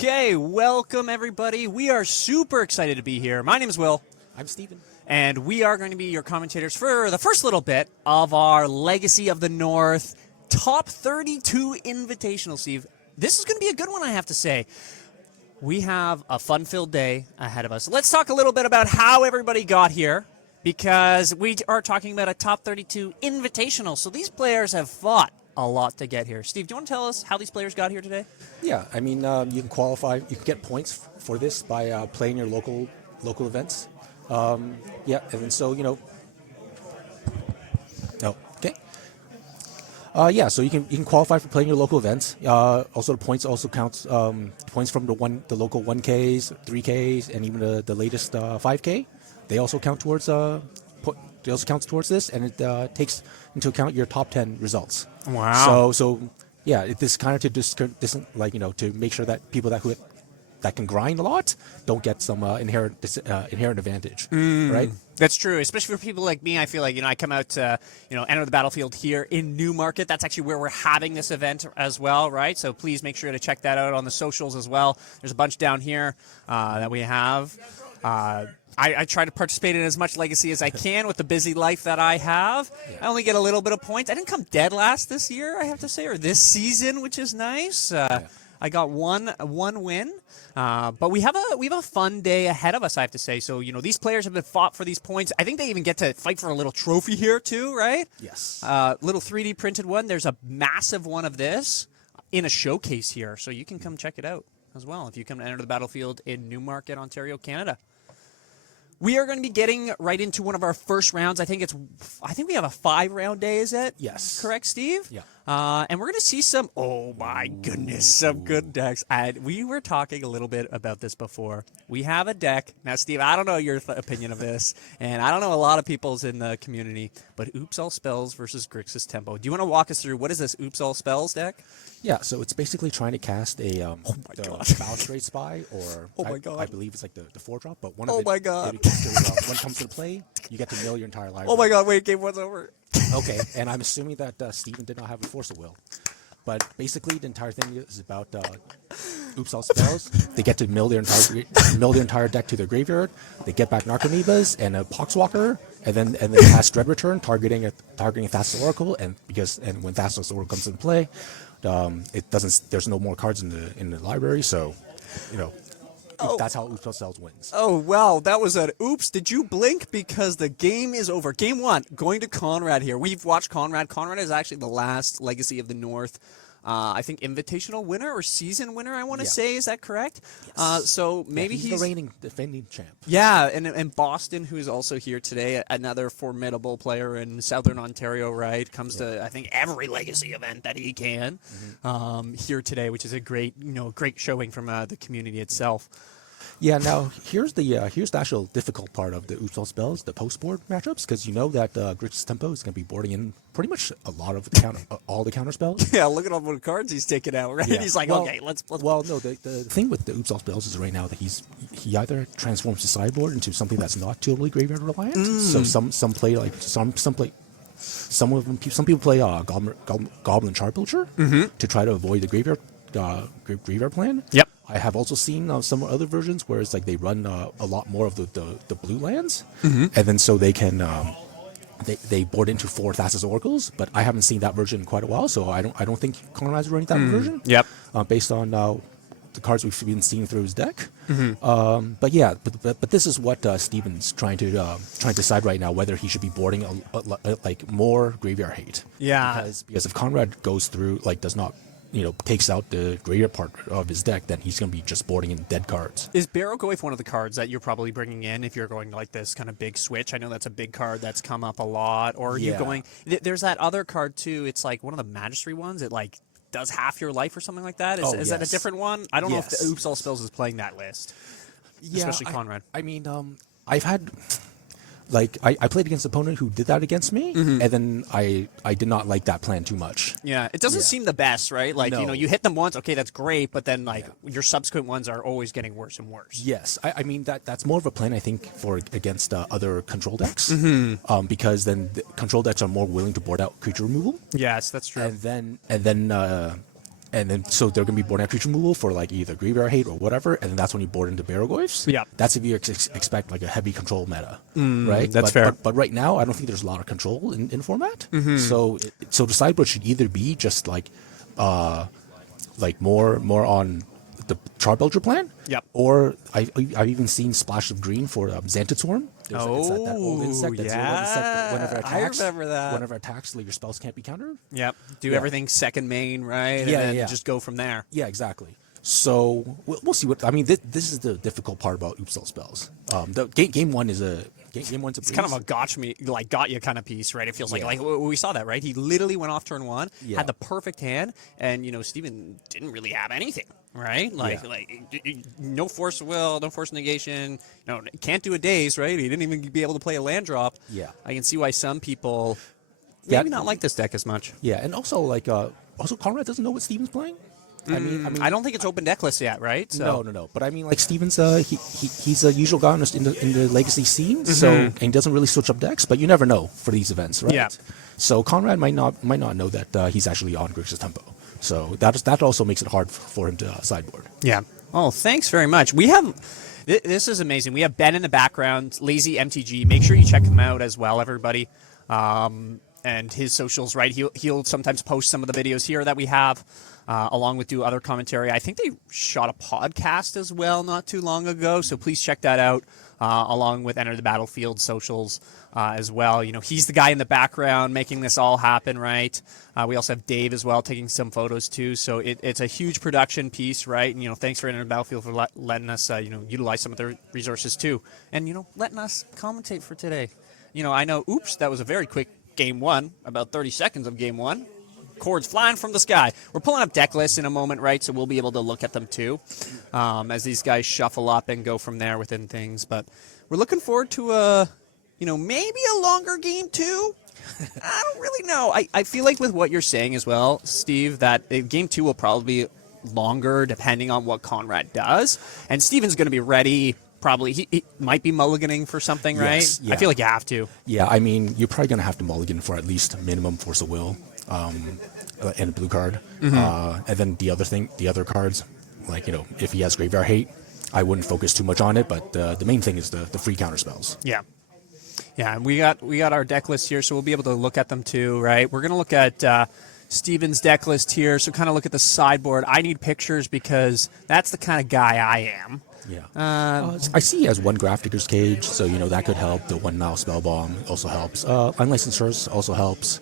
Okay, welcome everybody. We are super excited to be here. My name is Will. I'm Steven. And we are going to be your commentators for the first little bit of our Legacy of the North Top 32 Invitational, Steve. This is going to be a good one, I have to say. We have a fun-filled day ahead of us. Let's talk a little bit about how everybody got here, because we are talking about a Top 32 Invitational. So these players have fought a lot to get here. Steve, do you want to tell us how these players got here today? Yeah, I mean, you can qualify. You can get points for this by playing your local events. Yeah, and then so Oh, okay. Yeah, so you can qualify for playing your local events. Also, the points also counts. Points from the local 1Ks, 3Ks, and even the latest 5K. They also count towards It also counts towards this, and it takes into account your top 10 results. Wow. So yeah, this kind of to make sure that people that can grind a lot don't get some inherent advantage, right? That's true, especially for people like me. I feel like I come out to enter the battlefield here in Newmarket. That's actually where we're having this event as well, right? So please make sure to check that out on the socials as well. There's a bunch down here that we have. I try to participate in as much Legacy as I can with the busy life that I have. Yeah. I only get a little bit of points. I didn't come dead last this year, I have to say, or this season, which is nice. I got one win. But we have a fun day ahead of us, I have to say. So, these players have been fought for these points. I think they even get to fight for a little trophy here too, right? Yes. Little 3D printed one. There's a massive one of this in a showcase here. So you can come check it out as well if you come to enter the battlefield in Newmarket, Ontario, Canada. We are going to be getting right into one of our first rounds. I think we have a 5-round day, is it? Yes. Correct, Steve? Yeah. And we're going to see some, oh my goodness, some good decks. And we were talking a little bit about this before. We have a deck. Now, Steve, I don't know your opinion of this, and I don't know a lot of people's in the community, but Oops All Spells versus Grixis Tempo. Do you want to walk us through what is this Oops All Spells deck? Yeah, so it's basically trying to cast a Balustrade Spy, or I believe it's like the 4-drop, but one of my God. When it comes to play, you get to mill your entire library. Oh my God, wait, game one's over. Okay, and I'm assuming that Steven did not have a Force of Will. But basically, the entire thing is about Oops All Spells. They get to mill their entire deck to their graveyard. They get back Narcomoebas and a Poxwalker, and then cast Dread Return, targeting Thassa's Oracle. And when Thassa's Oracle comes into play, it doesn't. There's no more cards in the library, so that's how Oops All Spells wins. Oh, wow, that was an oops. Did you blink? Because the game is over. Game 1, going to Conrad here. We've watched Conrad. Conrad is actually the last Legacy of the North, I think, Invitational winner or season winner, I want to say. Is that correct? Yes. So maybe he's the reigning defending champ. Yeah, and Boston, who's also here today, another formidable player in Southern Ontario, right? Comes to, I think, every Legacy event that he can here today, which is a great showing from the community itself. Yeah, now here's the actual difficult part of the Oops All Spells, the post-board matchups, because you know that Grixis Tempo is going to be boarding in pretty much a lot of all the counter spells. Yeah, look at all the cards he's taking out, right? Yeah. He's like, okay, let's. Well, no, the thing with the Oops All Spells is right now that he either transforms his sideboard into something that's not totally graveyard reliant. So some people play Goblin Chart Poacher to try to avoid the graveyard plan. Yep. I have also seen some other versions where it's like they run a lot more of the blue lands, and then so they can they board into 4 Thassa's Oracles. But I haven't seen that version in quite a while, so I don't think Conrad's running that version. Yep. Based on the cards we've been seeing through his deck. But yeah, but this is what Steven's trying to decide right now, whether he should be boarding like more graveyard hate. Yeah. Because if Conrad goes through does not takes out the graveyard part of his deck, then he's going to be just boarding in dead cards. Is Barrow Goyf one of the cards that you're probably bringing in if you're going like this kind of big switch? I know that's a big card that's come up a lot. Or are you going... There's that other card, too. It's like one of the Magistry ones. It, does half your life or something like that. Is that a different one? I don't know if the Oops All Spells is playing that list. Yeah, especially Conrad. I mean, I've had... I played against an opponent who did that against me, and then I did not like that plan too much. Yeah, it doesn't seem the best, right? No. You hit them once, okay, that's great, but then your subsequent ones are always getting worse and worse. Yes, I mean that's more of a plan I think for against other control decks, because then the control decks are more willing to board out creature removal. Yes, that's true. And then and then so they're going to be boarding at creature removal for like either Graveyard Hate or whatever, and then that's when you board into Barrowgoyfs. Yeah. That's if you expect like a heavy control meta, right? That's fair. But right now, I don't think there's a lot of control in format. So the sideboard should either be just like more on the Charbelcher plan. Yep. Or I've even seen Splash of Green for Xantid Swarm. It's that old insect. That's the old insect that whenever it attacks, I remember that. Whenever it attacks, like, your spells can't be countered. Yep. Do everything second main, right? Yeah, and then yeah. just go from there. Yeah, exactly. So we'll see what I mean. This is the difficult part about Oopsel spells. The game one is a game one's a It's kind of a got you kind of piece, right? It feels like we saw that, right? He literally went off turn one, had the perfect hand, and Steven didn't really have anything, right? Like no force of will, no force negation, can't do a daze, right? He didn't even be able to play a land drop. Yeah, I can see why some people maybe not like this deck as much. Yeah, and also Conrad doesn't know what Steven's playing. I mean, I don't think it's open deck list yet, right? So. No. But I mean, like Steven's, he's a usual guy in the legacy scene, so and he doesn't really switch up decks. But you never know for these events, right? Yeah. So Conrad might not know that he's actually on Grixis tempo. So that also makes it hard for him to sideboard. Yeah. Oh, thanks very much. We have. This is amazing. We have Ben in the background, Lazy MTG. Make sure you check him out as well, everybody. And his socials, right? He'll sometimes post some of the videos here that we have. Along with do other commentary. I think they shot a podcast as well not too long ago, so please check that out, along with Enter the Battlefield socials as well. He's the guy in the background making this all happen, right? We also have Dave as well taking some photos too, so it's a huge production piece, right? And, thanks for Enter the Battlefield for letting us, utilize some of their resources too. And, letting us commentate for today. I know, that was a very quick game one, about 30 seconds of game one. Chords flying from the sky. We're pulling up deck lists in a moment, right? So we'll be able to look at them too, as these guys shuffle up and go from there within things. But we're looking forward to maybe a longer game two. I don't really know. I feel like with what you're saying as well, Steve, that game two will probably be longer depending on what Conrad does. And Steven's going to be ready. Probably he might be mulliganing for something, right? Yes, yeah. I feel like you have to. Yeah, I mean, you're probably going to have to mulligan for at least a minimum Force of Will. And a blue card, and then the other cards, like if he has Graveyard Hate, I wouldn't focus too much on it. But the main thing is the free counter spells. Yeah, and we got our deck list here, so we'll be able to look at them too, right? We're gonna look at Steven's deck list here, so kind of look at the sideboard. I need pictures because that's the kind of guy I am. Yeah. I see he has one Grafdigger's Cage, so that could help. The 1 now Spellbomb also helps. Unlicensed Source also helps.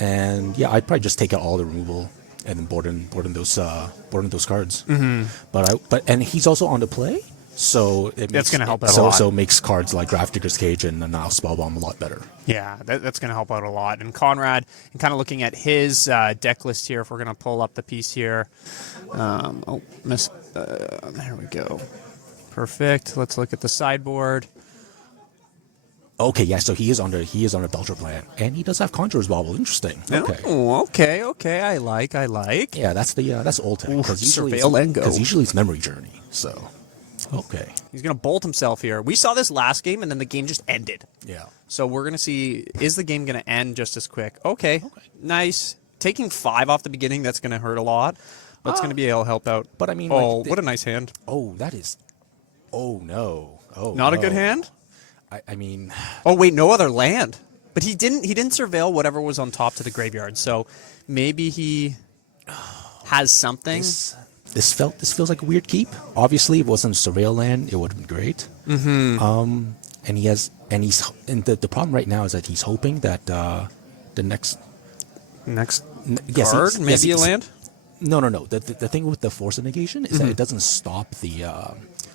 And I'd probably just take out all the removal and then board in those cards. But he's also on the play, so that's going to help out a lot. So it makes cards like Grafdigger's Cage and now Spellbomb a lot better. Yeah, that's going to help out a lot. And Conrad, and kind of looking at his deck list here, if we're going to pull up the piece here. There we go. Perfect. Let's look at the sideboard. Okay, yeah, so he is on a Belcher plan, and he does have Conjurer's Bauble. Interesting. Okay. Oh, okay. I like. Yeah, that's old tech. Because usually it's Memory Journey. So, okay. He's gonna bolt himself here. We saw this last game, and then the game just ended. Yeah. So we're gonna see, is the game gonna end just as quick? Okay. Nice. Taking 5 off the beginning, that's gonna hurt a lot. But it's gonna be able to help out. But I mean, what a nice hand. Oh, that is. Oh no. Oh. Not a good hand. I mean. Oh wait, no other land. But he didn't surveil whatever was on top to the graveyard. So maybe he has something. This feels like a weird keep. Obviously, if it wasn't surveil land, it would have been great. And the problem right now is that he's hoping that the next card maybe a land. No. The thing with the Force of Negation is that it doesn't stop the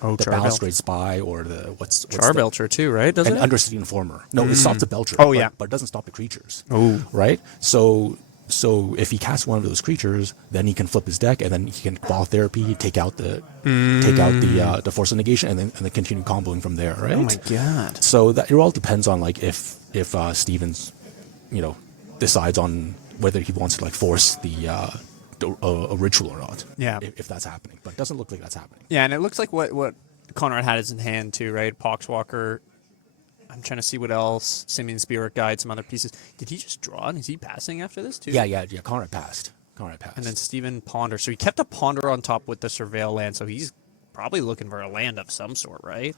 Balustrade Spy or the what's Charbelcher too, right? Doesn't it? Undercity Informer. No, it stops the Belcher. Oh yeah, but it doesn't stop the creatures. Oh, right. So if he casts one of those creatures, then he can flip his deck, and then he can Ball Therapy, take out the Force of Negation, and then continue comboing from there. Right. Oh my god. So that it all depends on like if Stevens, decides on whether he wants to like force a ritual or not. Yeah. If that's happening. But it doesn't look like that's happening. Yeah, and it looks like what Conrad had is in hand too, right? Poxwalker. I'm trying to see what else. Simian Spirit Guide, some other pieces. Did he just draw and is he passing after this too? Yeah. Conrad passed. Conrad passed. And then Steven Ponder. So he kept a Ponder on top with the Surveil land, so he's probably looking for a land of some sort, right?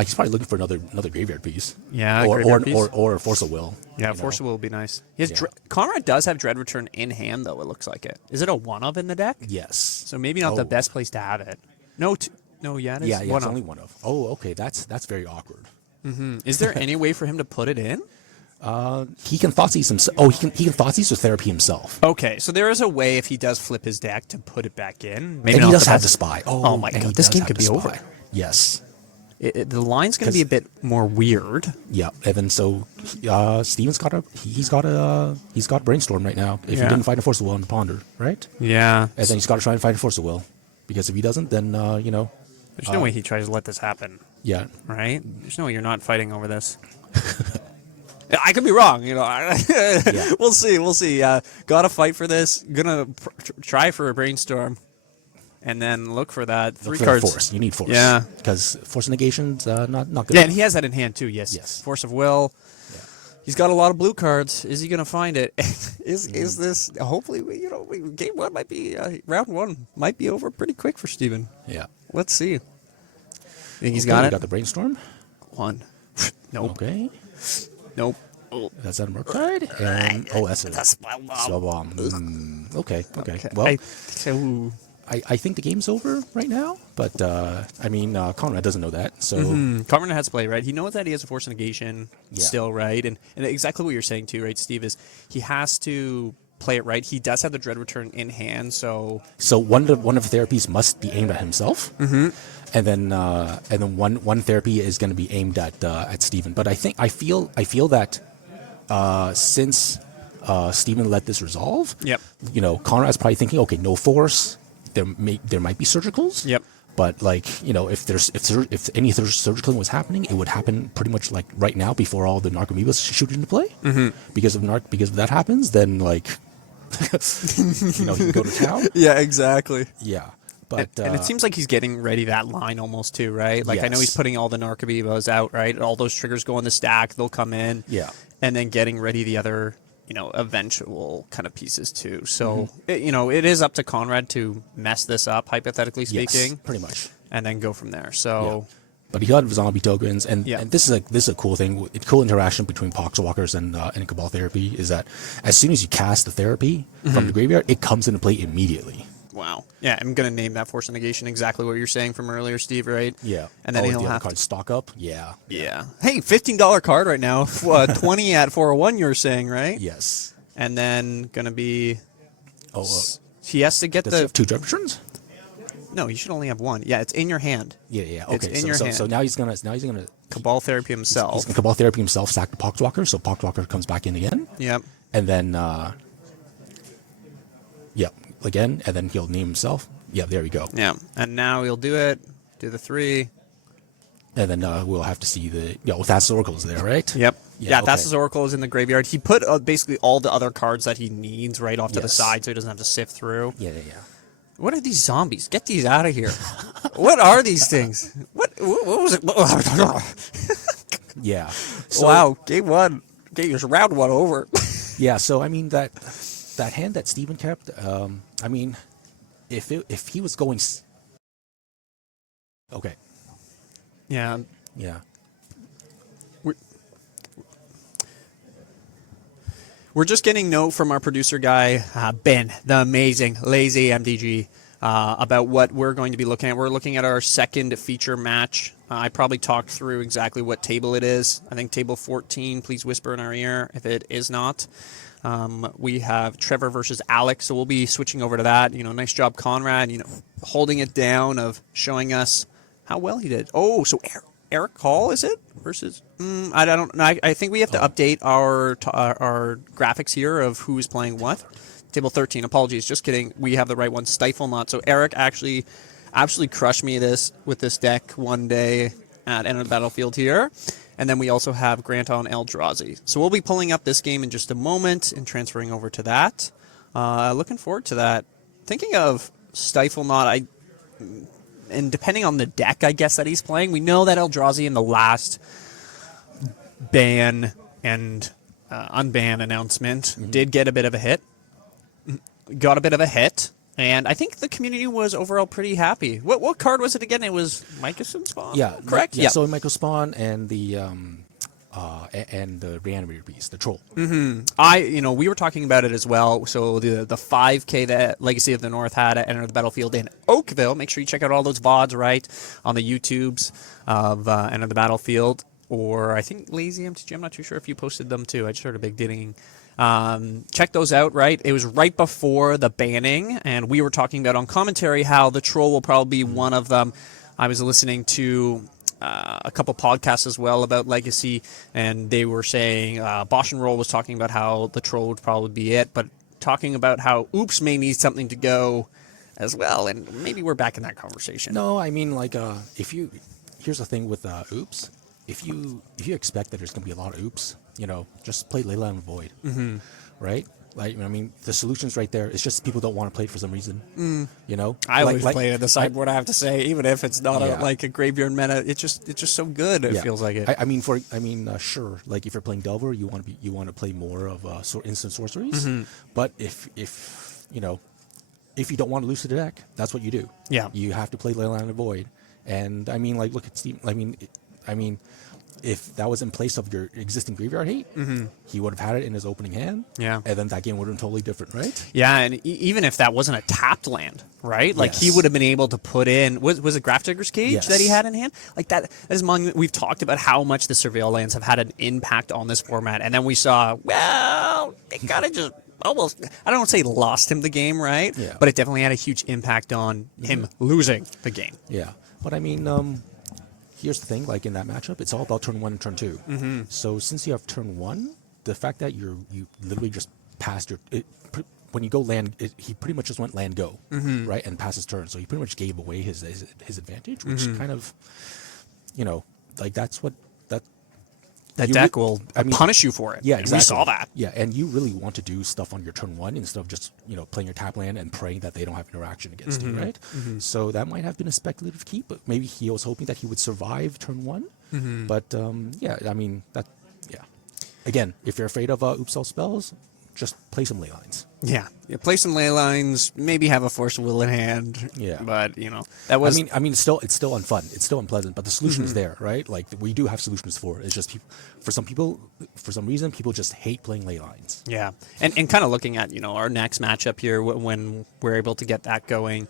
He's probably looking for another graveyard piece. Yeah, or Force of Will. Yeah, Force of Will would be nice. Conrad does have Dread Return in hand, though, it looks like it. Is it a one-of in the deck? Yes. So maybe not the best place to have it. No, yeah, it is it's only one of. Oh, okay, that's very awkward. Is there any way for him to put it in? He can Thoughtseize himself. Oh, he can Thoughtseize with Therapy himself. Okay, so there is a way if he does flip his deck to put it back in. Maybe and not he does the have best. the Spy. Oh my god, this game could be over. Yes. The line's going to be a bit more weird. Yeah, and then so Steven's got Brainstorm right now. If he didn't find a Force of Will on the Ponder, right? Yeah. And then he's got to try and find a Force of Will, because if he doesn't, then there's no way he tries to let this happen. Yeah. Right? There's no way you're not fighting over this. I could be wrong, Yeah. We'll see. Gotta fight for this. Gonna try for a Brainstorm. And then look for that. Three cards. Force. You need Force. Yeah. Because Force Negation's not good. Yeah, and he has that in hand too, yes. Force of Will. Yeah. He's got a lot of blue cards. Is he going to find it? Is this, hopefully, game one might be, round one might be over pretty quick for Steven. Yeah. Let's see. Think he's got it? Got the Brainstorm. One. Nope. Okay. Nope. Oh. That's that Murktide. And, that's a Spell Bomb. Okay. Well, I think the game's over right now, but Conrad doesn't know that. So Conrad has to play, right? He knows that he has a Force Negation still, right? And exactly what you're saying too, right, Steve, is he has to play it right. He does have the Dread Return in hand, so one of the therapies must be aimed at himself, and then one therapy is going to be aimed at Steven. But I feel that since Steven let this resolve, Conrad's probably thinking, okay, no Force. There might be surgicals. Yep. But if any surgicaling was happening, it would happen pretty much like right now before all the Narcomoebas shoot into play. Because if that happens, then he can go to town. Yeah, exactly. Yeah. But and it seems like he's getting ready that line almost too, right? Like I know he's putting all the Narcomoebas out, right? All those triggers go in the stack, they'll come in. Yeah. And then getting ready the other eventual kind of pieces too. So, it is up to Conrad to mess this up, hypothetically speaking. Yes, pretty much. And then go from there. So, but he got zombie tokens, and this is a cool thing. A cool interaction between Poxwalkers and Cabal Therapy is that as soon as you cast the therapy from the graveyard, it comes into play immediately. Wow. Yeah, I'm going to name that Force of Negation exactly what you're saying from earlier, Steve, right? Yeah. And then he'll have cards stock up. Yeah. Yeah. Hey, $15 card right now. 20 at 401, you were saying, right? Yes. And then going to be... he has to get the... 2 Dread Returns? No, you should only have 1. Yeah, it's in your hand. Yeah. Okay. It's in your hand. So now he's gonna Cabal Therapy himself. He's gonna Cabal Therapy himself, sack the Poxwalker, so Poxwalker comes back in again. Yep. And then again, and then he'll name himself. Yeah, there we go. Yeah. And now he'll do it. Do the 3. And then we'll have to see Thassa's Oracle is there, right? Yep. Yeah, okay. Thassa's Oracle is in the graveyard. He put basically all the other cards that he needs right off to the side so he doesn't have to sift through. Yeah. What are these zombies? Get these out of here. What are these things? What was it? Yeah. So, wow, game 1. Round 1 over. Yeah, so I mean that hand that Steven kept, if he was going... Okay. Yeah. We're just getting note from our producer guy, Ben, the amazing Lazy MTG, about what we're going to be looking at. We're looking at our second feature match. I probably talked through exactly what table it is. I think table 14, please whisper in our ear if it is not. We have Trevor versus Alex, so we'll be switching over to that. Nice job, Conrad, holding it down of showing us how well he did. Oh, so Eric Hall, is it? Versus, I don't know. I think we have to update our graphics here of who's playing what. Table 13, apologies, just kidding. We have the right one, Stiflenought. So Eric actually absolutely crushed me with this deck one day at Enter the Battlefield here. And then we also have Grant on Eldrazi. So we'll be pulling up this game in just a moment and transferring over to that. Looking forward to that. Thinking of Stiflenought, and depending on the deck, I guess, that he's playing, we know that Eldrazi in the last ban and unban announcement did get a bit of a hit. got a bit of a hit. And I think the community was overall pretty happy. What card was it again? It was Mycosynth Spawn? Yeah. Correct? Yeah. So Michael Spawn and the Reanimator Beast, the Troll. We were talking about it as well. So the 5K that Legacy of the North had at Enter the Battlefield in Oakville. Make sure you check out all those VODs, right, on the YouTubes of Enter the Battlefield. Or I think Lazy MTG. I'm not too sure if you posted them too. I just heard a big ding. Check those out, right? It was right before the banning, and we were talking about on commentary how the Troll will probably be one of them. I was listening to a couple podcasts as well about Legacy, and they were saying Bosch and Roll was talking about how the Troll would probably be it, but talking about how Oops may need something to go as well, and maybe we're back in that conversation. No, I mean, like, here's the thing with Oops. If you expect that there's going to be a lot of Oops, just play Leyline and Void, right? Like, I mean, the solution's right there. It's just people don't want to play it for some reason, I always play it in the sideboard, I have to say, even if it's not a graveyard meta. It's just so good. It feels like it. I mean, sure. Like if you're playing Delver, you want to play more of instant sorceries. But if you don't want to lose to the deck, that's what you do. Yeah. You have to play Leyline and Void. And I mean, like, look at Steve. I mean, if that was in place of your existing graveyard hate, he would have had it in his opening hand. Yeah. And then that game would have been totally different, right? Yeah, and even if that wasn't a tapped land, right? Like he would have been able to put in was it Grafdigger's Cage that he had in hand? Like that is among we've talked about how much the Surveil lands have had an impact on this format, and then we saw, well, it kind of just almost, I don't want to say lost him the game, right? Yeah. But it definitely had a huge impact on him losing the game. Yeah. But I mean, here's the thing, like in that matchup, it's all about turn 1 and turn 2. So since you have turn 1, the fact that you literally just passed when you go land, he pretty much just went land go, right, and passed his turn. So he pretty much gave away his advantage, which kind of, like that's what that deck will punish you for it. Yeah, and exactly. We saw that. Yeah, and you really want to do stuff on your turn 1 instead of just playing your tap land and praying that they don't have interaction against you, right? So that might have been a speculative keep, but maybe he was hoping that he would survive turn 1. But yeah, I mean again, if you're afraid of Oops All Spells, just play some ley lines. Yeah, play some ley lines. Maybe have a Force of Will in hand. Yeah, but that was. I mean, it's still unfun. It's still unpleasant. But the solution is there, right? Like we do have solutions for it. It's just for some reason, people just hate playing ley lines. Yeah, and kind of looking at our next matchup here when we're able to get that going.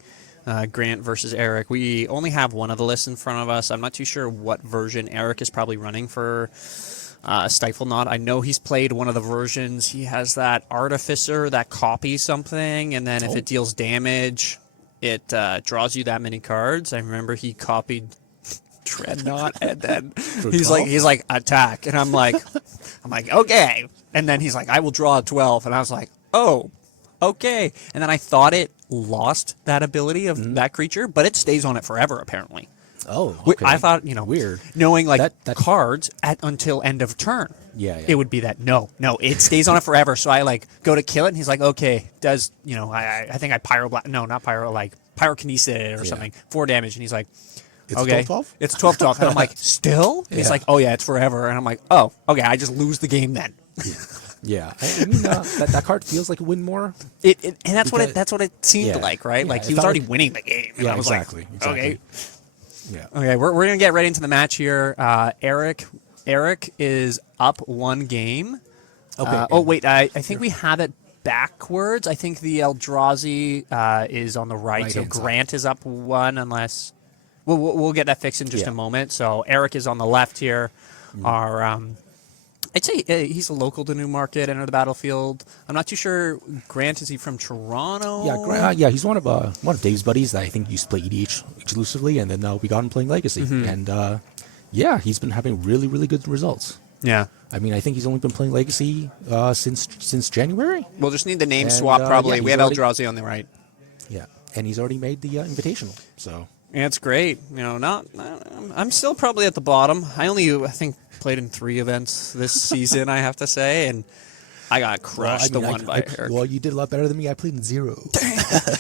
Grant versus Eric. We only have one of the lists in front of us. I'm not too sure what version Eric is probably running for. Stiflenought. I know he's played one of the versions. He has that Artificer that copies something, and then if it deals damage, it draws you that many cards. I remember he copied Dreadnought, and then he's like attack, and I'm like okay, and then he's like I will draw a 12, and I was like oh okay, and then I thought it lost that ability of that creature, but it stays on it forever apparently. Oh, okay. I thought, weird. Knowing that cards until end of turn. Yeah. It would be that. No, it stays on it forever. So I go to kill it, and he's like, okay, does, I think I pyrokinesis it or something, 4 damage. And he's like, it's okay. 12-12? It's 12-12. And I'm like, still? And he's like, oh yeah, it's forever. And I'm like, oh, okay, I just lose the game then. Yeah, I mean that card feels like a win more. And that's what it seemed like, right? Like he was already winning the game. And I was exactly. Okay. Yeah. Okay, we're gonna get right into the match here. Eric is up 1 game. Okay. Wait, I think we have it backwards. I think the Eldrazi is on the right, so Grant is up 1 unless we'll get that fixed in just a moment. So Eric is on the left here. Our I'd say he's a local to Newmarket, Enter the Battlefield. I'm not too sure. Grant, is he from Toronto? Yeah, he's one of Dave's buddies that I think used to play EDH exclusively, and then we got him playing Legacy. And he's been having really, really good results. Yeah. I mean, I think he's only been playing Legacy since January. We'll just need the name swap probably. We have Eldrazi on the right. Yeah, and he's already made the Invitational, so... Yeah, it's great. I'm still probably at the bottom. I think played in 3 events this season, I have to say, and I got crushed by Eric. Well, you did a lot better than me. I played in 0.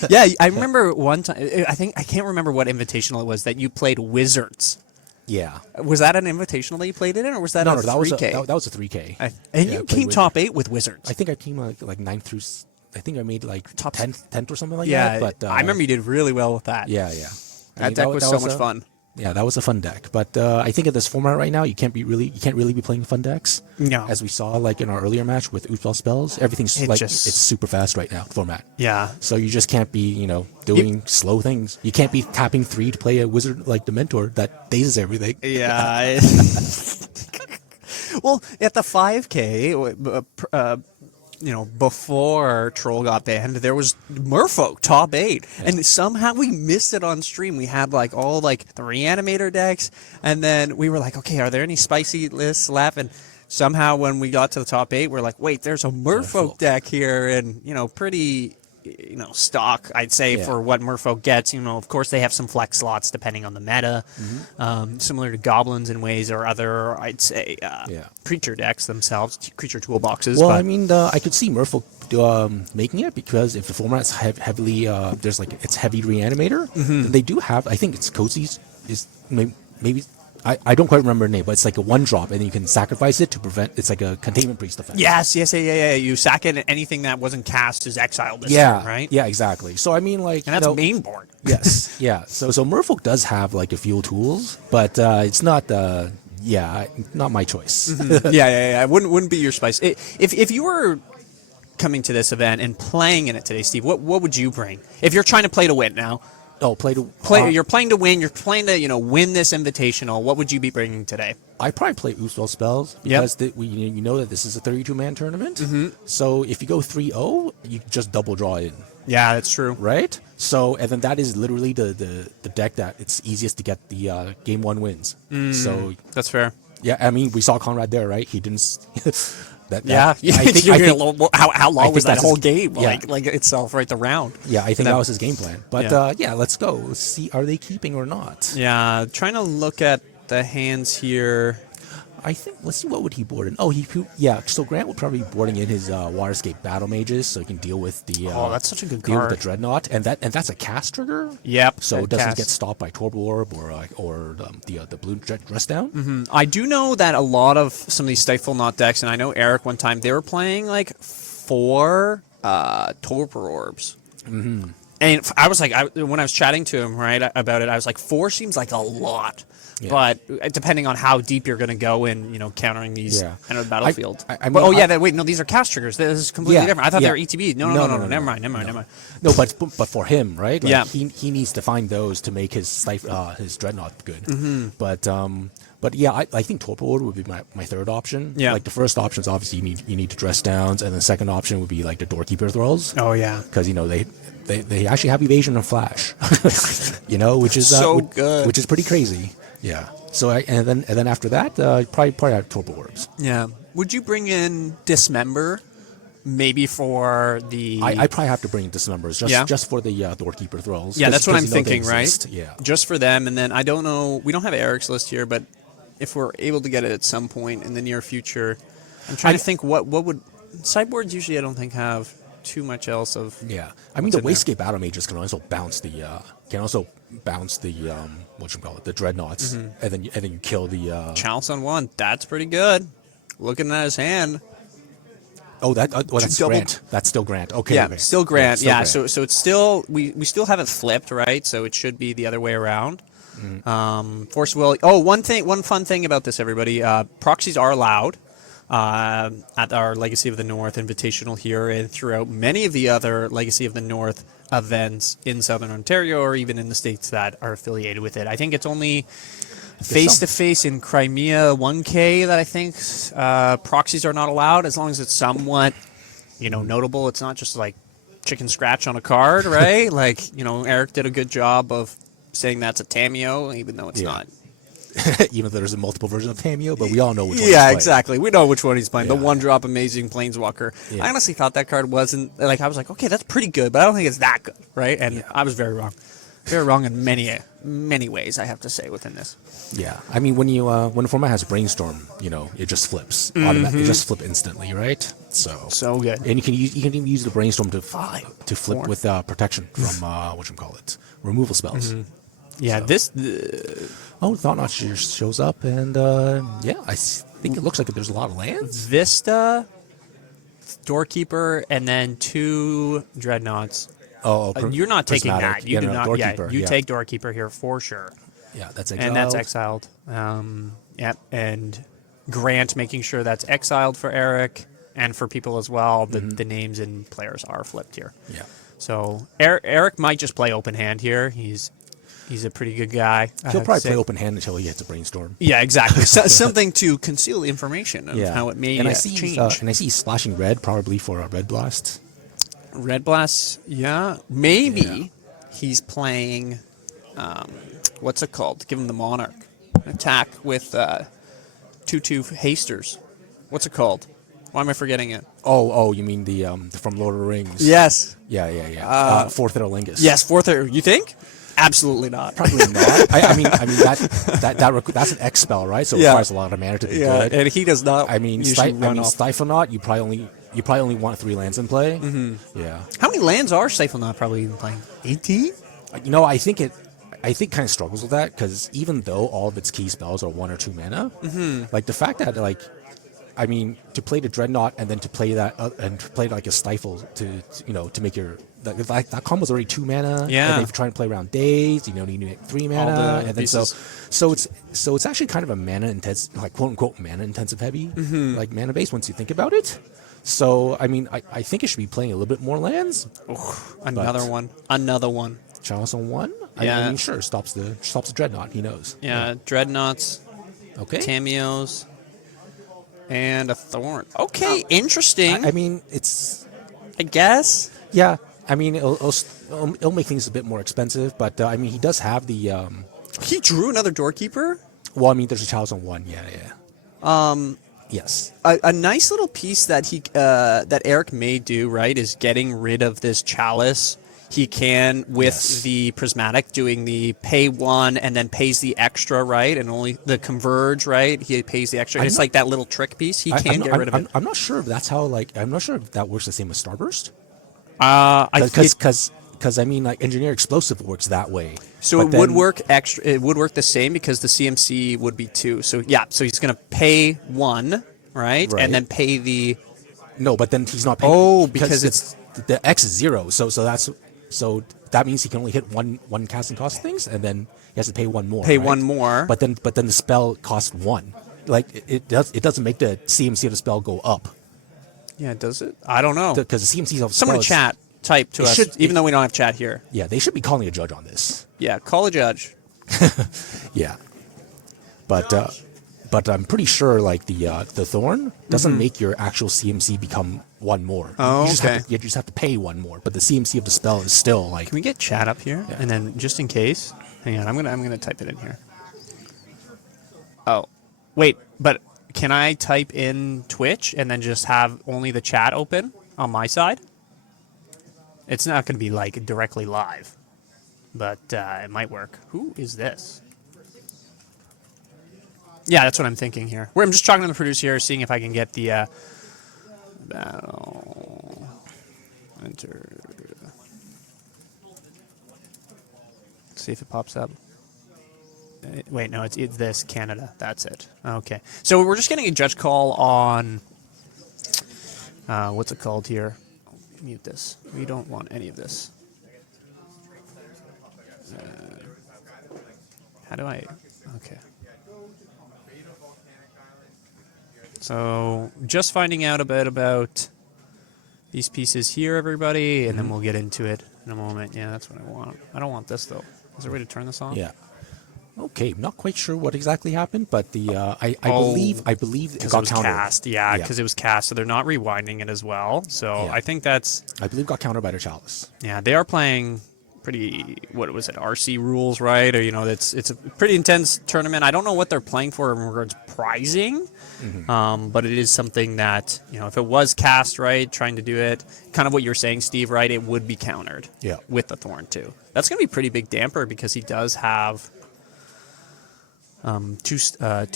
Yeah, I remember one time. I can't remember what invitational it was that you played Wizards. Yeah. Was that an invitational that you played it in, or was that a 3K? That was a 3K. And you came top 8 with Wizards. I think I came like 9th through I think I made like Top 10th or something like yeah, that. But I remember you did really well with that. Yeah, yeah. That deck was so much fun. Yeah, that was a fun deck. But I think in this format right now, you can't really be playing fun decks. No. As we saw like in our earlier match with Utbal spells, everything's it's super fast right now format. Yeah. So you just can't be doing slow things. You can't be tapping 3 to play a wizard like Dementor that dazes everything. Yeah. Well, at the 5K, before Troll got banned, there was Merfolk top 8, and somehow we missed it on stream. We had all the Reanimator decks, and then we were like, okay, are there any spicy lists left? And somehow when we got to the top 8, we're like, wait, there's a Merfolk deck here, and pretty stock, I'd say, for what Merfolk gets. Of course they have some flex slots depending on the meta, similar to Goblins in ways, or other, I'd say, creature decks themselves, creature toolboxes. Well, I mean, I could see Merfolk making it, because if the format's heavily, it's heavy Reanimator, then they do have, I think it's Cozy's, is maybe I don't quite remember the name, but it's like a 1-drop, and you can sacrifice it to prevent. It's like a Containment Priest effect. Yes. You sack it, and anything that wasn't cast is exiled this turn, right? Yeah, exactly. So I mean, and that's main board. Yes, yeah. So Merfolk does have a few tools, but it's not not my choice. Yeah. It wouldn't be your spice. If you were coming to this event and playing in it today, Steve, what would you bring? If you're trying to play to win now. Oh, you're playing to win. You're playing to win this invitational. What would you be bringing today? I probably play Utbal spells, because you know that this is a 32-man tournament. So if you go 3-0, you just double draw in. Yeah, that's true. Right. So and then that is literally the deck that it's easiest to get the game 1 wins. So that's fair. Yeah, I mean, we saw Conrad there, right? He didn't. I think how long was that whole game? Yeah. Like itself, right? The round. Yeah, I think that was his game plan. But let's go. Let's see, are they keeping or not? Yeah, trying to look at the hands here. I think, let's see, what would he board in? Oh, so Grant would probably be boarding in his Waterscape Battle Mages, so he can deal with the that's such a good deal card. with the Dreadnought, and that's a cast trigger. Yep. So it doesn't get stopped by Torb Orb or the blue dress down. I do know that a lot of some of these Stiflenought decks, and I know Eric one time, they were playing 4 Torpor Orbs. And I was like, when I was chatting to him about it, I was like, 4 seems like a lot. Yeah. But depending on how deep you're going to go in, countering these enter the battlefield. No, these are cast triggers. This is completely different. I thought they were ETB. No. Never mind. No, but for him, right? He needs to find those to make his Dreadnought good. But I think Torpor Orb would be my third option. Yeah. The first option is obviously you need to dress downs, and the second option would be the Doorkeeper Thralls. Oh yeah. Because they actually have evasion and flash. Which is so good. Which is pretty crazy. Yeah. So and then after that, probably have Torpor Orbs. Yeah. Would you bring in Dismember? Maybe for the... I probably have to bring Dismembers just for the Doorkeeper Thralls. Yeah, that's what I'm thinking, right? Yeah. Just for them, and then I don't know... We don't have Eric's list here, but if we're able to get it at some point in the near future, I'm trying to think what would... Sideboards usually I don't think have too much else of... Yeah. I mean, the Wastecape Battle Mages can also bounce the... the Dreadnoughts, and then you kill the... Chalice on 1. That's pretty good. Looking at his hand... Oh, that's Grant. That's still Grant. Okay. Yeah, okay. Still Grant. Yeah, so it's still we still have it flipped, right? So it should be the other way around. Force Will. Oh, one fun thing about this, everybody. Proxies are allowed at our Legacy of the North Invitational here, and throughout many of the other Legacy of the North events in Southern Ontario, or even in the states that are affiliated with it. I think it's only face-to-face in Crimea 1K that I think proxies are not allowed, as long as it's somewhat, notable. It's not just like chicken scratch on a card, right? Eric did a good job of saying that's a Tameo, even though it's not. Even though there's a multiple version of Tameo, but we all know which one. Yeah, exactly. We know which one he's playing. The 1-drop amazing Planeswalker. Yeah. I honestly thought that card wasn't I was like, okay, that's pretty good, but I don't think it's that good, right? And I was very wrong. Very wrong in many ways, I have to say, within this. Yeah, I mean, when the format has Brainstorm, it just flips. It just flip instantly, right? So good. And you can even use the Brainstorm to flip with protection from removal spells. Yeah, Thought-Knot shows up, and I think it looks like there's a lot of lands. Vista, Doorkeeper and then 2 Dreadnoughts. Oh, You're not taking prismatic. that. You do not. Doorkeeper, You take Doorkeeper here for sure. Yeah, that's exiled. And that's exiled. Yep. And Grant making sure that's exiled for Eric and for people as well. The names and players are flipped here. Yeah. So Eric might just play open hand here. He's a pretty good guy. He'll probably play open hand until he hits a brainstorm. Yeah, exactly. Something to conceal the information of how it may change. And I see he's splashing red, probably for a red blast. Red blast, yeah. Maybe he's playing, what's it called? Give him the Monarch. Attack with 2/2 hasters. What's it called? Why am I forgetting it? Oh, you mean the from Lord of the Rings? Yes. Yeah. Fourth Lingus. Yes, fourth. You think? Absolutely not. Probably not. I mean that's an X spell, right? So it requires a lot of mana to be good. And he does not. I mean, Stiflenought, you probably only want 3 lands in play. Yeah. How many lands are Stiflenought probably even playing? 18. I think kind of struggles with that because even though all of its key spells are 1 or 2 mana, like the fact that to play the Dreadnought and then to play that and to play like a Stifle to make your that combo's already 2 mana. Yeah. And if you're trying to play around days, you need to make 3 mana, and then so it's actually kind of a mana intensive, like quote unquote mana intensive heavy, like mana base once you think about it. So I mean, I think it should be playing a little bit more lands. Another one. Chalice on 1. Yeah. I mean, sure, stops the Dreadnought. He knows. Yeah. Dreadnoughts. Okay. Cameos. And a Thorn. Okay, interesting. I mean, it's. I guess. Yeah, I mean, it'll make things a bit more expensive, but I mean, he does have the. He drew another Doorkeeper. Well, I mean, there's a Chalice on 1. Yeah. Yes. A nice little piece that that Eric may do right is getting rid of this Chalice. He can with the Prismatic doing the pay 1 and then pays the extra, right? And only the Converge, right? He pays the extra. It's like that little trick piece. He can get rid of it. I'm not sure if that's how. I'm not sure if that works the same as Starburst. Because I mean, like Engineer Explosive works that way. So it would work extra. It would work the same because the CMC would be 2. So yeah. So he's going to pay 1, right? And then pay the. No, but then he's not paying. Oh, because it's the X is 0. So that means he can only hit one casting cost things, and then he has to pay 1 more. One more. But then the spell costs 1. Like it doesn't make the CMC of the spell go up. Yeah, does it? I don't know. Because the CMC of the someone in chat type to us, even though we don't have chat here. Yeah, they should be calling a judge on this. Yeah, call a judge. Yeah, but I'm pretty sure like the Thorn doesn't make your actual CMC become 1 more. Oh, you just have to pay 1 more, but the CMC of the spell is still like. Can we get chat up here? Yeah. And then just in case, hang on, I'm gonna type it in here. Oh, wait, but can I type in Twitch and then just have only the chat open on my side? It's not gonna be like directly live, but it might work. Who is this? Yeah, that's what I'm thinking here. I'm just talking to the producer here, seeing if I can get the battle enter. Let's see if it pops up. Wait, no, it's this Canada. That's it. Okay, so we're just getting a judge call on what's it called here? Mute this. We don't want any of this. How do I? Okay. So just finding out a bit about these pieces here, everybody, and then we'll get into it in a moment. Yeah, that's what I want. I don't want this, though. Is there a way to turn this on? Yeah. Okay, not quite sure what exactly happened, but the I believe it got countered. Cast. Yeah, because it was cast, so they're not rewinding it as well. So I think that's. I believe got countered by the Chalice. Yeah, they are playing pretty. What was it? RC rules, right? Or it's a pretty intense tournament. I don't know what they're playing for in regards to prizing. But it is something that, if it was cast right, trying to do it, kind of what you're saying, Steve, right, it would be countered with the Thorn, too. That's going to be a pretty big damper because he does have two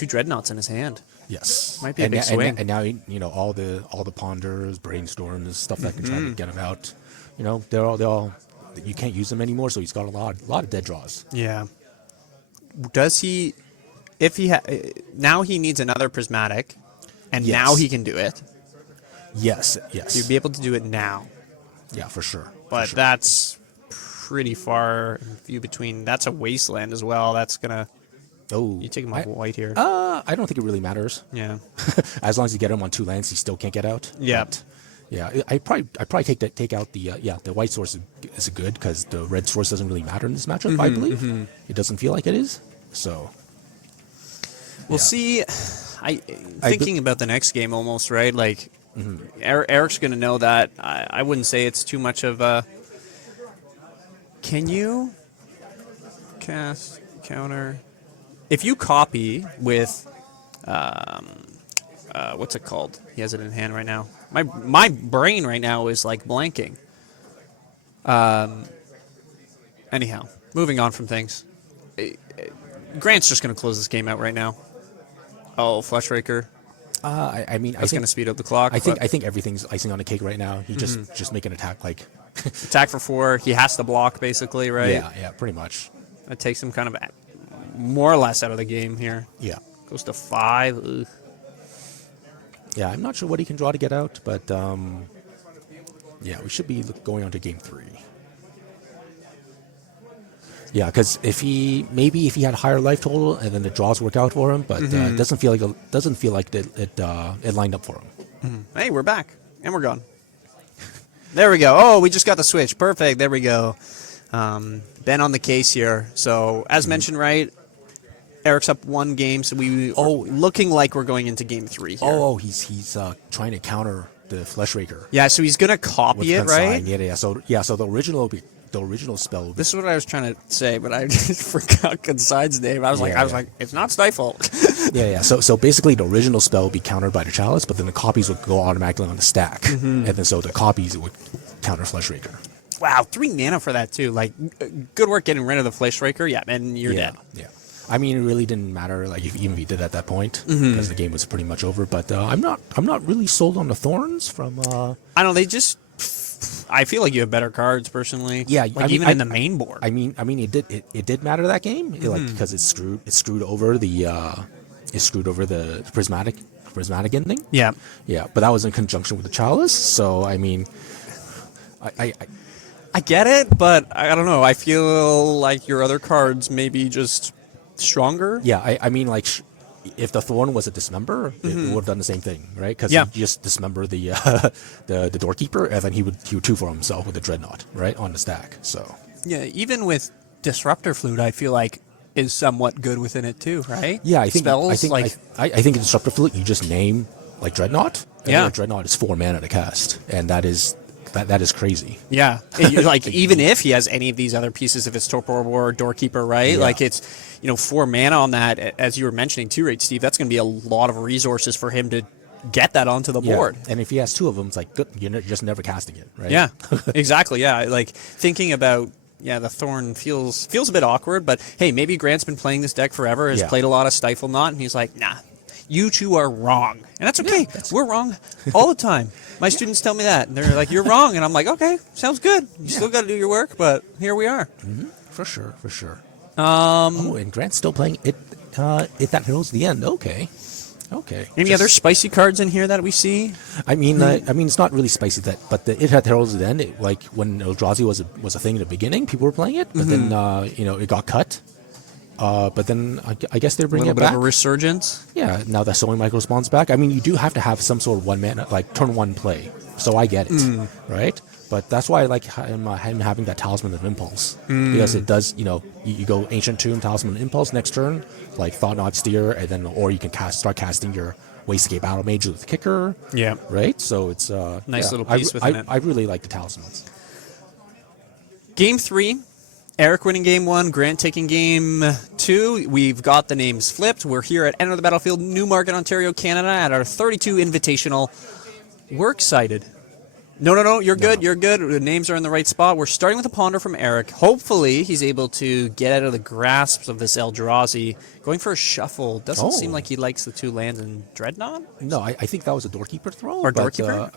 Dreadnoughts in his hand. Yes. Might be a big swing. And now, all the ponders, brainstorms, stuff that can try to get him out, they're all, you can't use them anymore, so he's got a lot of dead draws. Yeah. Does he... If he now he needs another Prismatic, and now he can do it. Yes, yes. You'd be able to do it now. Yeah, for sure. But that's pretty far in few between. That's a wasteland as well. That's gonna. Oh, You take him off white here. I don't think it really matters. Yeah. As long as you get him on 2 lands, he still can't get out. Yeah. But, yeah, I probably take out the the white source is good because the red source doesn't really matter in this matchup. I believe it doesn't feel like it is. So We'll see. Thinking about the next game almost, right? Like, Eric's going to know that. I wouldn't say it's too much of a... Can you cast, counter... If you copy with... what's it called? He has it in hand right now. My brain right now is, like, blanking. Anyhow, moving on from things. Grant's just going to close this game out right now. Oh, Fleshraker. I mean, That's going to speed up the clock. I think everything's icing on the cake right now. He just make an attack like attack for 4. He has to block basically, right? Yeah, pretty much. That takes him kind of more or less out of the game here. Yeah. Goes to 5. Ugh. Yeah, I'm not sure what he can draw to get out, but yeah, we should be going on to game 3. Yeah, because if he had higher life total and then the draws work out for him, but it doesn't feel like it lined up for him. Hey, we're back and we're gone. There we go. Oh, we just got the switch. Perfect. There we go. Ben on the case here. So as mentioned, right? Eric's up 1 game, so looking like we're going into game 3 here. Oh, he's trying to counter the Fleshraker. Yeah, so he's gonna copy it, right? Yeah. So the original spell. This is what I was trying to say, but I just forgot Consign's name. I was like, it's not Stifle. Yeah. So basically, the original spell would be countered by the Chalice, but then the copies would go automatically on the stack, and then so the copies it would counter Fleshraker. Wow, 3 mana for that too. Like, good work getting rid of the Fleshraker. Yeah, and you're dead. Yeah. I mean, it really didn't matter, like even if he did at that point, because the game was pretty much over. But I'm not really sold on the Thorns from. I don't. They just. I feel like you have better cards personally. Yeah, like even in the main board. I mean, it did matter that game, like because it screwed over the prismatic ending. Yeah. Yeah, but that was in conjunction with the Chalice. So I mean, I get it, but I don't know. I feel like your other cards maybe just stronger. Yeah, I mean, like, if the Thorn was a Dismember, it would have done the same thing, right? Because he just dismember the Doorkeeper, and then he would 2 for himself with the Dreadnought, right, on the stack. So yeah, even with Disruptor Flute, I feel like is somewhat good within it too, right? Yeah, I think spells I think in Disruptor Flute you just name like Dreadnought. And yeah, Dreadnought is 4 mana to cast, and that is crazy. Yeah, like even if he has any of these other pieces, if it's Torpor War or Doorkeeper, right? Yeah. Like it's 4 mana on that, as you were mentioning too, right, Steve? That's going to be a lot of resources for him to get that onto the board. And if he has 2 of them, it's like good, you're just never casting it, right? Yeah, exactly. Yeah, like thinking about. Yeah, the Thorn feels a bit awkward, but hey, maybe Grant's been playing this deck forever, has played a lot of Stiflenought, and he's like, nah, you two are wrong. And that's okay. Yeah, we're wrong all the time. My students tell me that. And they're like, you're wrong. And I'm like, okay, sounds good. You still got to do your work, but here we are. For sure. And Grant's still playing it. If that heralds the end, okay. Any other spicy cards in here that we see? I mean, it's not really spicy but it had heralds the end. Like when Eldrazi was a thing in the beginning, people were playing it, but then it got cut. But then I guess they're bringing it back. A little bit of a resurgence. Yeah, now that Sowing Micro spawns back. I mean, you do have to have some sort of 1 mana, like turn 1 play. So I get it, right? But that's why I like him having that Talisman of Impulse. Because it does, you go Ancient Tomb, Talisman of Impulse next turn, like Thought-Knot Steer, and then, or you can start casting your Wastecape Battle Mage with the Kicker. Yeah. Right? So it's nice little piece within it. I really like the Talismans. Game 3. Eric winning game 1, Grant taking game 2. We've got the names flipped. We're here at Enter the Battlefield, Newmarket, Ontario, Canada, at our 32 Invitational. We're excited. No, you're good. You're good. The names are in the right spot. We're starting with a Ponder from Eric. Hopefully, he's able to get out of the grasp of this Eldrazi. Going for a shuffle. Doesn't seem like he likes the 2 lands in Dreadnought. No, I think that was a Doorkeeper throw. Or Doorkeeper?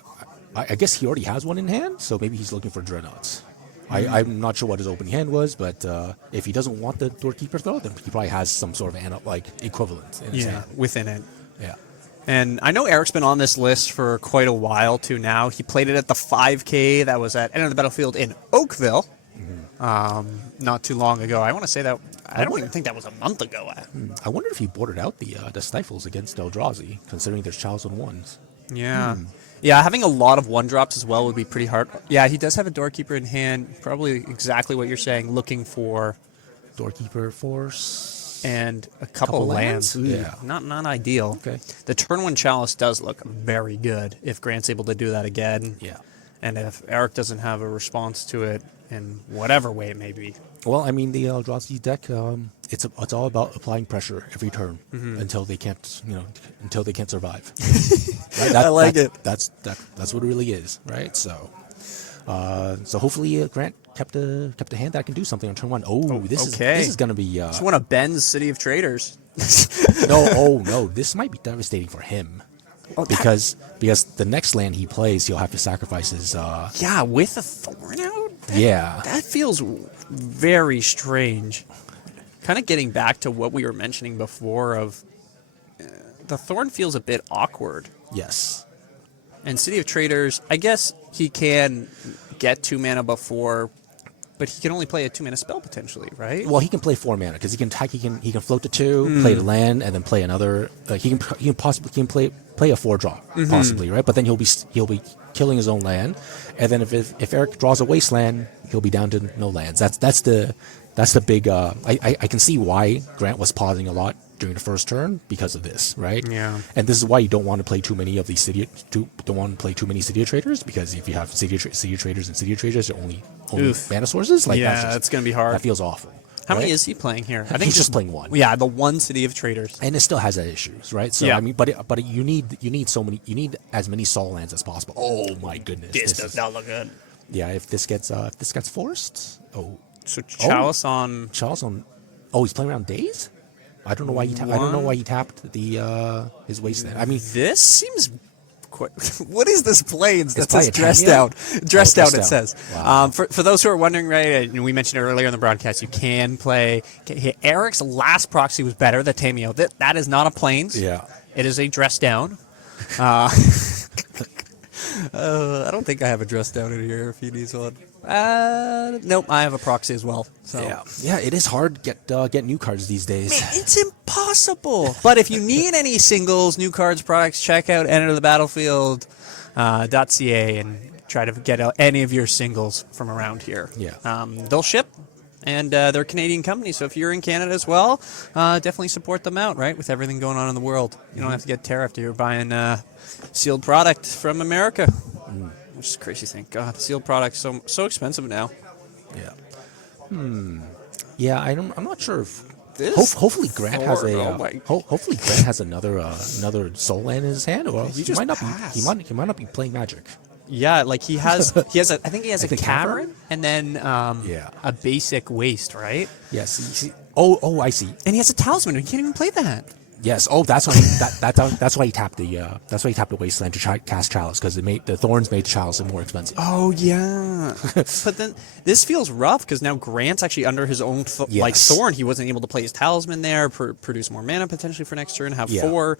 I guess he already has one in hand, so maybe he's looking for Dreadnoughts. I'm not sure what his opening hand was, but if he doesn't want the Doorkeeper throw, then he probably has some sort of equivalent in his hand. Within it. Yeah. And I know Eric's been on this list for quite a while, too, now. He played it at the 5K that was at End of the Battlefield in Oakville not too long ago. I want to say that, I don't even think that was a month ago. I wonder if he boarded out the Stifles against Eldrazi, considering there's Chalice on ones. Yeah. Yeah, having a lot of one-drops as well would be pretty hard. Yeah, he does have a Doorkeeper in hand. Probably exactly what you're saying, looking for... Doorkeeper Force. And a couple lands. Ooh, Yeah. Not ideal. Okay. The turn 1 Chalice does look very good if Grant's able to do that again. Yeah. And if Eric doesn't have a response to it in whatever way it may be. Well, I mean, the Eldrazi deck, it's all about applying pressure every turn until they can't, survive. Right? I like it. That's what it really is, right? So, hopefully Grant kept a hand that can do something on turn 1. This is gonna be. It's one of Ben's City of Traders. No, this might be devastating for him. Because the next land he plays, he'll have to sacrifice his. Yeah, with a Thorn out? Yeah. That feels very strange. Kind of getting back to what we were mentioning before of the Thorn feels a bit awkward. Yes. And City of Traders, I guess he can get 2 mana before, but he can only play a 2 mana spell potentially, right? Well, he can play 4 mana because he can float to 2, play the land, and then play another. He can possibly play a 4-drop possibly, right? But then he'll be killing his own land, and then if Eric draws a wasteland, he'll be down to no lands. That's the big. I can see why Grant was pausing a lot during the first turn because of this, right? Yeah. And this is why you don't want to play too many of these City of Traders, because if you have City of Traders and City of Traders are only mana sources, like that's going to be hard. That feels awful. How right? many is he playing here? I think he's just playing 1. Yeah, the 1 City of Traders. And it still has that issues, right? So Yeah. I mean, but you need as many soul lands as possible. Oh my goodness, This does not look good. Yeah, if this gets forced, So Chalice on... Chalice on. Oh, he's playing around Days. I don't know why he tapped the his wasteland. I mean, This seems... What is this Plains that probably says a dressed Tamiya? out? Dressed out, it Dressed says. Wow. For those who are wondering, right, and we mentioned it earlier in the broadcast, you can play... Eric's last proxy was better, the Tameo. That is not a Plains. Yeah. It is a dress down. I don't think I have a dress down in here if he needs one. Nope, I have a proxy as well. So. Yeah, it is hard to get new cards these days. Man, it's impossible. But if you need any singles, new cards, products, check out enterthebattlefield.ca and try to get any of your singles from around here. Yeah. They'll ship, and they're a Canadian company, so if you're in Canada as well, definitely support them out, right, with everything going on in the world. You don't have to get tariffed if you're buying sealed product from America. Which is a crazy thing. God, sealed products so expensive now. Yeah. Yeah, I'm not sure if. This Hopefully Grant has Thor, a. oh my- Hopefully Grant has another soul land in his hand, or else He he just might not passed. be. He might not be playing Magic. Yeah, like he has I think he has a Like the cavern cavern? and then a basic waste, right? Yes. Oh, I see. And he has a talisman. He can't even play that. Yes. Oh, that's why. That's why he tapped the wasteland to cast Chalice, because the thorns made Chalice more expensive. Oh yeah. But then this feels rough because now Grant's actually under his own like Yes. thorn. He wasn't able to play his talisman there, produce more mana potentially for next turn, have 4.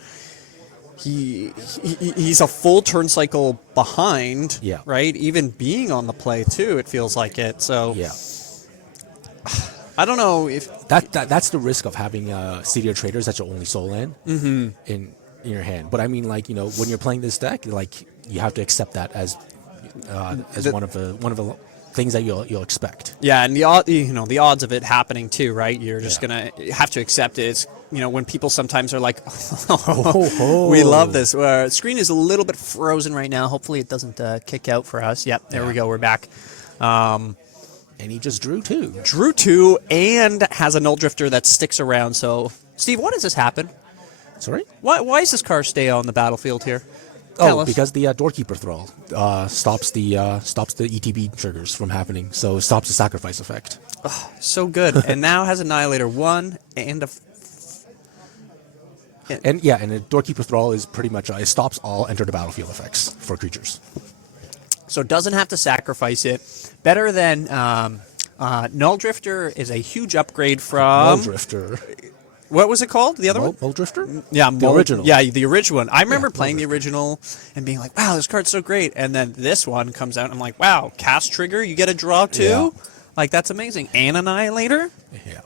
He's a full turn cycle behind. Yeah. Right. Even being on the play too, it feels like it. So Yeah. I don't know if That's the risk of having City of Traders that's your only soul land in your hand. But I mean, like, when you're playing this deck, like, you have to accept that as one of the things that you'll expect. Yeah, and the odds of it happening too, right? You're just gonna have to accept it. It's when people sometimes are like, "We love this." Screen is a little bit frozen right now. Hopefully, it doesn't kick out for us. Yep, there we go. We're back. And he just drew 2. Drew 2 and has a Null Drifter that sticks around. So, Steve, why does this happen? Sorry? Why does this card stay on the battlefield here? Tell us. Because the Doorkeeper Thrall stops the ETB triggers from happening, so it stops the sacrifice effect. So good. And now has Annihilator 1 and a... And the Doorkeeper Thrall is pretty much it stops all enter the battlefield effects for creatures. So it doesn't have to sacrifice it. Better than Null Drifter is a huge upgrade from... Null Drifter. What was it called? The other one? Mole Drifter? Yeah, The original. Yeah, the original one. I remember Yeah, playing the original and being like, "Wow, this card's so great." And then this one comes out, and I'm like, "Wow, cast trigger, you get a draw too." Yeah. Like that's amazing. And Annihilator. Yeah.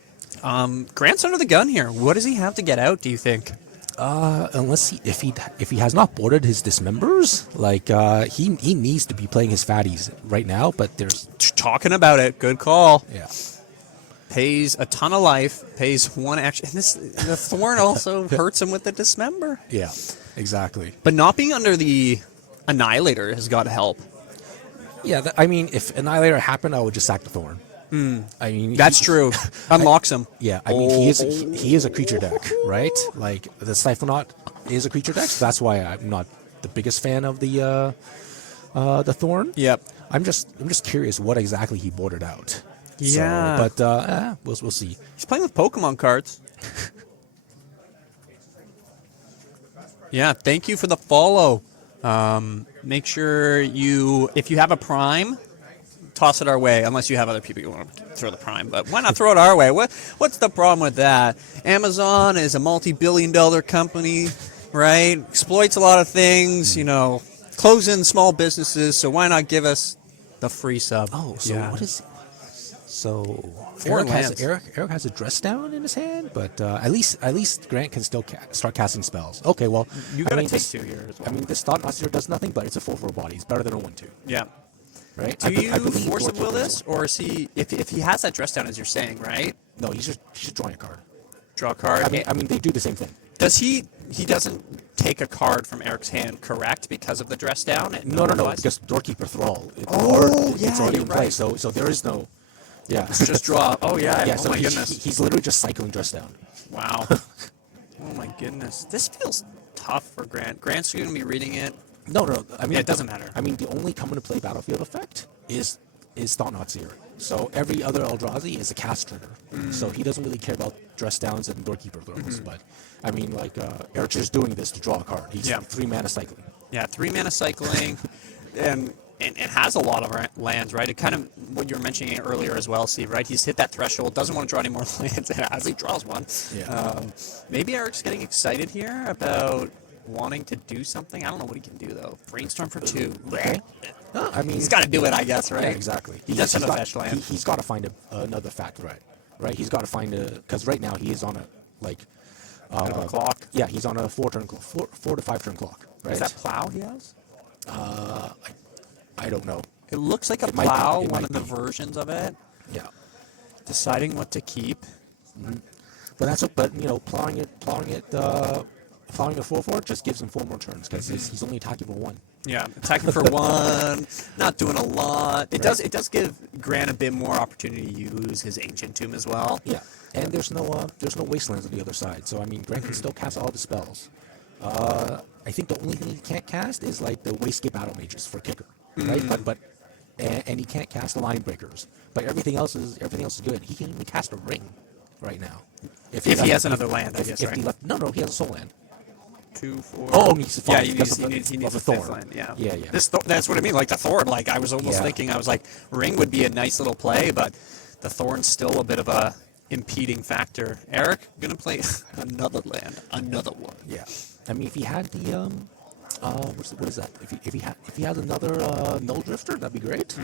Grant's under the gun here. What does he have to get out? Do you think? Unless if he has not boarded his dismembers, like he needs to be playing his fatties right now. But there's Talking about it. Good call. yeah. Pays a ton of life. Pays 1 action. And the Thorn also hurts him with the Dismember. Yeah, exactly. But not being under the Annihilator has got to help. Yeah, I mean, if Annihilator happened, I would just sack the Thorn. I mean, That's true. Unlocks him. Yeah, I mean, he is a creature deck, right? Like the Stiflenought is a creature deck, so that's why I'm not the biggest fan of the Thorn. Yep. I'm just curious what exactly he boarded out. Yeah. So, but we'll see. He's playing with Pokemon cards. Yeah, thank you for the follow. Make sure if you have a Prime, toss it our way, unless you have other people you want to throw the Prime. But why not throw it our way? What's the problem with that? Amazon is a multi-billion-dollar company, right? Exploits a lot of things, closing small businesses, so why not give us the free sub? Oh, so yeah. what is? So Foreign lands. Eric has a dress down in his hand, but at least Grant can still start casting spells. Okay, well You got to take 2 here as well. I mean, this Thought Monster does nothing, but it's a 4/4 body. It's better than a 1/2. Yeah. Right? Do you believe force of will Doorkeeper this, or is he? If he has that dress down, as you're saying, right? No, he's just drawing a card. Draw a card. I mean, they do the same thing. Does he? He doesn't take a card from Eric's hand, correct? Because of the dress down. No, because Doorkeeper Thrall. It's already in play. right. So there is no. Yeah. It's just draw. Oh yeah. Yeah. Oh So my goodness. he's literally just cycling dress down. Wow. Oh my goodness. This feels tough for Grant. Grant's going to be reading it. No. I mean, Yeah, it doesn't matter. I mean, the only come into play battlefield effect is Thought Seer. So every other Eldrazi is a cast trigger. So he doesn't really care about dress downs and Doorkeeper throws. But I mean, like Eric's just doing this to draw a card. He's 3 mana cycling. Yeah, 3 mana cycling, and it has a lot of lands, right? It kind of, what you were mentioning earlier as well, Steve, right? He's hit that threshold, doesn't want to draw any more lands as he draws one. Yeah. Maybe Eric's getting excited here about wanting to do something. I don't know what he can do, though. Brainstorm for 2. No, I mean, He's got to do it, I guess, right? Yeah, exactly. He does have a fetch land. He's got to find another fact, right? He's got to find because right now he is on a a clock. Yeah, he's on a 4 to 5 turn clock. Right? Is that plow he has? I don't know. It looks like a It might be. plow, It one might of the be. versions of it. Yeah, Deciding what to keep. but plowing it, plowing a 4/4 just gives him 4 more turns because he's only attacking for 1. Yeah, attacking for 1, not doing a lot. It does give Grant a bit more opportunity to use his Ancient Tomb as well. Yeah, and there's no wastelands on the other side, so I mean Grant can still cast all the spells. I think the only thing he can't cast is like the Wastegate Battle Mages for kicker, right? And he can't cast the Line Breakers, but everything else is good. He can even cast a ring right now If he has another land, I guess, if right? he left, no, he has a soul land. 2, 4. Oh, he needs to Yeah, find he because needs of a the fifth thorn. land. Yeah. Yeah. That's what I mean. Like the Thorn. Like I was almost Yeah. thinking, I was like, Ring would be a nice little play, but the Thorn's still a bit of a impeding factor. Eric gonna play another land, another one. Yeah, I mean if he had the what is that? If he has another Null Drifter, that'd be great.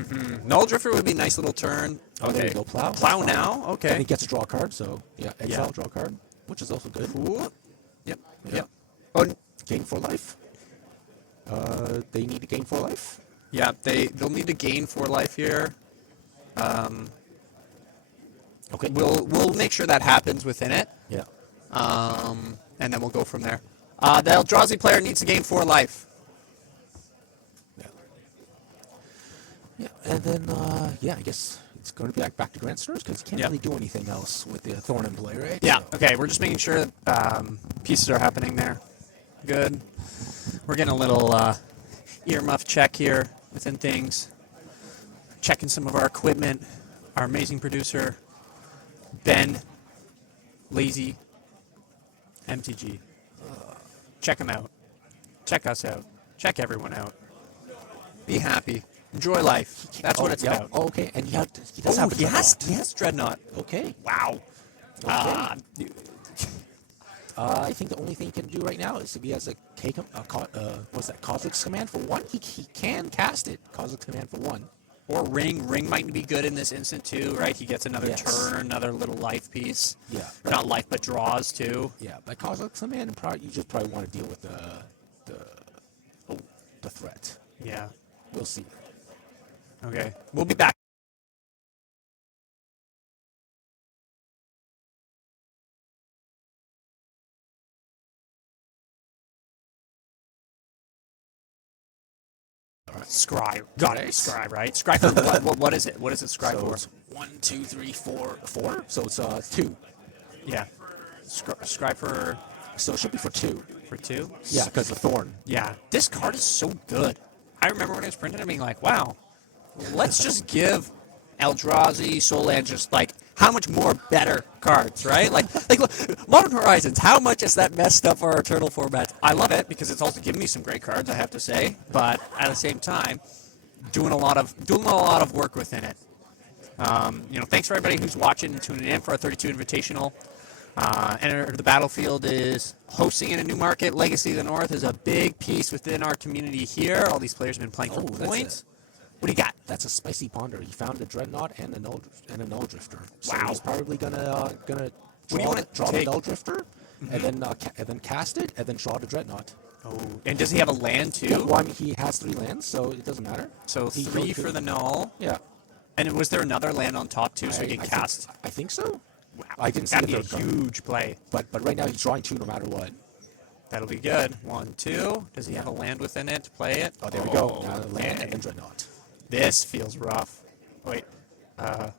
Null Drifter would be a nice little turn. Oh, there Okay, you go, plow. Plow That's fine. now. And Okay. he gets to draw a card, so exile, Yeah. draw a card, which is also good. Cool. Yep. Yeah. Yep. Oh, Gain 4 life. They need to gain 4 life. yeah. They'll need to gain 4 life here. Okay. We'll make sure that happens within it. Yeah. And then we'll go from there. The Eldrazi player needs to gain 4 life. Yeah. Yeah, and then I guess it's going to be back to Grant Stars because he can't Yeah. really do anything else with the Thorn in play, right? Yeah. So- Okay. We're just making sure pieces are happening there. Good. We're getting a little earmuff check here within things. Checking some of our equipment. Our amazing producer, Ben, Lazy, MTG. Check them out. Check us out. Check everyone out. Be happy. Enjoy life. That's what it's yeah. about. Oh, okay, and he does have a he Dreadnought. has Dreadnought. Okay. Wow. I think the only thing he can do right now is if he has a Cosmic's Command for 1, he can cast it. Cosmic's Command for 1. Or Ring. Ring might be good in this instant too, right? He gets another Yes. turn, another little life piece. Yeah. Or not life, but draws too. Yeah, but Cosmic's Command, you just probably want to deal with the threat. Yeah. We'll see. Okay. We'll be back. Scry. Got it. Scry, right? Scry for what is it? What is it Scry So for? it's 1, 2, 3, 4, 4. So it's 2. Yeah. Scry for So it should be for 2. 2? Yeah, because the Thorn. Yeah. This card is so good. I remember when it was printed and being like, wow, let's just give Eldrazi, Solan just like how much more better cards, right? Like look, Modern Horizons, how much is that messed up for our Eternal format? I love it because it's also given me some great cards, I have to say, but at the same time, doing a lot of work within it. Thanks for everybody who's watching and tuning in for our 32 Invitational. Enter the Battlefield is hosting in a Newmarket. Legacy of the North is a big piece within our community here. All these players have been playing for points. What do you got? That's a spicy ponder. He found a Dreadnought and a Null Drifter. So Wow. he's probably gonna do you wanna draw the take? Null Drifter, and then cast it, and then draw the Dreadnought. Oh, and does he have a land too? Yeah, well, I mean, he has 3 lands, so it doesn't matter. So 3 for the null. Yeah. And was there another land on top too, so he could cast? I think so. Wow, I didn't see that'd the be a third card. huge play. But right now he's drawing 2 no matter what. That'll be good. 1, 2. Does he have a land within it to play it? Oh, there we go. Now the land okay. and then Dreadnought. This feels rough. Wait. Okay.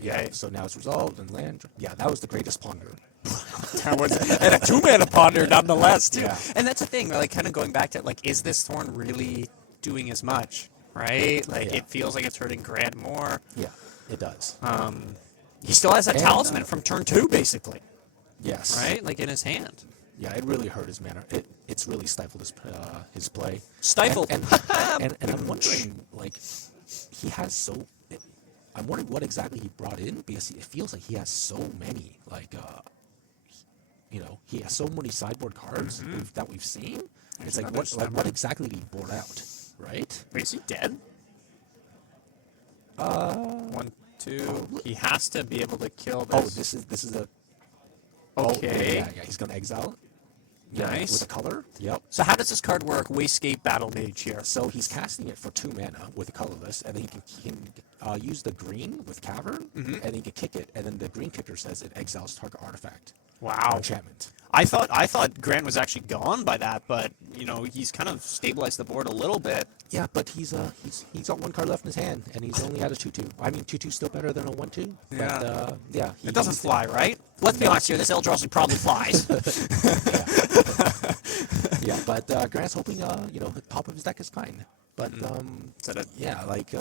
Yeah, so now it's resolved and land. Yeah, that was the greatest ponder. And a 2-mana ponder nonetheless too. Yeah. And that's the thing, like kind of going back to like, is this Thorn really doing as much? Right? Like it feels like it's hurting Grant more. Yeah, it does. He still has that And, talisman from turn 2 basically. Yes. Right? Like in his hand. Yeah, it really hurt his mana. It's really stifled his play. Stifled. And I'm wondering, like, he has so. I'm wondering what exactly he brought in because it feels like he has so many. Like, he has so many sideboard cards that we've seen. It's like what exactly did he board out, right? Wait, is he dead? 1, 2. He has to be able to kill this. Oh, this is a. Okay. Yeah, he's gonna exile. Yeah, Nice. with a color. Yep. So how does this card work? Wastegate Battle Mage here. So he's casting it for 2 mana with a colorless, and then he can use the green with Cavern, and then he can kick it, and then the green kicker says it exiles target artifact. Wow. Or enchantment. I thought Grant was actually gone by that, but he's kind of stabilized the board a little bit. Yeah, but he's got 1 card left in his hand, and he's only at a 2/2. I mean, 2/2 still better than a 1/2. Yeah. But, yeah. It doesn't fly, right? Let's be honest here. This Eldrazi probably flies. Yeah, but Grant's hoping, the top of his deck is fine. But Is that a yeah, like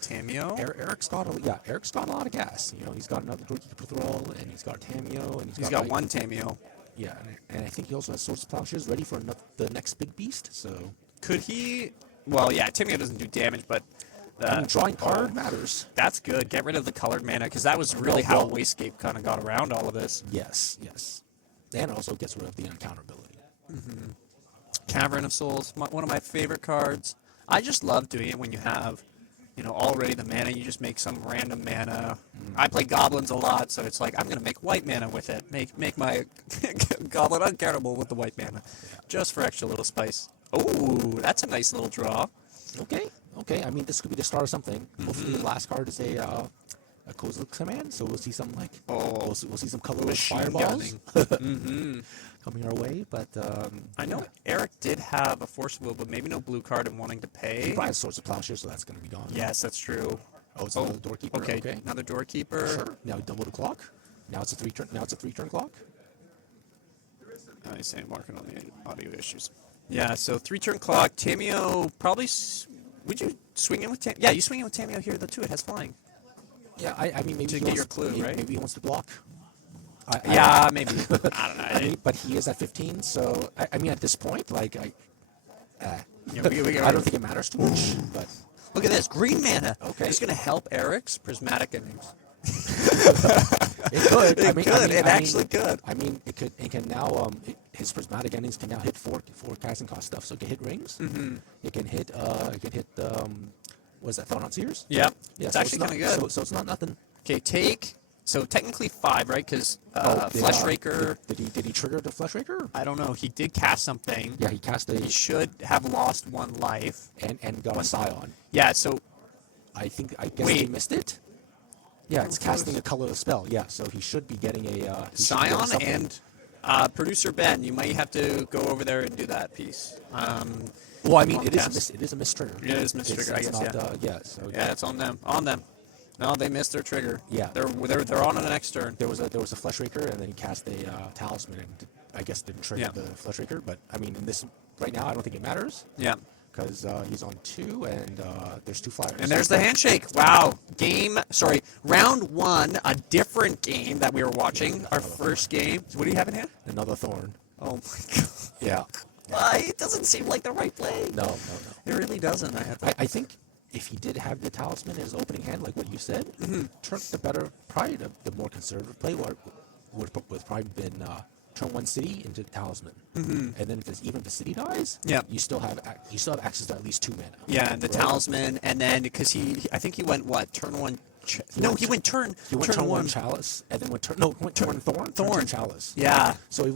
Tameo? Eric's got a lot of gas. He's got another Doorkeeper Thrall, and he's got Tameo, and He's got 1 Tameo. Yeah, and I think he also has Swords of Plowshares ready for the next big beast. So Could he? Well, yeah, Tameo doesn't do damage, but I mean, drawing card matters. that's good. Get rid of the colored mana, because that was really how Wastegate kind of got around all of this. Yes, and also gets rid of the uncounterability. Cavern of Souls, one of my favorite cards. I just love doing it when you have, already the mana. You just make some random mana. I play goblins a lot, so it's like I'm gonna make white mana with it. Make my goblin uncountable with the white mana, just for extra little spice. Oh, that's a nice little draw. Okay. I mean, this could be the start of something. Hopefully, the last card is a Kozilek Command, so we'll see some we'll see some colorless Machine fireballs coming our way. But I know Eric did have a Force of Will, but maybe no blue card and wanting to pay. he probably has Swords of Plowshare, so that's going to be gone. Yes, that's true. Oh, it's another Doorkeeper. Okay, another Doorkeeper. Sure. Now double the clock. Now it's a 3-turn clock. I say marking on the audio issues. Yeah, so 3-turn clock. Tameo probably. Would you swing in with Tameo? Yeah, you swing in with Tameo here though too. It has flying. Yeah, I mean, maybe To he get wants your clue, right? Maybe he wants to block. Maybe. I don't know. I mean, but he is at 15, so I mean, at this point, like, Yeah, I don't think it matters too much. But look at this green mana. Okay. It's gonna help Eric's prismatic innings. It could. It actually could. I mean, it could. It can now. His prismatic endings can now hit four casting cost stuff. So it can hit rings. Mm-hmm. It can hit. It can hit. Was that Thought on Sears? Yeah. Yeah. It's actually kind of good. So it's not nothing. Okay, take. So technically 5, right? Because Fleshraker. Did he trigger the Fleshraker? I don't know. He did cast something. Yeah, he cast a. He should have lost 1 life. And got a Scion. Yeah. So. I guess he missed it. Yeah, it's casting a colorless spell. Yeah, so he should be getting a Scion and producer Ben. You might have to go over there and do that piece. Well, I mean, it is a missed trigger. It is missed trigger. I guess. Yeah, it's on them. On them. No, they missed their trigger. Yeah, they're on the next turn. There was a Fleshraker, and then he cast a Talisman, and I guess didn't trigger the Fleshraker. But I mean, in this right now, I don't think it matters. Yeah. Because he's on 2, and there's 2 flyers. And there's the handshake. Wow. Round 1, a different game that we were watching. Our first game. What do you have in hand? Another Thorn. Oh my god. Yeah. Why? It doesn't seem like the right play. No. It really doesn't. I think if he did have the Talisman in his opening hand, like what you said, probably the more conservative play would probably been turn 1 city into Talisman, and then if the city dies, you still have access to at least 2 mana. Yeah, the Talisman, and then because I think he went what turn 1. He went turn 1 Chalice, and then went turn 1 Thorn. Turn 2 Chalice. Yeah. So if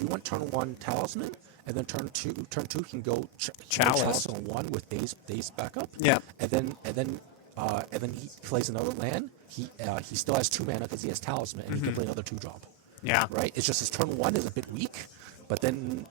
he went turn 1 Talisman, and then turn two he can go Chalice on 1 with Daze backup. Yeah. And then he plays another land. He still has 2 mana because he has Talisman, and he can play another 2-drop. Yeah. Right? It's just his turn 1 is a bit weak, but then,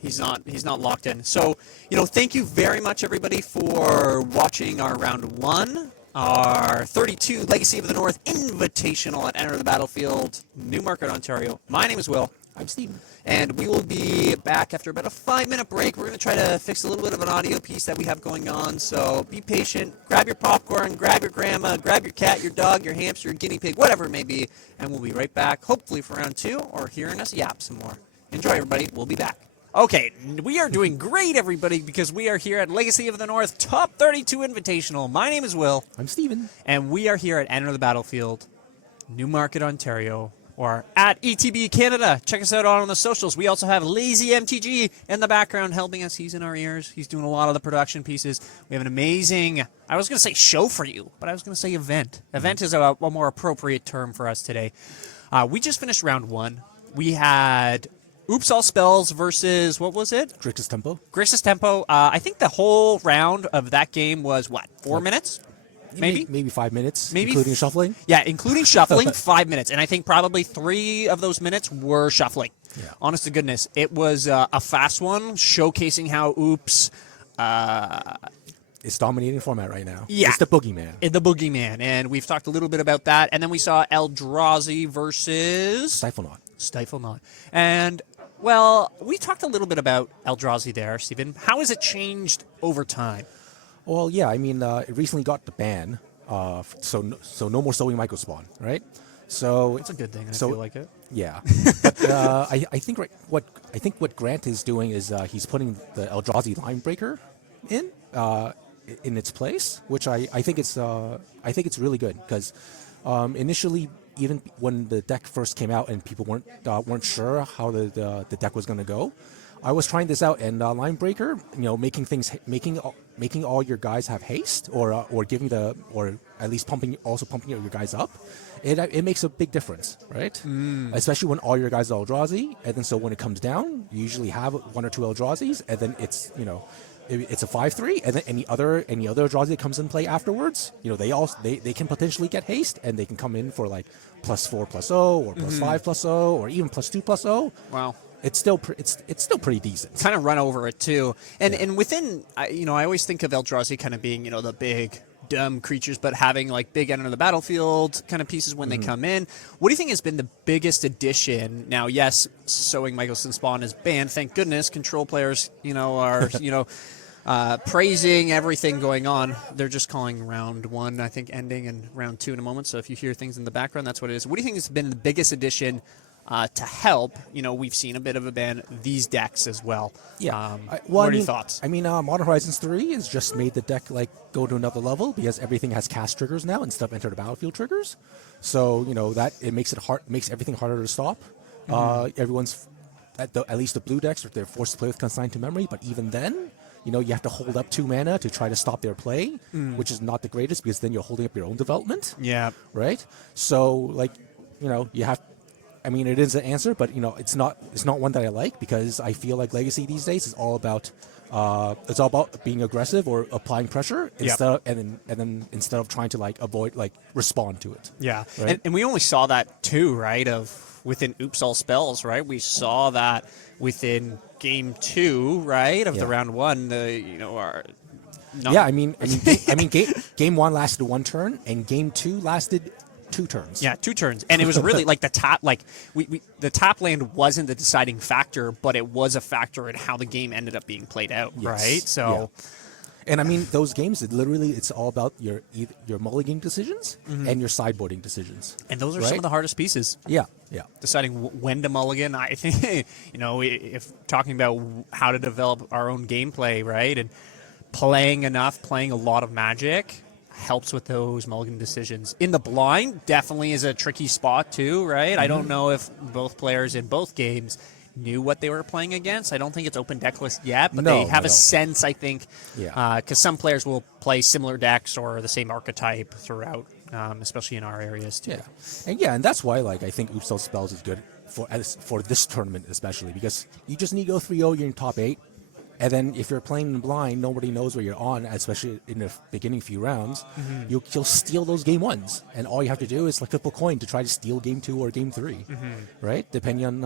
he's not locked in. So, thank you very much, everybody, for watching our round 1, our 32 Legacy of the North Invitational at Enter the Battlefield, Newmarket, Ontario. My name is Will. I'm Steven. And we will be back after about a 5-minute break. We're going to try to fix a little bit of an audio piece that we have going on. So be patient. Grab your popcorn, grab your grandma, grab your cat, your dog, your hamster, your guinea pig, whatever it may be. And we'll be right back, hopefully for round 2 or hearing us yap some more. Enjoy, everybody. We'll be back. Okay, we are doing great, everybody, because we are here at Legacy of the North Top 32 Invitational. My name is Will. I'm Steven. And we are here at Enter the Battlefield, Newmarket, Ontario, or at ETB Canada. Check us out on the socials. We also have Lazy MTG in the background helping us. He's in our ears. He's doing a lot of the production pieces. We have an amazing, I was going to say show for you, but I was going to say event. Event is a more appropriate term for us today. We just finished round 1. We had Oops All Spells versus, what was it? Grixis Tempo. Grixis Tempo. I think the whole round of that game was, 4 minutes? Maybe 5 minutes, including shuffling. Yeah, including shuffling, 5 minutes, and I think probably 3 of those minutes were shuffling. Yeah. Honest to goodness, it was a fast one, showcasing how Oops. It's dominating format right now. Yeah, it's the boogeyman. The boogeyman, and we've talked a little bit about that, and then we saw Eldrazi versus Stiflenought, and well, we talked a little bit about Eldrazi there, Stephen. How has it changed over time? Well, yeah, I mean, it recently got the ban, so no more sewing microspawn, right? So it's a good thing. I feel like it. Yeah, but I think what Grant is doing is he's putting the Eldrazi Linebreaker in its place, which I think it's really good because initially, even when the deck first came out and people weren't sure how the deck was going to go, I was trying this out, and Linebreaker, making all your guys have haste, or at least pumping your guys up, it makes a big difference, right? Especially when all your guys are Eldrazi, and then so when it comes down, you usually have 1 or 2 Eldrazi's, and then it's a 5/3, and then any other Eldrazi that comes in play afterwards, they can potentially get haste, and they can come in for like +4/+0 or +5/+0 or even +2/+0. Wow. It's still pretty decent. Kind of run over it too, and within I always think of Eldrazi kind of being the big dumb creatures, but having like big enter the battlefield kind of pieces when they come in. What do you think has been the biggest addition? Now, yes, sewing Michelson Spawn is banned. Thank goodness. Control players, are praising everything going on. They're just calling round 1, I think, ending, and round 2 in a moment. So if you hear things in the background, that's what it is. What do you think has been the biggest addition to help, we've seen a bit of a ban these decks as well. Yeah. What are your thoughts? I mean, Modern Horizons 3 has just made the deck like go to another level because everything has cast triggers now instead of enter the battlefield triggers. So that it makes everything harder to stop. Everyone's at least the blue decks, they're forced to play with Consigned to Memory, but even then, you have to hold up 2 mana to try to stop their play, which is not the greatest because then you're holding up your own development. Yeah. Right. So you have. I mean, it is an answer, but it's not one that I like because I feel like Legacy these days is all about being aggressive or applying pressure instead of trying to avoid respond to it. Yeah, right? and we only saw that too, right? Within Oops All Spells, right? We saw that within Game 2, right, of the round 1. Game 1 lasted 1 turn, and Game 2 lasted 2 turns. Yeah, 2 turns, and it was really the top. The top land wasn't the deciding factor, but it was a factor in how the game ended up being played out, right? So, and I mean those games. It's all about your mulliganing decisions and your sideboarding decisions, and those are some of the hardest pieces. Yeah. Deciding when to mulligan. I think if talking about how to develop our own gameplay, right, and playing a lot of Magic helps with those mulligan decisions. In the blind, definitely is a tricky spot too, right? I don't know if both players in both games knew what they were playing against. I don't think it's open deck list yet, but they have a sense, I think, because some players will play similar decks or the same archetype throughout, especially in our areas too. And that's why I think Oops All Spells is good for this tournament especially, because you just need to go 3-0, you're in top 8. And then if you're playing in blind, nobody knows where you're on, especially in the beginning few rounds. You'll steal those game 1s. And all you have to do is flip a coin to try to steal game 2 or game 3. Right? Depending on,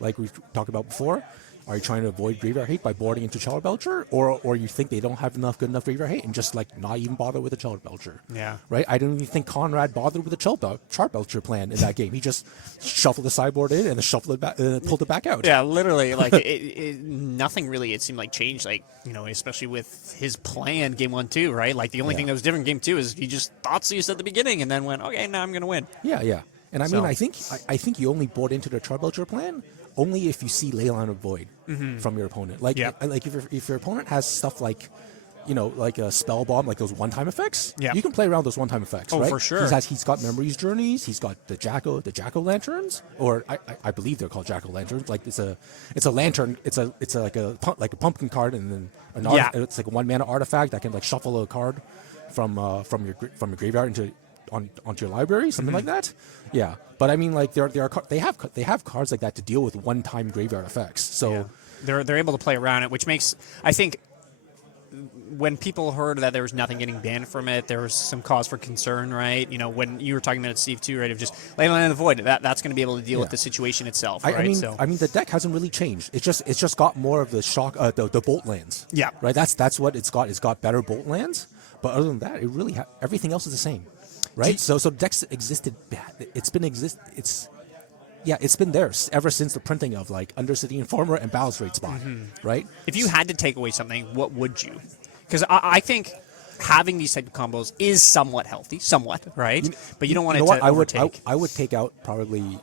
like we talked about before. Are you trying to avoid graveyard hate by boarding into Child Belcher? Or you think they don't have good enough graveyard hate and just not even bother with a Child Belcher? Yeah. Right? I don't even think Conrad bothered with a Child Belcher plan in that game. He just shuffled the sideboard in and then shuffled it back and pulled it back out. Yeah, literally. Nothing really, it seemed changed, especially with his plan game 1, 2, right? The only thing that was different game 2 is he just Thoughtseize at the beginning and then went, okay, now I'm going to win. Yeah. And I mean, I think you only board into the Child Belcher plan only if you see Leyline of Void from your opponent. If your opponent has stuff like a Spell Bomb, those one-time effects, you can play around those one-time effects, right? For sure. He's got Memories Journeys, he's got the Jack-O-Lanterns, or I believe they're called Jack-O-Lanterns. It's a lantern, it's like a pumpkin card, and then it's like a 1-mana artifact that can shuffle a card from your graveyard onto your library, something like that. Yeah, but I mean, they have cards like that to deal with one-time graveyard effects. So they're able to play around it, which makes, I think, when people heard that there was nothing getting banned from it, there was some cause for concern, right? When you were talking about it, Steve, too, right? Of just Leyline of the Void, that's going to be able to deal with the situation itself, right? I mean, the deck hasn't really changed. It's just got more of the shock, the bolt lands. Yeah, right. That's what it's got. It's got better bolt lands, but other than that, it really everything else is the same. Right, so decks existed. It's been there ever since the printing of Undercity Informer and Balance Rate Spot, right? If you had to take away something, what would you? Because I think having these type of combos is somewhat healthy, right? But you don't want it to overtake. I would take out probably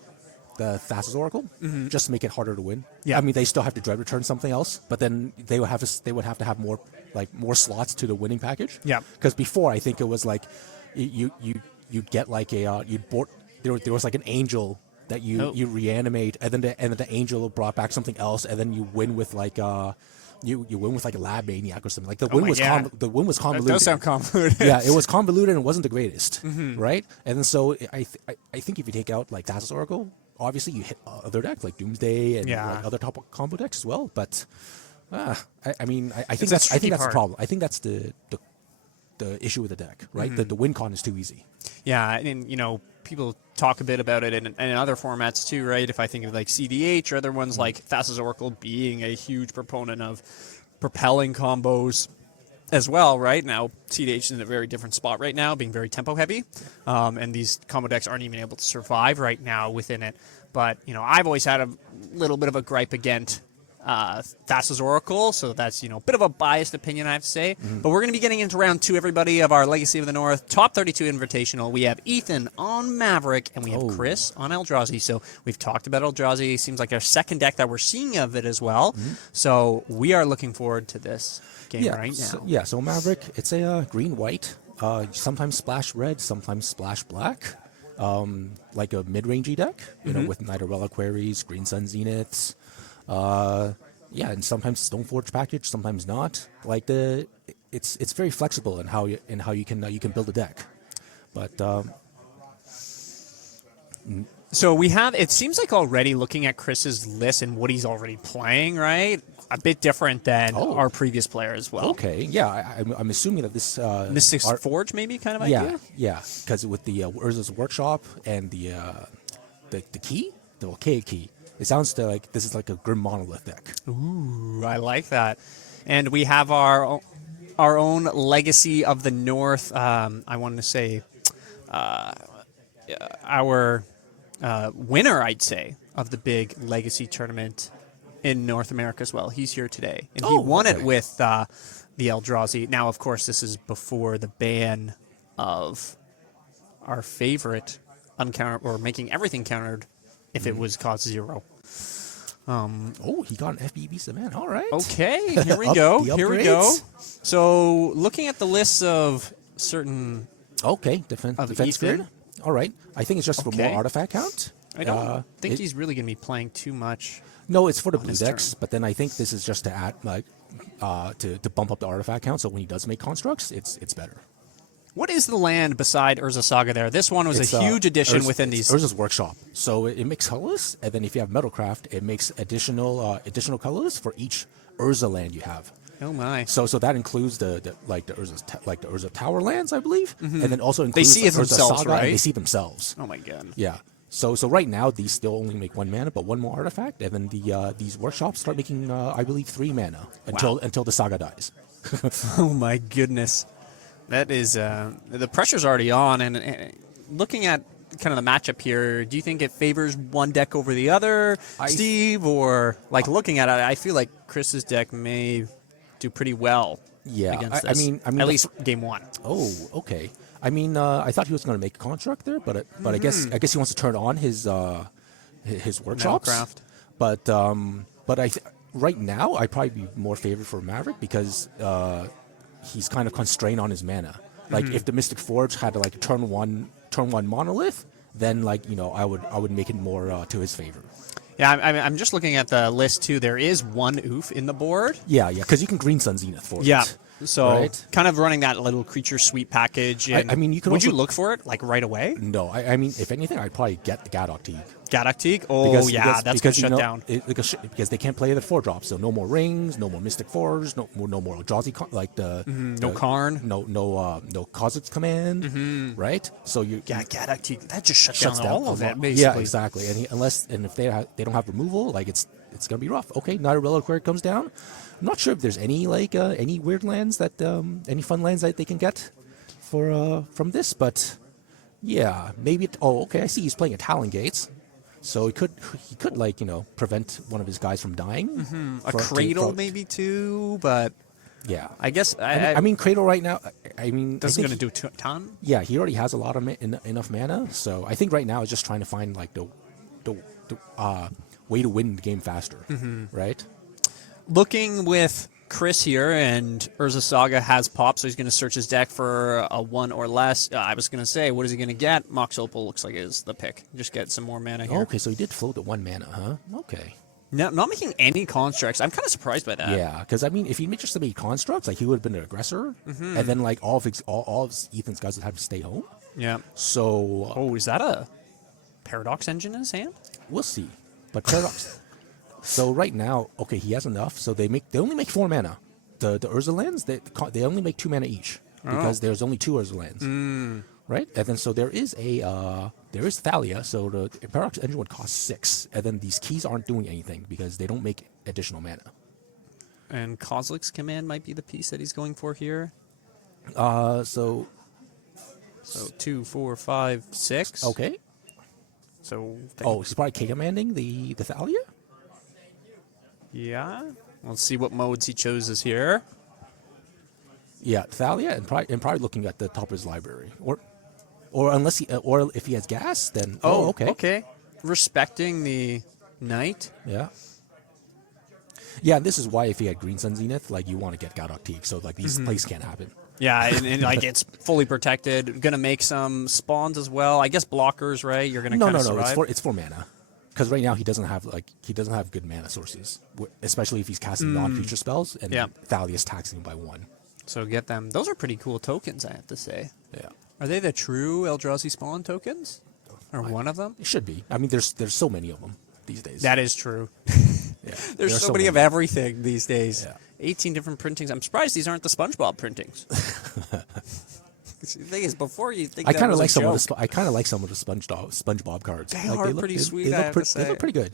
the Thassa's Oracle just to make it harder to win. Yeah, I mean they still have to dread return something else, but then they would have to have more slots to the winning package. Yeah, because before I think it was you'd get there was an angel that you reanimate, and then the angel brought back something else, and then you win with you win with a Lab Maniac or something. The win was convoluted. That does sound convoluted. Yeah, it was convoluted and it wasn't the greatest, right? And then so I think if you take out Thassa's Oracle, obviously you hit other decks like Doomsday and other top combo decks as well. But I think that's the problem. I think that's the issue with the deck, right? The win con is too easy. Yeah, and people talk a bit about it in other formats too, right? If I think of CDH or other ones like Thassa's Oracle being a huge proponent of propelling combos as well, right? Now, CDH is in a very different spot right now, being very tempo heavy, and these combo decks aren't even able to survive right now within it. But, I've always had a little bit of a gripe against Thassa's Oracle, so that's, a bit of a biased opinion, I have to say. But we're going to be getting into round 2, everybody, of our Legacy of the North Top 32 Invitational. We have Ethan on Maverick, and we have Chris on Eldrazi. So we've talked about Eldrazi. Seems like our second deck that we're seeing of it as well. So we are looking forward to this game right now. So Maverick, it's a green-white, sometimes splash red, sometimes splash black. Like a mid-rangey deck, with Night Reliquaries, Green Sun Zeniths, and sometimes Stoneforge package, sometimes not. Like it's very flexible in how you can build a deck. But so we have. It seems like already looking at Chris's list and what he's already playing, right? A bit different than our previous player as well. Okay, yeah, I'm assuming that this Mystic Forge maybe kind of idea. Yeah, because with the Urza's Workshop and the key, the archaic key, it sounds like this is like a Grim Monolith deck. Ooh, I like that. And we have our own Legacy of the North. I wanted to say our winner, I'd say, of the big Legacy tournament in North America as well. He's here today, and he won it with the Eldrazi. Now, of course, this is before the ban of our favorite uncountered, or making everything countered if it was cost 0. He got an FBB Savannah. All right. Okay, here we go. Here we go. So, looking at the list of certain defense grid. All right. I think it's just for more artifact count. I don't think he's really going to be playing too much. No, it's for the blue decks, but then I think this is just to add to bump up the artifact count. So when he does make constructs, it's better. What is the land beside Urza Saga there? This one was a huge addition within these. Urza's Workshop. So it makes colorless, and then if you have Metalcraft, it makes additional colorless for each Urza land you have. Oh my! So that includes the Urza Tower lands, I believe, and then also includes they see Urza themselves, Saga, right? and they see themselves. Oh my god! Yeah. So right now these still only make 1 mana, but 1 more artifact, and then these workshops start making I believe 3 mana until the Saga dies. Oh my goodness, that is the pressure's already on. And looking at kind of the matchup here, do you think it favors one deck over the other, Steve, or looking at it, I feel like Chris's deck may do pretty well. Yeah, against this. I mean, at least game 1. Oh, okay. I mean, I thought he was going to make a construct there, but I guess he wants to turn on his workshops. Metalcraft. But right now I'd probably be more favored for Maverick because he's kind of constrained on his mana. Like if the Mystic Forge had to turn one monolith, then I would make it more to his favor. Yeah, I'm just looking at the list too. There is 1 oof in the board. Yeah, because you can Green Sun Zenith for it. Yeah. So kind of running that little creature sweep package. And I mean, you could. Would you look for it right away? No, I mean, if anything, I'd probably get the Gadok Teague. Gadok Teague? Oh, that's going to shut down. Because they can't play the 4-drops, so no more rings, no more Mystic Forge, no more Eldrazi, no Karn, no Kha'Zix Command, right? So Gadok Teague, that just shuts down all of it, basically. Yeah, exactly. And if they don't have removal, it's going to be rough. Okay, Night Reliquary comes down. I'm not sure if there's any any weird lands that any fun lands that they can get from this, but yeah, maybe. I see he's playing a Talon Gates, so he could prevent one of his guys from dying. A Cradle maybe too, but yeah, I guess I mean Cradle right now. I mean, doesn't going to do a ton. Yeah, he already has a lot of enough mana, so I think right now is just trying to find the way to win the game faster, right? Looking with Chris here, and Urza Saga has pop, so he's going to search his deck for a 1 or less. I was going to say, what is he going to get? Mox Opal looks like is the pick. Just get some more mana here. Okay, so he did float the 1 mana, huh? Okay. No, not making any constructs. I'm kind of surprised by that. Yeah, because I mean, if he just made constructs, he would have been an aggressor, and then all of Ethan's guys would have to stay home. Yeah. So. Is that a Paradox engine in his hand? We'll see, but Paradox. So right now, okay, he has enough. So they only make 4 mana. The Urza lands they only make 2 mana each because there's only 2 Urza lands, right? And then so there is Thalia. So the Paradox engine would cost 6, and then these keys aren't doing anything because they don't make additional mana. And Kha'Zix Command might be the piece that he's going for here. So 2, 4, 5, 6. Okay. So he's probably K commanding the Thalia. Yeah. Let's see what modes he chooses here. Yeah, Thalia, and probably looking at the top of his library, or unless he, or if he has gas, then okay. Okay. Respecting the knight. Yeah. Yeah, this is why if he had Green Sun Zenith, like you want to get Gadok Teak, so like these plays can't happen. Yeah, and like it's fully protected. Gonna make some spawns as well. I guess blockers, right? You're gonna kind of survive. It's for mana. Because right now he doesn't have good mana sources, especially if he's casting non-creature spells, and Thalia's taxing him by 1. So get them. Those are pretty cool tokens, I have to say. Yeah. Are they the true Eldrazi spawn tokens? Or one of them? It should be. I mean, there's so many of them these days. That is true. Yeah. There's so many of everything these days. Yeah. 18 different printings. I'm surprised these aren't the SpongeBob printings. The thing is, before you think I that kind of was like a some joke, of the I kind of like some of the SpongeBob cards. They like, are pretty sweet. They look pretty good.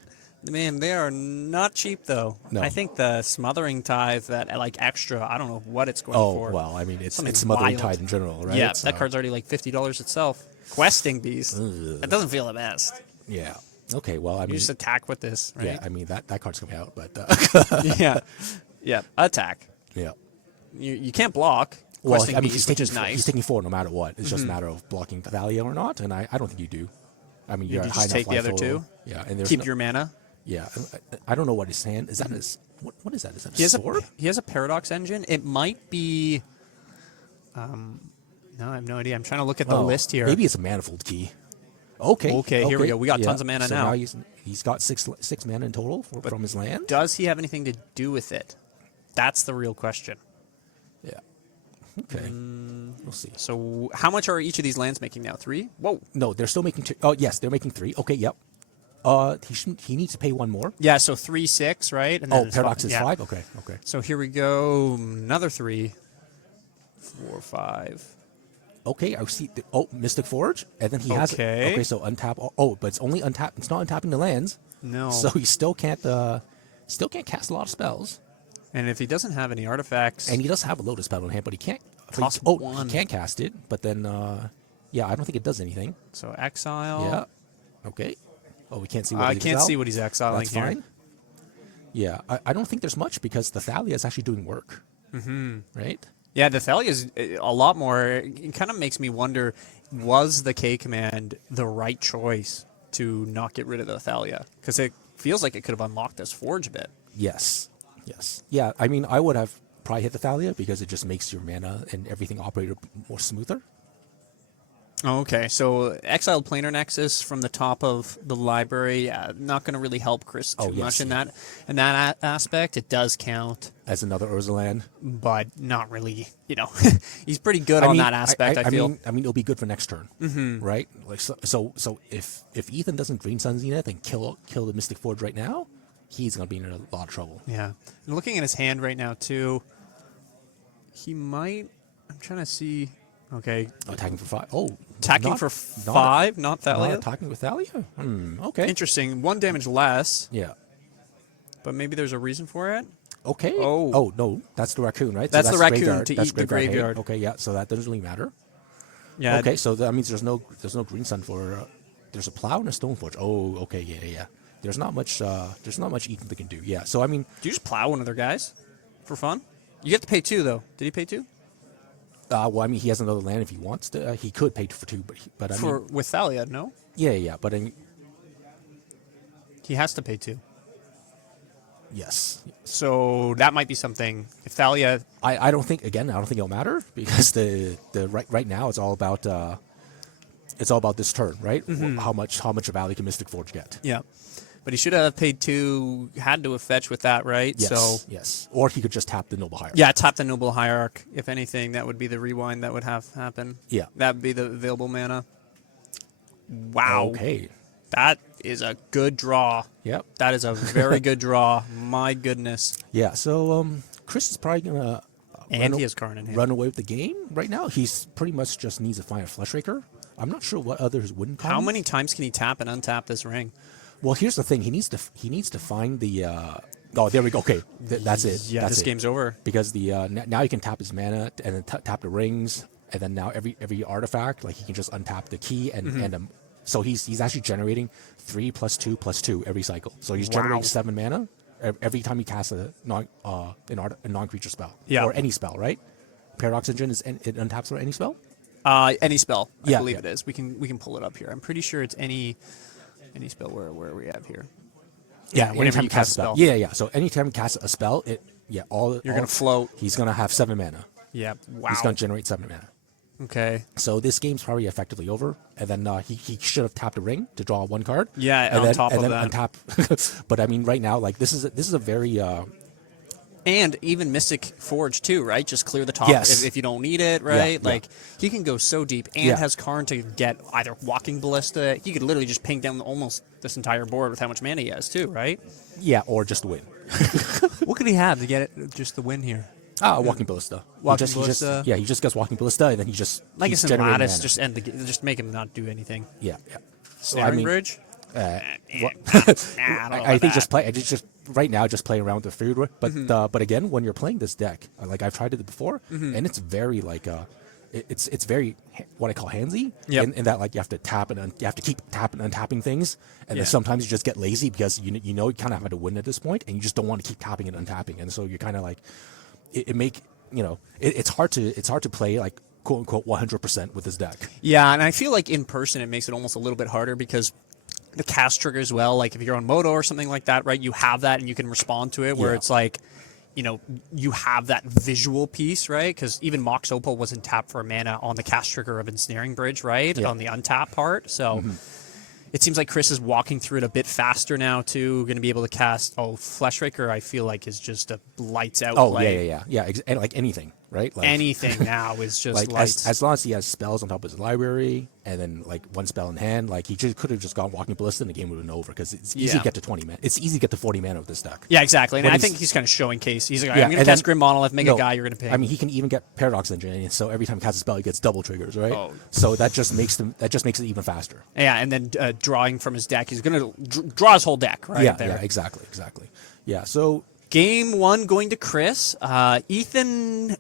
Man, they are not cheap though. No. I think the Smothering Tithe, that like extra, I don't know what it's going for. Oh well, I mean it's Something Smothering wild. Tide in general, right? Yeah, So, that card's already like $50 itself. Questing Beast. That doesn't feel the best. yeah. Okay. Well, I You mean, just attack with this, right? yeah. I mean that card's coming out, but yeah. Attack. yeah. You can't block. Well, Questing I mean, Beast, he's taking which is nice. he's taking 4 no matter what. It's just a matter of blocking Thalia or not, and I don't think you do. I mean, you're You at high just enough take the life other total. two? Yeah, and there's Keep no, your mana. yeah. I don't know what his hand is. That his what is that? Is that He a has sword? he has a Paradox Engine. It might be. No, I have no idea. I'm trying to look at the Oh, list here. Maybe it's a manifold key. Okay. Okay, here we go. We got tons of mana so now. He's got six mana in total from his land. Does he have anything to do with it? That's the real question. Yeah. Okay. We'll see. So, how much are each of these lands making now? 3? Whoa. No, they're still making 2. Oh, yes, they're making 3. Okay, yep. He needs to pay 1 more. Yeah, so 3, 6, right? And Oh, it's Paradox is yeah. 5? Okay. So here we go. Another 3, 4, 5. Okay, I see. Mystic Forge, and then he has. Okay. Okay, so untap. Oh, but it's only untap. It's not untapping the lands. No. So he still can't cast a lot of spells. And if he doesn't have any artifacts, And he does have a Lotus Pebble in hand, but he can't. Cost he 1. can't cast it. But then, yeah, I don't think it does anything. so exile. Yeah. Okay. Oh, we can't see what I he's can't exiled? see what he's exiling That's here. fine. Yeah, I don't think there's much because the Thalia is actually doing work. Mm-hmm. Right? Yeah, the Thalia is a lot more. It kind of makes me wonder, was the K command the right choice to not get rid of the Thalia? Because it feels like it could have unlocked this Forge a bit. Yes. Yeah, I mean, I would have probably hit the Thalia because it just makes your mana and everything operate more smoother. Oh, okay, so exiled Planar Nexus from the top of the library, not going to really help Chris too much in that aspect. It does count, As another Urzaland. but not really. You know, he's pretty good on that aspect. I feel. I mean, it'll be good for next turn, right? Like so if Ethan doesn't Green Sun Zenith and kill the Mystic Forge right now, he's gonna be in a lot of trouble. Yeah, and looking at his hand right now too, he might. I'm trying to see. Okay, Attacking for 5. Oh, attacking for 5, not Thalia. Not attacking with Thalia. Okay. Interesting. 1 damage less, Yeah. but maybe there's a reason for it. Okay. Oh. Oh no, that's the raccoon, right? That's the raccoon graveyard. to That's eat the graveyard. Okay, yeah. So that doesn't really matter. Yeah. Okay, so that means there's no Green Sun for. There's a plow and a Stoneforge. Oh, okay, yeah. There's not much. There's not much Ethan that can do. Yeah. So I mean, Do you just plow one of their guys for fun? You get to pay 2 though. Did he pay 2? well, I mean, he has another land if he wants to. He could pay for 2, but I mean, With Thalia, no. yeah. But I mean, He has to pay 2. yes. So that might be something. If Thalia, I don't think it'll matter because the right now it's all about this turn, right? How much value can Mystic Forge get? yeah, but he should have paid 2. Had to have fetched with that, right? Yes. So Yes. Or he could just tap the Noble Hierarch. yeah, tap the Noble Hierarch. If anything, that would be the rewind that would have happen. Yeah. That would be the available mana. Wow. Okay. That is a good draw. Yep. That is a very good draw. My goodness. Yeah. So Chris is probably gonna And he has Karn in hand. run away with the game right now. He's pretty much just needs to find a Fleshraker. I'm not sure what others wouldn't call How him. many times can he tap and untap this ring? Well, here's the thing. He needs to find the. Oh, there we go. Okay, that's it. Yeah, that's this it. game's over. Because the now you can tap his mana and then tap the rings, and then now every artifact, like he can just untap the key and so he's actually generating 3 + 2 + 2 every cycle. So he's generating 7 mana, every time you cast a non-creature spell Yeah. or any spell, right? Paradox Engine it untaps for any spell. Any spell, I Yeah, believe yeah. it is. We can pull it up here. I'm pretty sure it's any spell. Where we have here? Yeah, whenever anytime you you cast a spell. Yeah. So anytime you cast a spell, you're gonna float. He's gonna have 7 mana. Yeah. Wow. He's gonna generate 7 mana. Okay. So this game's probably effectively over, and then he should have tapped a ring to draw 1 card. Yeah, and on then, top and of then that. untap. But I mean, right now, like this is a very And even Mystic Forge too, right? Just clear the top Yes. if you don't need it, right? Yeah. Like he can go so deep and Yeah. has Karn to get either Walking Ballista. He could literally just ping down almost this entire board with how much mana he has too, right? or just win. What could he have to get it just the win here? Walking Ballista. Walking He Ballista. he just gets Walking Ballista, and then he just Like he's it's generating Lattice, mana. just make him not do anything. Yeah. Snaring Bridge. I think just right now just play around with the food, but again, when you're playing this deck, like I've tried it before, and it's very like it's very what I call handsy, in that like you have to tap and you have to keep tapping and untapping things, and then sometimes you just get lazy because you know you kind of have to win at this point, and you just don't want to keep tapping and untapping, and so you're kind of like it's hard to play like quote unquote 100% with this deck. Yeah, and I feel like in person it makes it almost a little bit harder because the cast trigger as well, like if you're on Moto or something like that, right, you have that and you can respond to it where it's like, you have that visual piece, right? Because even Mox Opal wasn't tapped for a mana on the cast trigger of Ensnaring Bridge, right? On the untap part. So it seems like Chris is walking through it a bit faster now too. Going to be able to cast, Fleshraker I feel like is just a lights out play. Yeah. And like anything, right? Like Anything now is just like lights. as long as he has spells on top of his library and then like 1 spell in hand, like he just could have just gone Walking Ballista and the game would have been over because it's easy to get to 20 mana. It's easy to get to 40 mana with this deck. Yeah, exactly. And When I think he's kind of showing case. He's like, I'm going to and cast then- Grim Monolith, make a No, guy you're going to pick. I mean, he can even get Paradox Engine, and so every time he casts a spell, he gets double triggers, right? Oh. So that just makes it even faster. Yeah, and then drawing from his deck, he's going to draw his whole deck, right? Yeah, exactly. Yeah, so Game 1 going to Chris. Ethan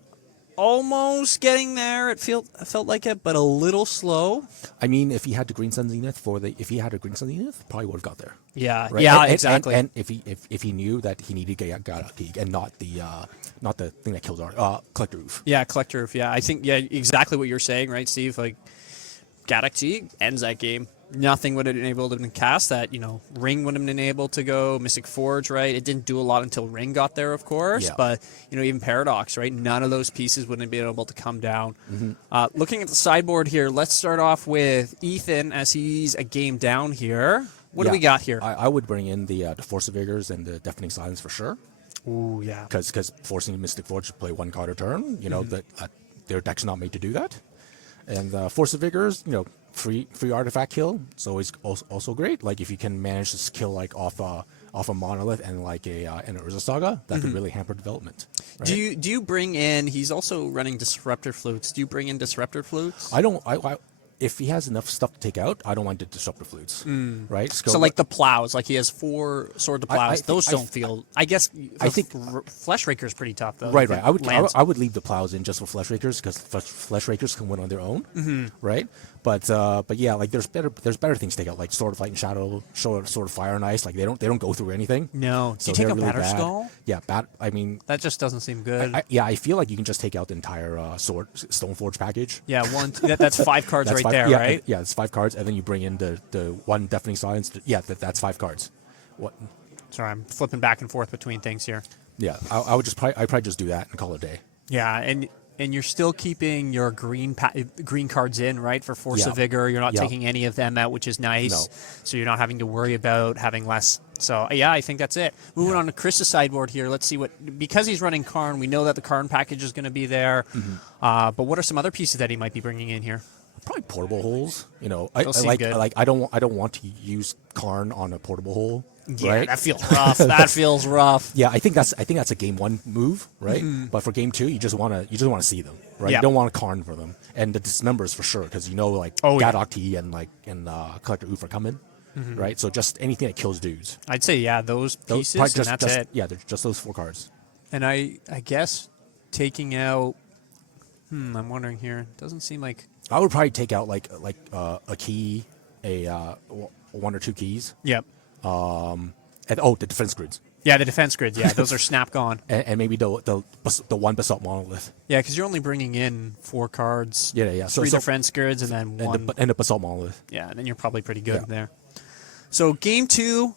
almost getting there. It felt like it, but a little slow. I mean, if he had the Green Sun Zenith probably would have got there. Yeah, Right? yeah, And exactly. And if he knew that he needed to get God Peak and not the thing that kills our Collector Roof. Yeah, Collector Roof. Yeah, I think exactly what you're saying, right, Steve? Like Galaxy ends that game. Nothing would have been able to cast that. Ring wouldn't have been able to go. Mystic Forge, right? It didn't do a lot until Ring got there, of course. Yeah. But even Paradox, right? None of those pieces wouldn't have been able to come down. Looking at the sideboard here, let's start off with Ethan as he's a game down here. What do we got here? I would bring in the Force of Vigors and the Deafening Silence for sure. Ooh, yeah. Because forcing Mystic Forge to play 1 card a turn, that their deck's not made to do that. And Force of Vigors, free artifact kill, is always also great. Like if you can manage to kill like off a Monolith and like an Urza Saga, that could really hamper development. Right? Do you bring in? He's also running Disruptor Flutes. Do you bring in Disruptor Flutes? I don't. If he has enough stuff to take out, I don't want to Disruptor Flutes. Right. So like the plows, like he has 4 Sword to Plows. Those don't feel. I guess. I think Fleshraker is pretty tough though. Right. I would leave the plows in just for Fleshrakers because Fleshrakers can win on their own. Right. But yeah, like there's better things to take out, like Sword of Light and Shadow, Sword of Fire and Ice. Like they don't go through anything. No. So Do you take they're a really bad. Batterskull? Yeah. I mean. That just doesn't seem good. I feel like you can just take out the entire Stoneforge package. Yeah. That's 5 cards That's right 5, there, yeah, right? Yeah, it's 5 cards, and then you bring in the 1 Deafening Silence. Yeah, that's 5 cards. What? Sorry, I'm flipping back and forth between things here. Yeah, I'd probably just do that and call it a day. Yeah, and you're still keeping your green cards in, right, for Force of Yeah. Vigor. You're not Yeah. taking any of them out, which is nice. No. So you're not having to worry about having less. So, yeah, I think that's it. Moving on to Chris's sideboard here. Let's see because he's running Karn, we know that the Karn package is going to be there. But what are some other pieces that he might be bringing in here? Probably portable holes. Those seem good. I don't want to use Karn on a portable hole. Yeah, right? that feels rough. That feels rough. Yeah, I think that's a game 1 move, right? But for game 2, you just want to see them, right? Yeah. You don't want to Karn for them, and the dismembers for sure, because Gadok T and Collector Oof are coming, right? So just anything that kills dudes. I'd say, those pieces, probably and that's it. Yeah, they're just those 4 cards. And I guess taking out... I'm wondering here. Doesn't seem like... I would probably take out a key, 1 or 2 keys. Yep. And the defense grids. Yeah, the defense grids. Yeah, those are snap gone. And maybe the one Basalt Monolith. Yeah, because you're only bringing in 4 cards. Yeah. Three defense grids and then one. And the Basalt Monolith. Yeah, and then you're probably pretty good there. So game 2,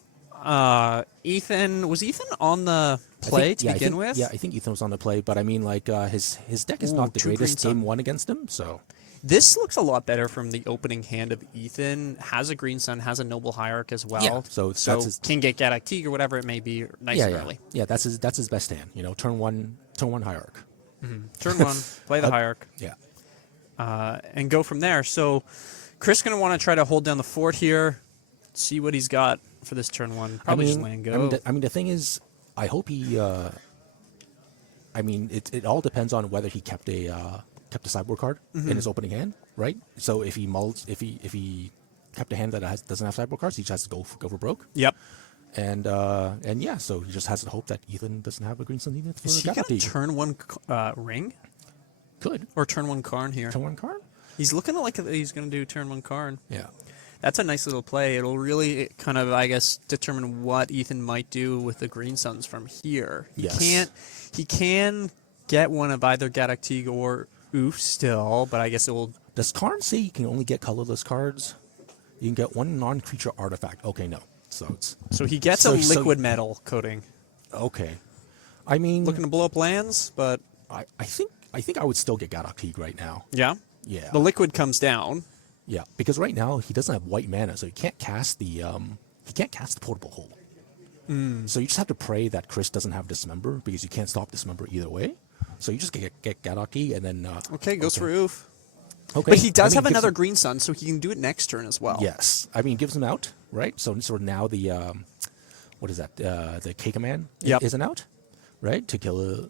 Ethan was on the play to begin with. Yeah, I think Ethan was on the play, but I mean, like his deck is not the greatest game 1 against him. So this looks a lot better from the opening hand of Ethan. Has a Green Sun, has a Noble Hierarch as well. Yeah, so that's his, can get Gaddock or whatever it may be nice and early. Yeah, that's his best hand. You know, turn one Hierarch. Turn 1, play the Hierarch. Yeah. And go from there. So Chris going to want to try to hold down the fort here, see what he's got for this turn 1. Probably just land go. I mean, the thing is, I hope he. I mean, it all depends on whether he kept a sideboard card in his opening hand, right? So if he kept a hand that doesn't have sideboard cards, he just has to go for broke. Yep. And yeah, so he just has to hope that Ethan doesn't have a Green Sun even for Is he got a turn 1 ring? Could. Or turn 1 Karn here. Turn 1 Karn? He's looking like he's going to do turn 1 Karn. Yeah. That's a nice little play. It'll really kind of, I guess, determine what Ethan might do with the Green Suns from here. He can get one of either Gaddock or Oof still, but I guess it will... Does Karn say you can only get colorless cards? You can get one non-creature artifact. Okay, no. So he gets a liquid metal coating. Okay. I mean... Looking to blow up lands, but... I think I would still get Gaddock right now. Yeah? Yeah. The liquid comes down. Yeah, because right now he doesn't have white mana, so he can't cast the portable hole. So you just have to pray that Chris doesn't have Dismember, because you can't stop Dismember either way. So you just get Gaddock and then goes for Oof. Okay. But he does have another Green Sun, so he can do it next turn as well. Yes. I mean, gives him out, right? So now the what is that? The K Command isn't out, right? To kill the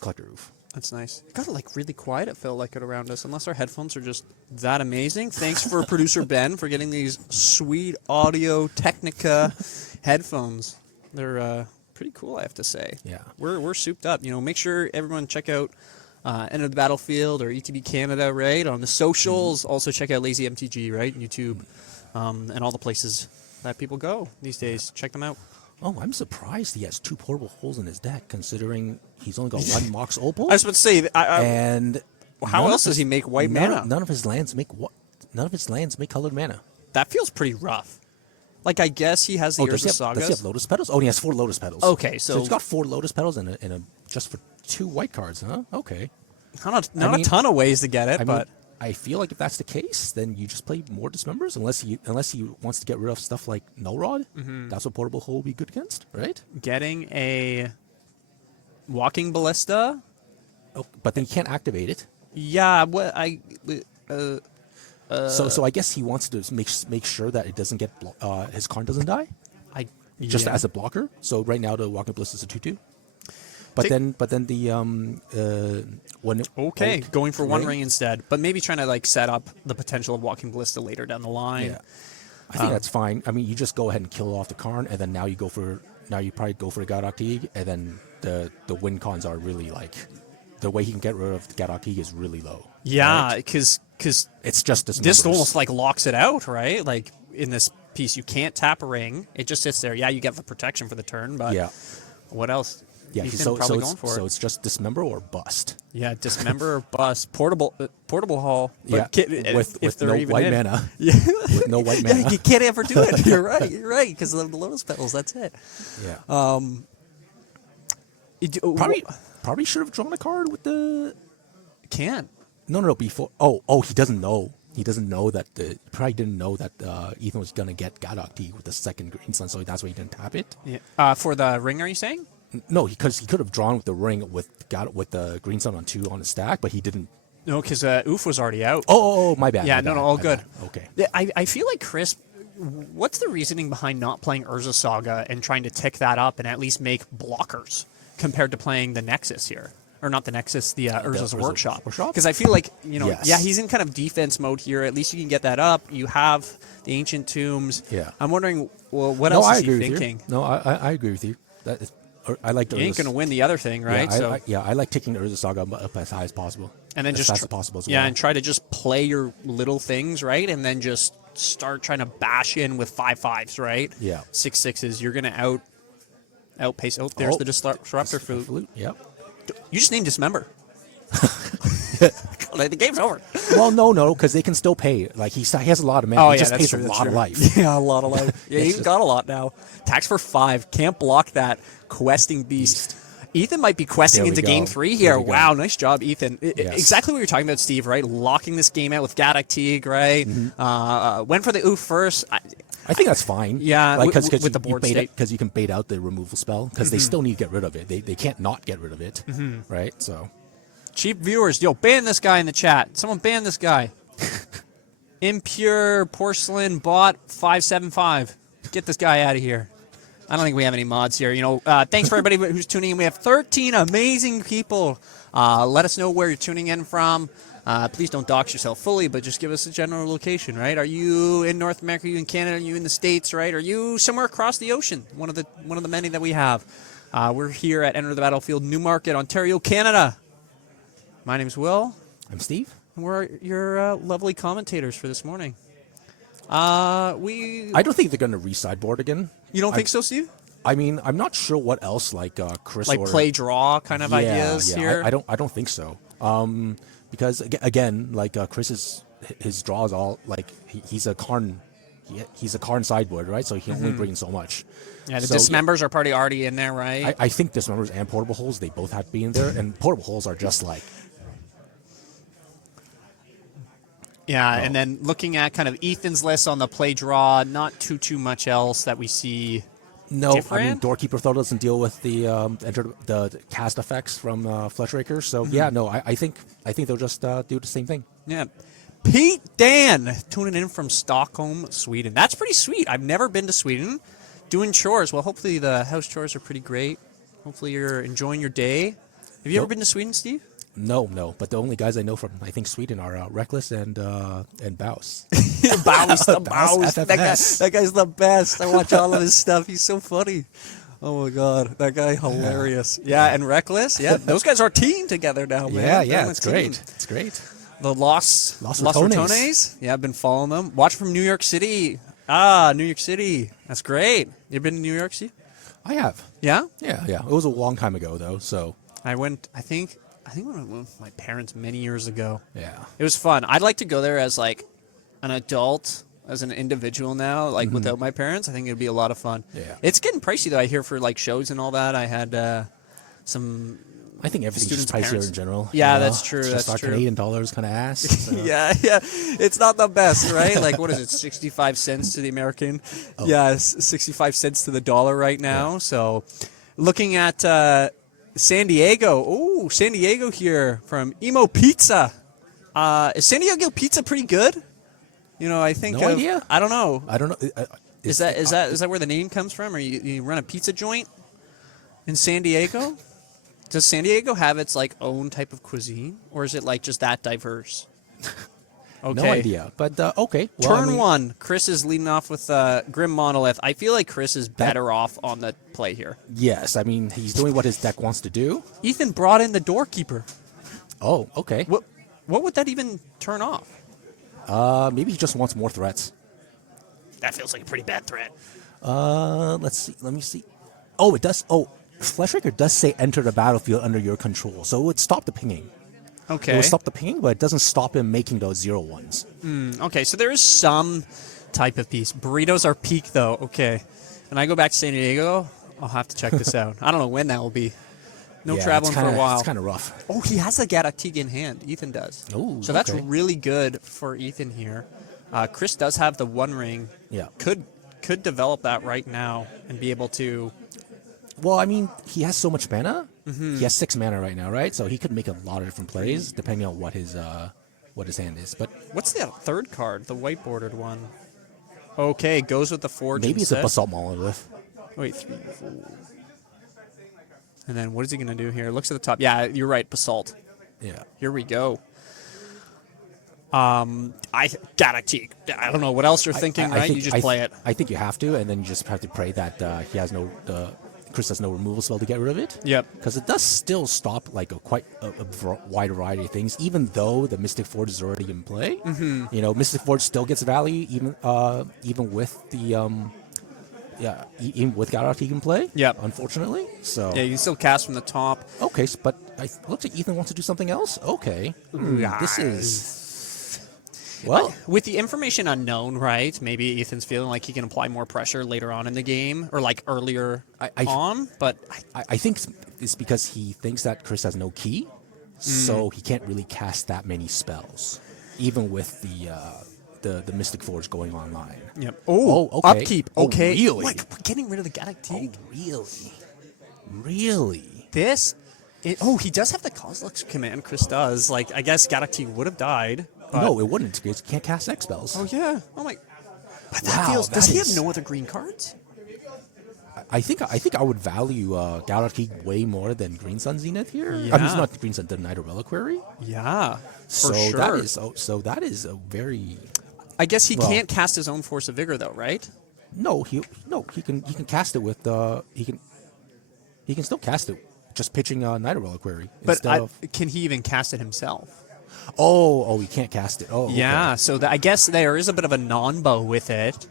Collector Oof. That's nice. It got really quiet, it felt like it around us, unless our headphones are just that amazing. Thanks for producer Ben for getting these sweet Audio Technica headphones. They're pretty cool, I have to say. Yeah. We're souped up. Make sure everyone check out Enter the Battlefield or ETB Canada, right? On the socials. Also check out Lazy MTG, right? YouTube, and all the places that people go these days. Check them out. Oh, I'm surprised he has 2 portable holes in his deck, considering he's only got 1 Mox Opal. I was about to say, and how else does he make white mana? None of his lands make colored mana. That feels pretty rough. Like, I guess he has the Urza Sagas. Does he have Lotus Petals? Oh, he has 4 Lotus Petals. Okay, so he's got 4 Lotus Petals and a just for 2 white cards, huh? Okay. Not a ton of ways to get it, but I feel like if that's the case, then you just play more Dismembers, unless he wants to get rid of stuff like Null Rod. That's what Portable Hole would be good against, right? Getting a Walking Ballista. Oh, but then you can't activate it. Yeah, So I guess he wants to make sure that it doesn't get his Karn doesn't die. Just as a blocker. So right now the Walking Ballista is a 2/2. But then the going for 1 ring instead, but maybe trying to set up the potential of Walking Ballista later down the line. Yeah, I think that's fine. I mean, you just go ahead and kill off the Karn, and then now you probably go for a Gaddock, and then the win cons are really the way he can get rid of the Gaddock is really low. Yeah, because it's just this almost locks it out, right? Like in this piece, you can't tap a ring; it just sits there. Yeah, you get the protection for the turn, but what else? Yeah, so it's just Dismember or bust. Yeah, Dismember or bust. Portable Hall. Yeah, with no white mana. Yeah, with no white mana. Yeah, you can't ever do it. You're right. Because of the Lotus Petals, that's it. Yeah. Probably should have drawn a card with the. Can't. No. Before. Oh, he doesn't know. He doesn't know that probably didn't know that Ethan was gonna get Gaddock with the second Green Sun, so that's why he didn't tap it. Yeah. For the ring, are you saying? No, because he could have drawn with the ring with the Green Sun on 2 on the stack, but he didn't. No, because Oof was already out. Oh, my bad. Yeah, all good. Okay. Yeah, I feel like Chris. What's the reasoning behind not playing Urza Saga and trying to tick that up and at least make blockers compared to playing the Nexus here? Or not the Nexus, the Urza's Workshop. Because I feel like, he's in kind of defense mode here. At least you can get that up. You have the Ancient Tombs. Yeah. I'm wondering, what else is he thinking? No, I agree with you. I like the You ain't going to win the other thing, right? I like taking the Urza Saga up as high as possible. And then as fast as possible as well. Yeah, and try to just play your little things, right? And then just start trying to bash in with 5/5s, right? Yeah. 6/6s. You're going to Outpace. Oh, there's the disruptor flute. Flute. Yep. You just named Dismember. The game's over. Well, no, because they can still pay. Like he has a lot of mana. Oh, he yeah, just that's pays true, a that's lot of true. life. Yeah, a lot of life. Yeah, he's got a lot now. Tax for 5. Can't block that. Questing Beast. Ethan might be questing There we into go. game 3 There here. we go. Wow, nice job, Ethan. Yes. Exactly what you're talking about, Steve, right? Locking this game out with Gadak Teague, right? Went for the oof first. I think that's fine. Yeah, like, with the board state. Because you can bait out the removal spell, because they still need to get rid of it. They can't not get rid of it, right? So, Cheap viewers, yo, ban this guy in the chat. Someone ban this guy. Impure Porcelain Bot 575. Get this guy out of here. I don't think we have any mods here. Thanks for everybody who's tuning in. We have 13 amazing people. Let us know where you're tuning in from. Please don't dox yourself fully, but just give us a general location, right? Are you in North America? Are you in Canada? Are you in the States, right? Are you somewhere across the ocean? One of the many that we have. We're here at Enter the Battlefield, Newmarket, Ontario, Canada. My name's Will. I'm Steve. And we're your lovely commentators for this morning. I don't think they're going to re-sideboard again. You don't think so, Steve? I mean, I'm not sure what else Chris Like or play draw kind of ideas here. I don't think so. Because again, Chris his draws all like he's a Karn. He's a Karn sideboard, right? So he can only bring in so much. Yeah, the dismembers are probably already in there, right? I think dismembers and portable holes, they both have to be in there, and portable holes are just like. Yeah, and then looking at kind of Ethan's list on the play draw, not too much else that we see. No, different? I mean Doorkeeper Throw doesn't deal with the cast effects from Fleshraker, so yeah, no, I think they'll just do the same thing. Yeah. Pete Dan tuning in from Stockholm, Sweden. That's pretty sweet. I've never been to Sweden. Doing chores. Well, hopefully the house chores are pretty great. Hopefully you're enjoying your day. Have you ever been to Sweden, Steve? No, but the only guys I know from Sweden are Reckless and Baus. Baus, the Baus. FFS. That guy's the best. I watch all of his stuff. He's so funny. Oh my god, that guy hilarious. Yeah, and Reckless. Yeah, those guys are a team together now, man. Yeah, it's great. It's great. The Los Ratones. Ratones. Yeah, I've been following them. Watch from New York City. New York City. That's great. You been to New York City? I have. Yeah? Yeah. It was a long time ago though, so. I went, I think when I went with my parents many years ago. Yeah. It was fun. I'd like to go there as like an adult, as an individual now, like without my parents. I think it'd be a lot of fun. Yeah. It's getting pricey though, I hear, for like shows and all that. I had some... I think everything's just pricier parents. in general. Yeah, you know? that's true. It's just that's our true. Canadian dollars kind of ass. So. Yeah. It's not the best, right? Like, what is it, 65 cents to the American? Oh. Yeah, 65 cents to the dollar right now. Yeah. So, looking at San Diego. Oh, San Diego here from Emo Pizza. Is San Diego pizza pretty good? I think... No idea. I don't know. I don't know. Is that where the name comes from? Or you run a pizza joint in San Diego? Does San Diego have its like own type of cuisine, or is it like just that diverse? Okay. No idea, but okay. Well, Turn one. Chris is leading off with Grim Monolith. I feel like Chris is better off on the play here. Yes, I mean he's doing what his deck wants to do. Ethan brought in the Doorkeeper. Oh, okay. What would that even turn off? Maybe he just wants more threats. That feels like a pretty bad threat. Let's see. Let me see. Oh, it does. Oh, Fleshraker does say enter the battlefield under your control, so it would stop the pinging. Okay. It would stop the pinging, but it doesn't stop him making those 0-1s. Okay, so there is some type of piece. Burritos are peak, though. Okay. When I go back to San Diego, I'll have to check this out. I don't know when that will be. No traveling for a while. It's kind of rough. Oh, he has the Gadak Teague in hand. Ethan does. Oh, so that's okay. really good for Ethan here. Chris does have the One Ring. Yeah. Could develop that right now and be able to... Well, I mean, he has so much mana. He has 6 mana right now, right? So he could make a lot of different plays depending on what his hand is. But what's the third card? The white bordered one. Okay, goes with the Forge. Maybe instead. it's a Basalt Monolith. Wait, 3, 4. And then what is he going to do here? Looks at the top. Yeah, you're right. Basalt. Yeah. Here we go. Gadak Teague. I don't know what else you're thinking, right? You just play it. I think you have to, and then you just have to pray that he has no. Chris has no removal spell to get rid of it. Yep. Because it does still stop like quite a wide variety of things, even though the Mystic Forge is already in play. Mystic Forge still gets value even with the Yeah, even with Galak he can play. Yep. Unfortunately, so Yeah, you can still cast from the top. okay, but looks like Ethan wants to do something else. Okay, this is well. With the information unknown, right? Maybe Ethan's feeling like he can apply more pressure later on in the game, or like earlier on. But I think it's because he thinks that Chris has no key, so he can't really cast that many spells, even with the Mystic Forge going online. Yep. Oh, okay. Upkeep. Okay. really? Like, we're getting rid of the Galactique. Really? This. He does have the Kozilek's command. Chris does. Like, I guess Galactique would have died. But... No, it wouldn't. Because he can't cast X spells. Oh yeah. Oh my. But that Wow, feels. Does that he is- have no other green cards? I think I would value Galactic way more than Green Sun Zenith here. I mean, Yeah. it's not Green Sun, the Night of Reliquary. Yeah. So For sure. that is a very I guess he well- can't cast his own Force of Vigor though, right? he can cast it with he can still cast it just pitching Night of Reliquary But instead of can he even cast it himself? he can't cast it. Oh, okay. Yeah, so I guess there is a bit of a non-bow with it.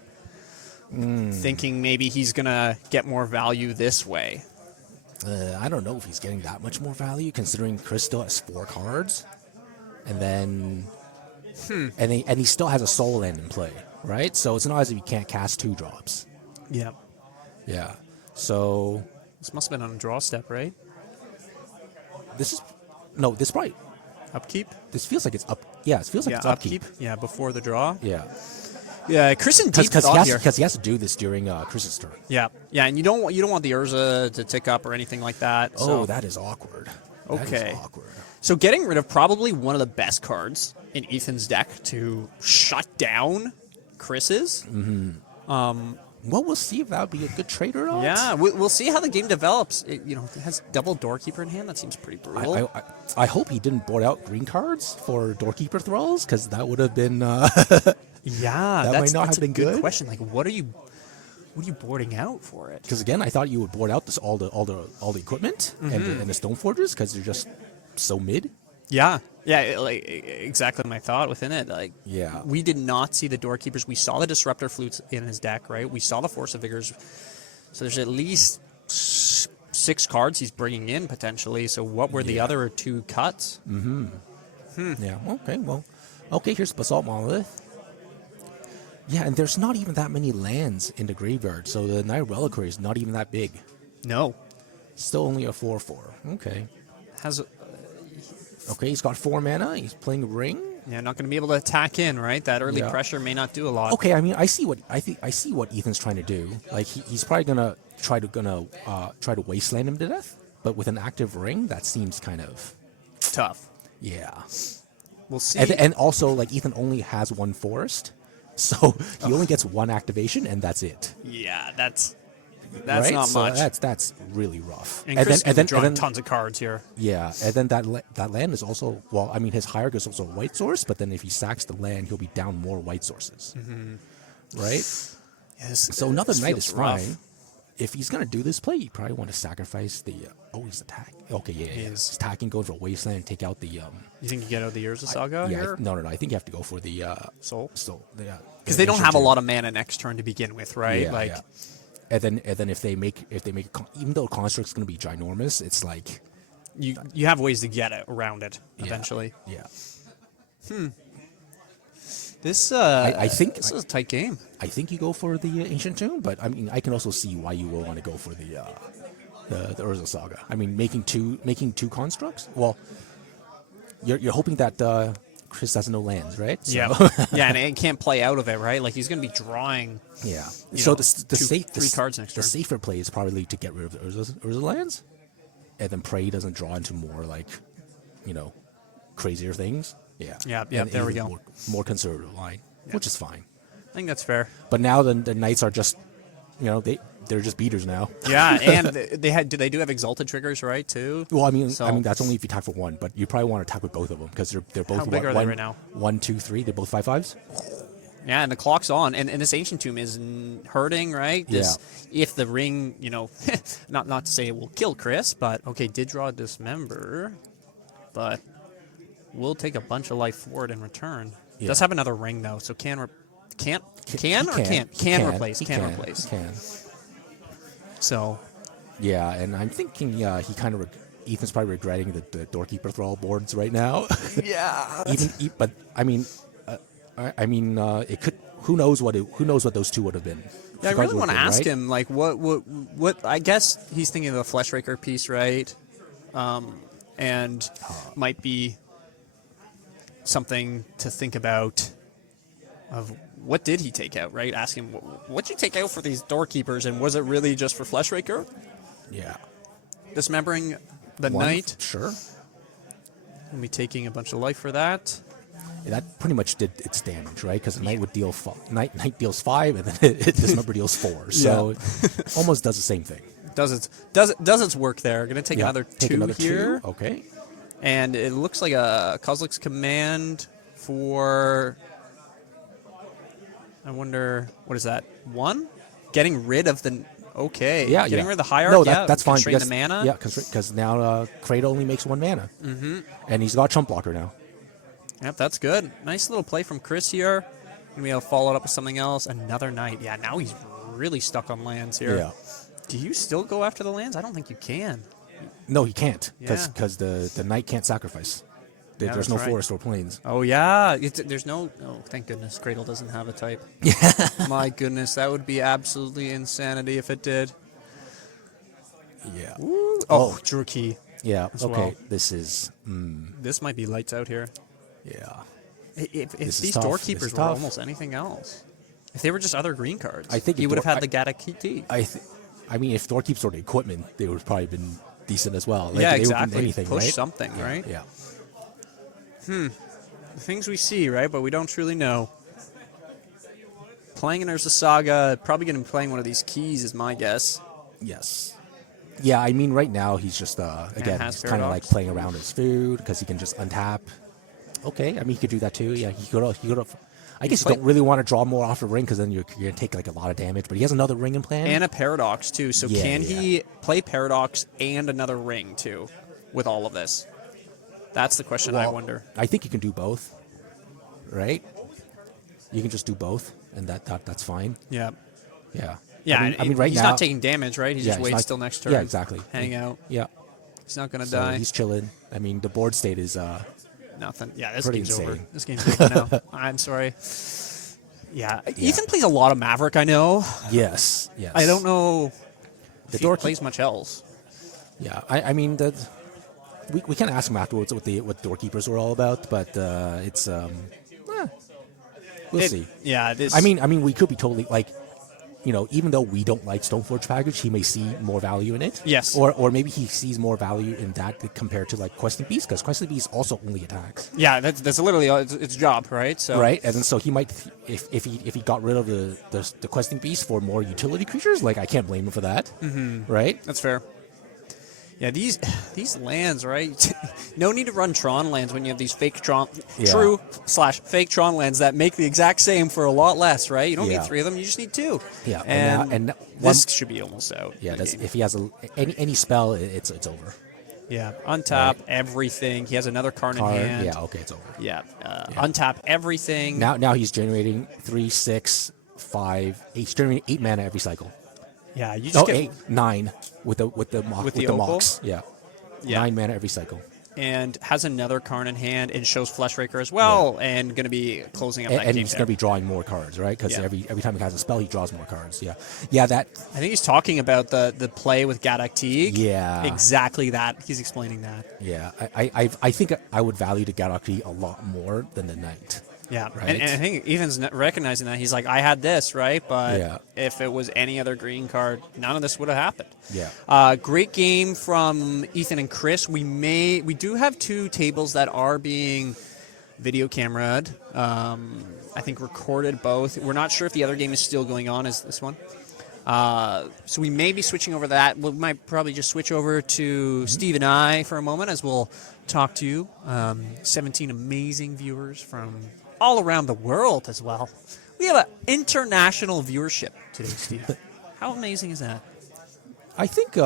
Thinking maybe he's going to get more value this way. I don't know if he's getting that much more value considering Chris still has 4 cards, and then and he still has a Soul Land in play, right? So it's not as if he can't cast 2 drops. Yeah. Yeah. So This must have been on a draw step, right? this probably Upkeep? this feels like it's up. Yeah, it feels like it's upkeep. Yeah, before the draw. Yeah, Yeah, Chris in deep because thought here. he has to do this during Chris's turn. Yeah, and you don't want the Urza to tick up or anything like that. So. Oh, that is awkward. That Okay. is awkward. So getting rid of probably one of the best cards in Ethan's deck to shut down Chris's. Well, we'll see if that would be a good trade or not. Yeah, we'll see how the game develops. It has double Doorkeeper in hand. That seems pretty brutal. I hope he didn't board out green cards for Doorkeeper thralls, because that would have been. Yeah, That might not have a been good. question. Like, what are you boarding out for it? Because again, I thought you would board out all the equipment and the stone forges because they're just so mid. Yeah, like exactly my thought within it. Like, Yeah. we did not see the Doorkeepers. We saw the Disruptor Flutes in his deck, right? We saw the Force of Vigors. So there's at least 6 cards he's bringing in potentially. So what were the other 2 cuts? Yeah. Okay. Well. Okay. Here's Basalt Monolith. Yeah, and there's not even that many lands in the graveyard, so the Night Reliquary is not even that big. No, Still only a 4/4. Okay. has Okay, he's got 4 mana. He's playing a ring. not going to be able to attack in, right? That early Yeah. pressure may not do a lot. Okay, I mean, I see what Ethan's trying to do. Like he's probably gonna try to wasteland him to death, but with an active ring, that seems kind of Tough. yeah. We'll see. And also, like Ethan only has 1 forest, so he only gets 1 activation, and that's it. Yeah, that's right? not so much. That's really rough. And Chris is drawing tons of cards here. yeah, and then that land is also I mean, his hierarchy is also a white source, but then if he sacks the land, he'll be down more white sources, right? Yes. So another this knight feels is rough. fine. If he's gonna do this play, you probably want to sacrifice the. He's attacking. Okay, yeah. is. He's attacking, going for a wasteland, and take out the. You think you get out of the Urza Saga Yeah, here? no. I think you have to go for the Soul? Soul. Because they don't have a lot of mana next turn to begin with, right? Yeah, like, yeah. And then if they make even though Construct's gonna be ginormous, it's like you have ways to get it around it yeah, eventually. Yeah. This I think this is a tight game. I think you go for the Ancient Tomb, but I mean I can also see why you will want to go for the Urza Saga. I mean making two constructs. Well, you're hoping that Chris has no lands, right? So, Yeah, and it can't play out of it, right? Like he's going to be drawing. yeah. You So know, the 3 cards next the turn. safer play is probably to get rid of the Urza lands, and then Prey doesn't draw into more like, crazier things. Yeah. Yeah, And there we even go. More conservative line, which is fine. I think that's fair. But now the Knights are just, they're just beaters now. Yeah, and they do have Exalted triggers, right? Too. Well, I mean So- that's only if you attack for 1, but you probably want to attack with both of them because they're both How big are they right now? 1, 2, 3. They're both 5/5s. Yeah, and the clock's on, and this Ancient Tomb is hurting, right? This, if the ring, not to say it will kill Chris, but okay, did draw a Dismember, but will take a bunch of life forward in return. Does have another ring though, so can replace. He can. So. Yeah, and I'm thinking he kind of Ethan's probably regretting the Doorkeeper Thrall boards right now. Yeah. But I mean, it could. Who knows what those two would have been? Yeah, I really want to ask right? him, like, what? I guess he's thinking of the Fleshraker piece, right? And might be something to think about. Of what did he take out, right? Ask him, what'd you take out for these Doorkeepers, and was it really just for Fleshraker? Yeah. Dismembering the Knight. Sure. And be taking a bunch of life for that. Yeah, that pretty much did its damage, right? Because the Knight would deal Knight deals 5, and then Dismember deals 4. So it almost does the same thing. Does its work there. Going to take another 2 here. Okay. And it looks like a Kozilek's Command for... I wonder, what is that? 1? Getting rid of the... Okay. Yeah, Getting rid of the Hierarch? No, that's fine. Constrain the mana? Yeah, because now Kraid only makes 1 mana. Mm-hmm. And he's got Chump Blocker now. Yep, that's good. Nice little play from Chris here. Gonna be able to follow it up with something else. Another Knight. Yeah, now he's really stuck on lands here. Yeah. Do you still go after the lands? I don't think you can. No, he can't. Yeah. Because the Knight can't sacrifice. There's no forest or plains. Oh, yeah. There's no... Oh, thank goodness. Cradle doesn't have a type. Yeah. My goodness, that would be absolutely insanity if it did. Yeah. Ooh. Oh, drew a key. Yeah. as Okay. well. This is. This might be lights out here. Yeah. If This is these tough. Doorkeepers This is were tough. almost anything else. If they were just other green cards, I think he if would have had I- the Gatakiti. I mean, if Doorkeepers were the equipment, they would have probably been decent as well. Like, Yeah, they would have been exactly. Anything, Push right? something, Yeah, right? Yeah. The things we see, right? But we don't truly know. Playing in Urza Saga, probably going to be playing one of these keys, is my guess. Yes. Yeah, I mean, right now he's just again, has he's kind of like Paradox. playing around his food because he can just untap. Okay, I mean, he could do that too. Yeah, he could. I guess you play- don't really want to draw more off the ring because then you're gonna take like a lot of damage. But he has another ring in plan. And a Paradox, too. So Yeah, can yeah. he play Paradox and another ring, too, with all of this? That's the question I Well, wonder. I think you can do both, right? You can just do both, and that's fine. Yeah. Yeah. Yeah, I mean, right he's now not taking damage, right? He yeah, just he's waits not- till next turn. Yeah, exactly. Hang out. Yeah. He's not going to So die. he's chilling. I mean, the board state is Nothing. Yeah, this pretty game's over. insane. This game's over now. I'm sorry. Yeah. Ethan plays a lot of Maverick, I know. yes. I don't know The if he door plays much else. Yeah, I mean we can ask him afterwards what Doorkeepers were all about, but it's we'll see. Yeah. This, I mean we could be totally like, even though we don't like Stoneforge package, he may see more value in it. Yes. Or maybe he sees more value in that compared to like Questing Beast, because Questing Beast also only attacks. yeah, that's literally its job, right? So Right, and then so he might, if he got rid of the Questing Beast for more utility creatures, like I can't blame him for that. Mm-hmm. Right? That's fair. Yeah, these lands, right? No need to run Tron lands when you have these fake Tron, Yeah. true/fake Tron lands that make the exact same for a lot less, right? You don't Yeah. need 3 of them; you just need 2. Yeah, and this this should be almost out. Yeah, in the game. if he has any spell, it's over. Yeah, untap everything. He has another card in hand. Yeah, okay, it's over. Yeah, untap everything. Now he's generating 3, 6, 5, 8. He's generating 8 mana every cycle. Yeah, you just No, get 8, 9 with the opal? mocks. Yeah. Yeah. 9 mana every cycle. and has another card in hand and shows Fleshraker as well, and going to be closing up that And game he's there. going to be drawing more cards, right? Because Yeah. every time he has a spell, he draws more cards. Yeah, yeah. That I think he's talking about the play with Gadak Teague. Yeah. Exactly that. He's explaining that. yeah. I think I would value the Galakri a lot more than the Knight. Yeah. Right. And I think Ethan's recognizing that. He's like, I had this, right? But Yeah. if it was any other green card, none of this would have happened. Yeah. Great game from Ethan and Chris. We do have two tables that are being video cameraed. I think recorded both. We're not sure if the other game is still going on as this one. So we may be switching over that. We might probably just switch over to Steve and I for a moment as we'll talk to you. 17 amazing viewers from all around the world as well. We have an international viewership today, Steve. How amazing is that? I think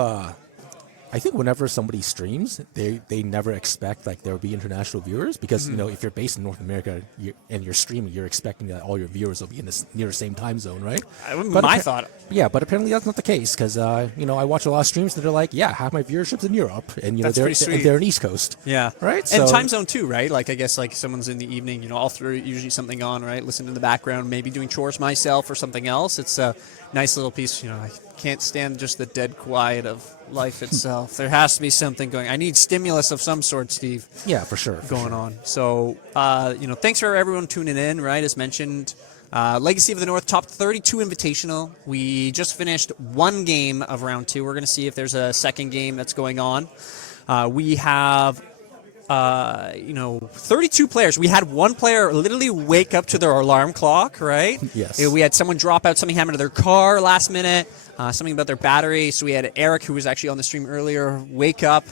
I think whenever somebody streams, they never expect like there will be international viewers because you know if you're based in North America and you're streaming, you're expecting that all your viewers will be in the near the same time zone, right? My thought. Yeah, but apparently that's not the case because you know I watch a lot of streams that are like, yeah, half my viewership's in Europe, and you know they're in East Coast. Yeah, right. And time zone too, right? Like I guess like someone's in the evening, you know, I'll throw usually something on, right? Listen in the background, maybe doing chores myself or something else. It's a nice little piece. You know, I can't stand just the dead quiet of life itself. There has to be something going. I need stimulus of some sort, Steve. Yeah, for sure. Going on. So, you know, thanks for everyone tuning in, right? As mentioned, Legacy of the North, top 32 Invitational. We just finished one game of round 2. We're going to see if there's a second game that's going on. We have, you know, 32 players. We had one player literally wake up to their alarm clock, right? Yes. We had someone drop out, something happened to their car last minute, something about their battery. So we had Eric, who was actually on the stream earlier, wake up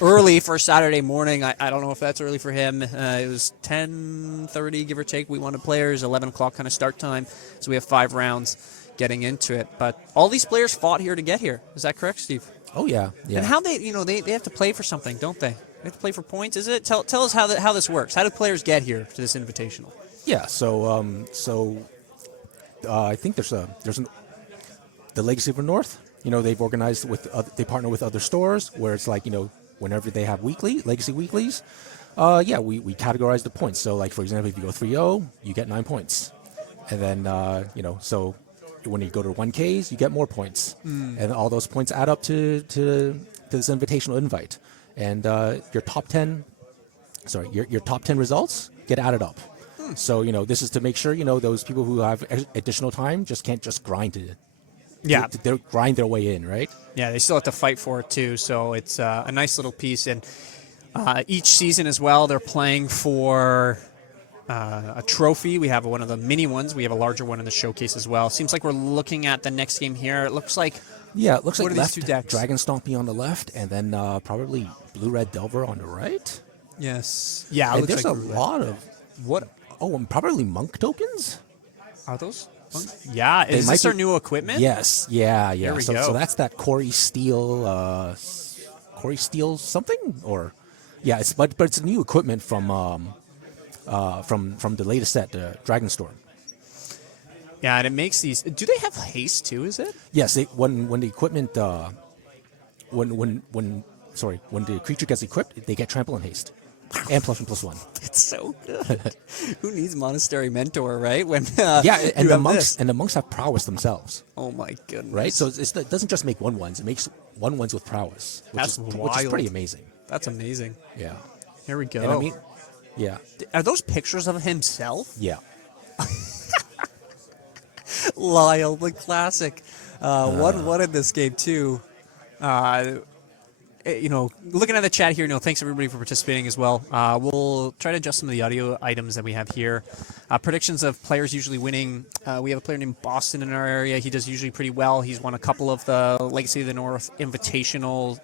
early for Saturday morning. I don't know if that's early for him. It was 10:30, give or take. We wanted players, 11 o'clock kind of start time. So we have 5 rounds getting into it. But all these players fought here to get here. Is that correct, Steve? Oh, yeah. Yeah. And how they, you know, they have to play for something, don't they? They have to play for points, is it? Tell us how this works. How do players get here to this invitational? Yeah, so I think there's the Legacy of the North. You know, they've organized they partner with other stores where it's like, you know, whenever they have Legacy weeklies, yeah, we categorize the points. So like for example, if you go 3-0, you get 9 points, and then you know, so when you go to 1Ks, you get more points, and all those points add up to this invitational invite, and your top 10 results get added up. So, you know, this is to make sure, you know, those people who have additional time can't just grind to grind their way in, right? Yeah, they still have to fight for it too. So it's a nice little piece. And each season as well, they're playing for a trophy. We have one of the mini ones. We have a larger one in the showcase as well. Seems like we're looking at the next game here. It looks like like left, these 2 decks? Dragon Stompy on the left, and then probably Blue-Red Delver on the right. Yes. Yeah, and it looks there's like a lot of what? Oh, and probably Monk tokens. Are those? Yeah. Is this our new equipment? Yes. Yeah. There we so, go. So that's that Corey Steele something, or yeah, but it's new equipment from the latest set, Dragonstorm. Yeah, and it makes these. Do they have haste too? Is it? Yes. When the equipment when the creature gets equipped, they get trample and haste. And +1/+1. It's so good. Who needs Monastery Mentor, right? When yeah, and the monks have prowess themselves. Oh my goodness! Right, so it doesn't just make 1/1s; it makes 1/1s with prowess, which is pretty amazing. That's amazing. Yeah. Here we go. And I mean, yeah. Are those pictures of himself? Yeah. Lyle, the classic. 1-1 in this game too. You know, looking at the chat here, thanks everybody for participating as well. We'll try to adjust some of the audio items that we have here. Predictions of players usually winning. We have a player named Boston in our area. He does usually pretty well. He's won a couple of the Legacy of the North Invitational,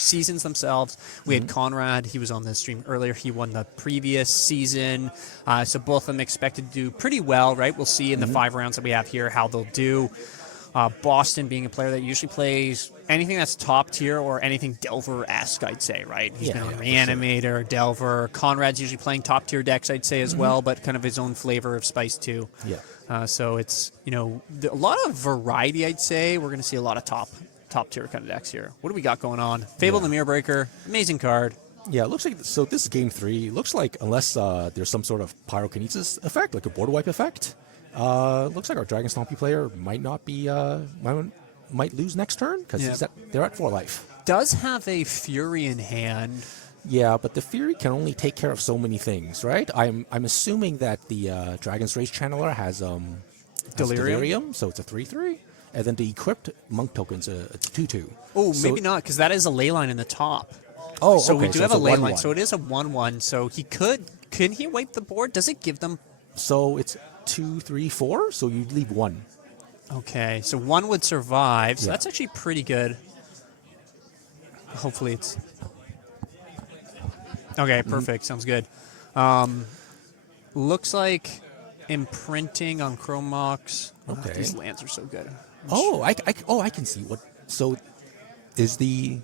seasons themselves. We had Conrad. He was on the stream earlier. He won the previous season. So both of them expected to do pretty well, right? We'll see in the 5 rounds that we have here how they'll do. Boston being a player that usually plays anything that's top tier or anything Delver-esque, I'd say, right? He's been a Reanimator, sure. Delver. Conrad's usually playing top tier decks, I'd say, as well, but kind of his own flavor of spice, too. Yeah. So it's, a lot of variety, I'd say. We're going to see a lot of top tier kind of decks here. What do we got going on? Fable the Mirror Breaker, amazing card. Yeah, it looks like, so this is game 3. It looks like, unless there's some sort of pyrokinesis effect, like a board wipe effect, looks like our Dragon Stompy player might not be, might lose next turn because they're at 4 life. Does have a Fury in hand. Yeah, but the Fury can only take care of so many things, right? I'm assuming that the Dragon's Rage Channeler has Delirium, so it's a 3/3, and then the equipped Monk token's it's a 2/2. Oh, so maybe not, because that is a ley line in the top. Oh, so okay, we do have a ley line, so it is a 1/1. So he can he wipe the board? Does it give them? So it's 2, 3, 4. So you leave 1. Okay, so 1 would survive. So that's actually pretty good. Hopefully it's okay. Perfect. Sounds good. Looks like imprinting on Chromox. Okay, these lands are so good. I can see what. So is the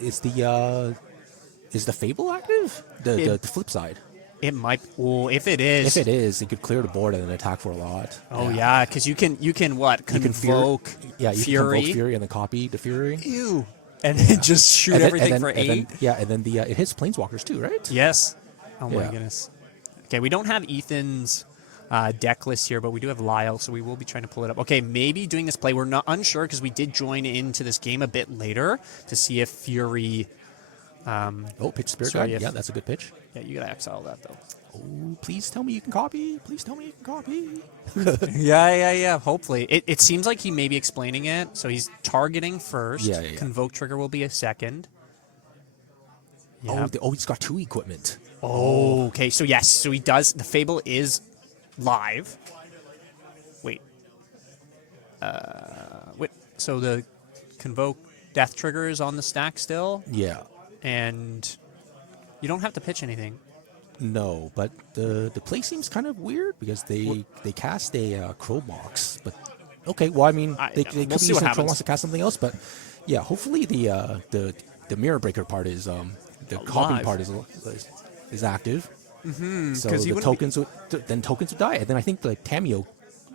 is the Fable active? The flip side. It might. Well, if it is, it could clear the board and then attack for a lot. Oh yeah, because you can what? Convoke you can Fury. convoke Fury and then copy the Fury. Ew. And then just shoot everything for 8. And then it hits Planeswalkers too, right? Yes. Oh my Yeah. goodness. Okay, we don't have Ethan's deck list here, but we do have Lyle, so we will be trying to pull it up. Okay, maybe doing this play. We're not unsure because we did join into this game a bit later to see if Fury. Pitch Spirit sorry, Guide. Yeah, that's a good pitch. Yeah, you gotta exile that though. Oh, please tell me you can copy. Please tell me you can copy. Yeah. Hopefully, it seems like he may be explaining it. So he's targeting first. Yeah. Convoke trigger will be a second. Yeah. He's got 2 equipment. Oh, okay. So yes, so he does. The Fable is live. Wait. Wait. So the Convoke Death trigger is on the stack still, Yeah. and you don't have to pitch anything. No, but the play seems kind of weird because they cast a Crow Box, but okay. Well, I mean, they could we'll be see what using Crow happens. Box to cast something else, but yeah. Hopefully the Mirror Breaker part is the copy Live. part is active. Mm-hmm. So 'cause he the wouldn't tokens would die, and then I think like Tameo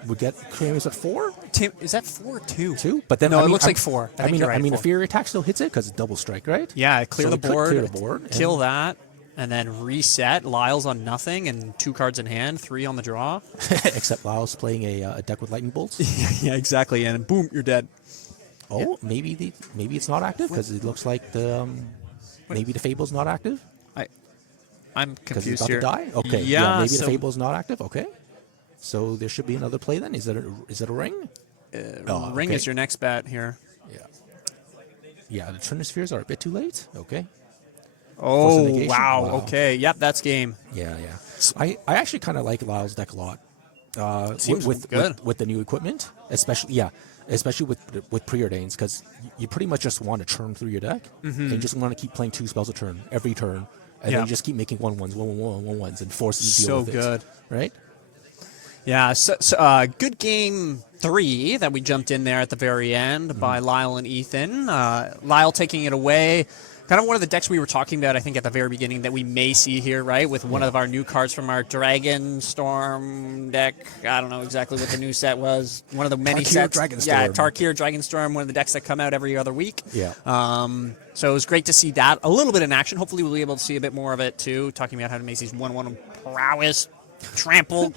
would get Creamus at 4. Is that 4 or 2? 2, but then No, I it mean, looks like 4. I think you're right, I mean, 4. a Fury attack still hits it because it's double strike, right? Yeah, clear So the it could board. clear the board, Kill and- that. And then reset. Lyle's on nothing and 2 cards in hand, 3 on the draw. Except Lyle's playing a deck with lightning bolts. Yeah, exactly. And boom, you're dead. Oh, maybe it's not active because it looks like maybe the Fable's not active I'm because he's confused about here. to die. Okay, Yeah, maybe so, the Fable's not active. Okay, so there should be another play then. Is it a ring? Ring okay. is your next bet here. Yeah, the Trinispheres are a bit too late. Okay. Oh, negation? wow. Wow. Okay. Yep, that's game. Yeah. I actually kind of like Lyle's deck a lot. Seems with good. with the new equipment, especially with preordains, because you pretty much just want to churn through your deck, and you just want to keep playing 2 spells a turn every turn, and Yeah. then you just keep making 1/1s, and force them to deal So with good. it. Right? Yeah, so good game 3 that we jumped in there at the very end by Lyle and Ethan. Lyle taking it away. Kind of one of the decks we were talking about, I think, at the very beginning that we may see here, right? With one of our new cards from our Dragon Storm deck. I don't know exactly what the new set was. One of the many Tarkir sets. Dragonstorm. Yeah, Tarkir Dragonstorm, one of the decks that come out every other week. Yeah. So it was great to see that a little bit in action. Hopefully we'll be able to see a bit more of it, too. Talking about how to make these 1/1 prowess, trampled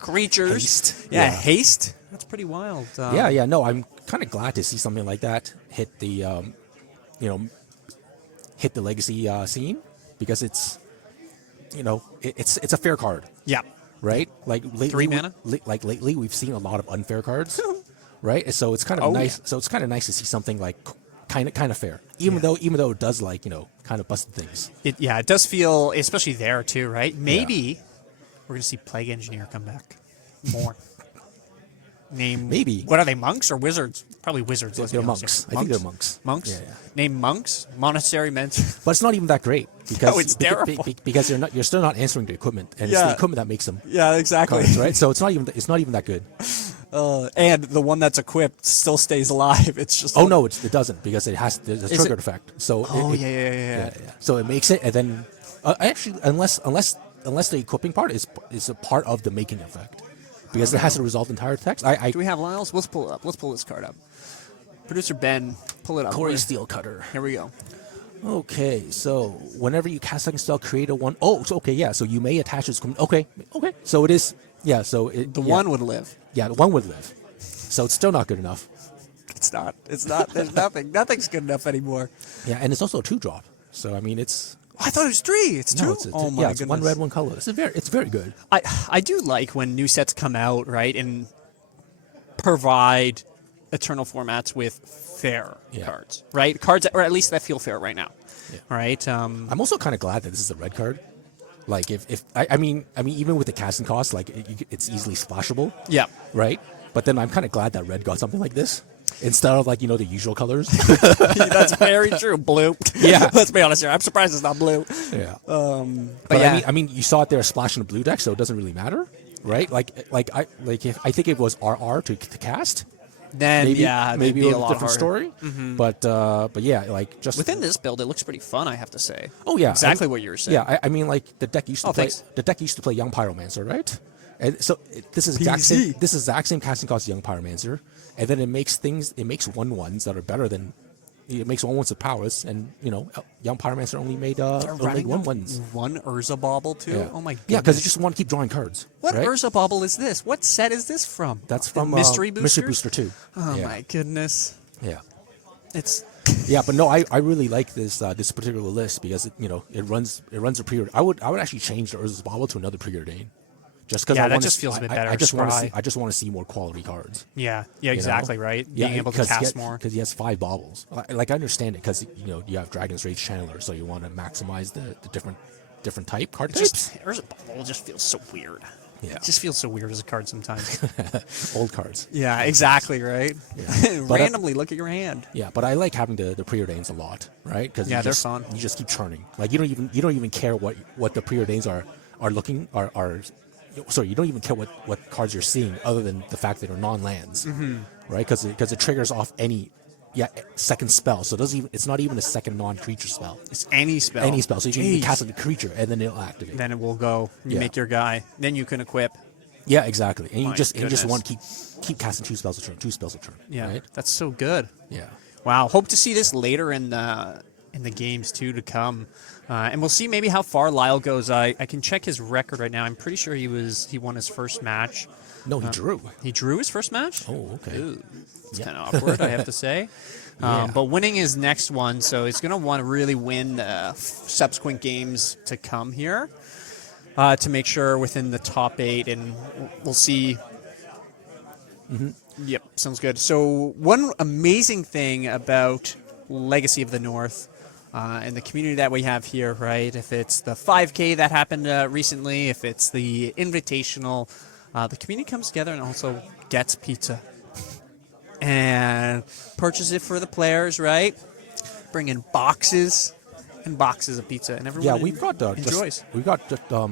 creatures. Haste. Yeah, Yeah. haste. That's pretty wild. Yeah. No, I'm kind of glad to see something like that hit the, hit the legacy scene, because it's, it's a fair card. Yeah. Right? Like lately, 3 mana? Lately, we've seen a lot of unfair cards, right? And so it's kind of Oh, nice. yeah. So it's kind of nice to see something like kind of fair, even though it does kind of busted things. It does feel, especially there too, right? Maybe we're gonna see Plague Engineer come back more. Maybe. What are they, monks or wizards? Probably wizards. Let's They're be honest monks. here. I think they're monks. Monks. Yeah. Name monks. Monastery mentor. But it's not even that great because it's terrible. because you're still not answering the equipment, and it's Yeah. the equipment that makes them Yeah, exactly. cards, right? So it's not even that good. And the one that's equipped still stays alive. It's just. Oh no, it doesn't, because there's a Is triggered it- effect. So Oh, it- yeah. So it makes it, and then actually, unless the equipping part is a part of the making effect, because it has to resolve the entire text. Do we have Lyles? Let's pull it up. Let's pull this card up. Producer Ben, pull it up. Corey Steel Cutter. Here we go. Okay, so whenever you cast second spell, create a 1. Oh, so okay, yeah. So you may attach this. Okay. So it is. Yeah. So The one would live. Yeah, the 1 would live. So it's still not good enough. It's not. There's nothing. Nothing's good enough anymore. Yeah, and it's also a 2-drop. So I mean, it's. Oh, I thought it was 3. It's 2. No, it's oh my yeah, it's goodness. 1 red, 1 color. It's very good. I do like when new sets come out, right, and provide Eternal formats with fair cards, right? Cards, or at least that feel fair right now, right? I'm also kind of glad that this is a red card. Like if I mean even with the casting cost, like it's easily splashable. Yeah. Right. But then I'm kind of glad that red got something like this instead of the usual colors. That's very true. Blue. Yeah. Let's be honest here. I'm surprised it's not blue. Yeah. But yeah. I mean you saw it there splashing a blue deck, so it doesn't really matter, right? I think it was RR to cast, then maybe yeah, maybe it'd be a a lot different harder. story. But yeah, like just Within this build, it looks pretty fun, I have to say. Oh yeah, Exactly what you were saying. Yeah, I mean, like the deck used to play. thanks. The deck used to play Young Pyromancer, right? And so this is PZ. this is exact same casting cost as Young Pyromancer, and then it makes 1/1s that are better than. It makes 1/1s of powers, and Young Pyromancer only made They're running 1/1s. one Urza Bauble too. Yeah. Oh my goodness. Yeah, because you just want to keep drawing cards. What right? Urza Bauble is this? What set is this from? That's The from Mystery Mystery Boosters? Booster 2. Oh yeah. my goodness. Yeah. It's Yeah, but no, I really like this particular list because it runs a pre-order. I would actually change the Urza's Bauble to another preordain, just because Yeah, that just feels a bit better, I just want to spry. see more quality cards. yeah, exactly right. Being able to cast more. Because he has 5 baubles. Like I understand it because you have Dragon's Rage Channeler, so you want to maximize the different type card types. Just Urza Bauble just feels so weird. Yeah. It just feels so weird as a card sometimes. Old cards. Yeah, exactly right. Yeah. But, Randomly look at your hand. Yeah, but I like having the preordains a lot, right? Because Yeah, they're fun. You just keep churning. Like you don't even care what the preordains are looking are. Sorry, you don't even care what cards you're seeing, other than the fact that they're non-lands, right? Because it triggers off any second spell. So it's not even a second non-creature spell. It's any spell. Any spell. So you can cast a creature and then it'll activate. Then it will go. You Yeah. make your guy. Then you can equip. Yeah, exactly. And My you just goodness. want to keep casting 2 spells a turn. 2 spells a turn. Yeah, Right? that's so good. Yeah. Wow. Hope to see this later in the games too to come, and we'll see maybe how far Lyle goes. I can check his record right now. I'm pretty sure he won his first match. No, he drew. He drew his first match. Oh, okay. Ooh, it's Yeah. kind of awkward, I have to say. Yeah. But winning his next one, so he's going to want to really win subsequent games to come here to make sure within the top 8, and we'll see. Yep, sounds good. So one amazing thing about Legacy of the North and the community that we have here, right? If it's the 5K that happened recently, if it's the Invitational, the community comes together and also gets pizza and purchase it for the players, right? Bring in boxes and boxes of pizza, and everyone Yeah, we've got enjoys.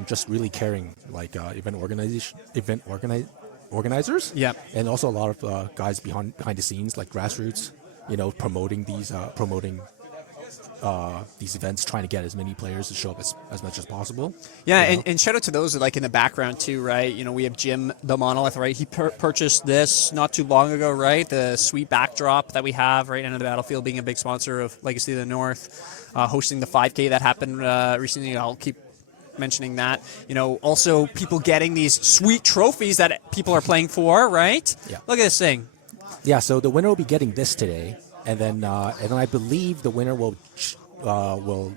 just really caring organizers. Yep. And also a lot of guys behind the scenes, like grassroots, promoting these events, trying to get as many players to show up as much as possible. Yeah, and shout out to those like in the background too, right? We have Jim the Monolith, right? He purchased this not too long ago, right? The sweet backdrop that we have right into the battlefield, being a big sponsor of Legacy of the North, hosting the 5K that happened recently. I'll keep mentioning that. Also people getting these sweet trophies that people are playing for, right? Yeah. Look at this thing. Yeah, so the winner will be getting this today, and then I believe the winner will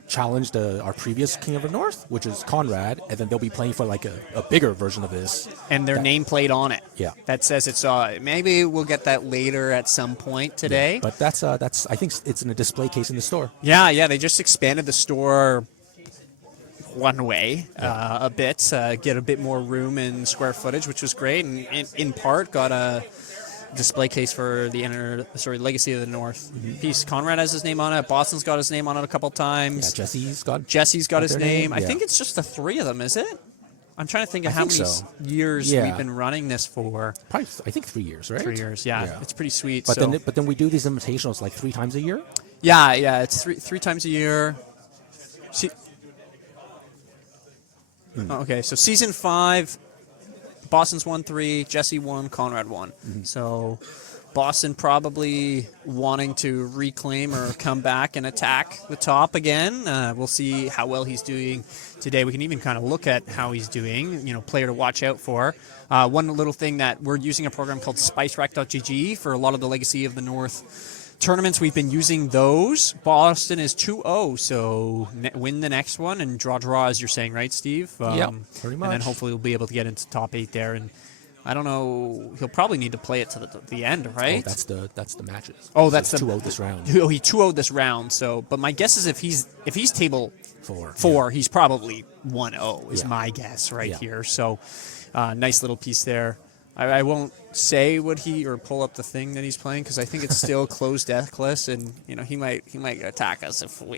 challenge our previous King of the North, which is Conrad, and then they'll be playing for like a bigger version of this. And their nameplate on it. Yeah. That says it's maybe we'll get that later at some point today. Yeah, but that's I think it's in a display case in the store. Yeah, they just expanded the store one way a bit, get a bit more room and square footage, which was great, and in part got a display case for the Legacy of the North piece. Conrad has his name on it. Boston's got his name on it a couple times. Yeah, Jesse's got his their name. name. I Yeah. think it's just the 3 of them, is it? I'm trying to think of I how think many so. years Yeah. we've been running this for. Probably, I think 3 years, right? 3 years, yeah. It's pretty sweet. But so. then we do these invitationals like 3 times a year. Yeah, it's three times a year. Okay, so season 5, Boston's won 3, Jesse won, Conrad won. So Boston probably wanting to reclaim or come back and attack the top again. We'll see how well he's doing today. We can even kind of look at how he's doing, player to watch out for. One little thing that we're using a program called SpiceRack.gg for a lot of the Legacy of the North tournaments. We've been using those. Boston is 2-0, so win the next one and draw, as you're saying, right, Steve? Yeah, pretty much. And then hopefully we'll be able to get into top 8 there. And I don't know, he'll probably need to play it to the end, right? Oh, that's the matches. Oh, that's so the 2-0 this round. Oh, he 2-0'd this round. So, but my guess is if he's table 4, he's probably 1-0 is my guess right here. So, nice little piece there. I won't say what or pull up the thing that he's playing because I think it's still closed deckless, and he might attack us if we.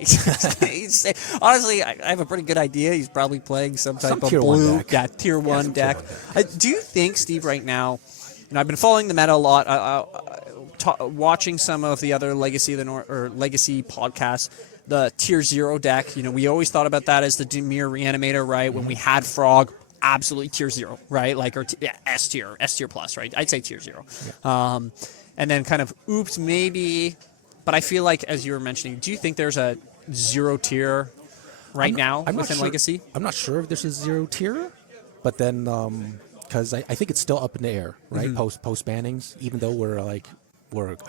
Honestly, I have a pretty good idea. He's probably playing some type of tier blue, 1 deck. tier 1 deck. Do you think, Steve, right now? I've been following the meta a lot. watching some of the other Legacy or Legacy podcasts, the Tier 0 deck, we always thought about that as the Dimir Reanimator, right? When we had Frog, absolutely Tier 0, right? Like, or S tier plus, right? I'd say Tier 0. Yeah. And then kind of, oops, maybe, but I feel like, as you were mentioning, do you think there's a 0 tier now within Legacy? I'm not sure if there's a 0 tier, but then, because I think it's still up in the air, right? Post bannings, even though I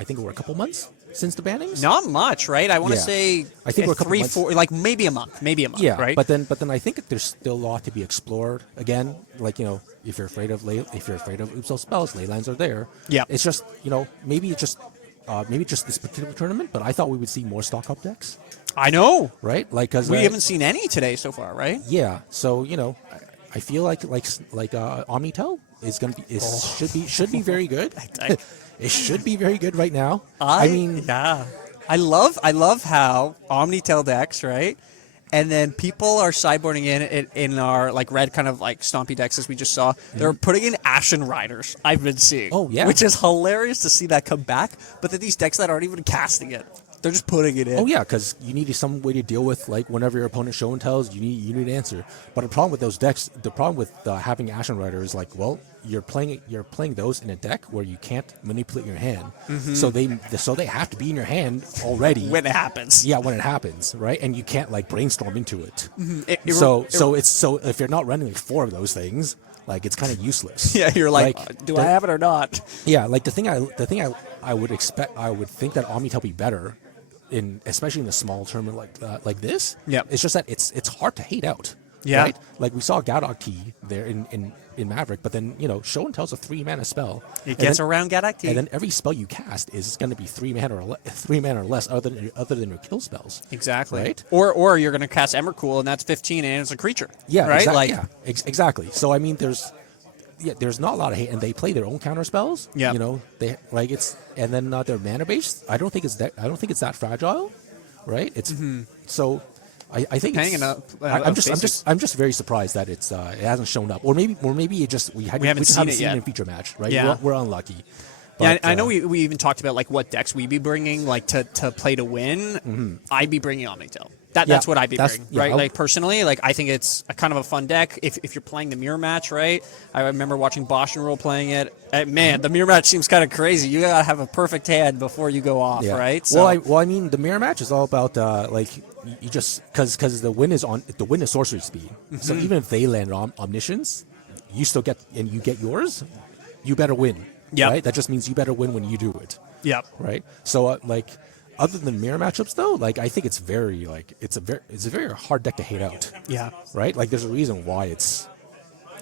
think we're a couple months since the bannings. Not much, right? I want to say I think we're a couple 3, months. 4, like maybe a month, yeah, right? But then I think there's still a lot to be explored. Again, like if you're afraid of Oopsal spells, Leylands are there. Yeah. It's just maybe just this particular tournament, but I thought we would see more stock up decks. I know, right? Like because we haven't seen any today so far, right? Yeah. So I feel like Omnitel is gonna be should be very good. It should be very good right now. I mean, yeah, I love how Omnitel decks, right? And then people are sideboarding in our like red kind of like stompy decks as we just saw. They're putting in Ashen Riders. I've been seeing. Oh yeah, which is hilarious to see that come back. But then these decks that aren't even casting it, they're just putting it in. Oh yeah, because you need some way to deal with like whenever your opponent show and tells, you need an answer. But the problem with those decks, the problem with having Ashen Rider is like, well, you're playing those in a deck where you can't manipulate your hand. So they have to be in your hand already when it happens. Yeah, when it happens, right? And you can't like brainstorm into it. So if you're not running like 4 of those things, like it's kind of useless. Yeah, you're like do I have it or not? Yeah, like the thing I would think that Omnitel be better especially in a small tournament like this. Yeah, it's just that it's hard to hate out. Yeah, right? Like we saw Gadok T there in Maverick, but then show and tell's a 3-mana spell. It gets around Gadok T, and then every spell you cast is going to be 3 mana or less, other than your kill spells. Exactly. Right. Or you're going to cast Emrakul, and that's 15, and it's a creature. Yeah. Right. Exactly. So I mean, there's not a lot of hate, and they play their own counter spells. Yeah. They like it's, and then their mana base. I don't think it's that fragile, right? It's so. I think I'm just very surprised that it hasn't shown up, or maybe it just we haven't seen it in feature match, right? Yeah. We're unlucky. But, yeah, I know we even talked about like what decks we'd be bringing like to play to win. I'd be bringing Omnitel. That's what I'd be bringing, right? Like personally, like I think it's a kind of a fun deck if you're playing the mirror match, right? I remember watching Bosch and Roll playing it. Man, the mirror match seems kind of crazy. You gotta have a perfect hand before you go off, right? So, I mean, the mirror match is all about like you just because the win is sorcery speed. So even if they land on Omniscience, you still get yours. You better win. Yeah, right. That just means you better win when you do it. Yep. Right. So other than mirror matchups, though, like I think it's a very hard deck to hate out. Yeah. Right. Like there's a reason why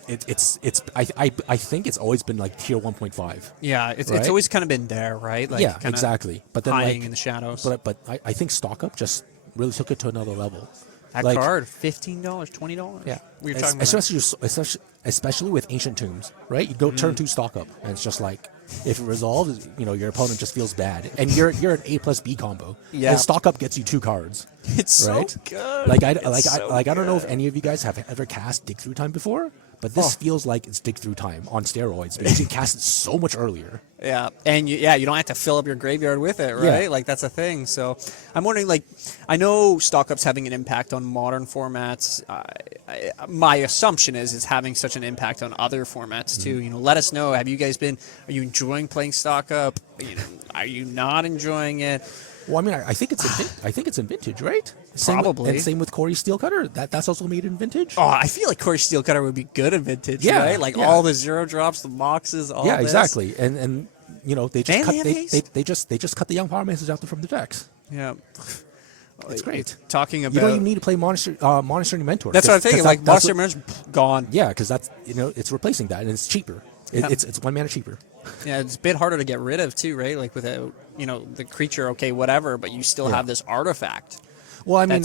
I think it's always been like tier 1.5. Yeah. It's always kind of been there, right? Like yeah. Exactly. But then hiding in the shadows. But I think stock up just really took it to another level. That card, $15, $20. Yeah. We were talking about especially with Ancient Tombs, right? You go turn 2 stock up, and it's just like if it resolves, your opponent just feels bad, and you're an A+B combo. Yeah. And stock up gets you 2 cards. It's right? so good. I don't know if any of you guys have ever cast Dig Through Time before, but this feels like it's Dig Through Time on steroids because you cast it so much earlier. Yeah, and you don't have to fill up your graveyard with it, right? Yeah. Like that's a thing. So I'm wondering, like, I know stock up's having an impact on modern formats. My assumption is it's having such an impact on other formats too. Let us know. Are you enjoying playing stock up? Are you not enjoying it? Well, I mean, I think it's in Vintage, right? Probably. And same with Corey Steelcutter. That's also made in Vintage. Oh, I feel like Corey Steelcutter would be good in Vintage, yeah, right? Like all the 0 drops, the boxes, all yeah, this. exactly. And they just cut the Young Power Masters out from the decks. Yeah. It's great. Talking about you don't even need to play Monitoring Mentor. That's what I'm thinking. Like Monster Mentor's gone. Yeah, because that's it's replacing that, and it's cheaper. It's 1 mana cheaper. Yeah, it's a bit harder to get rid of too, right? Like without the creature, okay, whatever, but you still have this artifact. Well, I mean,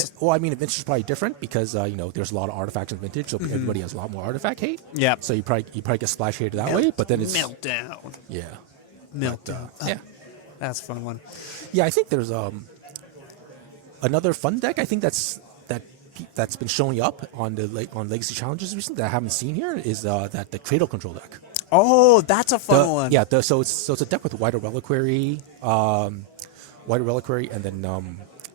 Vintage is probably different because there's a lot of artifacts in Vintage, so everybody has a lot more artifact hate. Yeah. So you probably get splash hated that way, but then it's Meltdown. Yeah. Meltdown. Yeah. That's a fun one. Yeah, I think there's another fun deck. I think that's been showing up on Legacy Challenges recently that I haven't seen here is that the Cradle Control deck. Oh, that's a fun one. Yeah, so it's a deck with Wider Reliquary, and then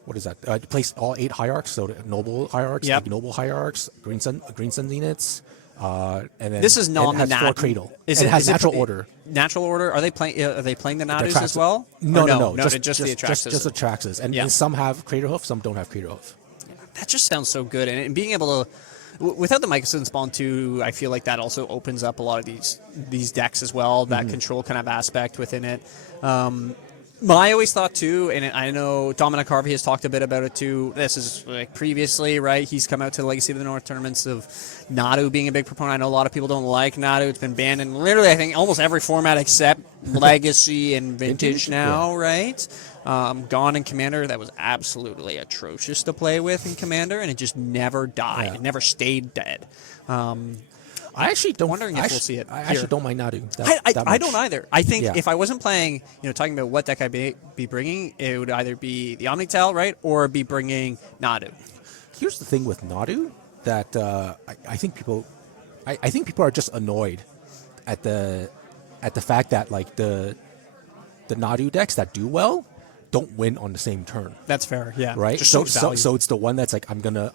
what is that? It plays all 8 hierarchs, so the noble hierarchs, Yep. ignoble hierarchs, green sun units, and then This is not and it has the 4 cradle. Is and it it has is it natural pl- order. Natural order? Are they playing the Nadus Traxxas. as well? No, Or no, just the Atraxas. just the Traxxas, and some have Crater Hoof, some don't have Crater Hoof. That just sounds so good, and being able to, without the Mycosynth Spawn too, I feel like that also opens up a lot of these decks as well. That control kind of aspect within it. I always thought too, and I know Dominic Harvey has talked a bit about it too. This is like previously, right? He's come out to the Legacy of the North tournaments of Nadu being a big proponent. I know a lot of people don't like Nadu. It's been banned in literally, I think, almost every format except Legacy and Vintage now, right? Gone in Commander, that was absolutely atrocious to play with in Commander, and it just never died. Yeah. It never stayed dead. I actually don't. Wondering if we'll see it I here. actually don't mind Nadu. I don't either. I think Yeah. if I wasn't playing, talking about what deck I'd be bringing, it would either be the Omnitel, right, or be bringing Nadu. Here's the thing with Nadu that I think people are just annoyed at the fact that like the Nadu decks that do well don't win on the same turn. That's fair, yeah. Right. Just So it's the one that's like I'm gonna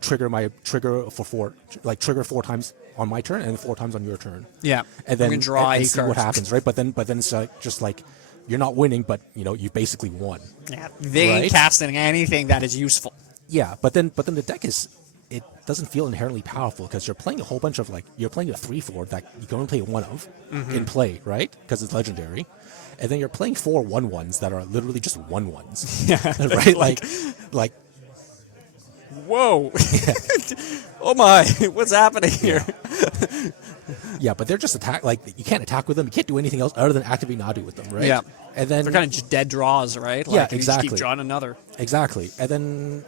trigger for 4, like trigger 4 times on my turn and 4 times on your turn. Yeah. And then I'm gonna draw and 8 see cards. what happens, right? But then it's just like you're not winning, but you basically won. Yeah. They ain't Right? casting anything that is useful. Yeah, but then the deck it doesn't feel inherently powerful because you're playing a whole bunch of you're playing a 3/4 that you can only play one of in play, right? Because it's legendary, and then you're playing 4 1/1s that are literally just 1/1s. Yeah. Right? Like Whoa. Oh my, what's happening here? yeah, but they're just attack. Like you can't attack with them. You can't do anything else other than activate Nadu with them, right? Yeah. And then They're kind of just dead draws, right? Yeah, You just keep exactly. drawing another. Exactly, and then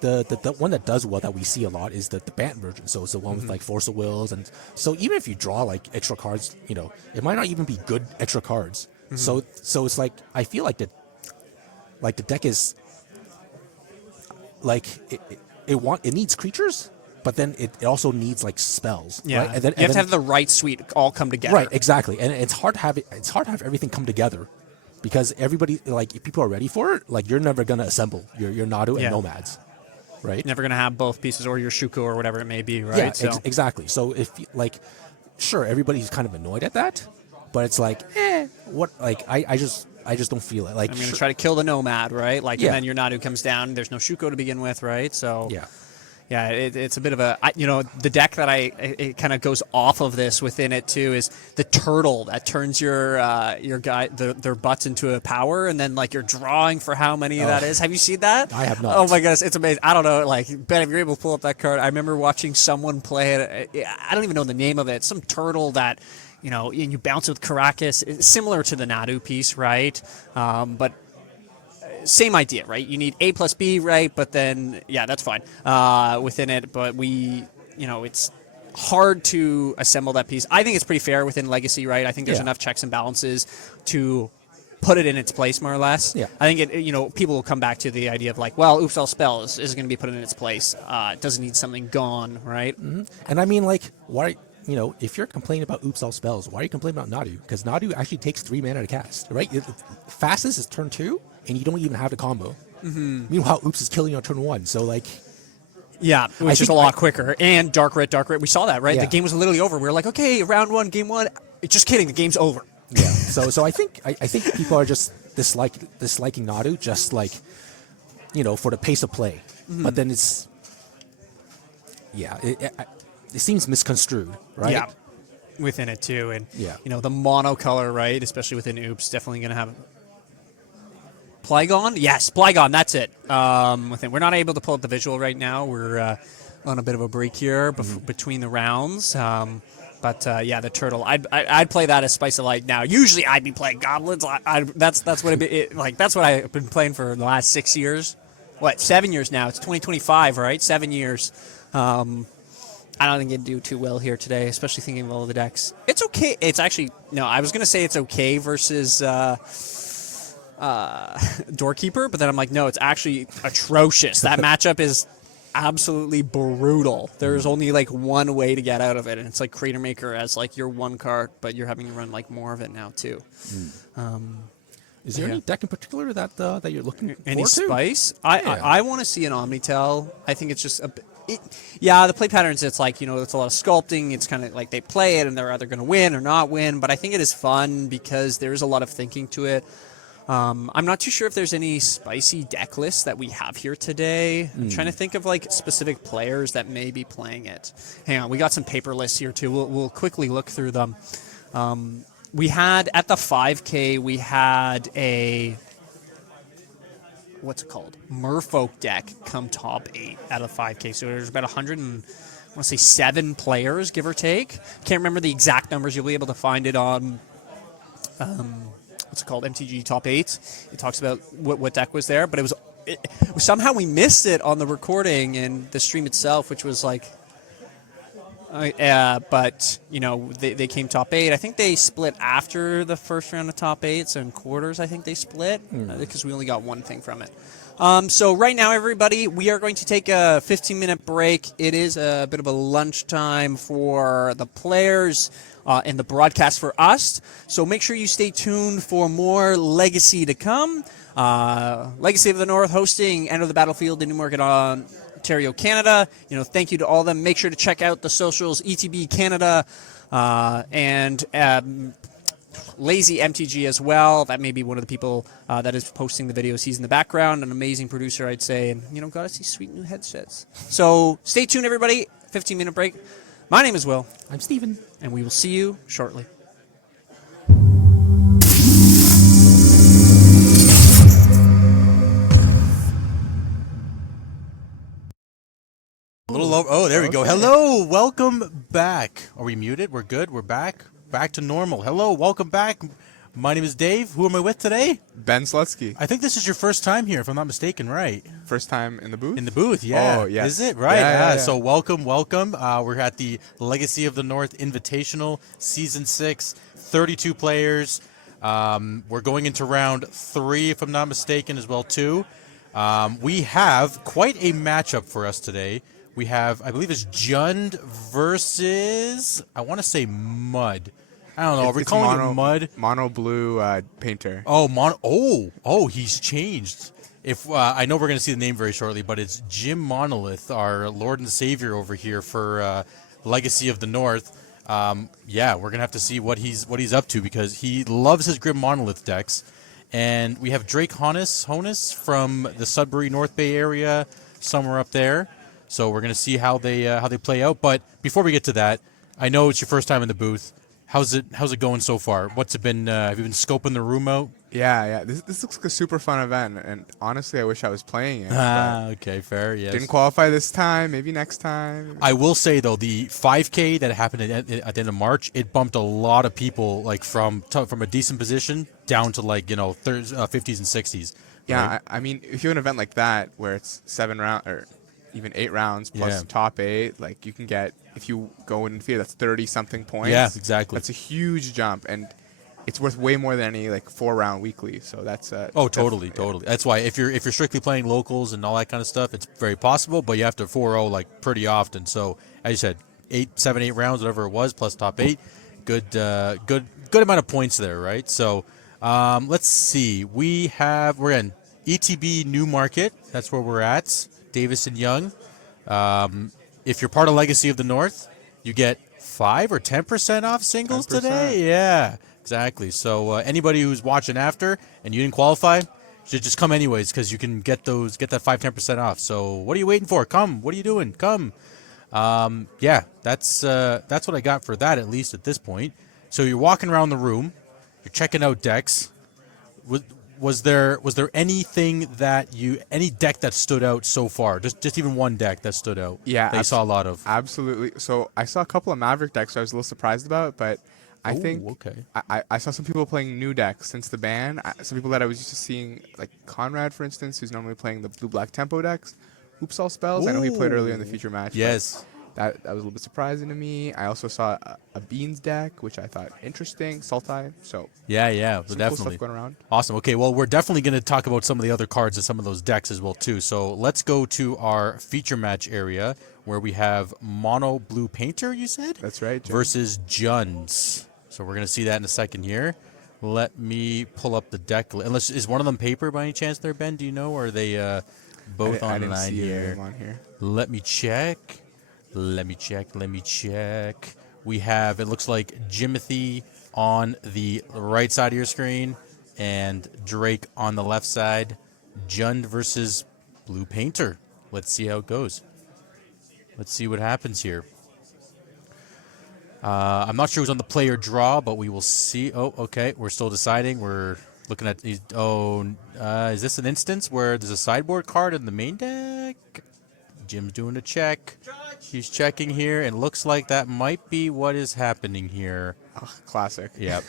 the one that does well that we see a lot is the Bant version. So it's the one with like Force of Wills, and so even if you draw like extra cards, it might not even be good extra cards. So it's like I feel like the deck is like it needs creatures, but then it also needs like spells. Yeah. Right? And then, you have to have the right suite all come together. right, exactly, and it's hard to have everything come together. Because everybody, like, if people are ready for it, like, you're never going to assemble your Nadu and Nomads, right? Never going to have both pieces or your Shuko or whatever it may be, right? Yeah, So exactly. So, if, like, sure, everybody's kind of annoyed at that, but it's like, what, like, I just don't feel it. Like, I'm going to try to kill the Nomad, right? Like, Yeah. and then your Nadu comes down. There's no Shuko to begin with, right? So yeah. Yeah, it's a bit of the deck that it kind of goes off of this within it too is the turtle that turns your guy their butts into a power, and then like you're drawing for how many that is. Have you seen that? I have not. Oh my goodness, it's amazing. I don't know, like Ben, if you're able to pull up that card, I remember watching someone play it. I don't even know the name of it. It's some turtle that and you bounce it with Caracas. It's similar to the Nadu piece, right? But same idea, right? You need A plus B, right? But then, yeah, that's fine within it. But it's hard to assemble that piece. I think it's pretty fair within Legacy, right? I think there's enough checks and balances to put it in its place, more or less. Yeah. I think people will come back to the idea of like, well, Oops All Spells is going to be put in its place. It doesn't need something gone, right? Mm-hmm. And I mean, like, why? If you're complaining about Oops All Spells, why are you complaining about Nadu? Because Nadu actually takes 3 mana to cast, right? Fastest is turn 2, and you don't even have the combo. Mm-hmm. Meanwhile, Oops is killing you on turn 1, so like... Yeah, which is a lot quicker. And Dark Rit, we saw that, right? Yeah. The game was literally over. We were like, okay, round 1, game 1. Just kidding, the game's over. Yeah. So I think people are just disliking Nadu just like, for the pace of play. Mm-hmm. But then it's... Yeah, it seems misconstrued, right? Yeah, within it too, and yeah. The monocolor, right? Especially within Oops, definitely going to have Plygon. Yes, Plygon. That's it. We're not able to pull up the visual right now. We're on a bit of a break here between the rounds. But the turtle. I'd play that as Spice of Light now. Usually, I'd be playing goblins. That's what that's what I've been playing for the last 6 years. What, 7 years now? It's 2025, right? 7 years. I don't think it'd do too well here today, especially thinking of all the decks. It's okay. It's actually no. I was gonna say it's okay versus Doorkeeper, but then I'm like, no, it's actually atrocious. That matchup is absolutely brutal. There's only like one way to get out of it, and it's like Crater Maker as like your one card, but you're having to run like more of it now too. Is there any deck in particular that that you're looking for? Any spice? I want to see an Omnitel. I think it's just the play patterns. It's like, it's a lot of sculpting. It's kind of like they play it and they're either going to win or not win. But I think it is fun because there's a lot of thinking to it. I'm not too sure if there's any spicy deck lists that we have here today. I'm trying to think of like specific players that may be playing it. Hang on, we got some paper lists here too. We'll quickly look through them. We had at the 5K, we had a what's it called? Merfolk deck come top 8 out of 5K. So there's about 7 players, give or take. Can't remember the exact numbers. You'll be able to find it on what's it called? MTG top 8. It talks about what deck was there, but somehow we missed it on the recording and the stream itself, which was like. But they came top 8. I think they split after the first round of top 8, so in quarters I think they split because we only got one thing from it. So right now, everybody, we are going to take a 15-minute break. It is a bit of a lunchtime for the players and the broadcast for us. So make sure you stay tuned for more Legacy to come. Legacy of the North hosting Enter the Battlefield in Newmarket on Ontario, Canada. Thank you to all of them. Make sure to check out the socials, ETB Canada, and Lazy MTG as well. That may be one of the people that is posting the videos. He's in the background, an amazing producer, I'd say, and got us these sweet new headsets. So stay tuned, everybody. 15-minute break. My name is Will. I'm Steven. And we will see you shortly. A little low. Oh, there we go. Hello, welcome back. Are we muted? We're good. We're back. Back to normal. Hello, welcome back. My name is Dave. Who am I with today? Ben Slutsky. I think this is your first time here, if I'm not mistaken, right? First time in the booth? In the booth, yeah. Oh, yes. Is it? Right. Yeah. So welcome. We're at the Legacy of the North Invitational, Season 6, 32 players. We're going into round 3, if I'm not mistaken, as well, too. We have quite a matchup for us today. We have, I believe it's Jund versus, I want to say Mud. I don't know. Are we calling it Mud? Mono blue painter. Oh, he's changed. If I know we're going to see the name very shortly, but it's Jim Monolith, our Lord and Savior over here for Legacy of the North. We're going to have to see what he's up to because he loves his Grim Monolith decks. And we have Drake Honus from the Sudbury North Bay area, somewhere up there. So we're going to see how they play out. But before we get to that, I know it's your first time in the booth. How's it going so far? What's it been? Have you been scoping the room out? Yeah. This looks like a super fun event, and honestly, I wish I was playing it. Okay, fair. Yes. Didn't qualify this time. Maybe next time. I will say though, the 5K that happened at the end of March, it bumped a lot of people like from a decent position down to 50s and 60s. Yeah, right? I mean, if you have an event like that where it's 7 rounds or even 8 rounds plus top 8, like you can get, if you go in field, that's 30-something points. Yeah, exactly. That's a huge jump, and it's worth way more than any 4-round weekly. So that's totally. That's why if you're strictly playing locals and all that kind of stuff, it's very possible, but you have to 4-0 pretty often. So as you said, 7, 8 rounds, whatever it was, plus top 8, good amount of points there, right? So let's see, we're in ETB Newmarket. That's where we're at. Davis and Young. If you're part of Legacy of the North, you get 5 or 10% off singles 10%. today. Yeah, exactly. So anybody who's watching after and you didn't qualify, should just come anyways because you can get that 5-10% off. So what are you waiting for? Come. What are you doing? Come. That's what I got for that, at least at this point. So you're walking around the room, you're checking out decks. Was there anything any deck that stood out so far? Just even one deck that stood out. Yeah, that you saw a lot of. Absolutely. So I saw a couple of Maverick decks I was a little surprised about, but I think I saw some people playing new decks since the ban. Some people that I was used to seeing, like Conrad, for instance, who's normally playing the blue-black tempo decks. Oops, all spells. I know he played earlier in the feature match. Yes. that was a little bit surprising to me. I also saw a Beans deck, which I thought interesting, Sultai. So yeah, some definitely. cool stuff going around. Awesome. Okay, well, we're definitely going to talk about some of the other cards and some of those decks as well too. So let's go to our feature match area where we have Mono Blue Painter. You said That's right. Jim. versus Juns. So we're going to see that in a second here. Let me pull up the deck. Unless is one of them paper by any chance there, Ben? Do you know? Or are they both I didn't online see here? them on here. Let me check. We have, it looks like Jimothy on the right side of your screen and Drake on the left side. Jund versus Blue Painter. Let's see how it goes. Let's see what happens here. I'm not sure who's on the player draw, but we will see. Oh, okay. We're still deciding. We're looking at. Is this an instance where there's a sideboard card in the main deck? Jim's doing a check. He's checking here, and looks like that might be what is happening here. Oh, classic. Yep.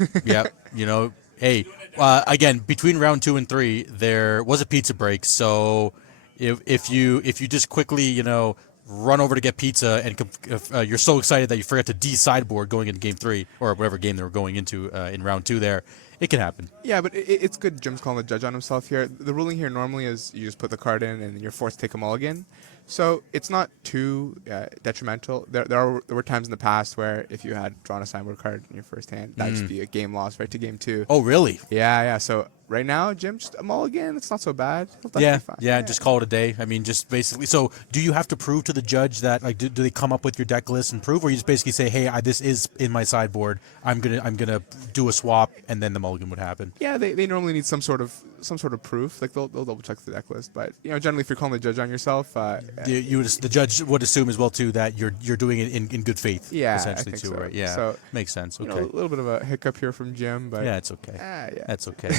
You know, hey, again, between round 2 and 3, there was a pizza break. So if you just quickly, you know, run over to get pizza and you're so excited that you forget to de-sideboard going into game 3 or whatever game they were going into in round 2 there, it can happen. Yeah, but it's good Jim's calling the judge on himself here. The ruling here normally is you just put the card in and you're forced to take a mulligan. So it's not too detrimental. There were times in the past where if you had drawn a sideboard card in your first hand, that would just be a game loss right to game 2. Oh, really? Yeah. So right now, Jim, just a mulligan. It's not so bad. He'll definitely be fine. Yeah, just call it a day. I mean, just basically. So, do you have to prove to the judge that, like, do they come up with your deck list and prove, or you just basically say, "Hey, this is in my sideboard. I'm gonna do a swap," and then the mulligan would happen. Yeah, they normally need some sort of proof. Like they'll double check the deck list, but you know, generally, if you're calling the judge on yourself, the judge would assume as well too that you're doing it in good faith. Yeah, essentially I think too, so. right? Yeah, So, makes sense. Okay, you know, a little bit of a hiccup here from Jim, but yeah, it's okay. yeah. That's okay.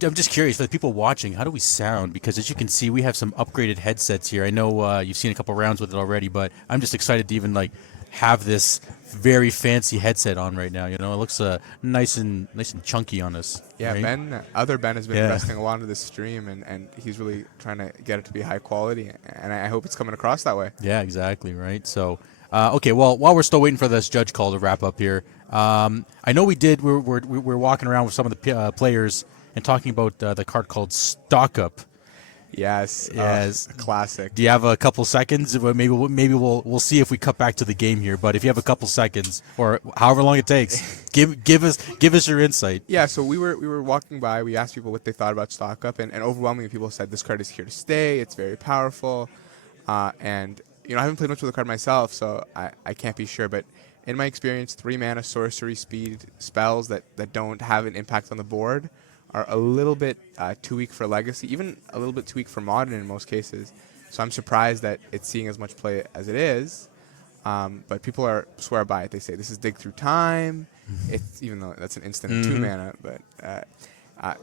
I'm just curious for the people watching, how do we sound? Because as you can see, we have some upgraded headsets here. I know you've seen a couple rounds with it already, but I'm just excited to even like have this very fancy headset on right now. You know, it looks nice and chunky on us. Yeah, right? Ben has been investing a lot into this stream, and he's really trying to get it to be high quality, and I hope it's coming across that way. Yeah, exactly, right? So, okay, well, while we're still waiting for this judge call to wrap up here, I know we're walking around with some of the players and talking about the card called Stock Up. Yes, classic. Do you have a couple seconds? Maybe we'll see if we cut back to the game here. But if you have a couple seconds, or however long it takes, give us your insight. Yeah, so we were walking by. We asked people what they thought about Stock Up, and overwhelmingly people said this card is here to stay. It's very powerful, and you know I haven't played much with the card myself, so I can't be sure. But in my experience, 3-mana sorcery speed spells that don't have an impact on the board are a little bit too weak for Legacy, even a little bit too weak for Modern in most cases. So I'm surprised that it's seeing as much play as it is. But people swear by it. They say this is Dig Through Time. It's even though that's an instant 2-mana, but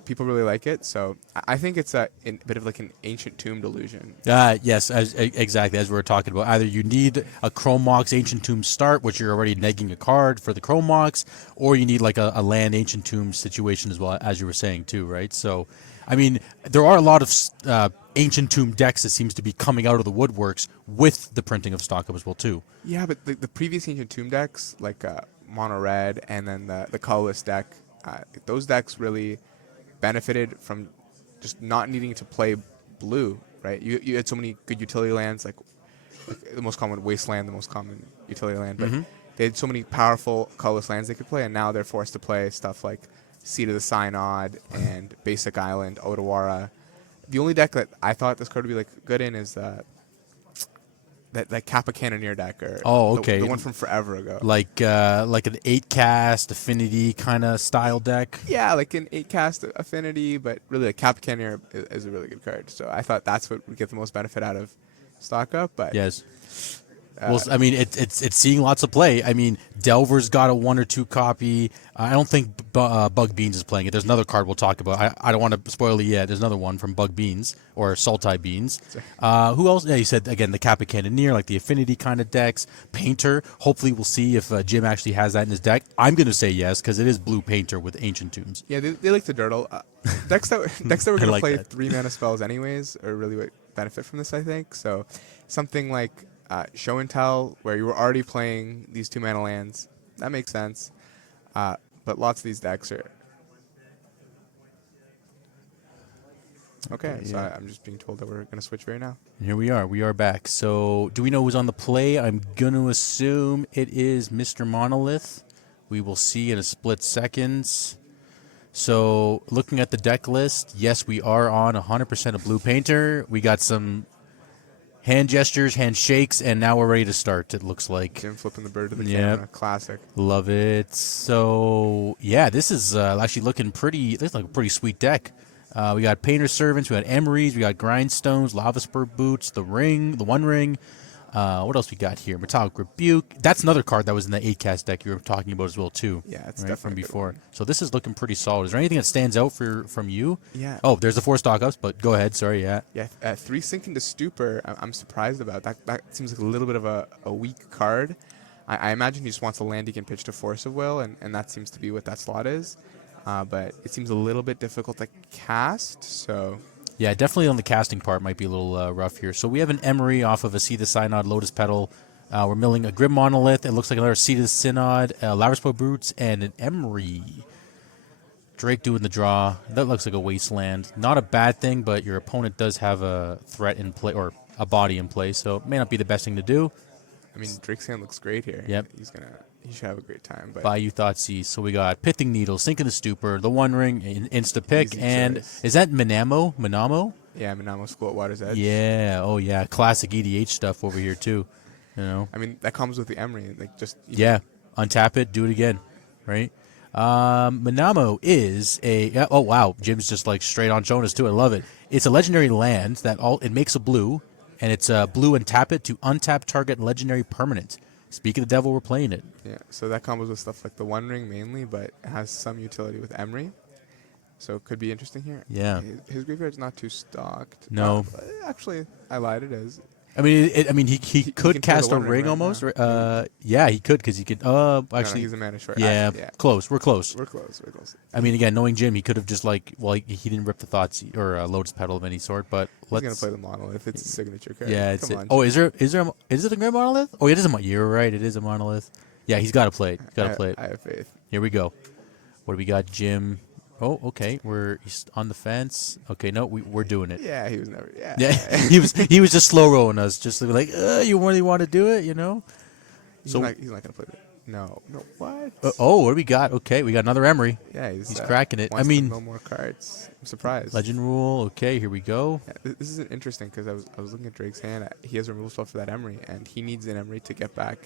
people really like it. So I think it's a bit of like an ancient tomb delusion. Yes, exactly as we were talking about. Either you need a Chrome Mox Ancient Tomb start, which you're already negging a card for the Chrome Mox, or you need like a land Ancient Tomb situation as well, as you were saying too, right? So, I mean, there are a lot of Ancient Tomb decks that seems to be coming out of the woodworks with the printing of Stock Up as well too. Yeah, but the previous Ancient Tomb decks, like Mono Red and then the colorless deck, those decks really benefited from just not needing to play blue, right? You had so many good utility lands, like the most common Wasteland, the most common utility land, but they had so many powerful colorless lands they could play, and now they're forced to play stuff like Seed of the Synod and Basic Island, Odawara. The only deck that I thought this card would be like good in is that Kappa Cannoneer deck, or the one from forever ago, like an 8-cast affinity kind of style deck. Yeah, like an 8-cast affinity, but really a Kappa Cannoneer is a really good card. So I thought that's what would get the most benefit out of Stock Up. But yes. Well, I mean, it's seeing lots of play. I mean, Delver's got a 1 or 2 copy. I don't think Bug Beans is playing it. There's another card we'll talk about. I don't want to spoil it yet. There's another one from Bug Beans or Sultai Beans. Who else? Yeah, you said, again, the Kappa Cannoneer, like the Affinity kind of decks. Painter. Hopefully we'll see if Jim actually has that in his deck. I'm going to say yes, because it is Blue Painter with Ancient Tombs. Yeah, they like to dirtle. Decks that were going to play that. 3-mana spells anyways are really what benefit from this, I think. So something like show and tell where you were already playing these 2-mana lands. That makes sense. But lots of these decks are. Okay, so yeah. I'm just being told that we're going to switch right now. And here we are. We are back. So, do we know who's on the play? I'm going to assume it is Mr. Monolith. We will see in a split seconds. So, looking at the deck list, yes, we are on 100% of Blue Painter. We got some hand gestures, hand shakes, and now we're ready to start, it looks like. Jim flipping the bird to the Yep. camera. Classic. Love it. So, yeah, this is actually looking pretty, this is like a pretty sweet deck. We got Painter's Servants, we got Emeries, we got Grindstones, Lava Spur Boots, the Ring, the One Ring. What else we got here? Metallic Rebuke. That's another card that was in the 8-cast deck you were talking about as well, too. Yeah, it's right, definitely from a good before. one. So this is looking pretty solid. Is there anything that stands out from you? Yeah. Oh, there's the 4 stock-ups, but go ahead. Sorry, yeah. Yeah, 3 Sink into Stupor, I'm surprised about. That seems like a little bit of a weak card. I imagine he just wants a land he can pitch to Force of Will, and that seems to be what that slot is. But it seems a little bit difficult to cast, so... Yeah, definitely on the casting part might be a little rough here. So we have an Emery off of a Sea the Synod Lotus Petal. We're milling a Grim Monolith. It looks like another Sea the Synod, Lavispo Brutes, and an Emery. Drake doing the draw. That looks like a wasteland. Not a bad thing, but your opponent does have a threat in play, or a body in play, so it may not be the best thing to do. I mean, Drake's hand looks great here. Yep. He should have a great time. But Bayou Thoughtseize. So we got Pithing Needle, Sink in the Stupor, the One Ring, Insta Pick, Easy and choice. is that Manamo? Manamo? yeah, Minamo School at Water's Edge. Yeah. Oh yeah. Classic EDH stuff over here too. You know. I mean, that comes with the Emery. Like, just Yeah. Untap it. Do it again. Right. Manamo is a. Oh wow. Jim's just like straight on showing us too. I love it. It's a legendary land that it makes a blue, and it's blue and tap it to untap target legendary permanent. Speak of the devil, we're playing it. Yeah, so that combos with stuff like the One Ring mainly, but it has some utility with Emery. So it could be interesting here. Yeah. His graveyard's not too stocked. No. Actually, I lied. It is. I mean, he can could play cast the a One Ring ring right almost. now. Yeah, he could because he could. No, Actually, he's a mana short. yeah, Yeah. close. We're close. We're close. We're close. I mean, again, knowing Jim, he could have just like, well, he didn't rip the thoughts or Lotus Petal of any sort, but He's let's. gonna play the Monolith. It's a signature card. Yeah, it's Come it. on, Oh, Jim. is it a Grand Monolith? Oh, it is a. You're right. It is a Monolith. Yeah, he's got to play it. Got to play it. I have faith. Here we go. What do we got, Jim? Oh, okay. He's on the fence. Okay, no, we're doing it. Yeah, he was never. Yeah. Yeah, he was just slow rolling us, just like, you really want to do it, you know? He's So- not gonna play it. No. What? What do we got? Okay, we got another Emery. Yeah, he's cracking it. I wants to mean- mill more cards. I'm surprised. Legend rule. Okay, here we go. Yeah, this is interesting because I was looking at Drake's hand. He has a removal spell for that Emery, and he needs an Emery to get back.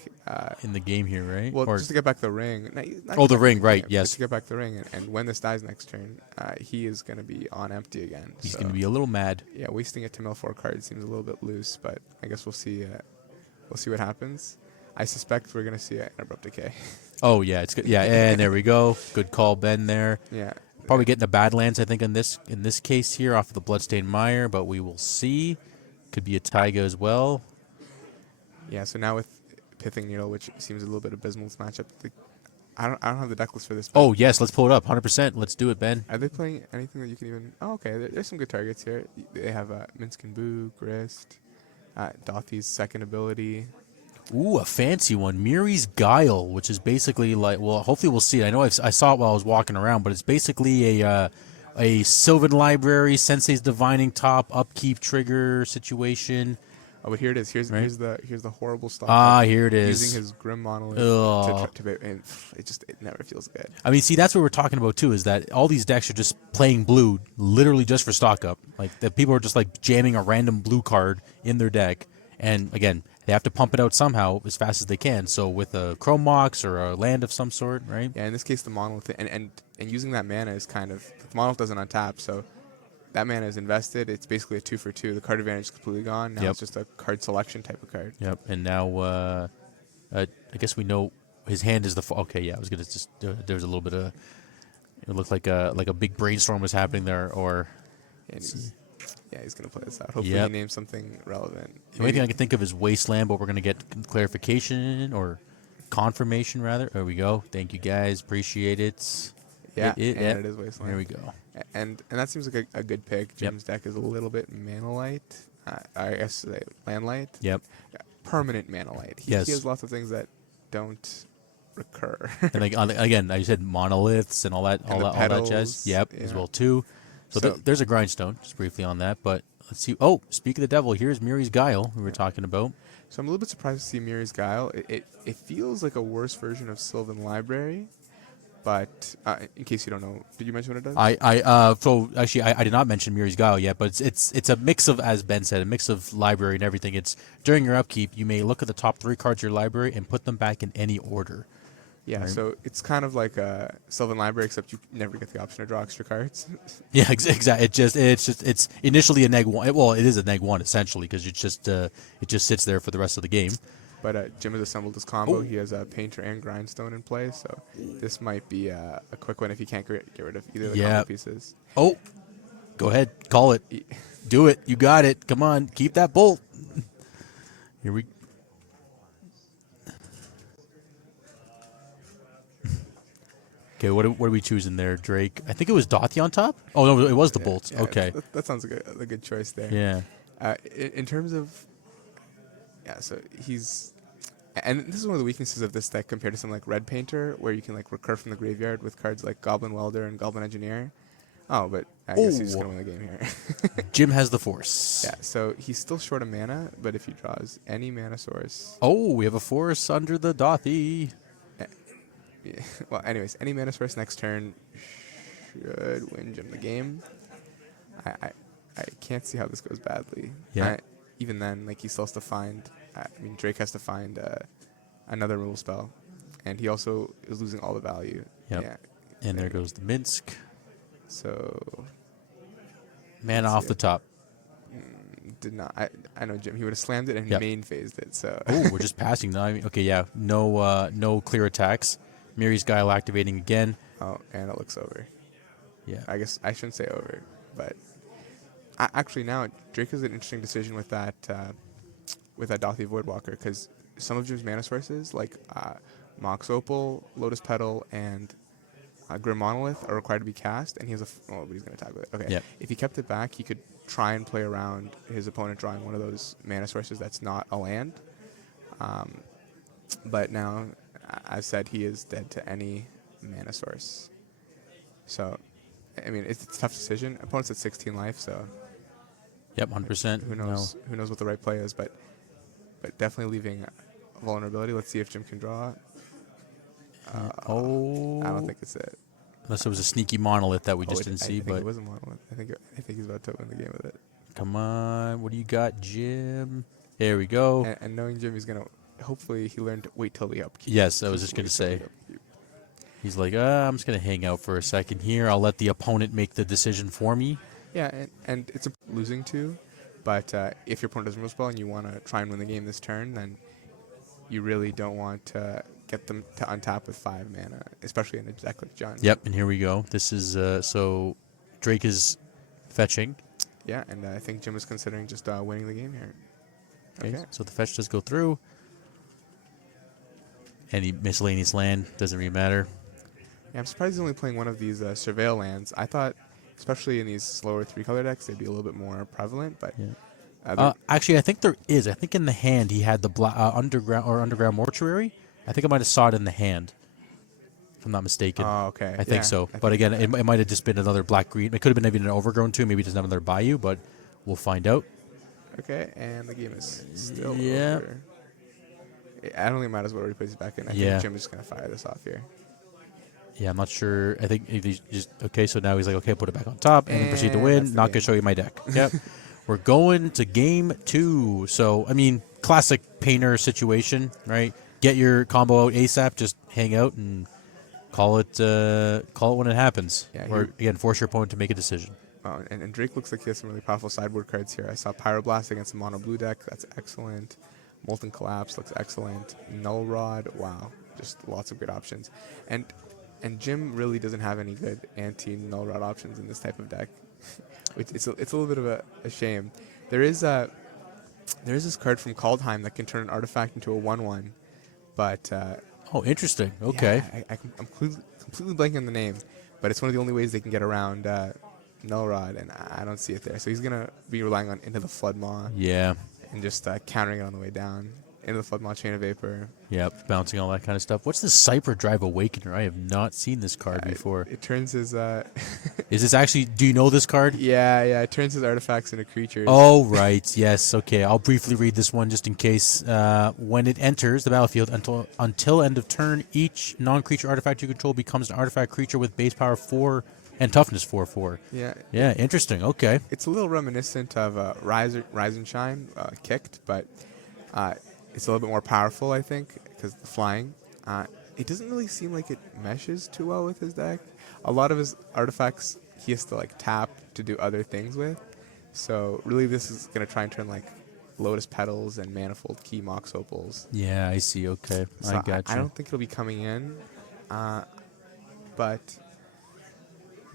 In the game here, right? Well, Or- just to get back the ring. Not Oh, get the back ring, game, right, but yes. to get back the ring, and when this dies next turn, he is going to be on empty again. he's so, going to be a little mad. Yeah, wasting it to mill 4 cards seems a little bit loose, but I guess we'll see. We'll see what happens. I suspect we're going to see an Abrupt Decay. Oh, yeah, it's good. Yeah, and there we go. Good call, Ben, there. Yeah. Probably getting the Badlands, I think, in this case here off of the Bloodstained Mire, but we will see. Could be a Taiga as well. Yeah, so now with Pithing Needle, which seems a little bit abysmal this matchup, I don't have the deck list for this. but Oh, yes, let's pull it up. 100%. Let's do it, Ben. Are they playing anything that you can even... Oh, okay, there's some good targets here. They have Minsk and Boo, Grist, Dothy's second ability. Ooh, a fancy one. Miri's Guile, which is basically like, well, hopefully we'll see it. I know I saw it while I was walking around, but it's basically a Sylvan Library, Sensei's Divining Top, upkeep trigger situation. Oh, but here it is. Here's Right. here's the horrible stuff. Here it is. Using his Grim Monolith Ugh. and it never feels good. I mean, see, that's what we're talking about, too, is that all these decks are just playing blue, literally just for stock up. Like, the people are just, like, jamming a random blue card in their deck. And, again, they have to pump it out somehow as fast as they can. So with a Chrome Mox or a land of some sort, right? Yeah, in this case, the Monolith, and using that mana is kind of... The Monolith doesn't untap, so that mana is invested. It's basically a 2 for 2. The card advantage is completely gone. Now Yep. it's just a card selection type of card. Yep. And now, I guess we know his hand is the... Okay, yeah, I was going to just... There's a little bit of... It looked like a big brainstorm was happening there, or... And he's going to play this out. Hopefully Yep. he names something relevant. The only thing I can think of is Wasteland, but we're going to get clarification or confirmation, rather. There we go. Thank you, guys. Appreciate it. Yeah, It and it is Wasteland. There we go. And that seems like a good pick. Jim's deck is a little bit mana light. I guess land light. Yep. permanent mana light. Yes. He has lots of things that don't recur. And like again, I said monoliths and all that, all the that jazz. petals, Yep, as yeah. well too. So, So- there's a grindstone. Just briefly on that, but let's see. Oh, speak of the devil, here's Miri's Guile we were talking about. So I'm a little bit surprised to see Miri's Guile. It feels like a worse version of Sylvan Library, but in case you don't know, did you mention what it does? So actually, I did not mention Miri's Guile yet, but it's a mix of, as Ben said, a mix of library and everything. It's during your upkeep, you may look at the top 3 cards of your library and put them back in any order. Yeah, Right. so it's kind of like a Sylvan Library, except you never get the option to draw extra cards. Yeah, exactly. It's initially a neg 1. Well, it is a neg 1 essentially because it just sits there for the rest of the game. But Jim has assembled his combo. Oh. He has a Painter and Grindstone in play, so this might be a quick one if he can't get rid of either of the Yeah. combo pieces. Oh, go ahead, call it, do it. You got it. Come on, keep that bolt. Here we. Okay, what are we choosing there, Drake? I think it was Dothy on top. Oh no, it was the bolts. Yeah, Okay. That sounds like a good choice there. Yeah. In terms of, yeah, so he's, and this is one of the weaknesses of this deck compared to something like Red Painter, where you can like recur from the graveyard with cards like Goblin Welder and Goblin Engineer. Oh, but I guess he's just gonna win the game here. Jim has the force. Yeah, so he's still short of mana, but if he draws any mana source, Oh, we have a force under the Dothy. yeah, well, anyways, any mana source next turn should win Jim the game. I can't see how this goes badly. Yeah. Even then, like he still has to find. I mean, Drake has to find another removal spell, and he also is losing all the value. Yep. Yeah. And there goes the Minsk. So Mana off the top. did not. I know Jim. He would have slammed it and Yep. main phased it. So Oh, we're just passing now. I mean, okay, yeah. No clear attacks. Miri's Guile activating again. oh, and it looks over. Yeah. I guess I shouldn't say over, but actually now Drake has an interesting decision with that Dothy Voidwalker, because some of Jim's mana sources like Mox Opal, Lotus Petal, and Grim Monolith are required to be cast, and he has but he's going to attack with it. Okay. Yep. If he kept it back, he could try and play around his opponent drawing one of those mana sources that's not a land. But now, I've said he is dead to any mana source. So, I mean, it's a tough decision. Opponent's at 16 life, so Yep, 100%. who knows? Who knows what the right play is? But definitely leaving vulnerability. Let's see if Jim can draw. Oh. I don't think it's it. Unless it was a sneaky monolith that we just didn't I see, think but it was a monolith. I think he's about to win the game with it. come on. What do you got, Jim? There we go. And knowing Jim, he's gonna hopefully he learned to wait till the upkeep. Yes, I was just going to say. He's like, I'm just going to hang out for a second here. I'll let the opponent make the decision for me. Yeah, and it's a losing to, but if your opponent doesn't real spell and you want to try and win the game this turn, then you really don't want to get them to untap with 5 mana, especially in a deck like John. Yep, and here we go. This is, so Drake is fetching. Yeah, and I think Jim is considering just winning the game here. Okay, Okay. so the fetch does go through. Any miscellaneous land, doesn't really matter. Yeah, I'm surprised he's only playing one of these Surveil lands. I thought, especially in these slower 3-color decks, they'd be a little bit more prevalent, but Yeah. Actually, I think there is. I think in the hand he had the underground mortuary. I think I might have saw it in the hand, if I'm not mistaken. oh, okay. I think Yeah, so. I But think- again, it might have just been another black-green. It could have been even an overgrown too. Maybe it doesn't have another Bayou, but we'll find out. Okay, and the game is still Yeah. over. I don't think it matters what order he plays it back in. I Yeah. think Jim is just going to fire this off here. Yeah, I'm not sure. I think he's just okay. So now he's like, okay, put it back on top and then proceed to And win. that's the Not gonna game. show you my deck. Yep. We're going to game 2. So I mean, classic painter situation, right? Get your combo out ASAP. Just hang out and call it when it happens. Yeah, Or again, force your opponent to make a decision. Oh, and Drake looks like he has some really powerful sideboard cards here. I saw Pyroblast against a mono blue deck. That's excellent. Molten Collapse looks excellent. Null Rod, wow, just lots of good options. And Jim really doesn't have any good anti-Null Rod options in this type of deck. It's a little bit of a shame. There is this card from Kaldheim that can turn an artifact into a 1/1, but Oh, interesting. Okay. yeah, I'm completely blanking on the name, but it's one of the only ways they can get around Null Rod, and I don't see it there. So he's gonna be relying on Into the Flood Maw Yeah. and just countering it on the way down. into the Floodmaw Chain of Vapor. Yep, bouncing all that kind of stuff. What's the Cypher Drive Awakener? I have not seen this card before. It turns his. Is this actually? Do you know this card? Yeah. It turns his artifacts into creatures. Oh, right. Yes. Okay. I'll briefly read this one just in case. When it enters the battlefield until end of turn, each non-creature artifact you control becomes an artifact creature with base power 4 and toughness 4/4. Yeah. Yeah. Interesting. Okay. It's a little reminiscent of Rise and Shine, kicked, but it's a little bit more powerful, I think, because the flying. It doesn't really seem like it meshes too well with his deck. A lot of his artifacts he has to like tap to do other things with. So really, this is gonna try and turn like Lotus Petals and Manifold Key Mox Opals. Yeah, I see. Okay. So I got you. I don't think it'll be coming in, but.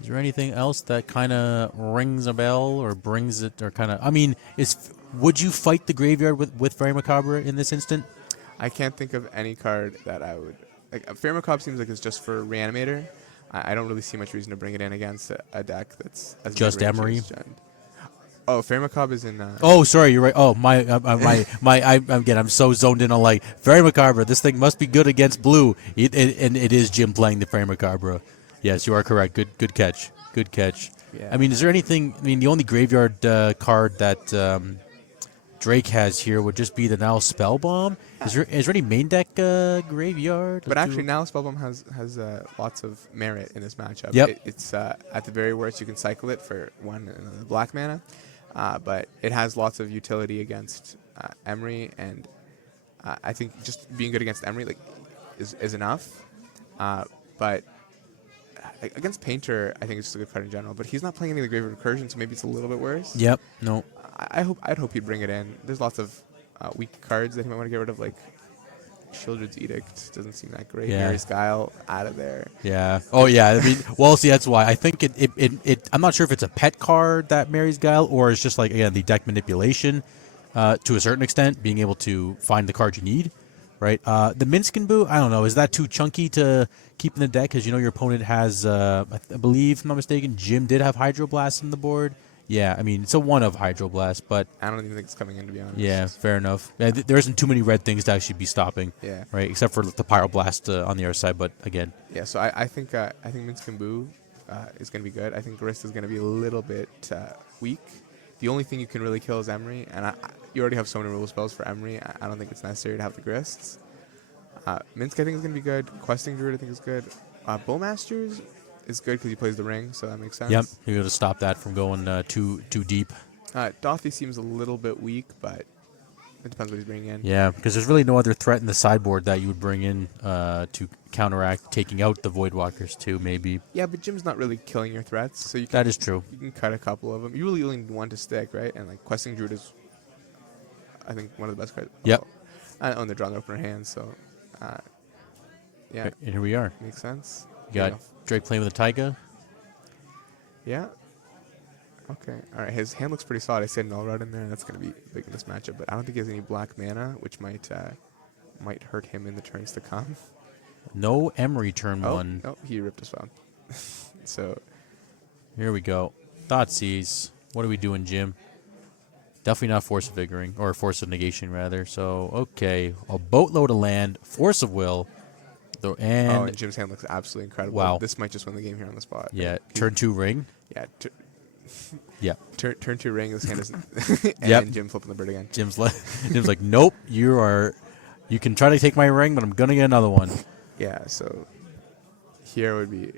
Is there anything else that kind of rings a bell or brings it or kind of? I mean, would you fight the graveyard with Very Macabre in this instant? I can't think of any card that I would like. Fair Macabre seems like it's just for Reanimator. I don't really see much reason to bring it in against a deck that's as Just mid-range Emery? as Jund. Oh, Fair Macabre is in. Oh, sorry, you're right. Oh, I'm so zoned in on like Very Macabre. This thing must be good against blue, and it is Jim playing the Very Macabre. Yes, you are correct. Good catch. Good catch. Yeah. I mean, is there anything? I mean, the only graveyard card that Drake has here would just be the now Spellbomb. Is there any main deck graveyard? But actually, now Spellbomb has lots of merit in this matchup. Yep. It's at the very worst you can cycle it for 1 black mana, but it has lots of utility against Emery, and I think just being good against Emery is enough. But against Painter, I think it's just a good card in general. But he's not playing any of the Graveyard Recursion, so maybe it's a little bit worse. Yep. No. I'd hope he'd bring it in. There's lots of weak cards that he might want to get rid of, like Shieldred's Edict doesn't seem that great. Yeah. Mary's Guile out of there. Yeah. Oh, yeah. I mean, well, see, that's why I think it. I'm not sure if it's a pet card that Mary's Guile, or it's just like again the deck manipulation to a certain extent, being able to find the card you need. Right. The Minskin Boo, I don't know. Is that too chunky to keep in the deck? Because your opponent has, I believe, if I'm not mistaken, Jim did have Hydroblast in the board. Yeah, I mean, it's a one of Hydroblast, but I don't even think it's coming in, to be honest. yeah, fair enough. Yeah, there isn't too many red things to actually be stopping. Yeah. Right, except for the Pyroblast on the other side. But again, Yeah, so I think Minskin Boo is going to be good. I think Grist is going to be a little bit weak. The only thing you can really kill is Emery, and you already have so many rule spells for Emery. I don't think it's necessary to have the Grists. Minsk, I think, is going to be good. Questing Druid, I think, is good. Bowmasters is good because he plays the ring, so that makes sense. yep, you're able to stop that from going too deep. Dothy seems a little bit weak, but it depends what he's bringing in. Yeah, because there's really no other threat in the sideboard that you would bring in to counteract taking out the Voidwalkers too. Maybe Yeah, but Jim's not really killing your threats, so that is true. you can cut a couple of them. You really only need one to stick, right? And like Questing Druid is, I think, one of the best cards. Yep. And they're drawing opener hands, so yeah, Okay, and here we are. makes sense. You got Yeah. Drake playing with a Taiga. Yeah. Okay. All right. His hand looks pretty solid. I said Null Rod in there. That's going to be big in this matchup, but I don't think he has any black mana, which might hurt him in the turns to come. No Emery turn one. Oh, he ripped his phone. So Here we go. Thoughtseize. What are we doing, Jim? Definitely not Force of Vigoring, or Force of Negation, rather. So, okay. A boatload of land, Force of Will, and Jim's hand looks absolutely incredible. Wow. This might just win the game here on the spot. yeah, turn 2 ring. Yeah. Yeah. Turn 2 ring. This hand isn't. And Yep. Jim flipping the bird again. Jim's like, nope, you can try to take my ring, but I'm going to get another one. Yeah. So here would be.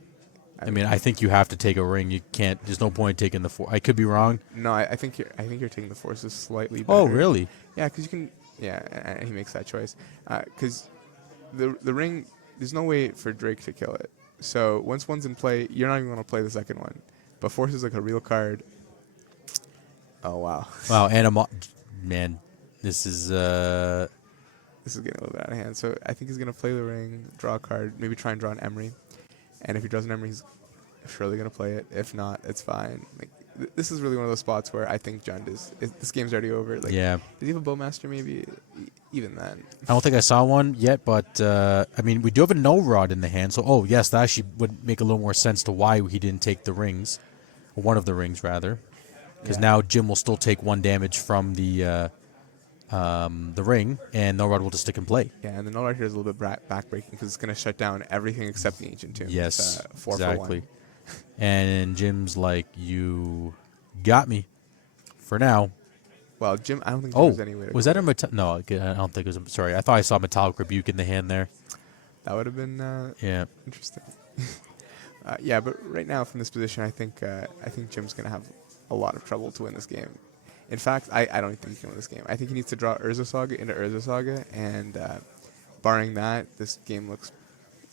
I mean, I think you have to take a ring. You can't. There's no point taking the 4. I could be wrong. No, I think you're taking the forces slightly better. Oh, really? Yeah, because you can. Yeah, and he makes that choice. Because the ring, there's no way for Drake to kill it. So once one's in play, you're not even going to play the second one. But force is like a real card. Oh wow. Wow, man, this is This is getting a little bit out of hand. So I think he's going to play the ring, draw a card, maybe try and draw an Emery. And if he draws an Emery, he's surely going to play it. If not, it's fine. Like this is really one of those spots where I think Jund this game's already over. Like, yeah. Does he have a Bowmaster maybe? Even then. I don't think I saw one yet, but I mean, we do have a no rod in the hand. So, yes, that actually would make a little more sense to why he didn't take the rings, or one of the rings rather, because now Jim will still take 1 damage from the the ring, and Norrod will just stick and play. Yeah, and the null right here is a little bit backbreaking because it's going to shut down everything except the Ancient Tomb. Yes, It's, 4 exactly. for 1. And Jim's like, you got me for now. Well, Jim, I don't think there's any way to was go that a there. no? I don't think it was. Sorry, I thought I saw Metallic Rebuke in the hand there. That would have been Yeah. interesting. Yeah, but right now from this position, I think Jim's going to have a lot of trouble to win this game. In fact, I don't even think he can win this game. I think he needs to draw Urza Saga into Urza Saga, and barring that, this game looks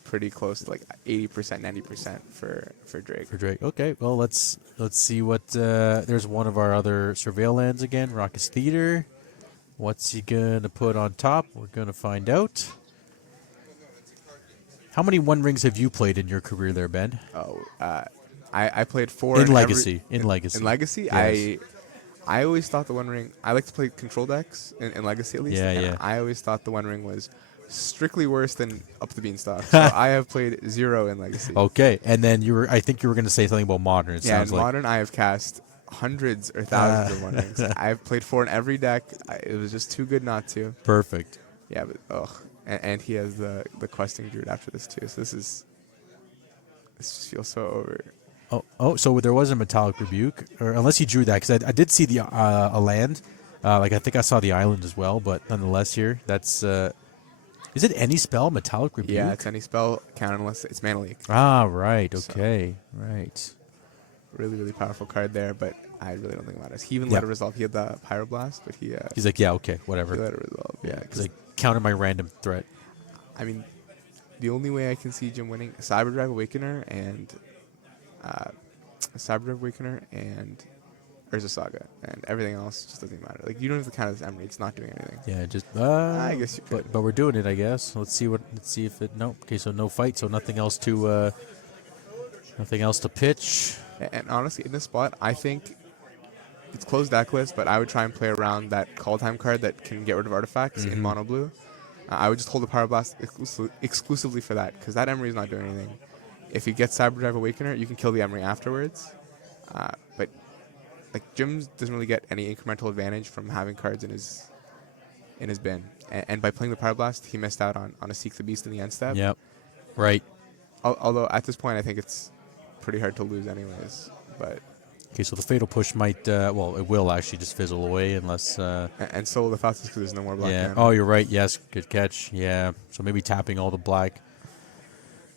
pretty close to like 80%, 90% for Drake. For Drake. Okay, well, let's see what... there's one of our other Surveil lands again, Raucous Theater. What's he going to put on top? We're going to find out. How many One Rings have you played in your career there, Ben? Oh, I played 4 In Legacy. In Legacy. In Legacy, Yes. I always thought the One Ring... I like to play control decks in Legacy at least. Yeah, and yeah. I always thought the One Ring was strictly worse than Up the Beanstalk. So I have played 0 in Legacy. Okay, and then I think you were going to say something about Modern. It Yeah, in sounds like. Modern, I have cast hundreds or thousands of One Rings. I've played 4 in every deck. It was just too good not to. Perfect. Yeah, but ugh. And he has the questing druid after this too. So this just feels so over. So there was a Metallic Rebuke, or unless he drew that, because I did see the a land. I think I saw the island as well, but nonetheless here, that's... is it any spell, Metallic Rebuke? Yeah, it's any spell count unless it's Mana Leak. Ah, right, So- okay, right. Really, really powerful card there, but I really don't think it matters. He even Yeah. let it resolve. He had the Pyroblast, but he He's like, yeah, okay, he whatever. let it resolve. Yeah, Yeah, because I counted my random threat. I mean, the only way I can see Jim winning Cyberdrive Awakener and Urza Saga, and everything else just doesn't matter. Like, you don't have to count as Emery; it's not doing anything. Yeah, just... I guess you could. But we're doing it, I guess. Let's see if it... No, okay, so no fight, so nothing else to pitch. And honestly, in this spot, I think it's closed deck list, but I would try and play around that call time card that can get rid of artifacts in mono blue. I would just hold the Pyroblast exclusively for that, because that Emery is not doing anything. If you get Cyberdrive Awakener, you can kill the Emery afterwards. But like Jim doesn't really get any incremental advantage from having cards in his bin. And by playing the Pyroblast, he missed out on a Seek the Beast in the end step. Yep, right. Although at this point, I think it's pretty hard to lose anyways. But Okay, so the Fatal Push might... it will actually just fizzle away unless... and so will the fastest because there's no more black yeah. mana. Oh, you're right. Yes, good catch. Yeah. So maybe tapping all the black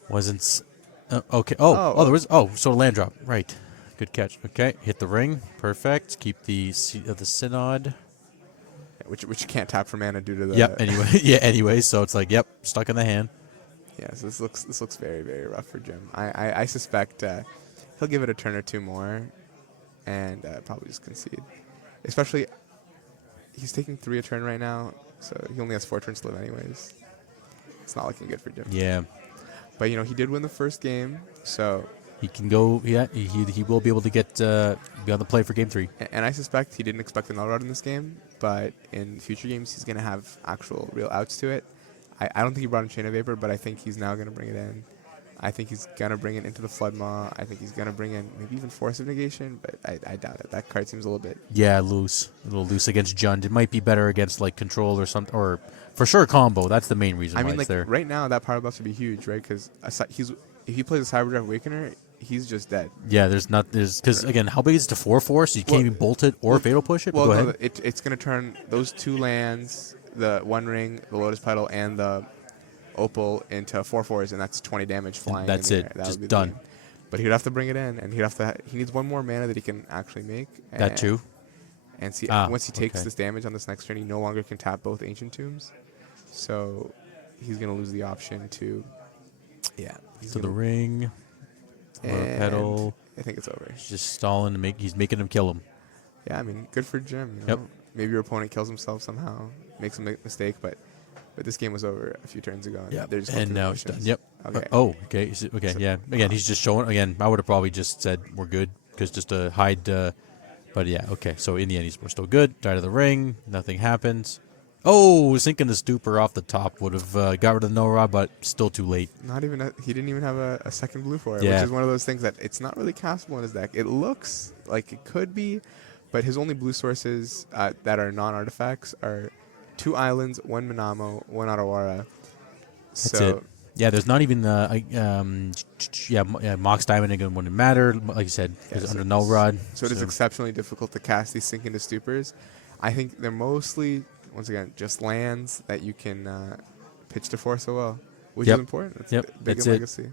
wasn't... okay. There was... Oh, so land drop. Right. Good catch. Okay, hit the ring. Perfect. Keep the Synod. Which you can't tap for mana due to the... Yep. Anyway. Yeah. Anyway. So it's like, yep, stuck in the hand. Yeah, so this looks very, very rough for Jim. I suspect he'll give it a turn or two more and probably just concede. Especially, he's taking 3 a turn right now, so he only has 4 turns to live anyways. It's not looking good for Jim. Yeah. But, he did win the first game, so... He can go... Yeah, he will be able to get be on the play for game 3. And I suspect he didn't expect the null rod in this game, but in future games he's going to have actual real outs to it. I don't think he brought in Chain of Vapor, but I think he's now going to bring it in. I think he's going to bring it into the Flood Maw. I think he's going to bring in maybe even Force of Negation, but I doubt it. That card seems a little bit... Yeah, loose. A little loose against Jund. It might be better against like control or something, or for sure combo. That's the main reason I why mean, it's like, there. right now that power buff would be huge, right? Because if he plays a Cyberdrive Awakener, he's just dead. Yeah, because again, how big is it to 4/4? So you can't even bolt it or Fatal Push it. Well, Go no, ahead. it's going to turn those 2 lands, the One Ring, the Lotus Petal, and the Opal into 4/4s, and that's 20 damage flying. That's in the it. air. That Just would be the done. game. But he'd have to bring it in, and he needs 1 more mana that he can actually make. That too. And see, Ah, once he takes okay. this damage on this next turn, he no longer can tap both Ancient Tombs. So he's going to lose the option to... Yeah. To the ring. And Petal. I think it's over. He's just stalling to he's making him kill him. Yeah, I mean, good for Jim. Yep. Maybe your opponent kills himself somehow, makes a mistake, but this game was over a few turns ago. And they're just going And through the now it's done. motions. Yep. Okay. Okay. Okay. So- Yeah. Again, he's just showing. Again, I would have probably just said we're good because just to hide. But yeah. Okay. So in the end, we're still good. Died of the ring. Nothing happens. Oh, was thinking the Stupor off the top would have got rid of the no-rod, but still too late. He didn't even have a second blue for it, Yeah. which is one of those things that it's not really castable in his deck. It looks like it could be, but his only blue sources that are non-artifacts are 2 islands, 1 Minamo, 1 Arawara. That's it. Yeah, there's not even Mox Diamond again wouldn't matter. Like you said, it's under Null Rod. So it is exceptionally difficult to cast these Sink into Stupors. I think they're mostly, once again, just lands that you can pitch to Force a Will, which is important. It's big in Legacy.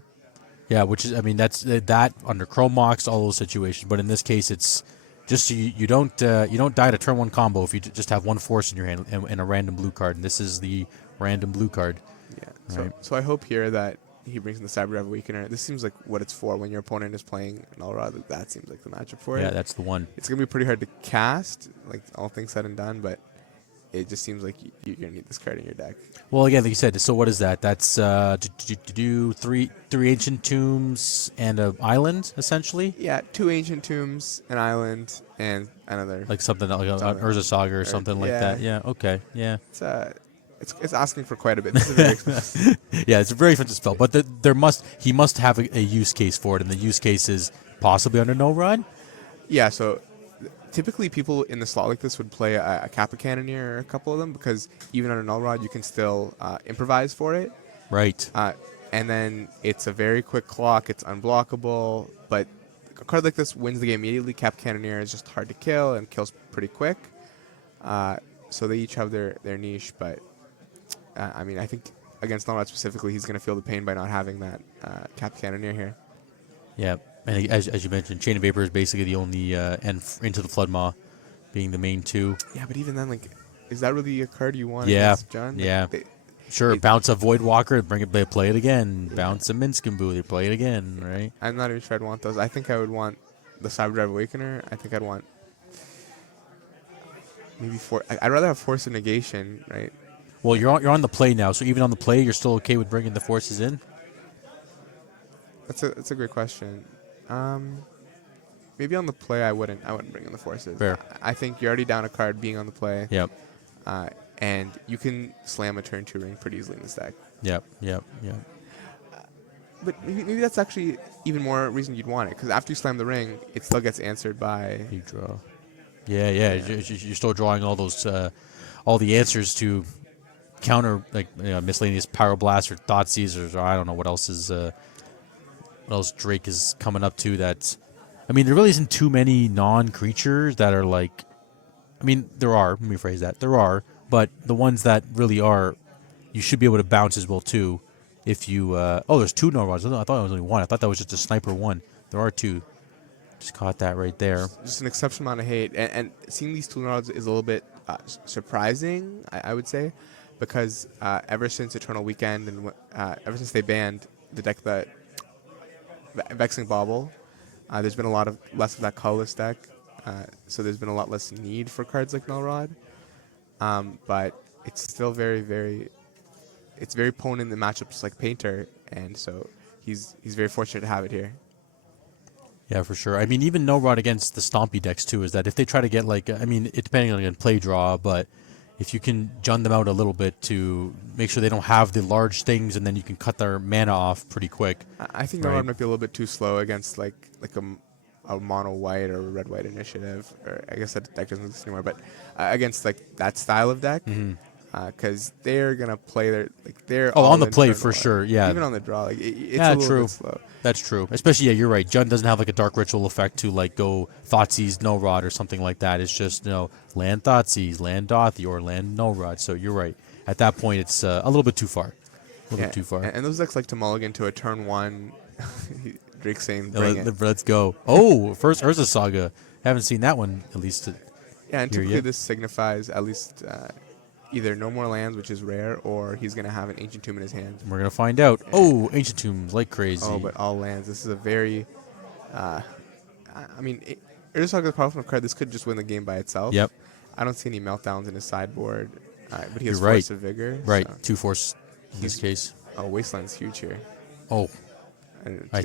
Yeah, which is, I mean, that's that under Chrome Mox, all those situations. But in this case, it's just so you don't die to turn 1 combo if you just have 1 Force in your hand and a random blue card. And this is the random blue card. Yeah. Right. So I hope here that he brings in the Cyber Awakener. This seems like what it's for when your opponent is playing Null Rod. That seems like the matchup for it. Yeah, that's the one. It's gonna be pretty hard to cast, like all things said and done, but it just seems like you're gonna need this card in your deck. Well, again, like you said, so what is that? That's do three Ancient Tombs and an island, essentially? Yeah, 2 Ancient Tombs, an island, and another. Like something like an Urza Saga or something like that. Yeah, okay, yeah. It's asking for quite a bit. This is very expensive. Yeah, it's a very expensive spell, but he must have a use case for it, and the use case is possibly under Null Rod? Yeah, so typically people in the slot like this would play a Kappa Cannoneer or a couple of them because even under Null Rod you can still improvise for it. Right. And then it's a very quick clock. It's unblockable, but a card like this wins the game immediately. Kappa Cannoneer is just hard to kill and kills pretty quick. So they each have their niche, but I mean, I think against Null Rod specifically, he's going to feel the pain by not having that Kappa Cannoneer here. Yeah. And as you mentioned, Chain of Vapor is basically the only, and Into the Floodmaw being the main 2. Yeah, but even then, like, is that really a card you want Yeah, against John? Like, yeah. Sure, bounce a Voidwalker, play it again. Bounce a Minskimbu, they play it again, right? I'm not even sure I'd want those. I think I would want the Cyberdrive Awakener. I think I'd want maybe I'd rather have Force of Negation, right? Well, you're on the play now, so even on the play, you're still okay with bringing the forces in? That's a great question. Maybe on the play I wouldn't bring in the forces. Fair. I think you're already down a card being on the play. Yep. And you can slam a turn 2 ring pretty easily in this deck. Yep. But maybe that's actually even more reason you'd want it, because after you slam the ring, it still gets answered by... You draw. Yeah. You're still drawing all those, all the answers to counter, like, miscellaneous Power Blast or Thought Seizers, or I don't know what else is... what else Drake is coming up to that... I mean, there really isn't too many non-creatures that are like... I mean, there are. Let me phrase that. There are. But the ones that really are, you should be able to bounce as well, too. If you... there's 2 Null Rods. I thought it was only 1. I thought that was just a Sniper 1. There are 2. Just caught that right there. Just an exceptional amount of hate. And seeing these 2 Null Rods is a little bit surprising, I would say. Because ever since Eternal Weekend and ever since they banned the deck that... Vexing Bauble, there's been a lot of less of that colorless deck, so there's been a lot less need for cards like Null Rod, but it's still very potent in matchups like Painter, and so he's very fortunate to have it here. Yeah, for sure. I mean, even Null Rod against the Stompy decks too is that if they try to get like, I mean, it depending on play draw, but if you can jun them out a little bit to make sure they don't have the large things, and then you can cut their mana off pretty quick. I think Null Rod might be a little bit too slow against like a mono white or a red white initiative, or I guess that deck doesn't exist anymore. But against like that style of deck, because they're gonna play they're on the play for sure. Yeah, even on the draw, it's a little bit slow. That's true. Especially, you're right. Jund doesn't have like a Dark Ritual effect to like go Thoughtseize, Null Rod or something like that. It's just land Thoughtseize, land Dothy, or land Null Rod. So you're right. At that point, it's a little bit too far. A little bit too far. And those decks like to mulligan to a turn 1. Drake saying, "Bring it." Let's go. Oh, first Urza Saga. Haven't seen that one at least. Yeah, and typically this signifies at least either no more lands, which is rare, or he's going to have an Ancient Tomb in his hand. We're going to find out. Oh, Ancient Tombs, like crazy. Oh, but all lands. This is a very... I mean, Urza Saga is a powerful card. This could just win the game by itself. Yep. I don't see any meltdowns in his sideboard, but he has You're Force of Vigor. Right, so 2 Force in this case. Oh, Wasteland's huge here. Oh. I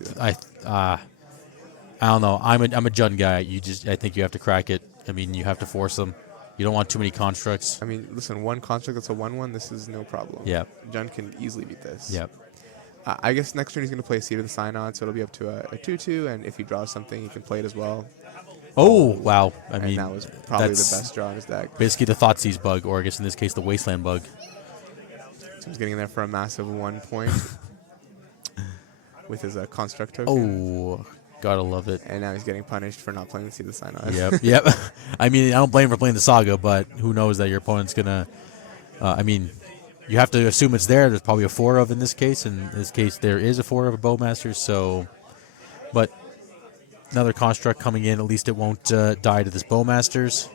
don't know. I'm a Jund guy. I think you have to crack it. I mean, you have to force them. You don't want too many constructs. I mean, listen, one construct that's a 1/1, this is no problem. Yeah. Jund can easily beat this. Yep. I guess next turn he's going to play Seed of the Synod, so it'll be up to a 2/2, and if he draws something, he can play it as well. Oh, wow. I And mean, that was probably the that's best draw in his deck. basically the Thoughtseize bug, or I guess in this case, the Wasteland bug. Jim's getting in there for a massive 1 point with his construct token. Oh, gotta love it. And now he's getting punished for not playing the Stiflenought. Yep, yep. I mean, I don't blame him for playing the Saga, but who knows that your opponent's gonna. I mean, you have to assume it's there. There's probably a 4 of in this case. In this case, there is a 4 of a Bowmaster. So, but another construct coming in. At least it won't die to this Bowmasters.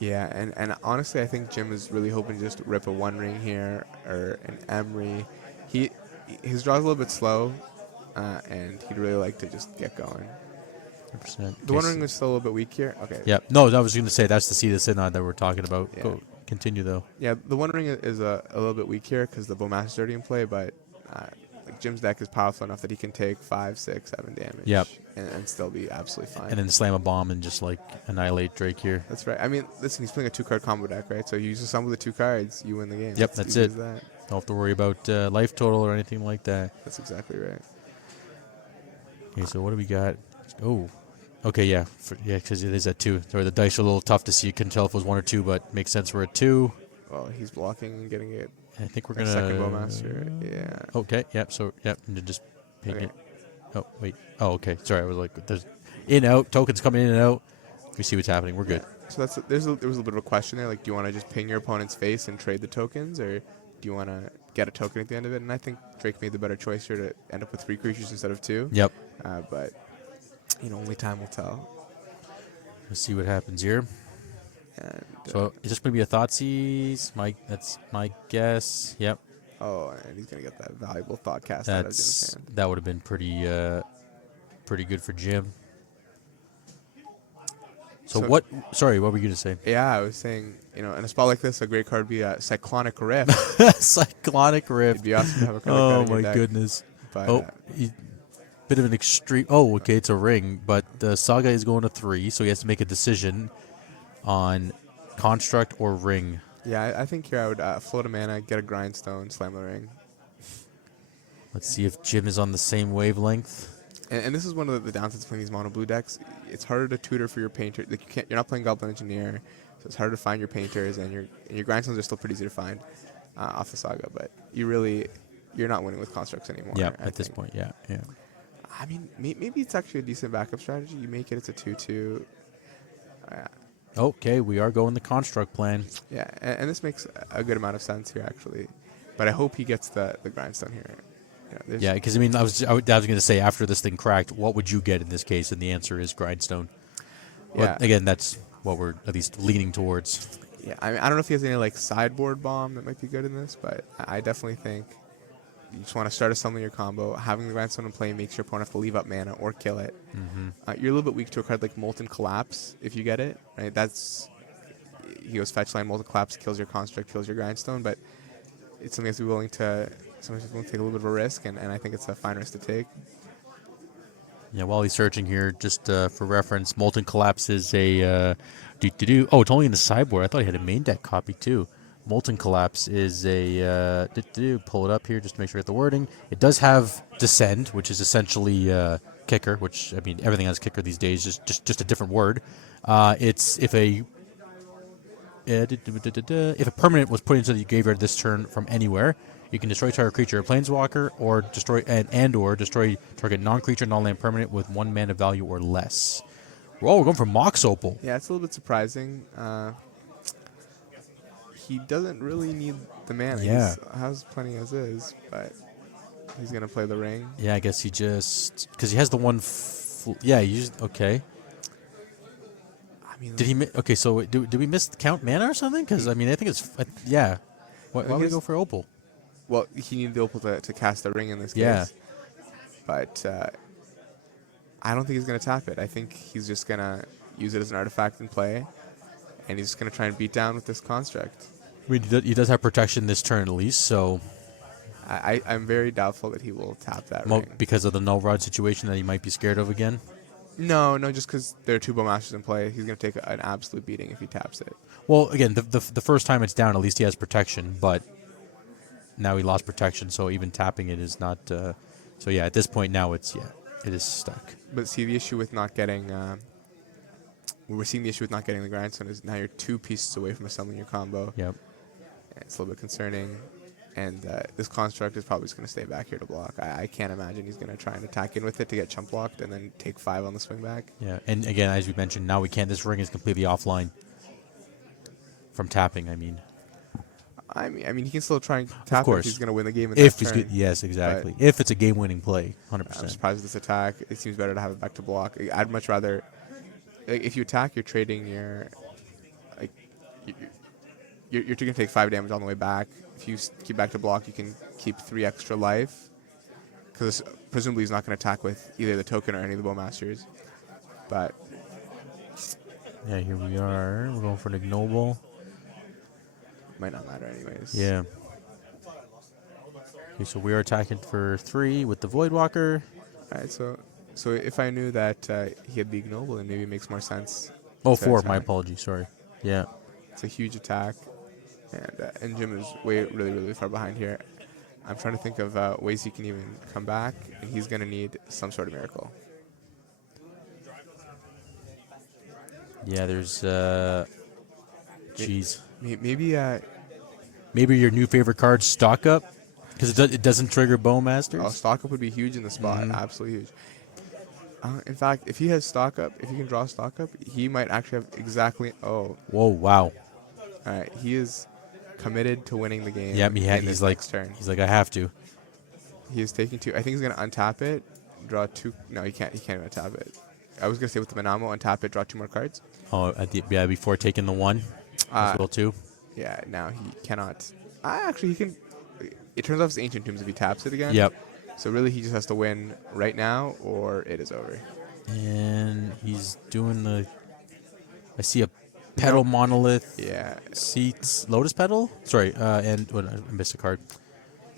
Yeah, and honestly, I think Jim is really hoping to just rip a One Ring here or an Emery. His draw's a little bit slow, and he'd really like to just get going. 100%. The One Ring is still a little bit weak here. Okay. Yep. No, I was going to say that's the Stiflenought that we're talking about. Yeah. Go, continue though. Yeah, the One Ring is a little bit weak here because the Bowmaster's already in play, but like Jim's deck is powerful enough that he can take 5, 6, 7 damage. Yep. And still be absolutely fine. And then slam a bomb and just like annihilate Drake here. That's right. I mean, listen, he's playing a 2-card combo deck, right? So you use some of the 2 cards, you win the game. Yep, It's that's easy it. as that. Don't have to worry about life total or anything like that. That's exactly right. Okay, so what do we got? Oh, okay, yeah, because it is at 2. Sorry, the dice are a little tough to see. You couldn't tell if it was 1 or 2, but makes sense we're at 2. Well, he's blocking and getting it. I think we're A gonna second Bowmaster. Yeah. Okay, yep. So yep, and then just ping Okay. it. Oh wait. Oh okay. Sorry, I was like, there's in out tokens coming in and out. We see what's happening. We're good. So there was a little bit of a question there. Like, do you want to just ping your opponent's face and trade the tokens, or do you want to get a token at the end of it? And I think Drake made the better choice here to end up with 3 creatures instead of 2. Yep. But only time will tell. Let's see what happens here. And So is this going to be a Thoughtseize? That's my guess. Yep. and he's gonna get that valuable thought cast out of Jim's hand. That would have been pretty good for Jim. So what? Sorry, what were you going to say? Yeah, I was saying, in a spot like this, a great card would be a Cyclonic Rift. Cyclonic It'd Rift. be awesome to have a card Oh like that in your my deck. goodness. But, Bit of an extreme. Oh, okay, it's a ring, but the Saga is going to 3, so he has to make a decision on construct or ring. yeah, I think here I would float a mana, get a Grindstone, slam the ring. Let's see if Jim is on the same wavelength. And this is one of the downsides of playing these mono blue decks. It's harder to tutor for your painter. Like you're not playing Goblin Engineer, so it's harder to find your painters, and your grindstones are still pretty easy to find off the Saga. But you're not winning with constructs anymore. Yeah, I at this think. point, yeah. I mean, maybe it's actually a decent backup strategy. You make it, it's a 2/2. Okay, we are going the construct plan. Yeah, and this makes a good amount of sense here actually. But I hope he gets the grindstone here. Yeah, because I mean, I was going to say after this thing cracked, what would you get in this case? And the answer is grindstone. Yeah. But again, that's what we're at least leaning towards. Yeah, I mean, I don't know if he has any like sideboard bomb that might be good in this, but I definitely think you just want to start a summon your combo. Having the grindstone in play makes your opponent have to leave up mana or kill it. You're a little bit weak to a card like Molten Collapse if you get it. Right, he goes fetch land, Molten Collapse kills your construct, kills your grindstone, but it's something that's willing to. Sometimes willing to take a little bit of a risk, and I think it's a fine risk to take. Yeah, while he's searching here, just for reference, Molten Collapse is a Oh, it's only in the sideboard. I thought he had a main deck copy too. Molten Collapse is a pull it up here just to make sure I get the wording. It does have Descend, which is essentially kicker, which I mean everything has kicker these days, just a different word. It's if a permanent was put into the graveyard this turn from anywhere, you can destroy target creature or planeswalker, or destroy or destroy target non-creature, non-land permanent with 1 mana value or less. Oh, we're going for Mox Opal. Yeah, it's a little bit surprising. He doesn't really need the mana. Yeah. He has plenty as is, but he's gonna play the ring. Yeah, I guess he just because he has the one. Yeah, he used okay. I mean, Did he? Okay, so did we miss count mana or something? Because I mean, I think it's yeah. Why would he go for Opal? Well, he needed the Opal to cast the ring in this case. Yeah. But I don't think he's going to tap it. I think he's just going to use it as an artifact in play, and he's just going to try and beat down with this construct. I mean, he does have protection this turn at least, so I'm very doubtful that he will tap that ring. because of the null rod situation that he might be scared of again. No, just because there are 2 Bowmasters in play. He's going to take an absolute beating if he taps it. Well, again, the first time it's down, at least he has protection, but now he lost protection, so even tapping it is not. So yeah, at this point now it is stuck. But see, the issue with not getting we're seeing the issue with not getting the grindstone is now you're 2 pieces away from assembling your combo. Yep. And it's a little bit concerning. And this construct is probably just going to stay back here to block. I can't imagine he's going to try and attack in with it to get chump blocked and then take 5 on the swing back. Yeah, and again, as we mentioned, now we can't. This ring is completely offline from tapping. I mean, he can still try and tap course. if he's going to win the game in if that he's turn. good, yes, exactly. If it's a game-winning play, 100%. I'm surprised with this attack. It seems better to have it back to block. I'd much rather, like, if you attack, you're trading your, like, you're going to take 5 damage on the way back. If you keep back to block, you can keep 3 extra life, because presumably he's not going to attack with either the token or any of the Bowmasters. But Yeah, here we are. We're going for an ignoble. might not matter anyways. Yeah. Okay, so we are attacking for 3 with the Voidwalker. All right, so if I knew that he had the ignoble, then maybe it makes more sense. Oh, to 4. My attack. apologies. Sorry. Yeah. It's a huge attack, and Jim is really far behind here. I'm trying to think of ways he can even come back, and he's going to need some sort of miracle. Yeah, there's, jeez. Maybe Maybe your new favorite card, Stock Up, because it doesn't trigger Bowmasters. stock up would be huge in the spot, absolutely huge. In fact, if he has stock up, if he can draw stock up, he might actually have exactly. Oh, Whoa, wow. all right, he is committed to winning the game. Yeah, in he's this like, next turn. I have to. He is taking 2. I think he's going to untap it, draw 2. No, he can't. He can't even untap it. I was going to say with the Manamo, untap it, draw 2 more cards. Oh, before taking the 1 as well too. Yeah, now he cannot. Actually, he can. It turns off his Ancient Tombs if he taps it again. Yep. So really, he just has to win right now, or it is over. And he's doing the. I see a petal monolith. Yeah, Seats Lotus petal. Sorry, and I missed a card.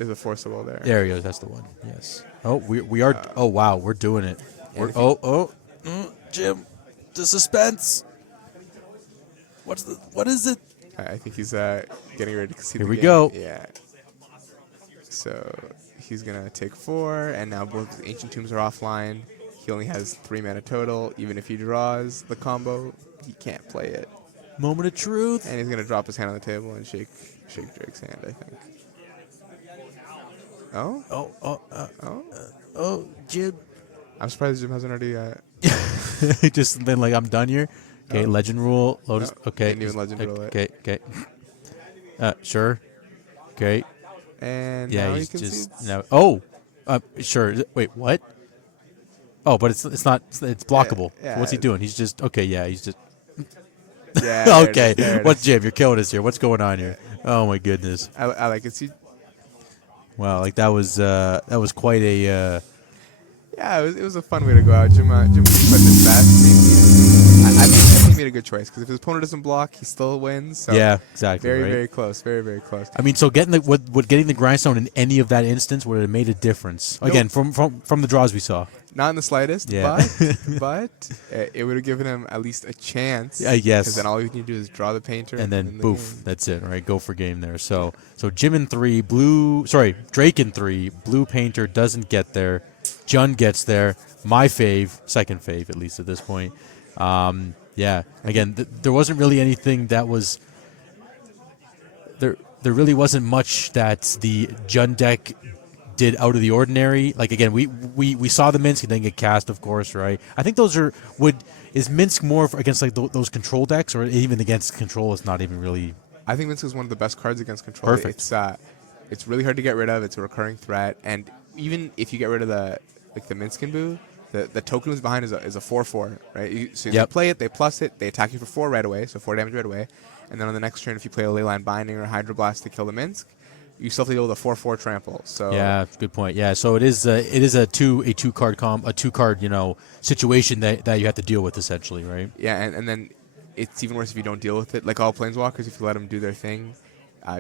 there's a forcible there. There he goes. That's the one. Yes. Oh, we are. Oh wow, we're doing it. We're, if you- Jim, the suspense. What is it? I think he's getting ready to see Here the we game. go. Yeah. So he's gonna take 4, and now both his Ancient Tombs are offline. He only has 3 mana total. Even if he draws the combo, he can't play it. Moment of truth. And he's gonna drop his hand on the table and shake Drake's hand, I think. Oh? Oh, Jim. I'm surprised Jim hasn't already. Just been like, I'm done here. Okay, Legend Rule, Lotus. No, Okay. didn't even Legend Rule it. Okay. Sure. Okay. And Yeah, now he's he concedes. just now. Oh, sure. Wait, what? Oh, but it's not. It's blockable. Yeah, What's he doing? He's just okay. Yeah, he's just Yeah. there it okay. is, there it What's is. Jim? You're killing us here. What's going on here? Oh my goodness. I like it. See, Wow, like that was quite a. yeah, it was a fun way to go out. Jim put his best. I think he made a good choice because if his opponent doesn't block, he still wins. So Yeah, exactly. Very, right? very close. Very, very close. I mean, so getting would getting the grindstone in any of that instance would have made a difference. Again, from the draws we saw. Not in the slightest, Yeah. but it would have given him at least a chance. Yes. Because then all you need to do is draw the painter. And then win the boof, game. that's it, right? Go for game there. So Jim in 3, Drake in 3, blue painter doesn't get there. Jun gets there. My fave, second fave at least at this point. Yeah. Again, there wasn't really anything that was there. There really wasn't much that the Jun deck did out of the ordinary. Like again, we saw the Minsk and then get cast, of course, right? I think those are is Minsk more against like those control decks, or even against control? It's not even really. I think Minsk is one of the best cards against control. Perfect. It's really hard to get rid of. It's a recurring threat, and even if you get rid of the Minskin Boo, the token who's behind is a 4/4, right? So they play it, they plus it, they attack you for 4 right away, so 4 damage right away, and then on the next turn, if you play a Leyline Binding or Hydroblast to kill the Minsk, you still have to deal with a 4/4 trample. So Yeah, good point. Yeah, so it is a two card situation that you have to deal with essentially, right? yeah, and then it's even worse if you don't deal with it. Like all Planeswalkers, if you let them do their thing,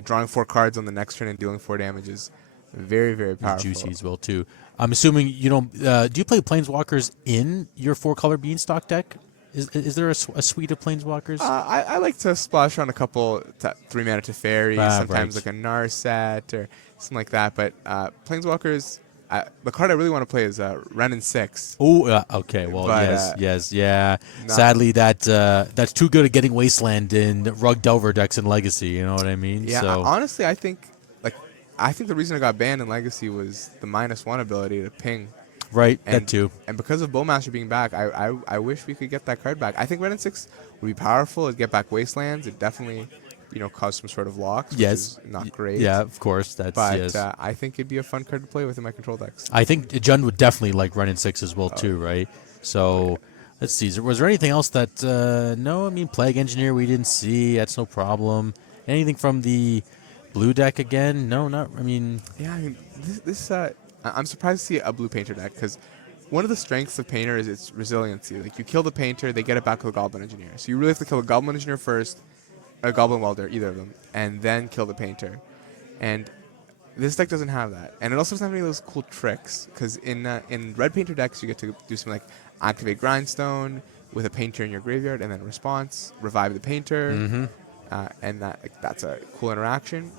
drawing 4 cards on the next turn and dealing 4 damage is very, very powerful. Juicy as well too. I'm assuming you don't. Do you play Planeswalkers in your 4-color Beanstalk deck? Is there a suite of Planeswalkers? I like to splash on a couple 3 mana Teferi, sometimes right. like a Narset or something like that. But Planeswalkers, the card I really want to play is Ren and 6. Oh, okay. Well, But, yeah. not- Sadly, that's too good at getting Wasteland in Rug Delver decks in Legacy. You know what I mean? Yeah, So honestly, I think the reason it got banned in Legacy was the -1 ability to ping. right, And, that too. And because of Bowmaster being back, I wish we could get that card back. I think Ren and 6 would be powerful. It'd get back Wastelands. It definitely, cause some sort of locks, which Yes, is not great. Yeah, of course. That's But yes. I think it'd be a fun card to play with in my control decks. I think Jund would definitely like Ren and 6 as well too, right? So let's see. Was there anything else that? No, I mean Plague Engineer we didn't see. That's no problem. Anything from the blue deck again? No, not. I mean, Yeah, I mean, I'm surprised to see a blue Painter deck because one of the strengths of Painter is its resiliency. Like you kill the Painter, they get it back with a Goblin Engineer. So you really have to kill a Goblin Engineer first, a Goblin Welder, either of them, and then kill the Painter. And this deck doesn't have that, and it also doesn't have any of those cool tricks. Because in red Painter decks, you get to do something like activate Grindstone with a Painter in your graveyard, and then response, revive the Painter, and that's a cool interaction.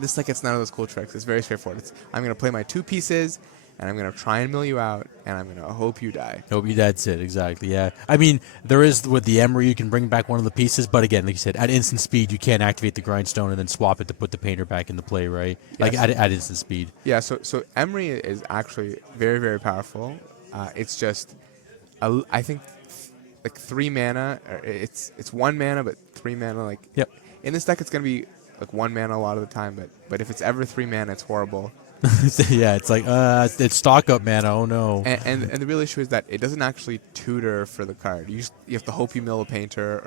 This deck gets none of those cool tricks. It's very straightforward. I'm going to play my 2 pieces, and I'm going to try and mill you out, and I'm going to hope you die. that's it exactly. Yeah, I mean there is with the Emery you can bring back one of the pieces, but again, like you said, at instant speed you can't activate the Grindstone and then swap it to put the Painter back into play, right? Like Yes. at instant speed. Yeah, so Emery is actually very, very powerful. It's just, I think, like 3 mana. Or it's 1 mana, but 3 mana. Like Yep. in this deck, it's gonna be like 1 mana a lot of the time. But if it's ever 3 mana, it's horrible. Yeah, it's like it's stock up mana. Oh no. And the real issue is that it doesn't actually tutor for the card. You have to hope you mill a Painter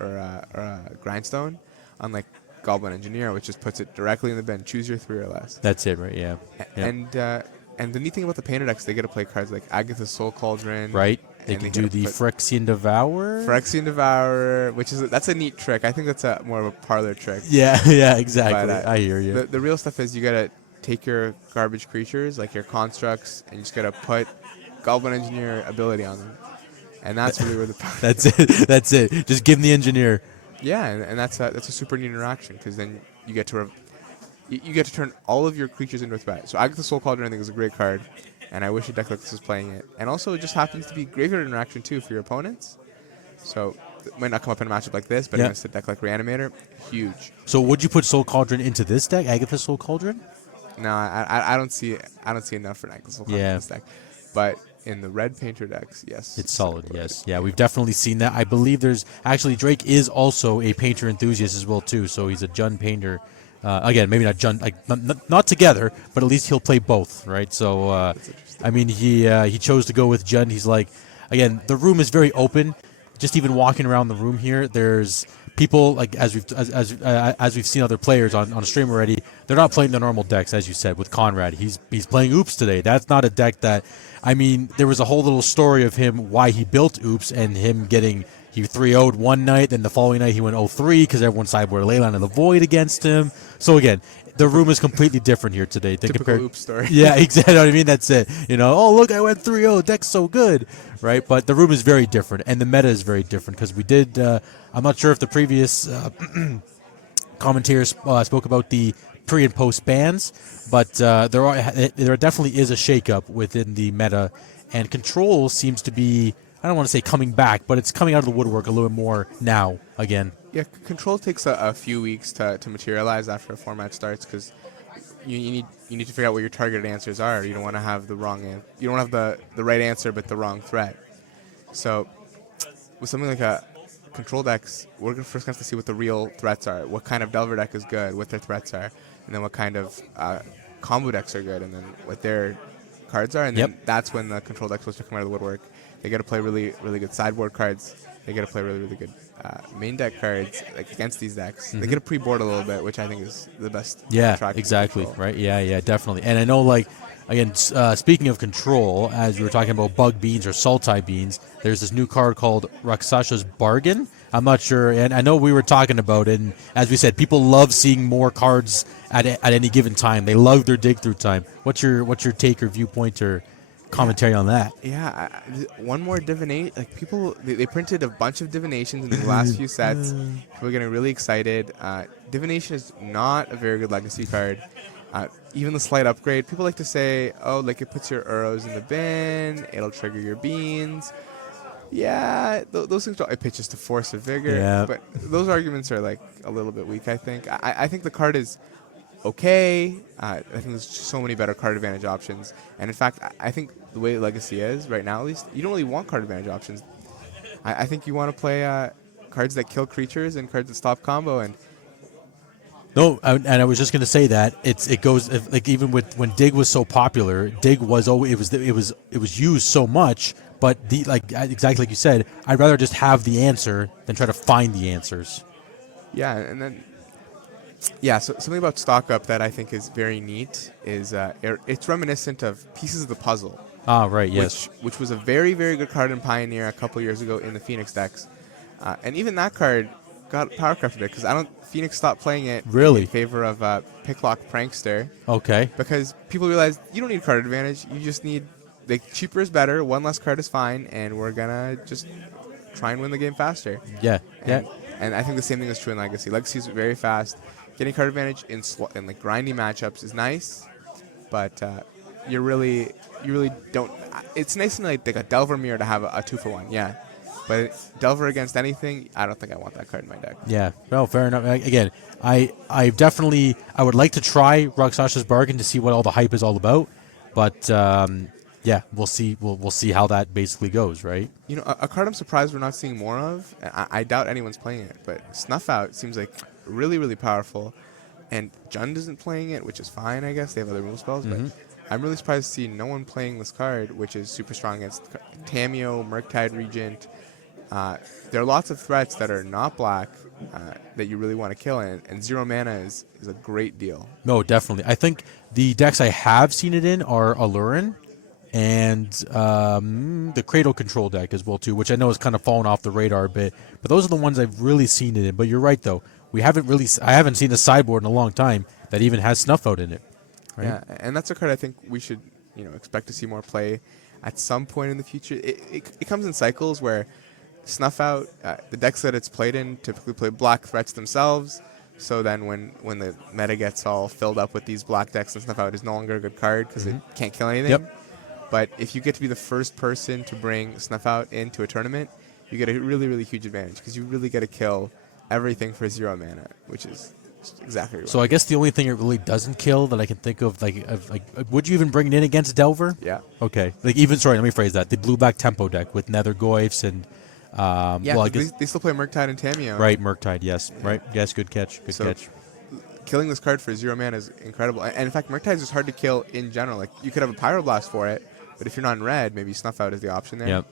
or a Grindstone, unlike Goblin Engineer, which just puts it directly in the bin. Choose your 3 or less. That's it, right? Yeah. Yeah. And the neat thing about the Painter decks, they get to play cards like Agatha's Soul Cauldron. Right. They and can they do get the to Phyrexian Devour. Phyrexian Devourer, that's a neat trick. I think that's more of a parlor trick. Yeah, exactly. But, I hear you. The real stuff is you gotta take your garbage creatures, like your constructs, and you just gotta put Goblin Engineer ability on them. And that's really where the That's it. That's it. Just give them the engineer. yeah, and that's a super neat interaction because then you get to you get to turn all of your creatures into a threat. So Agatha's Soul Cauldron I think is a great card, and I wish a deck like this was playing it. And also it just happens to be graveyard interaction too for your opponents. So it might not come up in a matchup like this, but Yeah. against a deck like Reanimator, huge. So would you put Soul Cauldron into this deck, Agatha's Soul Cauldron? No, I don't see enough for Agatha's Soul Cauldron Yeah. in this deck. But in the red Painter decks, yes. It's solid, yes. Yeah, we've definitely seen that. I believe there's actually Drake is also a painter enthusiast as well too. So he's a Jund painter. Again, maybe not Jund, like not together, but at least he'll play both, right? So I mean, he chose to go with Jund. He's like, again, the room is very open. Just even walking around the room here, there's people like as we've seen other players on stream already. They're not playing the normal decks, as you said with Conrad. He's playing Oops today. That's not a deck that. I mean, there was a whole little story of him why he built Oops and him getting. He 3-0'd one night, then the following night he went 0-3 because everyone sideboarded Leyline of the Void against him. So again, the room is completely different here today. Typical Oops story. Yeah, exactly. What I mean, that's it. Oh look, I went 3-0. Deck's so good, right? But the room is very different, and the meta is very different because we did. I'm not sure if the previous commentators spoke about the pre and post bans, but there definitely is a shakeup within the meta, and Control seems to be. I don't want to say coming back, but it's coming out of the woodwork a little bit more now again. Yeah, Control takes a few weeks to materialize after a format starts because you need to figure out what your targeted answers are. You don't want to have the wrong you don't have the right answer but the wrong threat. So with something like a Control decks, we're first going to have to see what the real threats are. What kind of Delver deck is good, what their threats are, and then what kind of combo decks are good, and then what their cards are, and then that's when the Control deck's supposed to come out of the woodwork. They got to play really, really good sideboard cards. They got to play really, really good main deck cards like against these decks. They get to pre-board a little bit, which I think is the best. Yeah, track exactly. Control. Right. Yeah, definitely. And I know, like, again, speaking of Control, as we were talking about Bug Beans or Sultai Beans, there's this new card called Rakshasha's Bargain. I'm not sure, and I know we were talking about it, and as we said, people love seeing more cards at any given time. They love their dig through time. What's your take or viewpoint or commentary on that? Yeah, one more divinate. Like people, they printed a bunch of divinations in the last few sets. People are getting really excited. Divination is not a very good legacy card. Even the slight upgrade, people like to say, oh, like it puts your Uros in the bin, it'll trigger your beans. Yeah, those things don't. It pitches to Force of Vigor. Yeah. But those arguments are like a little bit weak, I think. I think the card is okay. I think there's just so many better card advantage options. And in fact, I think the way Legacy is right now, at least, you don't really want card advantage options. I think you want to play cards that kill creatures and cards that stop combo. And No, and I was just going to say that it goes like even with when Dig was so popular, Dig was always it was used so much, but exactly like you said, I'd rather just have the answer than try to find the answers. yeah, and then so something about Stock Up that I think is very neat is it's reminiscent of Pieces of the Puzzle. Ah, right, yes. Which was a very, very good card in Pioneer a couple years ago in the Phoenix decks. And even that card got power crafted because Phoenix stopped playing it Really? in favor of Picklock Prankster. Okay. Because people realized you don't need card advantage. You just need, cheaper is better, one less card is fine, and we're going to just try and win the game faster. Yeah, And I think the same thing is true in Legacy. Legacy is very fast. Getting card advantage in like grindy matchups is nice, but you really don't. It's nice in like a Delver Mirror to have a 2-for-1, yeah. But Delver against anything, I don't think I want that card in my deck. Yeah. Well, fair enough. Again, I would like to try Rakshas's Bargain to see what all the hype is all about, but yeah, we'll see. We'll see how that basically goes, right? You know, a card I'm surprised we're not seeing more of. I doubt anyone's playing it, but Snuff Out seems like really, really powerful, and Jund isn't playing it, which is fine, I guess. They have other rule spells, but I'm really surprised to see no one playing this card, which is super strong against Tameo, Murktide Regent. There are lots of threats that are not black that you really want to kill, and 0 mana is a great deal. No, definitely. I think the decks I have seen it in are Alurin and the Cradle Control deck as well too, which I know has kind of fallen off the radar a bit. But those are the ones I've really seen it in. But you're right though. I haven't seen a sideboard in a long time that even has Snuff Out in it. Right? Yeah, and that's a card I think we should expect to see more play at some point in the future. It comes in cycles where Snuff Out, the decks that it's played in typically play black threats themselves. So then when the meta gets all filled up with these black decks, and Snuff Out is no longer a good card because it can't kill anything. Yep. But if you get to be the first person to bring Snuff Out into a tournament, you get a really, really huge advantage because you really get to kill everything for 0 mana, which is exactly right. So I guess the only thing it really doesn't kill that I can think of, would you even bring it in against Delver? Yeah. Okay. Let me phrase that. The blue-black tempo deck with Nether Goyfs and I guess they still play Murktide and Tameo. Right, Murktide, yes. Yeah. Right, yes, good catch. Good catch. Killing this card for 0 mana is incredible. And in fact, Murktide is just hard to kill in general. Like, you could have a Pyroblast for it, but if you're not in red, maybe Snuff Out is the option there. Yep.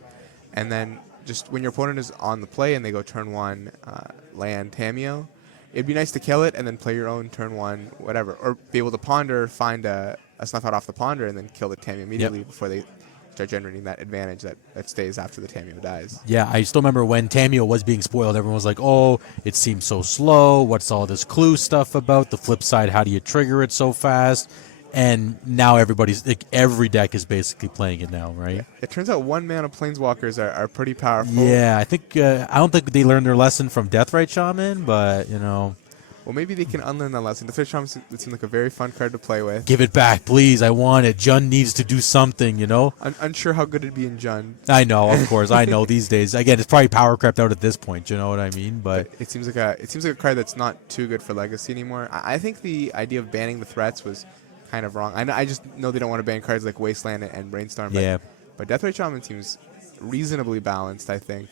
And then just when your opponent is on the play and they go turn 1 land Tameo, it'd be nice to kill it and then play your own turn 1 whatever. Or be able to ponder, find a Snuff Out off the ponder and then kill the Tameo immediately before they start generating that advantage that stays after the Tameo dies. Yeah, I still remember when Tameo was being spoiled, everyone was like, oh, it seems so slow. What's all this clue stuff about? The flip side, how do you trigger it so fast? And now every deck is basically playing it now, right? Yeah. It turns out 1 mana Planeswalkers are pretty powerful. Yeah, I don't think they learned their lesson from Deathrite Shaman, but, Well, maybe they can unlearn that lesson. Deathrite Shaman would seem like a very fun card to play with. Give it back, please. I want it. Jund needs to do something, I'm unsure how good it'd be in Jund. I know, of course. I know these days. Again, it's probably power crept out at this point. You know what I mean? But it seems like a card that's not too good for Legacy anymore. I think the idea of banning the threats was kind of wrong. I just know they don't want to ban cards like Wasteland and Brainstorm. But Deathrite Shaman seems reasonably balanced, I think.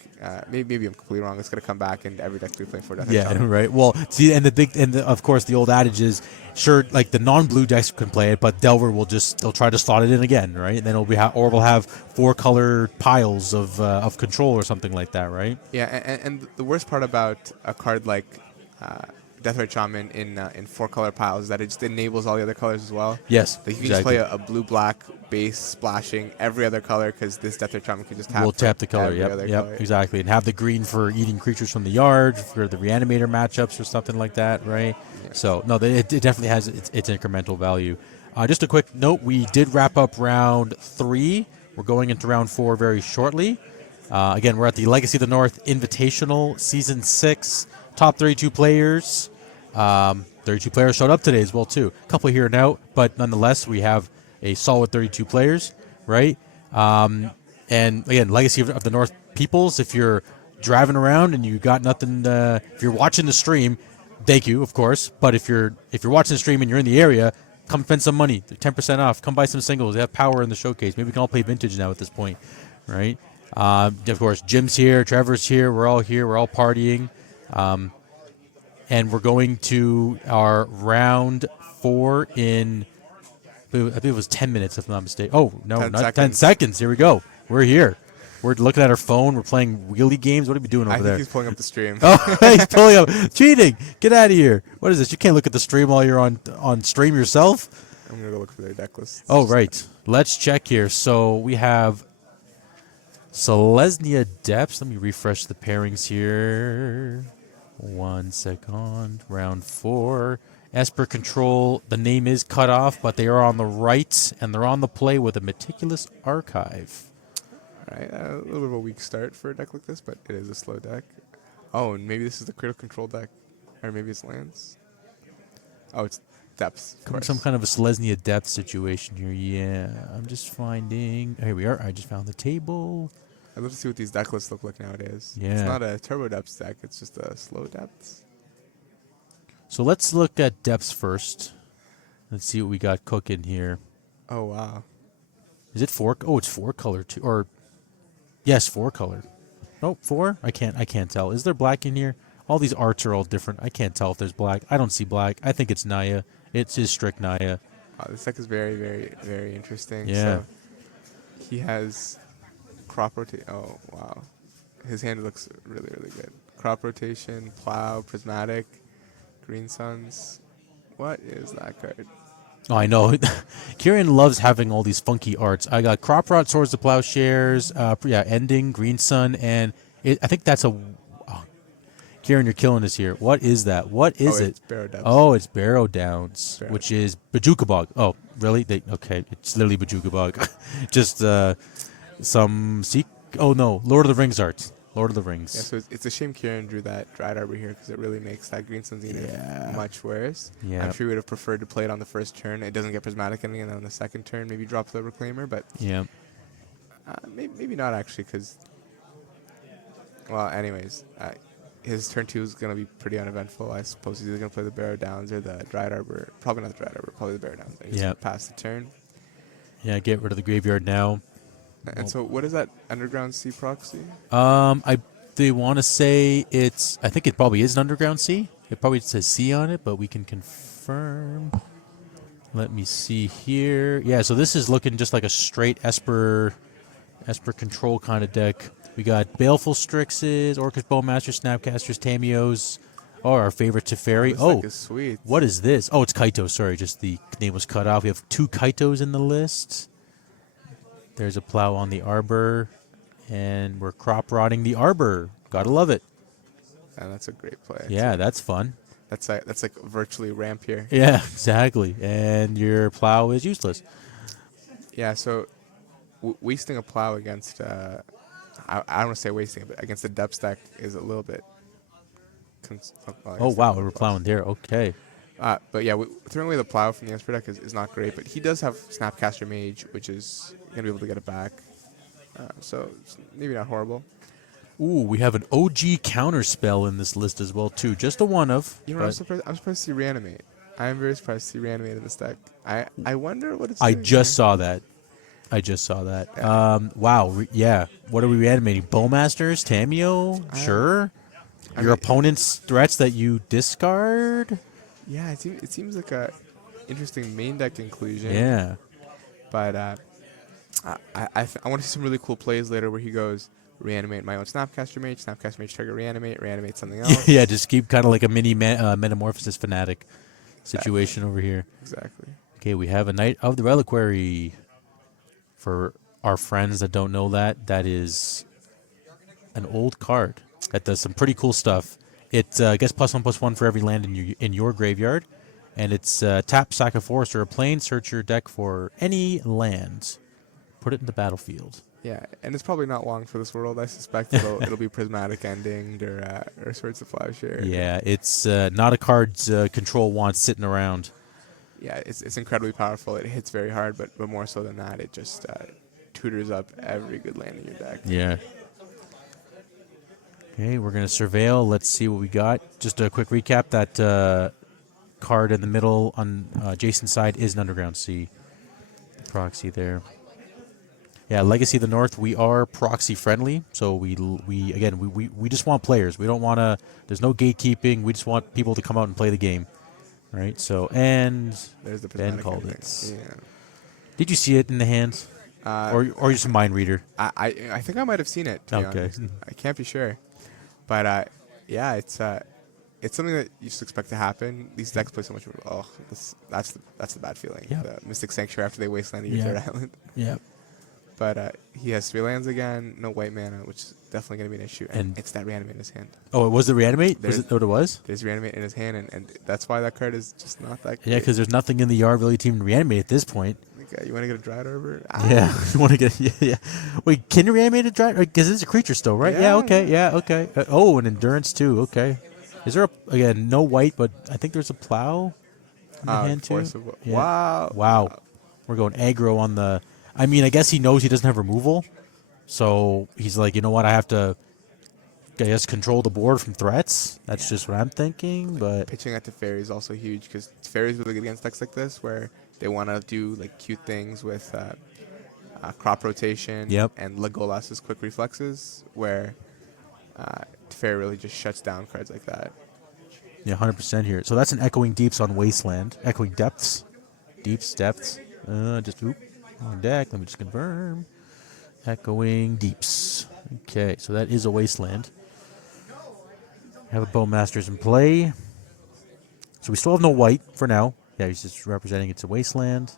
Maybe I'm completely wrong. It's going to come back and every deck we play for Deathrite Shaman. Yeah, right. Well, see, of course, the old adage is, sure, like the non-blue decks can play it, but Delver they'll try to slot it in again, right? And then we'll have 4-color piles of control or something like that, right? Yeah, and the worst part about a card like Deathrite Shaman in 4-color piles is that it just enables all the other colors as well. Yes, like you can just play a blue-black base splashing every other color because this Deathrite Shaman can just tap the color. Yep, exactly, and have the green for eating creatures from the yard for the Reanimator matchups or something like that, right? Yeah. So no, it definitely has its incremental value. Just a quick note: we did wrap up round 3. We're going into round 4 very shortly. Again, we're at the Legacy of the North Invitational Season 6. Top 32 players. 32 players showed up today as well, too. A couple here and out, but nonetheless, we have a solid 32 players, right? And again, Legacy of the North peoples, if you're driving around and you got nothing, if you're watching the stream, thank you, of course. But if you're watching the stream and you're in the area, come spend some money. They're 10% off. Come buy some singles. They have power in the showcase. Maybe we can all play Vintage now at this point, right? Of course, Jim's here. Trevor's here. We're all here. We're all partying. And we're going to our round 4 in, I believe it was 10 minutes, if I'm not mistaken. Oh, no, 10 not seconds. 10 seconds. Here we go. We're here. We're looking at our phone. We're playing wheelie games. What are we doing over I think there? he's pulling up the stream. Oh, he's pulling up. Cheating. Get out of here. What is this? You can't look at the stream while you're on stream yourself? I'm going to go look for their deck list. Oh, right. Let's check here. So we have Selesnya Depths. Let me refresh the pairings here. 1 second. Round 4. Esper Control. The name is cut off, but they are on the right, and they're on the play with a Meticulous Archive. All right, a little bit of a weak start for a deck like this, but it is a slow deck. Oh, and maybe this is the critical control deck. Or maybe it's lands. Oh, it's depths. Of course. Some kind of a Selesnya Depth situation here. Yeah, I'm just finding. Here we are. I just found the table. I'd love to see what these deck lists look like nowadays. Yeah. It's not a turbo depths deck, it's just a slow depths. So let's look at depths first. Let's see what we got cooking here. Oh, wow. Is it 4? Oh, it's 4 color too. Or yes, 4 color. Nope, 4. I can't tell. Is there black in here? All these arts are all different. I can't tell if there's black. I don't see black. I think it's Naya. It's his strict Naya. This deck is very, very, very interesting. Yeah. So he has crop rotation. Oh, wow. His hand looks really, really good. Crop rotation, plow, prismatic, green suns. What is that card? Oh, I know. Kieran loves having all these funky arts. I got Crop Rot, Swords to Plowshares, Ending, Green Sun, and I think that's a... Oh, Kieran, you're killing us here. What is that? What is it? It's Barrow Depths. Oh, it's Barrow Downs, Barrow. which is Bajuka Bog. Oh, really? Okay, it's literally Bajuka Bog. Just some... Oh, no, Lord of the Rings arts. Lord of the Rings. Yeah, so it's a shame Kieran drew that Dried Arbor here because it really makes that Green Sun Zenith much worse. Yeah. I'm sure he would have preferred to play it on the first turn. It doesn't get prismatic ending, and then on the second turn maybe drop the Reclaimer, but Yeah. maybe not actually because, well, anyways, his turn 2 is going to be pretty uneventful. I suppose he's either going to play the Barrow Downs or the Dried Arbor. Probably not the Dried Arbor, probably the Barrow Downs. And just pass the turn. Yeah, get rid of the graveyard now. And so what is that Underground Sea proxy? They want to say it's... I think it probably is an Underground Sea. It probably says C on it, but we can confirm. Let me see here. Yeah, so this is looking just like a straight Esper control kind of deck. We got Baleful Strixes, Orcus Bowmasters, Snapcasters, Tamios. Oh, our favorite Teferi. This Oh, deck is sweet. what is this? Oh, it's Kaito. Sorry, just the name was cut off. We have 2 Kaitos in the list. There's a plow on the Arbor, and we're crop rotting the Arbor. Gotta love it. And that's a great play. Yeah, that's fun. That's like virtually ramp here. Yeah, exactly. And your plow is useless. Yeah, so wasting a plow against, I don't want to say wasting it, but against the depth deck is a little bit. Oh, wow, we're plowing there. Okay. But yeah, throwing away the plow from the Esper deck is not great, but he does have Snapcaster Mage, which is going to be able to get it back. So it's maybe not horrible. Ooh, we have an OG counter spell in this list as well, too. Just a one of. You know, I'm surprised to see Reanimate. I'm very surprised to see Reanimate in this deck. I wonder what it's doing just here. saw that. I just saw that. Wow. Yeah. What are we reanimating? Bowmasters? Tameo? Sure. Your opponent's threats that you discard? Yeah, it seems like a interesting main deck inclusion. Yeah. But I want to see some really cool plays later where he goes, reanimate my own Snapcaster Mage target reanimate something else. Yeah, just keep kind of like a mini Metamorphosis Fanatic situation over here. Exactly. Okay, we have a Knight of the Reliquary. For our friends that don't know that is an old card that does some pretty cool stuff. It gets +1/+1 for every land in your graveyard, and it's tap, sack a forest or a plane, search your deck for any land, put it in the battlefield. Yeah, and it's probably not long for this world. I suspect it'll be prismatic ending or Swords of Plowshare. Yeah, it's not a card Control wants sitting around. Yeah, it's incredibly powerful. It hits very hard, but more so than that, it just tutors up every good land in your deck. Yeah. Okay, we're going to surveil. Let's see what we got. Just a quick recap. That card in the middle on Jason's side is an Underground Sea. Proxy there. Yeah, Legacy of the North, we are proxy friendly. So we just want players. We don't want to, there's no gatekeeping. We just want people to come out and play the game. Right? So, and There's the Ben prismatic called ending. it. Yeah. Did you see it in the hand? Or you're just a mind reader? I think I might have seen it. To be Okay. honest. I can't be sure, but yeah, it's something that you just expect to happen. These decks play so much. Oh, that's the bad feeling. Yeah. The Mystic Sanctuary after they wasteland your Yeah. third island. Yeah. But he has 3 lands again, no white mana, which is definitely going to be an issue. And And- it's that reanimate in his hand. Oh, it was the reanimate? Was There's- it what it was? There's reanimate in his hand, and that's why that card is just not that good. Yeah, because there's nothing in the Yarville team to reanimate at this point. You want to get a Dryad Arbor? Yeah, you want to get yeah. Wait, can you reanimate a dragon? Because it's a creature still, right? Yeah. Yeah. Okay. Yeah. Okay. Oh, and endurance too. Okay. Is there again no white, but I think there's a plow in the hand too. Force of Will. Yeah. Wow. Wow. We're going aggro on the. I mean, I guess he knows he doesn't have removal, so he's like, you know what? I have to, I guess, control the board from threats. That's just what I'm thinking. But Pitching at Teferi is also huge because Teferi is really good against decks like this where they want to do like cute things with crop rotation Yep. and Legolas's quick reflexes where Teferi really just shuts down cards like that. yeah, 100% here. So that's an echoing deeps on Wasteland. Echoing depths, deeps, depths. Just oop on deck. Let me just confirm. Echoing deeps. Okay, so that is a Wasteland. Have a Bowmasters in play. So we still have no white for now. Yeah, he's just representing it's a Wasteland.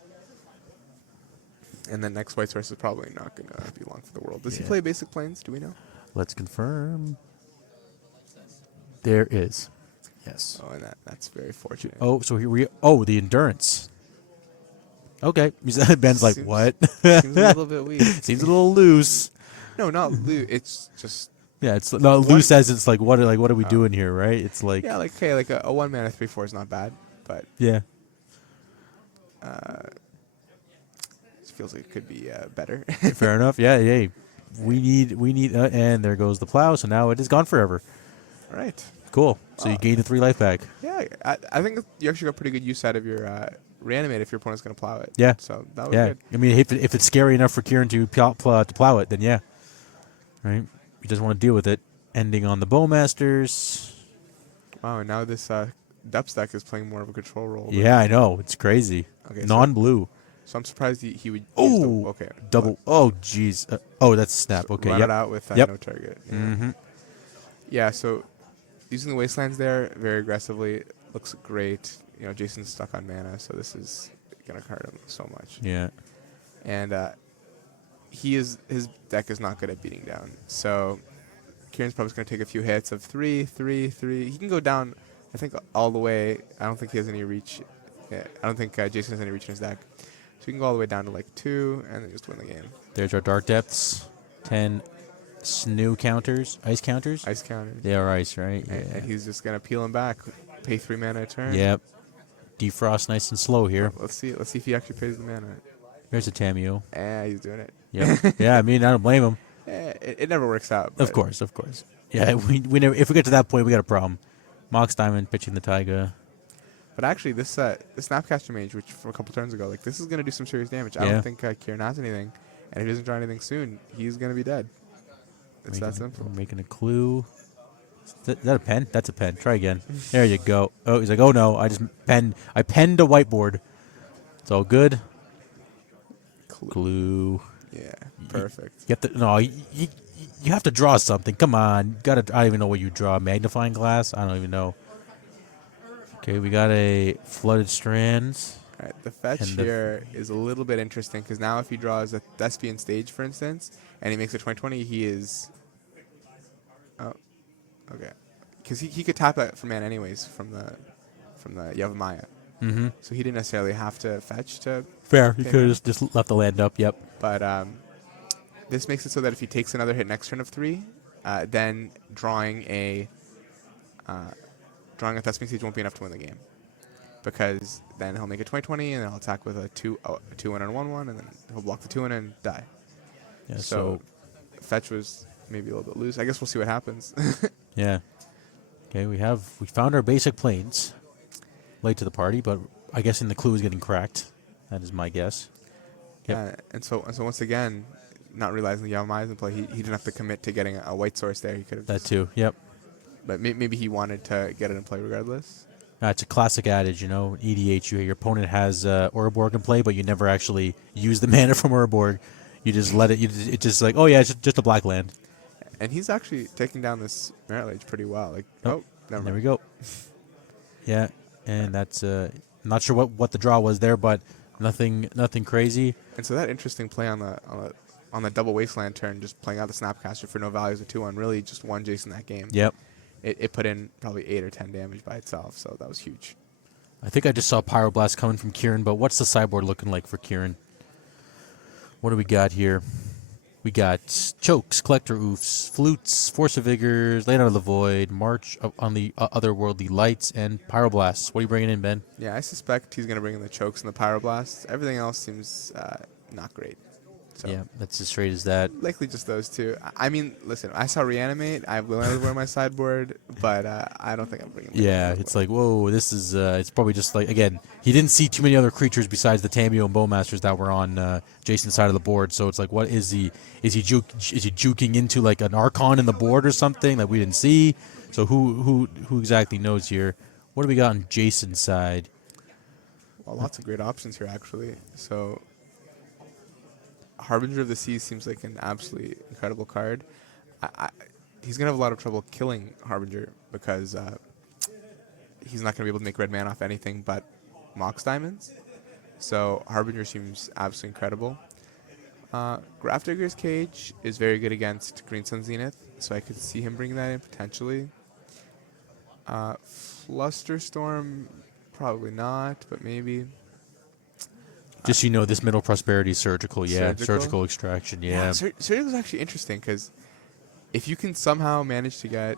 And then next White Source is probably not going to be long for the world. Does he Yeah. play Basic Planes? Do we know? Let's confirm. There is. Yes. Oh, and that's very fortunate. Oh, so here we. Oh, the endurance. Okay. Ben's like, Seems- what? Seems a little bit weak. Seems a little loose. No, not loot. It's just Yeah, it's no loose as it's like what are we doing here, right? It's like yeah, like okay, like a 1-mana 3/4 is not bad, but yeah. it feels like it could be better. Fair enough. Yeah, yeah. We need and there goes the plow. So now it is gone forever. Right. Cool. So you gained a 3 life back. Yeah, I think you actually got pretty good use out of your reanimate if your opponent's going to plow it. Yeah. So that was Yeah. good. I mean, if it's scary enough for Kieran to plow it, then yeah. Right. He doesn't want to deal with it. Ending on the Bowmasters. Wow, and now this depth deck is playing more of a control role. but- Yeah, I know. It's crazy. Okay, so- Non-blue. So I'm surprised he would. use Oh, the, okay. double. Oh, jeez. Oh, that's a snap. Okay. Run Yep. it out with Yep. no target. Yeah. Mm-hmm. Yeah. So using the wastelands there very aggressively looks great. You know, Jason's stuck on mana, so this is gonna hurt him so much. Yeah. And his deck is not good at beating down. So Kieran's probably going to take a few hits of 3, 3, 3. He can go down, I think, all the way. I don't think he has any reach. Yeah, I don't think Jason has any reach in his deck. So he can go all the way down to like 2 and then just win the game. There's our Dark Depths. 10 snoo counters. Ice counters? Ice counters. They are ice, right? And he's just going to peel him back, pay 3 mana a turn. Yep. Defrost nice and slow here. Let's see if he actually pays the mana. There's a Tameo. He's doing it. Yep. Yeah, I mean, I don't blame him. It never works out. Of but course, of course. Yeah, we never, if we get to that point, we got a problem. Mox Diamond pitching the Taiga. But actually, this Snapcaster Mage, which from a couple turns ago, like this is going to do some serious damage. I Yeah. don't think Kieran has anything, and if he doesn't draw anything soon, he's going to be dead. It's that simple. We're making a clue. Is that a pen? That's a pen. Try again. There you go. Oh, he's like, oh no, I penned a whiteboard. It's all good. Clue. Yeah, perfect. You have to you have to draw something. Come on, I don't even know what you draw. Magnifying glass? I don't even know. Okay, we got a flooded strands. All right, the fetch And the- here is a little bit interesting because now if he draws a Thespian Stage, for instance, and he makes a 20/20, he is. Oh, okay. Because he could tap that for mana anyways from the Yavimaya. Mm-hmm. So he didn't necessarily have to fetch to. Fair. You Okay, could man. have just left the land up. Yep. But this makes it so that if he takes another hit next turn of 3, then drawing a Thespian Siege won't be enough to win the game. Because then he'll make a 20/20, and then he'll attack with a 2/1 and 1/1, and then he'll block the 2/1 and die. Yeah, So fetch was maybe a little bit loose. I guess we'll see what happens. yeah. Okay, we found our basic planes. Late to the party, but I guess the clue is getting cracked. That is my guess. Yep. Yeah, and so once again, not realizing the Yavimaya is in play, he didn't have to commit to getting a white source there. He could have That too. Yep. But maybe he wanted to get it in play regardless. It's a classic adage, EDH. Your opponent has Ouroborg in play, but you never actually use the mana from Ouroborg. You just let it. It's just like, oh yeah, it's just a black land. And he's actually taking down this Merit Lage pretty well. Like, never There mind. we go. Yeah, and that's I'm not sure what the draw was there, but nothing crazy. And so that interesting play on the double wasteland turn, just playing out the Snapcaster for no values of 2/1, really just won Jason that game. Yep. It put in probably 8 or 10 damage by itself, so that was huge. I think I just saw Pyroblast coming from Kieran, but what's the sideboard looking like for Kieran? What do we got here? We got Chokes, Collector Oofs, Flutes, Force of Vigors, Late Out of the Void, March on the Otherworldly Lights, and Pyroblasts. What are you bringing in, Ben? Yeah, I suspect he's going to bring in the Chokes and the Pyroblasts. Everything else seems not great. So Yeah, that's as straight as that. likely just those two. I mean, listen, I saw Reanimate. I have Lilith on my sideboard, but I don't think I'm bringing him. Yeah, it's like, whoa, this is, it's probably just like, again, he didn't see too many other creatures besides the Tamio and Bowmasters that were on Jason's side of the board, so it's like, what is he juking into like an Archon in the board or something that we didn't see? So who exactly knows here? What do we got on Jason's side? Well, lots of great options here, actually. So Harbinger of the Seas seems like an absolutely incredible card. He's going to have a lot of trouble killing Harbinger because he's not going to be able to make red mana off anything but Mox Diamonds. So Harbinger seems absolutely incredible. Grafdigger's Cage is very good against Green Sun Zenith, so I could see him bringing that in potentially. Flusterstorm, probably not, but maybe. Just this middle prosperity surgical, surgical extraction, yeah. Surgical is actually interesting because if you can somehow manage to get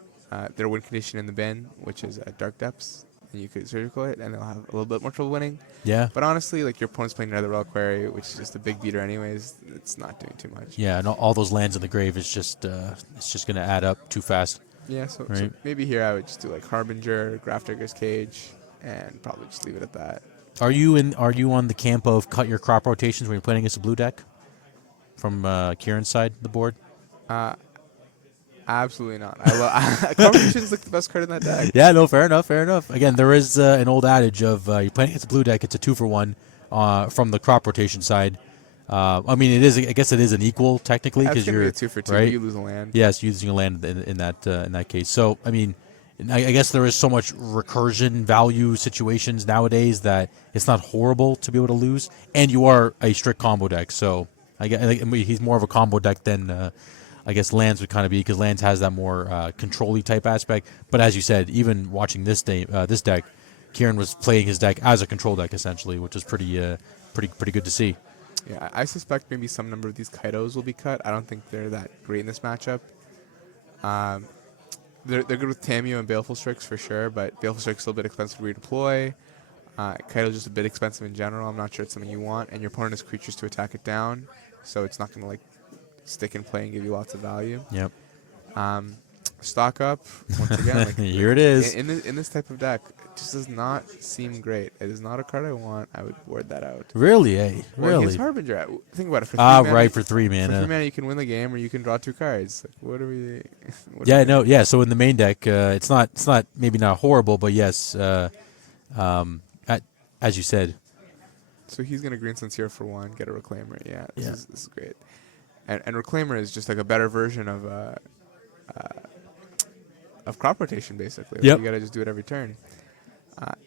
their win condition in the bin, which is Dark Depths, and you could surgical it, and they'll have a little bit more trouble winning. Yeah. But honestly, like your opponent's playing another Reliquary, which is just a big beater anyways. It's not doing too much. Yeah, and all those lands in the grave is just it's just going to add up too fast. Yeah, so Right. maybe here I would just do like Harbinger, Grafdigger's Cage, and probably just leave it at that. Are you on the camp of cut your crop rotations when you're playing against a blue deck? From Kieran's side of the board? Absolutely not. Carbonation's like the best card in that deck. Yeah, no, fair enough. Again, there is an old adage of you're playing against a blue deck, it's a 2-for-1 from the crop rotation side. I mean, it is. I guess it is an equal technically because you're a 2-for-2. right. You lose a land. Yes, using a land in that case. So I mean, I guess there is so much recursion value situations nowadays that it's not horrible to be able to lose, and you are a strict combo deck. So I mean, he's more of a combo deck than I guess Lands would kind of be, because Lands has that more control-y type aspect. But as you said, even watching this deck, Kieran was playing his deck as a control deck essentially, which is pretty good to see. Yeah, I suspect maybe some number of these Kaidos will be cut. I don't think they're that great in this matchup. They're good with Tamio and Baleful Strix for sure, but Baleful Strix is still a bit expensive to redeploy. Kaido's just a bit expensive in general. I'm not sure it's something you want, and your opponent has creatures to attack it down, so it's not going to like stick in play and give you lots of value. Yep. Stock up once again. Like, Here it is. In this type of deck, it just does not seem great. It is not a card I want. I would ward that out. Really, eh? Well, Really? here's Harbinger. Think about it. For 3 mana, Right, for 3 For 3 mana. mana, you can win the game, or you can draw 2 cards. Like, what are we? Yeah, no, yeah. So in the main deck, it's not maybe not horrible, but yes, as you said. So he's gonna Green Sense here for 1, get a Reclaimer. Yeah, Yeah. this is great. And Reclaimer is just like a better version of crop rotation, basically. Like, Yep. You gotta just do it every turn.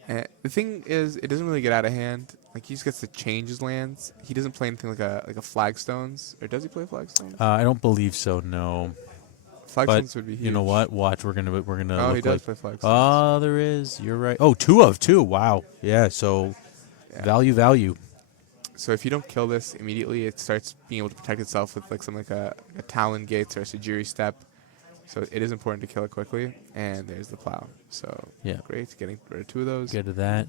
And the thing is, it doesn't really get out of hand. Like, he just gets to change his lands. He doesn't play anything like a Flagstones, or does he play Flagstones? I don't believe so. No. Flagstones But would be huge. you know what? Watch. We're gonna. Oh, look he does like, play Flagstones. Oh, there is. You're right. Oh, 2 of 2. Wow. Yeah. So Yeah. value. So if you don't kill this immediately, it starts being able to protect itself with like something like a Talon Gates or a Sajiri Step. So it is important to kill it quickly. And there's the Plow. So Yeah. great, getting rid of 2 of those. Get to that.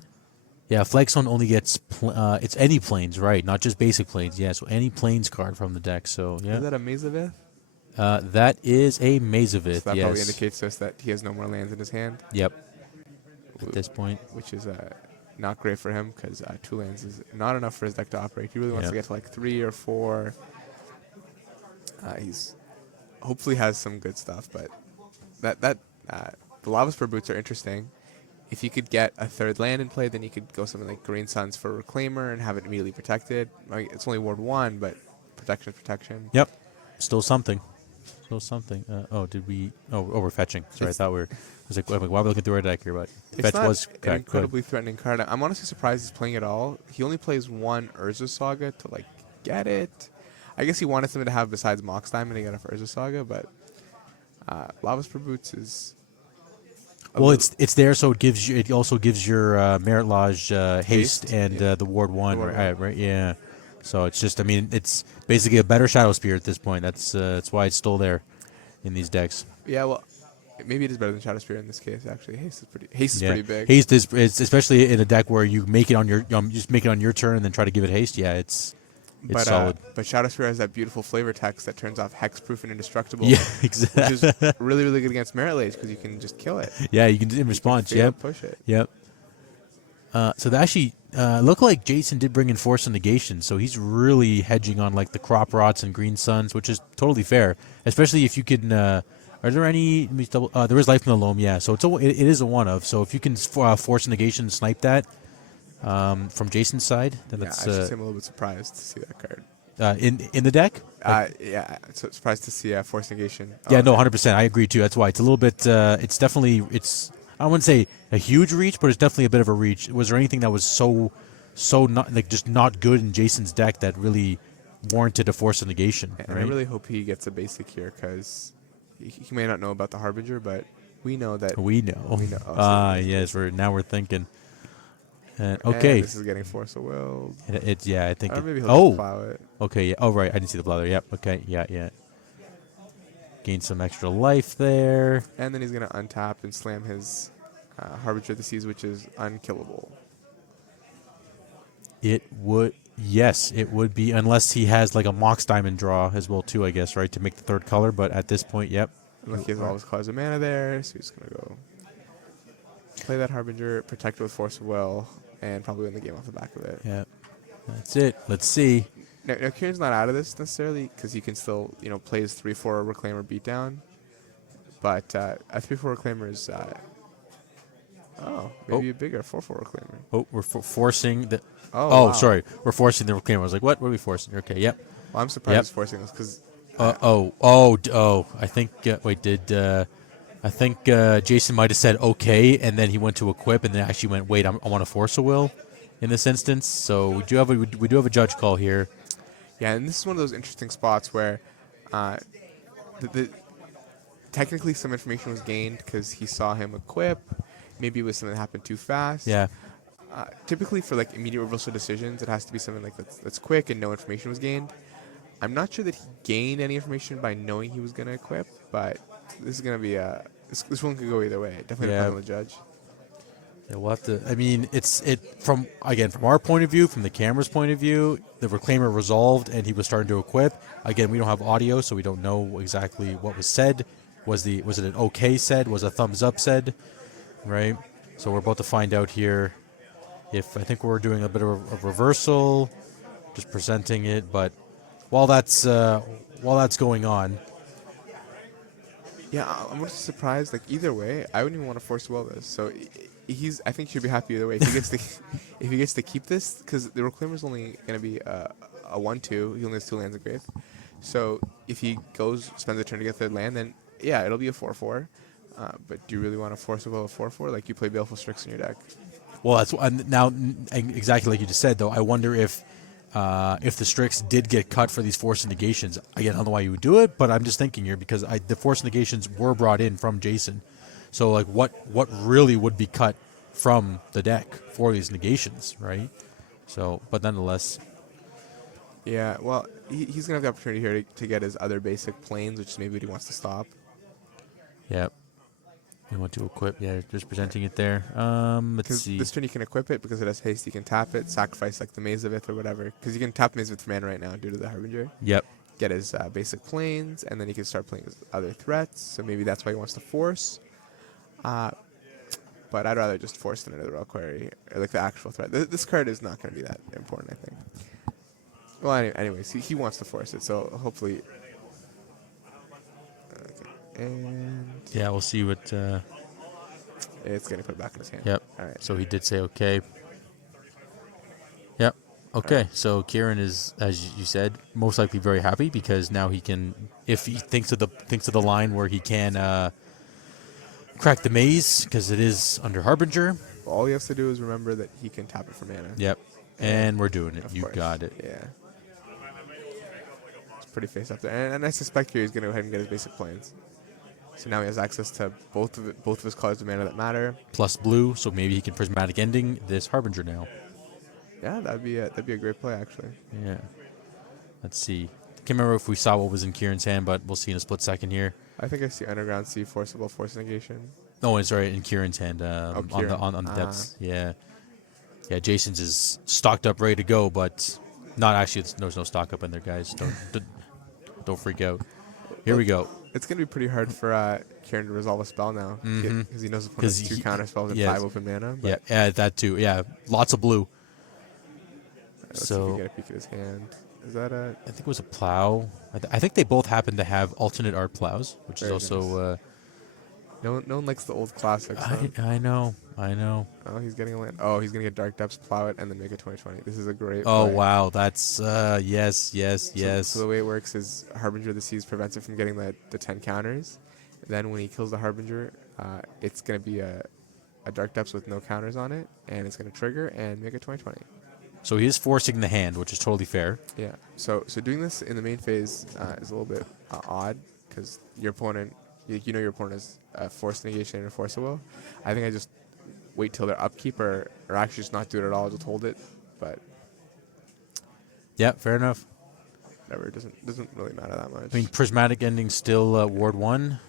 Yeah, Flagstone only gets it's any planes, right? Not just basic planes. Yeah, so any planes card from the deck. So yeah, Is that a Mazavith? that is a Mazavith. So that yes. probably indicates to us that he has no more lands in his hand. Yep. At this point. Which is not great for him because 2 lands is not enough for his deck to operate. He really wants Yep. to get to like 3 or 4. He's hopefully has some good stuff, but the Lava Spur Boots are interesting. If you could get a 3rd land in play, then you could go something like Green Suns for Reclaimer and have it immediately protected. Like, it's only Ward 1, but protection is protection. Yep. Still something. Still something. Did we? Oh, we're fetching. Sorry, I thought we were. I was like, why are we looking through our deck here? But It's fetch not was an correct. incredibly threatening card. I'm honestly surprised he's playing it all. He only plays 1 Urza Saga to like get it. I guess he wanted something to have besides Mox Diamond to get off Urza Saga, but Lava Spur Boots is. Well, it's there, so it gives you. It also gives your Merit Lodge haste and yeah. the Ward 1, The Ward right? Right. Yeah. So it's just. I mean, it's basically a better Shadow Spear at this point. That's why it's still there in these decks. Yeah, well, maybe it is better than Shadow Spear in this case. Actually, haste is Yeah. pretty big. Haste is it's especially in a deck where you make it on your just make it on your turn and then try to give it haste. Yeah, it's solid. But Shadow Spear has that beautiful flavor text that turns off hexproof and indestructible. Yeah, Which exactly. is really, really good against Merit Lage because you can just kill it. Yeah, you can in response. You can Yep. push it. Yep. So they actually look like Jason did bring in Force of Negation, so he's really hedging on like the Crop Rots and Green Suns, which is totally fair, especially if you can. Are there any? Let me double, there is Life in the Loam, yeah. So it is a one of. So if you can Force of Negation and snipe that from Jason's side, then Yeah, I that's should say I'm a little bit surprised to see that card. in the deck. Yeah, so surprised to see Force Negation. Yeah, no, 100%. I agree too. That's why it's a little bit. It's definitely. I wouldn't say a huge reach, but it's definitely a bit of a reach. Was there anything that was so not like just not good in Jason's deck that really warranted a Force of Negation? And right? I really hope he gets a basic here because he may not know about the Harbinger, but we know that. We know. We know. Yes. We're thinking. And Okay. this is getting Force of Will. It's yeah. I think. Or maybe he'll just plow it. Okay. Yeah. Oh right. I didn't see the plow there. Yep. Okay. Yeah. Gain some extra life there. And then he's going to untap and slam his Harbinger of the Seas, which is unkillable. It would. Yes, it would be unless he has like a Mox Diamond draw as well too. I guess right to make the 3rd color. But at this point, yep. Look, he has all his cards of mana there, so he's going to go play that Harbinger, protect it with Force of Will, and probably win the game off the back of it. Yep. That's it. Let's see. Now Kieran's not out of this necessarily because he can still, play his 3/4 Reclaimer beatdown. But a 3/4 Reclaimer is, maybe a bigger 4/4 Reclaimer. Oh, we're forcing the. Oh, wow. Sorry. We're forcing the Reclaimer. I was like, what? What are we forcing? Okay. Yep. Well, I'm surprised Yep. he's forcing this because. I think. Wait. I think Jason might have said okay, and then he went to equip, and then actually went, wait, I want to Force a Will, in this instance. So we do have a judge call here. Yeah, and this is one of those interesting spots where, technically some information was gained because he saw him equip. Maybe it was something that happened too fast. Yeah. Typically for like immediate reversal decisions, it has to be something like that's quick and no information was gained. I'm not sure that he gained any information by knowing he was going to equip, but this is going to be this one could go either way. Definitely depends on the judge. Yeah, we'll have to. I mean, from our point of view, from the camera's point of view, the Reclaimer resolved and he was starting to equip. Again, we don't have audio, so we don't know exactly what was said. Was it an okay said? Was a thumbs up said? Right. So we're about to find out here. If I think we're doing a bit of a reversal, just presenting it, but while that's going on. Yeah, I'm just surprised. Like either way, I wouldn't even want to Force Will this. So I think he should be happy either way. If he gets to keep this, because the Reclaimer's only going to be a 1/2. He only has 2 lands of Graith. So if he spends a turn to get 3rd land, then yeah, it'll be a 4/4. But do you really want to Force Will a 4/4? Like you play Baleful Strix in your deck. Well, that's now exactly like you just said. Though I wonder if the Strix did get cut for these Force Negations. Again, I don't know why you would do it, but I'm just thinking here because the Force Negations were brought in from Jason. So like, what really would be cut from the deck for these negations, right? So, but nonetheless, Yeah, well, he's going to have the opportunity here to get his other basic planes, which is maybe what he wants to stop. Yep. You want to equip? Yeah, just presenting it there. Let's Because see. this turn you can equip it because it has haste. You can tap it, sacrifice like the Mazavith or whatever. Because you can tap Mazavith for mana right now due to the Harbinger. Yep. Get his basic planes, and then he can start playing his other threats. So maybe that's why he wants to force. But I'd rather just force than another Reliquary, or like the actual threat. This card is not going to be that important, I think. Well, anyways, he wants to force it, so hopefully. Okay. And Yeah, we'll see what. it's going to put it back in his hand. Yep. All right. So he did say okay. Yep. Okay. So Kieran is, as you said, most likely very happy because now he can, if he thinks of the line where he can crack the maze because it is under Harbinger. All he has to do is remember that he can tap it for mana. Yep. And we're doing it. Of You course. got it. Yeah. It's pretty face up there, and I suspect here he's going to go ahead and get his basic planes. So now he has access to both of his colors of mana that matter. Plus blue, so maybe he can prismatic ending this Harbinger now. Yeah, that'd be a great play actually. Yeah. Let's see. Can't remember if we saw what was in Kieran's hand, but we'll see in a split second here. I think I see Underground Sea, Forcible, Force Negation. No, it's right in Kieran's hand Kieran. on the depths. Yeah. Yeah, Jason's is stocked up, ready to go, but not actually. There's no stock up in there, guys. Don't freak out. Here we go. It's going to be pretty hard for Kieran to resolve a spell now because he knows the opponent has 2 counter spells and 5 open mana. But Yeah, that too. Yeah, lots of blue. let's see if we get a peek at his hand. Is that a... I think it was a plow. I think they both happen to have alternate art plows, which Very is also. No one likes the old classics. Though. I know. Oh, he's getting a land. Oh, he's going to get Dark Depths, plow it, and then make a 20/20. This is a great Oh, play. wow. That's, yes. So the way it works is Harbinger of the Seas prevents it from getting the 10 counters. Then when he kills the Harbinger, it's going to be a Dark Depths with no counters on it, and it's going to trigger and make a 20/20. So he is forcing the hand, which is totally fair. Yeah. So doing this in the main phase is a little bit odd because your opponent, you know your opponent is force negation and forcible. I think I just wait till their upkeep or actually just not do it at all, just hold it. But Yeah, fair enough. whatever, it doesn't really matter that much. I mean, prismatic ending still Ward 1.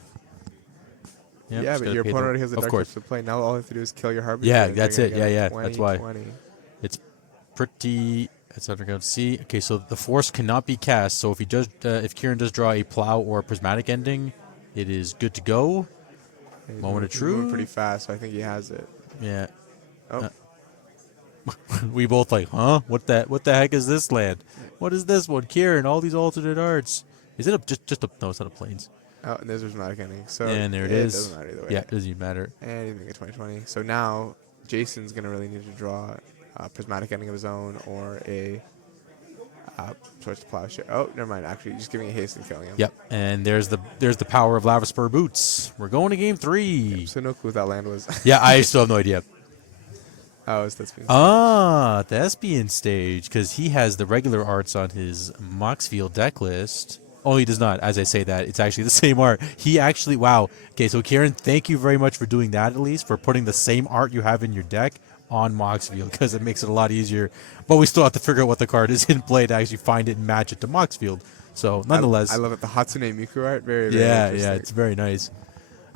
Yep, yeah, just but gotta your pay opponent already has the Of Dark course. Depths to play. Now all I have to do is kill your Harbinger. Yeah, and they're that's gonna it. get Yeah, 20, that's why. 20. It's pretty. It's underground. See, okay, so the force cannot be cast. So if Kieran does draw a plow or a prismatic ending, it is good to go. He's Moment of he's moving truth. pretty fast, so I think he has it. Yeah. Oh, We both like, huh? What the heck is this land? What is this one? Kieran, all these alternate arts. Is it just a no? It's not a plains. oh, and there's a dramatic ending. So And there it it is. doesn't matter either way. Yeah, it doesn't even matter. And he's making a 20/20. So now Jason's gonna really need to draw a prismatic ending of his own or a Swords to Plowshare. Oh, never mind. Actually, just giving a haste and killing him. Yep. And there's the power of Lava Spur Boots. We're going to game 3. So no clue what that land was. Yeah, I still have no idea. Oh, it's Thespian. Thespian stage, because he has the regular arts on his Moxfield deck list. Oh, he does not. As I say that, it's actually the same art. He actually, wow. Okay, so Kieran, thank you very much for doing that at least, for putting the same art you have in your deck on Moxfield, because it makes it a lot easier. But we still have to figure out what the card is in play to actually find it and match it to Moxfield. So, nonetheless. I love it. The Hatsune Miku art. Very, very Yeah, interesting. it's very nice.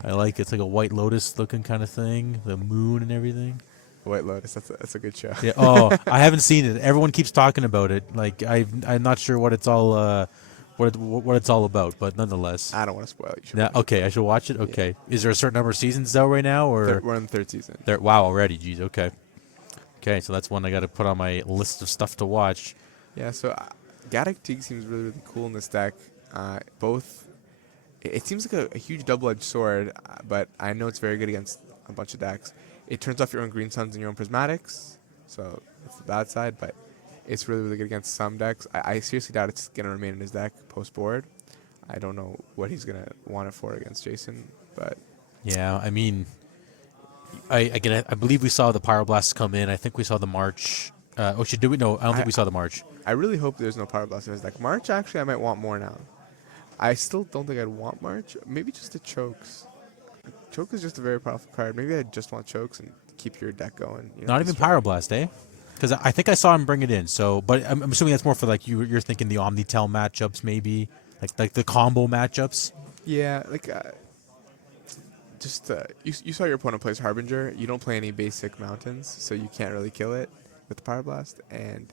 I like it. It's like a White Lotus looking kind of thing, the moon and everything. White Lotus. That's a good show. Yeah. Oh, I haven't seen it. Everyone keeps talking about it. Like I'm not sure what it's all what it's all about, but nonetheless. I don't want to spoil it. You should Yeah, watch it. okay, I should watch it. Okay. Is there a certain number of seasons out right now, or We're in the 3rd season. wow already? Jeez. Okay. Okay, so that's one I got to put on my list of stuff to watch. Yeah, so Gaddock Teague seems really, really cool in this deck. It seems like a huge double-edged sword, but I know it's very good against a bunch of decks. It turns off your own Green Suns and your own Prismatics, so it's the bad side, but it's really, really good against some decks. I seriously doubt it's going to remain in his deck post-board. I don't know what he's going to want it for against Jason, but... Yeah, I mean, I believe we saw the Pyroblast come in. I think we saw the March. Did we? No, I don't think we saw the March. I really hope there's no Power Blast in his deck. March, actually, I might want more now. I still don't think I'd want March. Maybe just the Chokes. Choke is just a very powerful card. Maybe I just want Chokes and keep your deck going. You know, Not even destroy- Pyroblast, eh? Because I think I saw him bring it in. So, but I'm assuming that's more for like you're thinking the Omnitel matchups, maybe like the combo matchups. Yeah, like you saw your opponent plays Harbinger. You don't play any basic mountains, so you can't really kill it with the Power Blast, and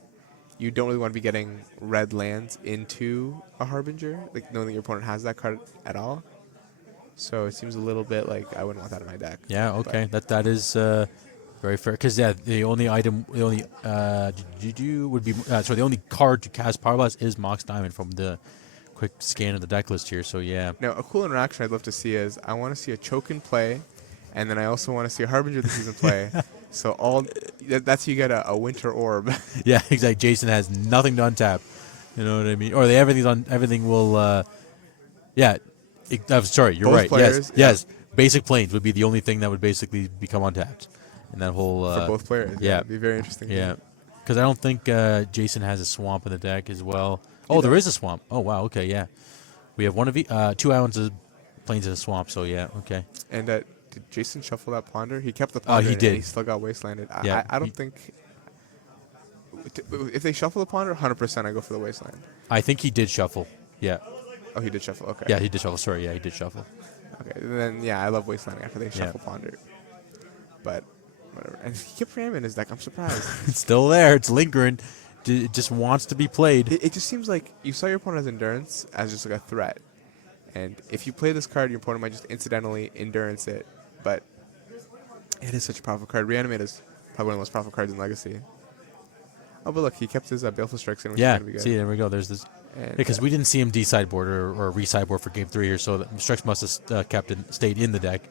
you don't really want to be getting red lands into a Harbinger, like knowing that your opponent has that card at all. So it seems a little bit like I wouldn't want that in my deck. Yeah. Okay. That is very fair. Because the only the only card to cast Power Blast is Mox Diamond from the quick scan of the deck list here. So yeah. Now, a cool interaction I'd love to see is I want to see a Chokin play, and then I also want to see a Harbinger this season play. So that's how you get a Winter Orb. Yeah. Exactly. Jason has nothing to untap. You know what I mean? Or everything will. Yeah. I'm sorry. You're Both right. players, Yes. Basic Plains would be the only thing that would basically become untapped, and that whole For both players. yeah. It'd be very interesting. Yeah, because I don't think Jason has a swamp in the deck as well. Oh, there is a swamp. Oh, wow. Okay, yeah. We have two islands of plains in a swamp. So yeah, okay. And did Jason shuffle that Ponder? He kept the Ponder. he did. And he still got Wastelanded. Yeah, I don't think. If they shuffle the Ponder, 100% I go for the Wasteland. I think he did shuffle. Yeah. Oh, he did shuffle. Okay. Yeah, he did shuffle. Sorry, yeah, he did shuffle. Okay. Then yeah, I love Wastelanding after they shuffle Ponder. But whatever. And he kept Ram in his deck. I'm surprised. It's still there. It's lingering. It just wants to be played. It just seems like you saw your opponent as Endurance as just like a threat. And if you play this card, your opponent might just incidentally Endurance it. But it is such a powerful card. Reanimate is probably one of the most powerful cards in Legacy. Oh, but look, he kept his Baleful Strikes in, which is Yeah, going to be good. see, there we go. There's this. And, Because we didn't see him D-sideboard or re-sideboard for Game 3 here, so the Strix must have stayed in the deck.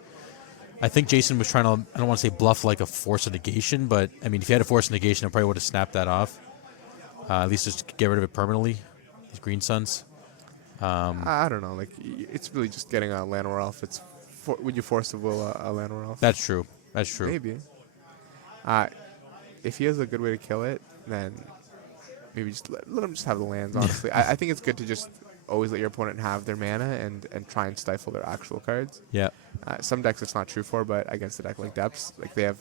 I think Jason was trying to, I don't want to say bluff like a Force of Negation, but, I mean, if he had a Force of Negation, I probably would have snapped that off. At least just get rid of it permanently, these Green Suns. I don't know. Like, it's really just getting a Llanowar Elf. Would you force to will a Llanowar Elf? That's true. That's true. Maybe. If he has a good way to kill it, then maybe just let him just have the lands, honestly. I think it's good to just always let your opponent have their mana and try and stifle their actual cards. Yeah. Some decks it's not true for, but against a deck like Depths, like you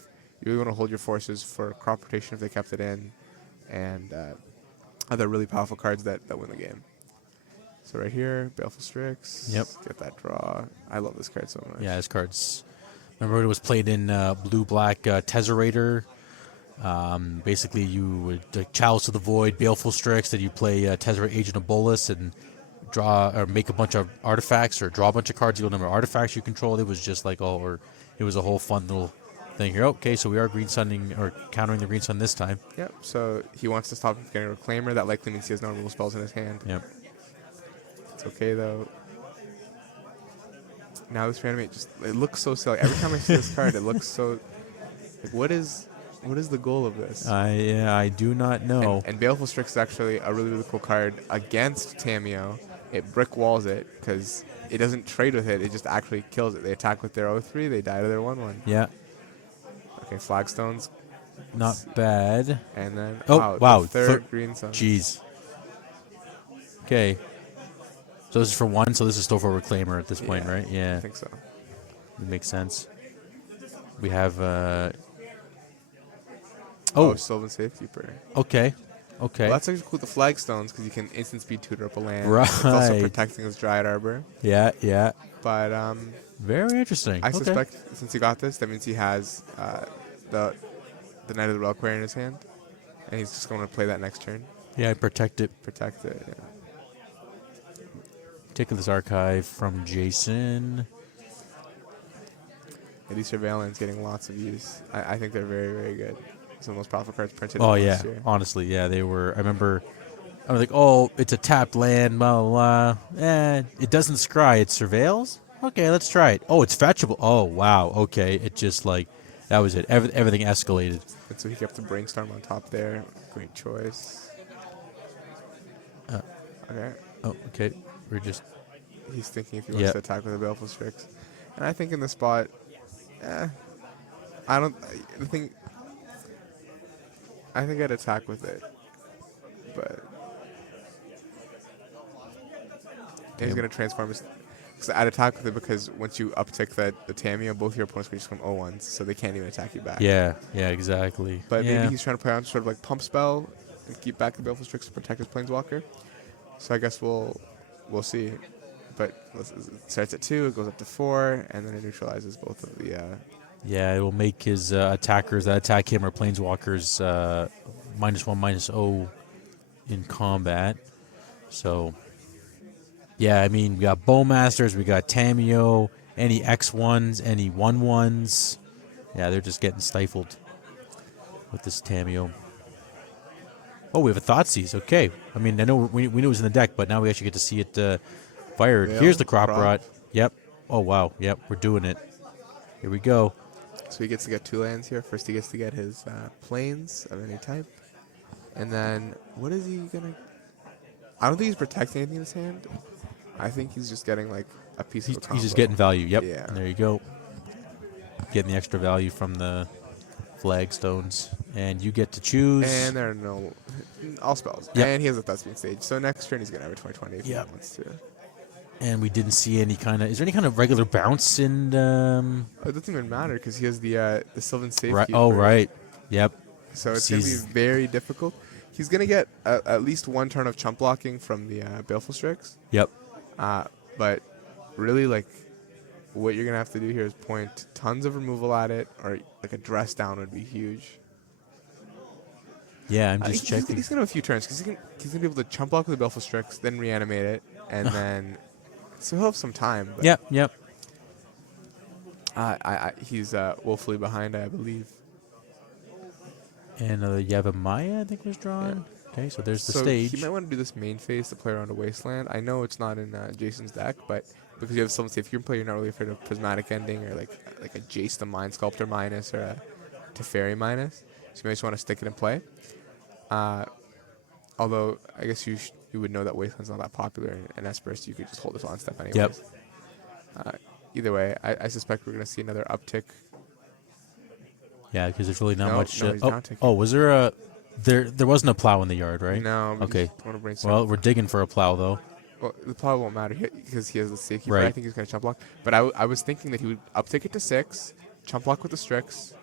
really want to hold your forces for crop rotation if they kept it in, and other really powerful cards that win the game. So right here, Baleful Strix. Yep. Get that draw. I love this card so much. Yeah, his cards. Remember it was played in blue-black Tesserator. Basically, you would Chalice to the Void, Baleful Strix, then you play Tesseract Agent of Bolus and draw or make a bunch of artifacts or draw a bunch of cards, equal number of artifacts you control. It was just like it was a whole fun little thing here. Okay, so we are green sunning or countering the green sun this time. Yep. So he wants to stop him from getting a Reclaimer. That likely means he has no removal spells in his hand. Yep. It's okay though. Now this Reanimate it looks so silly. Every time I see this card, it looks so. Like, what is the goal of this? I do not know. And Baleful Strix is actually a really, really cool card against Tameo. It brick walls it because it doesn't trade with it. It just actually kills it. They attack with their 0-3. They die to their 1-1. Yeah. Okay, Flagstones. Not bad. And then wow. the third Green Sun. Jeez. Okay. So this is for 1. So this is still for Reclaimer at this point, right? Yeah. I think so. It makes sense. We have. Sylvan Safekeeper. Okay. Well, that's actually cool with the Flagstones because you can instant speed tutor up a land. Right. It's also protecting his Dryad Arbor. Yeah. But very interesting. I suspect since he got this, that means he has the Knight of the Reliquary in his hand, and he's just going to play that next turn. Yeah, protect it. Protect it. Yeah. Take this archive from Jason. Yeah, these Surveillance getting lots of use. I think they're very, very good. Some of the most powerful cards printed. Oh in yeah, last year. honestly, yeah, they were. I remember. I was like, oh, it's a tapped land, blah blah blah. It doesn't scry. It surveils. Okay, let's try it. Oh, it's fetchable. Oh wow. Okay, it just like that was it. Everything escalated. And so he kept the Brainstorm on top there. Great choice. Okay. Oh, okay. We're just. He's thinking if he wants to attack with a Baleful Strix. And I think in this spot, I think I'd attack with it. But he's going to transform his. I'd attack with it because once you uptick the Tamiyo, both your opponents can just come 0-1s, so they can't even attack you back. Yeah, exactly. But yeah. maybe he's trying to play on sort of like pump spell and keep back the Baleful Strix to protect his Planeswalker. So I guess we'll see. But it starts at 2, it goes up to 4, and then it neutralizes both of the. Yeah, it will make his attackers that attack him or planeswalkers -1/-0 in combat. So, yeah, I mean, we got Bowmasters, we got Tamiyo, any X1s, any 1/1s. Yeah, they're just getting stifled with this Tamiyo. Oh, we have a Thoughtseize. Okay. I mean, I know we knew it was in the deck, but now we actually get to see it fired. Yeah, Here's the Crop Crop. Rot. Yep. Oh, wow. Yep, we're doing it. Here we go. So he gets to get 2 lands here. First, he gets to get his planes of any type. And then, what is he going to... I don't think he's protecting anything in his hand. I think he's just getting, like, a piece of a combo. He's just getting value. Yep. Yeah. And there you go. Getting the extra value from the flagstones. And you get to choose. And there are no... all spells. Yep. And he has a Thespian Stage. So next turn, he's going to have a 20/20 if Yep. he wants to. And we didn't see any kind of... Is there any kind of regular bounce in... It doesn't even matter because he has the Sylvan Safekeeper. Right. Oh, right. Yep. So it's going to be very difficult. He's going to get at least 1 turn of chump blocking from the Baleful Strix. Yep. But really, like, what you're going to have to do here is point tons of removal at it, or like a dress down would be huge. Yeah, I'm just checking. He's going to have a few turns because he's going to be able to chump block with the Baleful Strix, then reanimate it, and then... So he'll have some time. But Yep. he's woefully behind, I believe. And Yavimaya, I think, was drawn. Yeah. Okay, so there's the stage. He might want to do this main phase to play around a Wasteland. I know it's not in Jason's deck, but because you have someone safe, you can play. You're not really afraid of Prismatic Ending or like a Jace the Mind Sculptor minus or a Teferi minus. So you might just want to stick it in play. Although I guess you would know that Wasteland's not that popular in Esperus. You could just hold this on step anyways. Yep. Either way, I suspect we're going to see another uptick. Yeah, because there's really not much. No, he's down ticking. Oh, was there a... There wasn't a plow in the yard, right? No. Okay. Want to brainstorm. Well, we're digging for a plow, though. Well, the plow won't matter because he has the Safekeeper. Right. I think he's going to chump block. But I was thinking that he would uptick it to 6, chump block with the Strix.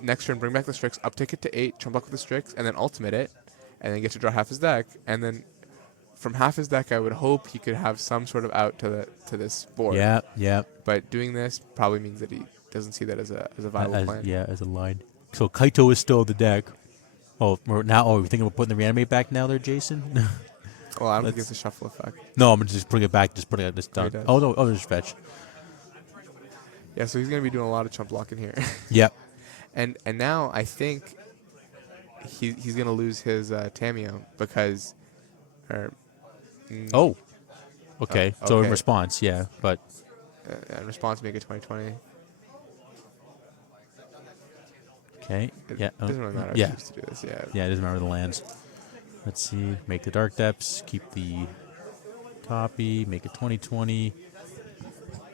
Next turn, bring back the Strix, uptick it to 8, chump block with the Strix, and then ultimate it, and then get to draw half his deck. And then from half his deck, I would hope he could have some sort of out to this board. Yeah. But doing this probably means that he doesn't see that as a viable plan. Yeah, as a line. So Kaito is still the deck. Oh, we're thinking about putting the reanimate back now there, Jason? Well, I don't think it's a shuffle effect. No, I'm going to just bring it back, just putting it this down. does. Oh, no, there's fetch. Yeah, so he's going to be doing a lot of chump blocking here. Yep. And now I think he's going to lose his Tamiyo because... Oh. Okay. So in okay. response, yeah, but... in response, make it 20/20. Okay. It Yeah. doesn't really matter. Yeah. I choose to do this. Yeah. Yeah, it doesn't matter the lands. Let's see. Make the Dark Depths. Keep the copy. Make it 20/20.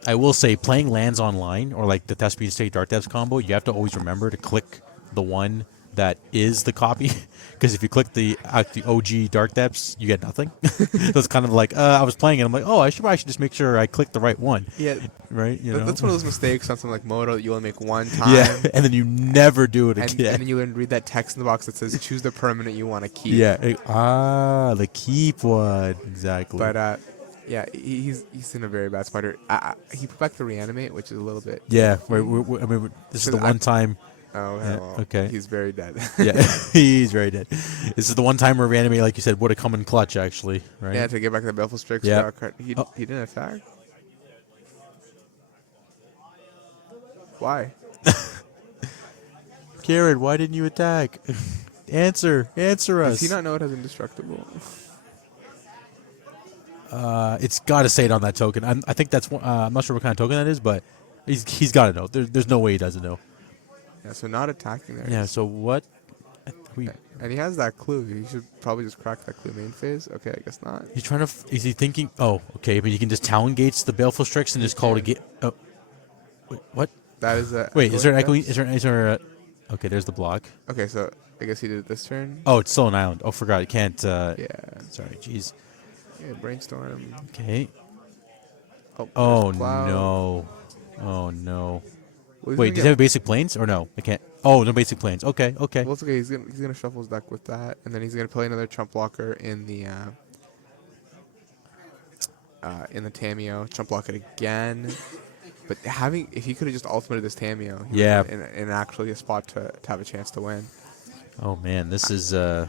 I will say, playing lands online, or like the Thespian State Dark Depths combo, you have to always remember to click the one that is the copy. Because if you click the OG Dark Depths, you get nothing. So it's kind of like, I was playing it, I'm like, oh, I should just make sure I click the right one. Yeah. Right? You know? That's one of those mistakes on something like Moto that you only make one time. Yeah, and then you never do it And again. then you read that text in the box that says, choose the permanent you want to keep. Yeah. The keep one. Exactly. But, yeah, he's in a very bad spot here. He put back the reanimate, which is a little bit... Yeah. This is the one time... Oh, Yeah, well, okay. He's very dead. Yeah, he's very dead. This is the one time where reanimate, like you said, would have come in clutch, actually, right? Yeah, to get back the Baleful Strix. Yeah. He didn't attack? Why? Karen, why didn't you attack? Answer us. Does he not know it has indestructible? It's got to say it on that token. I think that's I'm not sure what kind of token that is, but he's got to know. There's no way he doesn't know. Yeah, so not attacking there. Yeah. So what? And he has that clue. He should probably just crack that clue main phase. Okay, I guess not. He's trying to. Is he thinking? Oh, okay. But you can just Talon Gates the Baleful Strix and just call it a gate. Oh, wait, what? That is a. Wait, is there an echo? Is there? Okay, there's the block. Okay, so I guess he did it this turn. Oh, it's still an island. Oh, forgot. You can't. Yeah. Sorry. Jeez. Yeah, brainstorm. Okay. Oh there's Plow. no. Oh no. Well, he's Wait, gonna does he have basic planes or no? I can't. Oh, no basic planes. Okay, okay. Well, it's okay. He's gonna shuffle his deck with that, and then he's gonna play another chump blocker in the Tameo. Chump block it again. But if he could have just ultimated this Tameo, he Yeah. would have been in actually a spot to have a chance to win. Oh man, this is a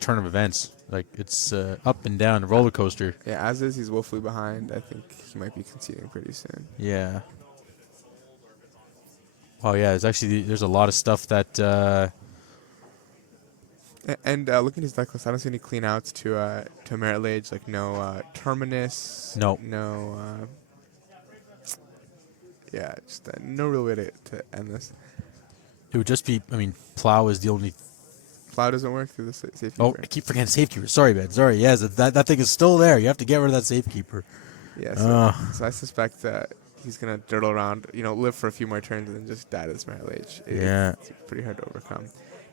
turn of events. Like it's up and down, a roller coaster. Yeah, as is, he's woefully behind. I think he might be conceding pretty soon. Yeah. Oh yeah, there's a lot of stuff that. And looking at his deck list, I don't see any clean outs to Merit Lage, like no Terminus. No. No. Yeah, just no real way to end this. It would just be. I mean, Plow is the only. Plow doesn't work through the safekeeper. Oh, I keep forgetting safekeeper. Sorry, man. Sorry. Yes, that thing is still there. You have to get rid of that safekeeper. Yeah, so I suspect that he's going to dirtle around, live for a few more turns and then just die to this Merit Lage. It's pretty hard to overcome.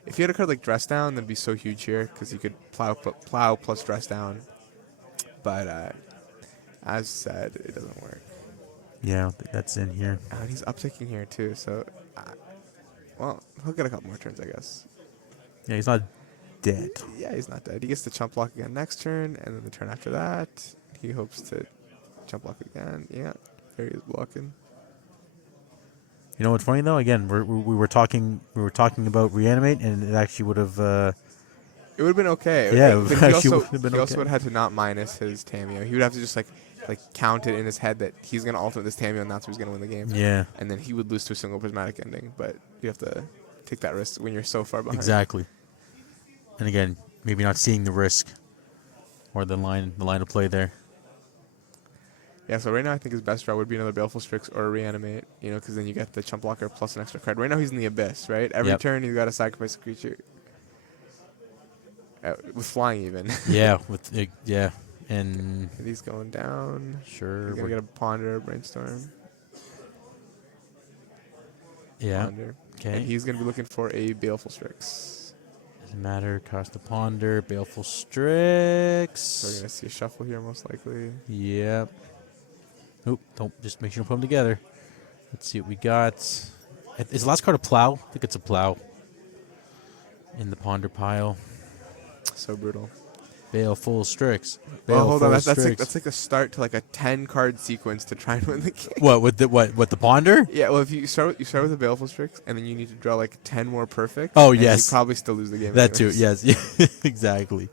If you had a card like Dress Down, that'd be so huge here because you could plow plus Dress Down. But as said, it doesn't work. Yeah, I don't think that's in here. And he's upticking here too, so well, he'll get a couple more turns, I guess. Yeah, he's not dead. Yeah, he's not dead. He gets the chump block again next turn, and then the turn after that, he hopes to chump block again. Yeah, there he is blocking. You know what's funny though? Again, we were talking about reanimate, and it actually would have. It would have been okay. Yeah, but it he actually also would have been he also okay. would have had to not minus his Tameo. He would have to just like count it in his head that he's gonna ultimate this Tameo, and that's who's gonna win the game. Yeah. And then he would lose to a single prismatic ending. But you have to take that risk when you're so far behind. Exactly. And again, maybe not seeing the risk or the line of play there. Yeah, so right now I think his best draw would be another Baleful Strix or a Reanimate, because then you get the chump blocker plus an extra card. Right now he's in the Abyss, right? Every turn he's got to sacrifice a creature. With flying even. Yeah, and And he's going down. sure. He's going to get a Ponder, Brainstorm. Yeah. Ponder. Okay. And he's going to be looking for a Baleful Strix. Doesn't matter. Cost the Ponder, Baleful Strix. So we're going to see a shuffle here most likely. Yep. Oop, don't just make sure you put them together. Let's see what we got. Is the last card a Plow? I think it's a Plow. In the Ponder pile. So brutal. Baleful Strix. Well, hold on. That's Strix. like a start to like a 10-card sequence to try and win the game. What with the Ponder? Yeah, well, if you start with a Baleful Strix, and then you need to draw like 10 more perfect. Oh, and yes. you probably still lose the game. That too. anyways. Yes. Exactly.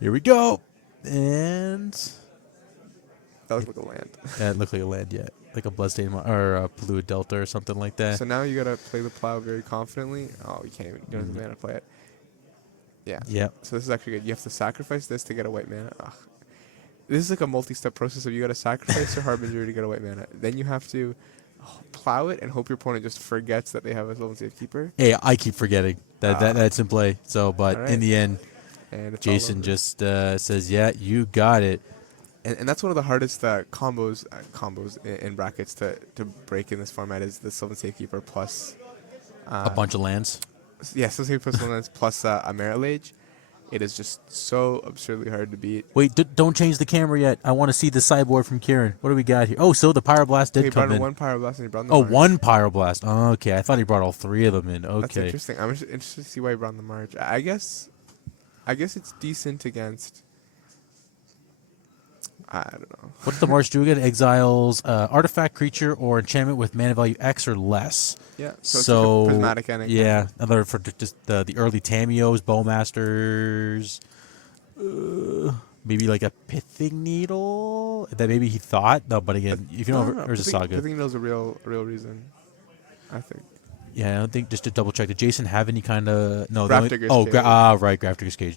Here we go. And That looks like a land. that looked like a land, yeah, like a Bloodstained or a Polluted Delta or something like that. So now you gotta play the Plow very confidently. Oh, you can't even. You don't have the mana to play it. Yeah. Yep. So this is actually good. You have to sacrifice this to get a white mana. Ugh. This is like a multi-step process of you gotta sacrifice your Harbinger to get a white mana. Then you have to plow it and hope your opponent just forgets that they have a Sylvan Safekeeper. Hey, I keep forgetting that's in play. So, but Alright. in the end, And it's all Jason over. just says, "Yeah, you got it." And that's one of the hardest combos in brackets to break in this format is the Sylvan Safekeeper plus A bunch of lands. yeah, Sylvan Safekeeper plus a Merit Lage. It is just so absurdly hard to beat. Wait, don't change the camera yet. I want to see the sideboard from Kieran. What do we got here? Oh, so the Pyroblast He did brought come in in. one Pyroblast and he brought in the Oh, March. one Pyroblast. Oh, okay, I thought he brought all three of them in. That's Okay. interesting. I'm interested to see why he brought in the March. I guess it's decent against. I don't know. What did the March do again? Exiles artifact, creature, or enchantment with mana value X or less. Yeah. So it's like a prismatic ending. yeah, another for just the early Tamios, Bowmasters, maybe like a Pithing Needle that maybe he thought. No, but again, if you know, there's a Saga. I think there's a real reason. I think. Yeah, I don't think just to double check. Did Jason have any kind of no? Grafdigger's Cage. Right, Grafdigger's Cage.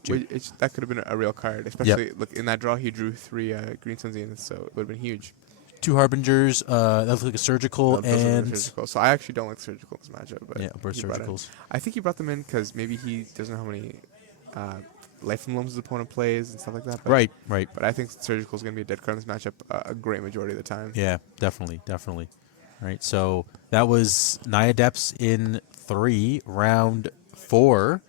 That could have been a real card, especially look in that draw. He drew 3 Green Sun Zeniths, so it would have been huge. 2 Harbingers. That looks like a surgical Those are and surgical. So I actually don't like surgical in this matchup, but yeah, burst he brought it. surgicals. I think he brought them in because maybe he doesn't know how many life emblems his opponent plays and stuff like that. But, Right. But I think surgical is going to be a dead card in this matchup a great majority of the time. Yeah, definitely. All right, so that was Naiadeps in 3, round 4.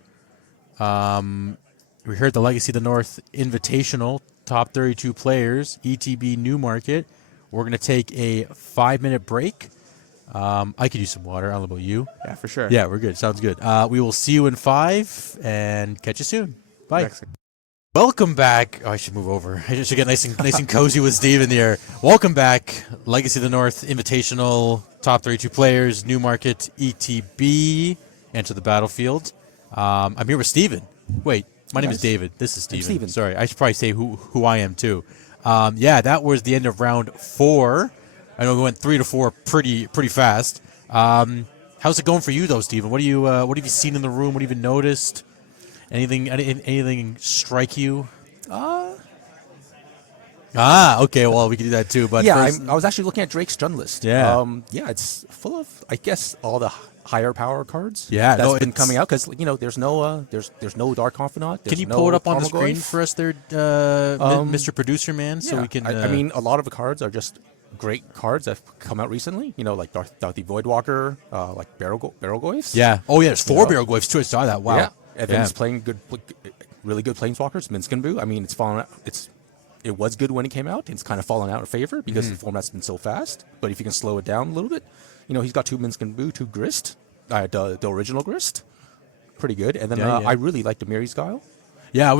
We heard the Legacy of the North Invitational, top 32 players, ETB Newmarket. We're going to take a 5-minute break. I could use some water. I don't know about you. Yeah, for sure. Yeah, we're good. Sounds good. We will see you in 5 and catch you soon. Bye. Excellent. Welcome back. Oh, I should move over. I should get nice and cozy with Steve in here. Welcome back. Legacy of the North Invitational, top 32 players, Newmarket, ETB, Enter the Battlefield. I'm here with Steven. Wait, my name is David. This is Steven. Steven. Sorry, I should probably say who I am too. Yeah, that was the end of round 4. I know we went 3 to 4 pretty fast. How's it going for you though, Steven? What have you seen in the room? What have you noticed? Anything strike you? Okay. Well, we can do that too. But Yeah, first, I was actually looking at Drake's Jund list. Yeah. Yeah, it's full of, I guess, all the higher power cards. Yeah, that's no, been it's- coming out because there's no Dark Confidant. can you no pull it up on the screen Tarmogoyf. for us there, Mr. Producer Man, so Yeah, we can? I mean, a lot of the cards are just great cards that have come out recently. Like Darthy Voidwalker, like Barrelgoyfs. yeah. Oh, yeah. There's 4 Yeah. barrel glyphs too. I saw that. Wow. Yeah. And then Yeah. he's playing really good Planeswalkers. Minskenbu. I mean, it's fallen out. It was good when it came out. It's kind of fallen out of favor because the format's been so fast. But if you can slow it down a little bit, he's got 2 Minskenbu, 2 Grist, the original Grist, pretty good. And then Yeah, yeah. I really like the Mary's Guile. Yeah,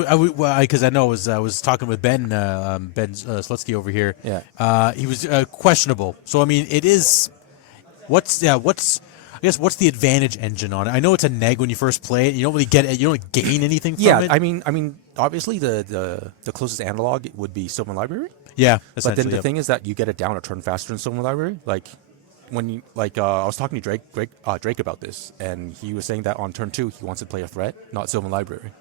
because I know I was talking with Ben Slutsky over here. Yeah. He was questionable. So I mean, it is. What's the advantage engine on it? I know it's a neg when you first play it. You don't really you don't gain anything from Yeah, it. I mean, obviously the closest analog would be Sylvan Library. Yeah, But then essentially, the yep. thing is that you get it down a turn faster in Sylvan Library. Like when you I was talking to Drake about this, and he was saying that on turn 2 he wants to play a threat, not Sylvan Library.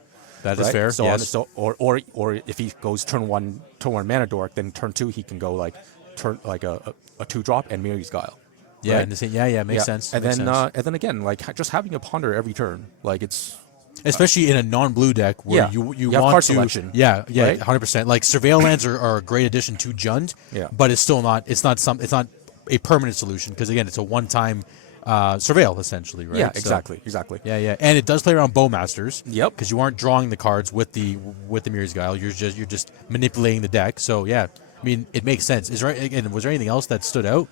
That is Right? fair. So Yes. or if he goes turn one Mana Dork, then turn 2 he can go like turn like a 2-drop and Mary's Guile. Yeah, right? and makes sense. And makes then sense. and then again, like just having a ponder every turn, like it's Especially in a non-blue deck where Yeah, you you have want card to selection, yeah, right? 100%. Like surveil lands are a great addition to Jund, Yeah. but it's still not it's not a permanent solution because again it's a one-time surveil essentially, right? yeah, So- exactly. yeah, and it does play around Bowmasters. Yep. Because you aren't drawing the cards with the Mirror's Guile. You're just manipulating the deck. So yeah, I mean it makes sense. Was there anything else that stood out?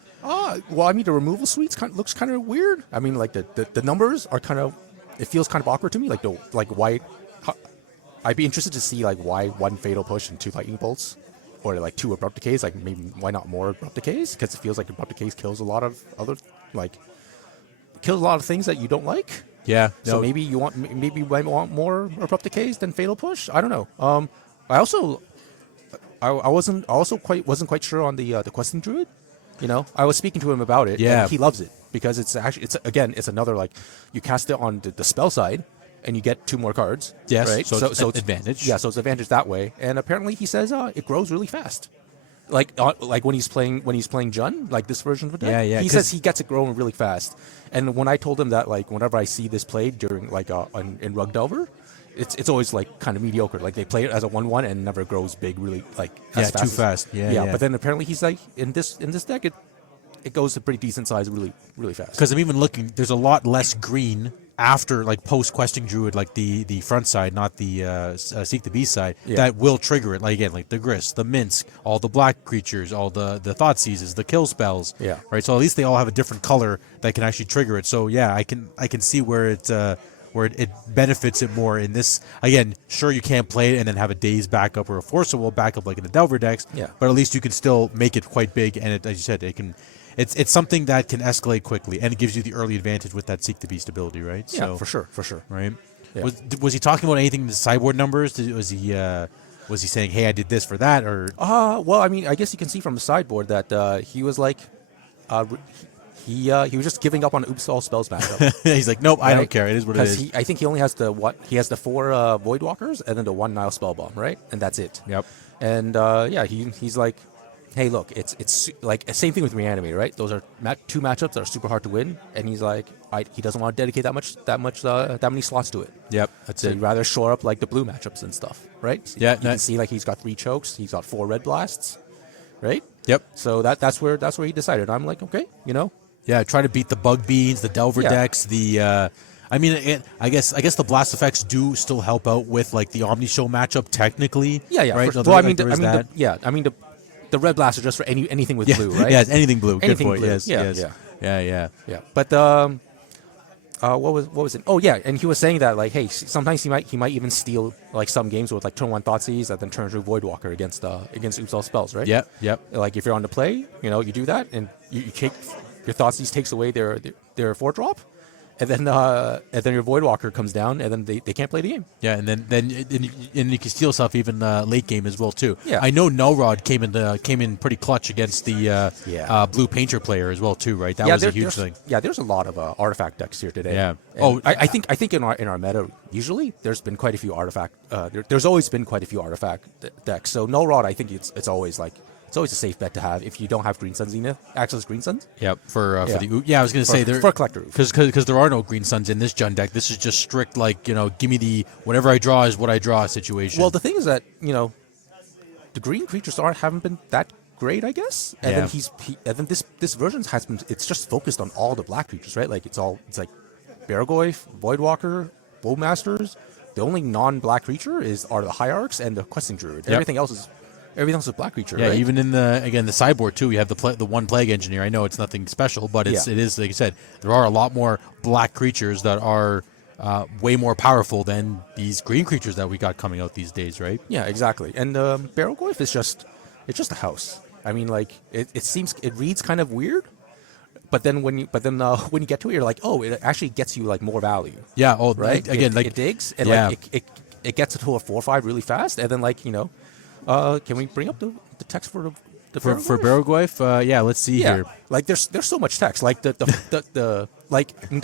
Well, I mean, the removal suites looks kind of weird. I mean, like the numbers are kind of, it feels kind of awkward to me. Like why? I'd be interested to see like why 1 Fatal Push and 2 Lightning Bolts, or like 2 Abrupt Decays. Like maybe why not more Abrupt Decays? Because it feels like Abrupt Decays kills a lot of things that you don't like. Yeah. So maybe you might want more Abrupt Decays than Fatal Push. I don't know. I wasn't quite sure on the Questing Druid. I was speaking to him about it. Yeah. And he loves it because it's another like you cast it on the spell side and you get 2 more cards. Yes, Right. so it's an advantage. Yeah. So it's advantage that way. And apparently he says it grows really fast. Like when he's playing Jund, like this version of the deck. Yeah, He 'cause- says he gets it growing really fast. And when I told him that, like whenever I see this played during like in Rug Delver, it's always like kind of mediocre. Like they play it as a 1/1 and never grows big, really like as too as- fast. Yeah. But then apparently he's like in this deck it goes to pretty decent size really fast. Because I'm even looking, there's a lot less green after like post Questing Druid, like the front side, not the Seek the Beast side, Yeah. that will trigger it. Like again, like the Grist, the Minsk, all the black creatures, all the Thought Seizes, the kill spells. Yeah. Right. So at least they all have a different color that can actually trigger it. So yeah, I can see where it benefits it more in this. Again, sure you can't play it and then have a Daze backup or a Forcible backup like in the Delver decks. Yeah. But at least you can still make it quite big, and as you said, it can. It's something that can escalate quickly, and it gives you the early advantage with that Seek the Beast ability, right? Yeah, for sure. Right. Yeah. Was he talking about anything in the sideboard numbers? Was he saying, "Hey, I did this for that," or? Well, I mean, I guess you can see from the sideboard that he was like, he was just giving up on Oops All Spells matchup. He's like, "Nope, I don't Right? care. It is what it is." I think he only has he has the 4 Voidwalkers and then the 1 Nile Spellbomb, right? And that's it. Yep. And he's like, hey, look, it's like same thing with Reanimator, right? Those are 2 matchups that are super hard to win, and he's like, he doesn't want to dedicate that many slots to it. Yep. That's So it. he'd rather shore up like the blue matchups and stuff, right? So Yeah, you can see like he's got 3 chokes, he's got 4 red blasts, right? Yep. So that's where he decided. I'm like, okay, Yeah, try to beat the Bug Beans, the Delver Yeah. decks, the. I mean, I guess the blast effects do still help out with like the Omni Show matchup technically. yeah, Right. for- So well, there is that. the the red blaster just for anything with blue, right? Yes, anything blue. Good Anything point. blue. Yes, Yeah, yes. yeah. Yeah. But what was it? Oh yeah, and he was saying that like, hey, sometimes he might even steal like some games with like turn 1 Thoughtseize and then turn 2 Voidwalker against Oops All Spells, right? Yep. Like if you're on the play, you do that and you take your Thoughtseize takes away their 4-drop, and then your Voidwalker comes down and then they can't play the game. Yeah, and then you can steal stuff even late game as well too. Yeah. I know Nullrod came in pretty clutch against the blue painter player as well too, right? That was a huge thing. Yeah, there's a lot of artifact decks here today. Yeah. And I think in our meta usually there's been quite a few artifact. There's always been quite a few artifact decks. So Nullrod, I think it's always like. It's always a safe bet to have if you don't have Green Sun Zenith, access Green Suns. Yep, for the I was going to say for collector because there are no Green Suns in this Jund deck. This is just strict like give me the whatever I draw is what I draw situation. Well, the thing is that the green creatures haven't been that great, I guess. And then this version has been. It's just focused on all the black creatures, right? Like it's like Barragoyf, Voidwalker, Bowmasters. The only non-black creature are the Hierarchs and the Questing Druid. Yep. Everything else is a black creature. Yeah, right? even in the sideboard too, we have the one Plague Engineer. I know it's nothing special, but it is like I said, there are a lot more black creatures that are way more powerful than these green creatures that we got coming out these days, right? Yeah, exactly. And Barragoyf is just a house. I mean, like it reads kind of weird, but then when you get to it, you're like, oh, it actually gets you like more value. Yeah. Oh, right. It digs and like it gets it to a 4/5 really fast, and then like can we bring up the text for the for Barragoyf? Yeah, let's see here. Like there's so much text. Like the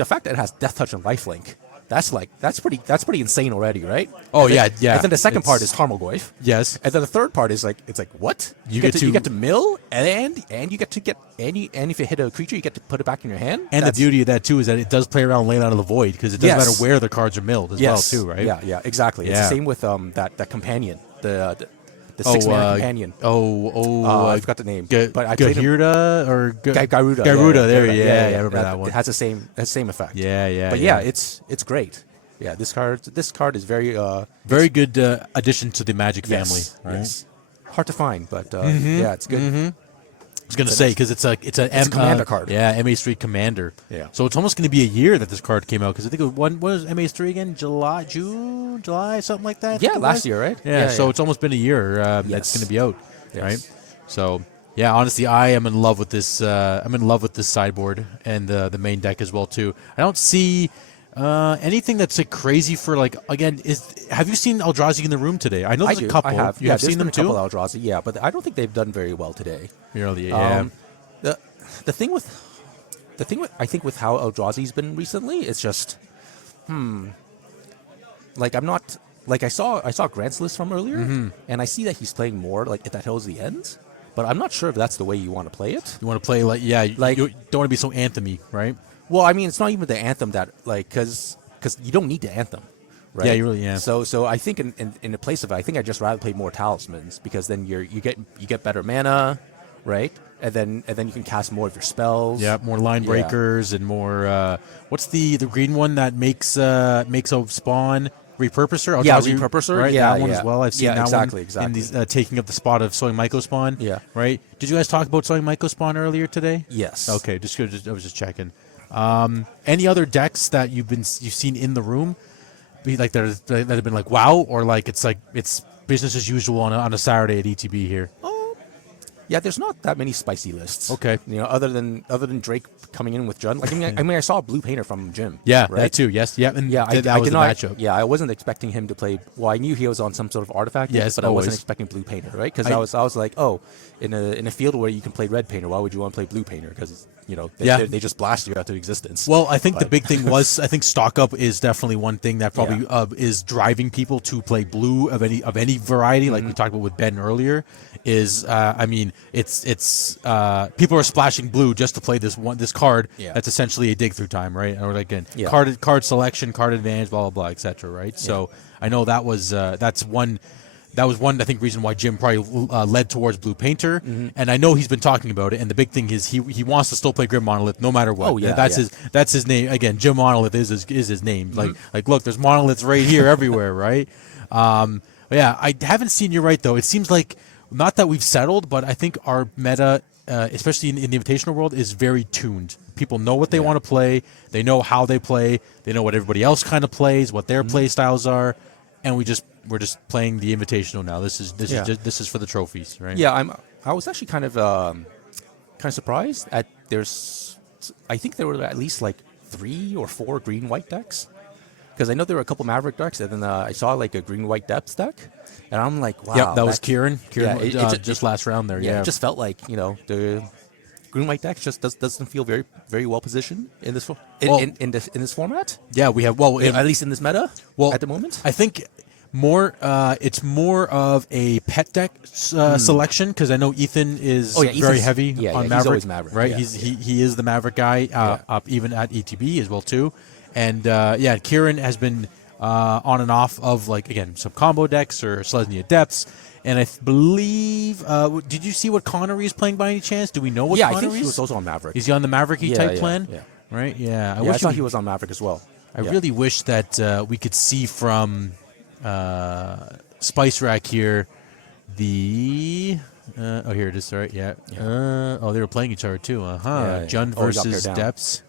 fact that it has Death Touch and Lifelink. That's pretty insane already, right? Oh and yeah. And then the second part is Tarmogoyf. Yes. And then the third part is like what? You get to mill and you get to get and if you hit a creature you get to put it back in your hand. And the beauty of that too is that it does play around Leyline of the Void because it doesn't matter where the cards are milled as well too, right? Yeah, exactly. It's the same with that companion, the 6-mana companion. I forgot the name. But I played Garuda or Garuda. Garuda. I remember that one. It has the same effect. Yeah. But it's great. Yeah, this card is very good addition to the Magic family. Right? Yes. Hard to find, but it's good. Mm-hmm. I was going to say because it's a commander card. Yeah, MA3 Commander. Yeah. So it's almost going to be a year that this card came out because I think what was MA3 again? July, something like that. Yeah, last year, right? Yeah. So it's almost been a year that's going to be out, right? So yeah, honestly, I am in love with this. I'm in love with this sideboard and the main deck as well too. I don't see anything that's like crazy for like again. Have you seen Eldrazi in the room today? I know there's a couple. I have. You have seen them a couple too. Eldrazi, yeah, but I don't think they've done very well today. Really, yeah. The thing with I think with how Eldrazi's been recently, it's just like I'm not like I saw Grant's list from earlier, and I see that he's playing more like at that Hills the Ends, but I'm not sure if that's the way you want to play it. You want to play like you don't want to be so anthem-y, right? Well, I mean, it's not even the anthem that like because you don't need the anthem, right? Yeah, you really So I think in the place of it, I think I'd just rather play more talismans because then you get better mana, right? And then you can cast more of your spells. Yeah, more line breakers and more. What's the green one that makes a spawn repurposer? Repurposer. Right, yeah, that one as well. I've seen that exactly, one. Exactly. In these, taking up the spot of Sowing Myco Spawn. Yeah. Right. Did you guys talk about Sowing Myco Spawn earlier today? Yes. Okay. I was just checking. Any other decks that you've seen in the room, be like that have been like wow, or like it's business as usual on a Saturday at ETB here? Yeah, there's not that many spicy lists. Okay. Other than Drake coming in with Jund. Like I mean, I saw a blue painter from Jim. Yeah, right? that too. Yes. Yeah. And that was the matchup. Yeah, I wasn't expecting him to play. Well, I knew he was on some sort of artifact. Yes, but I wasn't expecting blue painter, right? Because I was like, oh, in a field where you can play red painter, why would you want to play blue painter? Because they just blast you out of existence. Well, I think the big thing was I think stock up is definitely one thing that probably is driving people to play blue of any variety, like we talked about with Ben earlier. Is I mean it's people are splashing blue just to play this card that's essentially a dig through time, right? Or like card selection, card advantage, blah blah blah, etc. Right? So I know that was one I think reason why Jim probably led towards blue painter, and I know he's been talking about it. And the big thing is he wants to still play Grim Monolith no matter what. Oh yeah, that's his name again. Jim Monolith is his name. Like look, there's monoliths right here everywhere, right? Yeah, I haven't seen you right though. It seems like not that we've settled, but I think our meta, especially in the Invitational world, is very tuned. People know what they want to play. They know how they play. They know what everybody else kind of plays, what their play styles are, and we're just playing the Invitational now. This is for the trophies, right? Yeah, I was actually kind of surprised at I think there were at least like 3 or 4 green-white decks. Because I know there were a couple Maverick decks, and then I saw like a green-white depths deck, and I'm like, wow. Yep, that was Kieran. Yeah, Just last round there. Yeah, it just felt like the green-white deck just doesn't feel very very well positioned in this in this format. Yeah, we have At least in this meta. At the moment, I think more. It's more of a pet deck selection because I know Ethan is very heavy on Maverick. He's always Maverick, right? yeah. He is the Maverick guy, up even at ETB as well too. And Kieran has been on and off of some combo decks or Selesnya Depths. And I believe, did you see what Connery is playing by any chance? Do we know what Connery is? I think he was also on Maverick. Is he on the Maverick-y type plan? Yeah. Right? Yeah. I thought he was on Maverick as well. I really wish that we could see from Spice Rack here here it is. Sorry. Yeah. They were playing each other too. Jund versus Depths.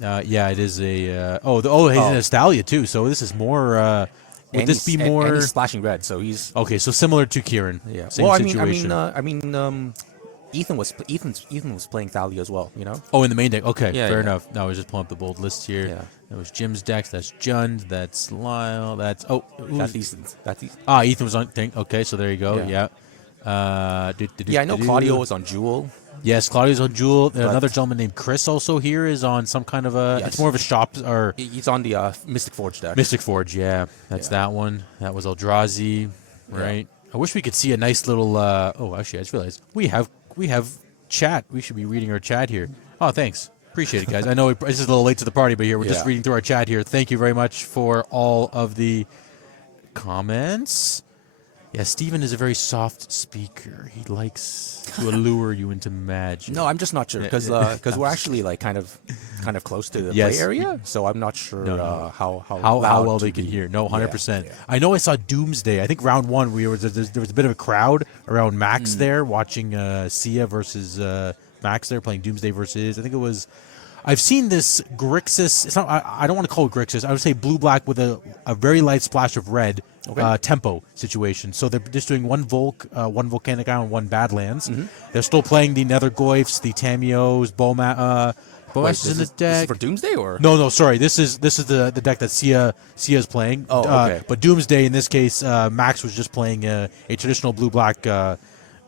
Yeah. It is a. He's an Estalia too. So this is more. Would this be more? And he's splashing red, so he's okay. So similar to Kieran. Yeah. Same situation. Ethan was playing Thalia as well. Oh, in the main deck. Okay, Yeah, fair yeah. enough. No, I was just pulling up the bold list here. Yeah. That was Jim's decks. That's Jund. That's Lyle. That's that's Ethan. That's Ethan. Ethan was on thing. Okay, so there you go. Yeah. Yeah. I know Claudio was on Jewel. Yes, Claudio's on Jewel. Another gentleman named Chris also here is on some kind of a. Yes. It's more of a shop or He's on the Mystic Forge deck. Mystic Forge. Yeah, that's that one. That was Eldrazi, right? I wish we could see a nice little. Actually, I just realized we have chat. We should be reading our chat here. Oh, thanks. Appreciate it, guys. I know this is a little late to the party, but here we're just reading through our chat here. Thank you very much for all of the comments. Yeah, Steven is a very soft speaker. He likes to allure you into magic. No, I'm just not sure because we're actually kind of close to the play area, so I'm not sure how well they can hear. No, 100%. Yeah. I know I saw Doomsday. I think round 1 there was a bit of a crowd around Max there watching Sia versus Max there playing Doomsday versus. I think it was. I've seen this Grixis. It's not. I don't want to call it Grixis. I would say blue-black with a very light splash of red tempo situation. So they're just doing one Volcanic Island, one Badlands. They're still playing the Nether Goyfs, the Tamios, Bomax is in the deck. This is for Doomsday or no? Sorry, this is the deck that Sia's playing. Oh, okay. But Doomsday in this case, Max was just playing a traditional blue-black.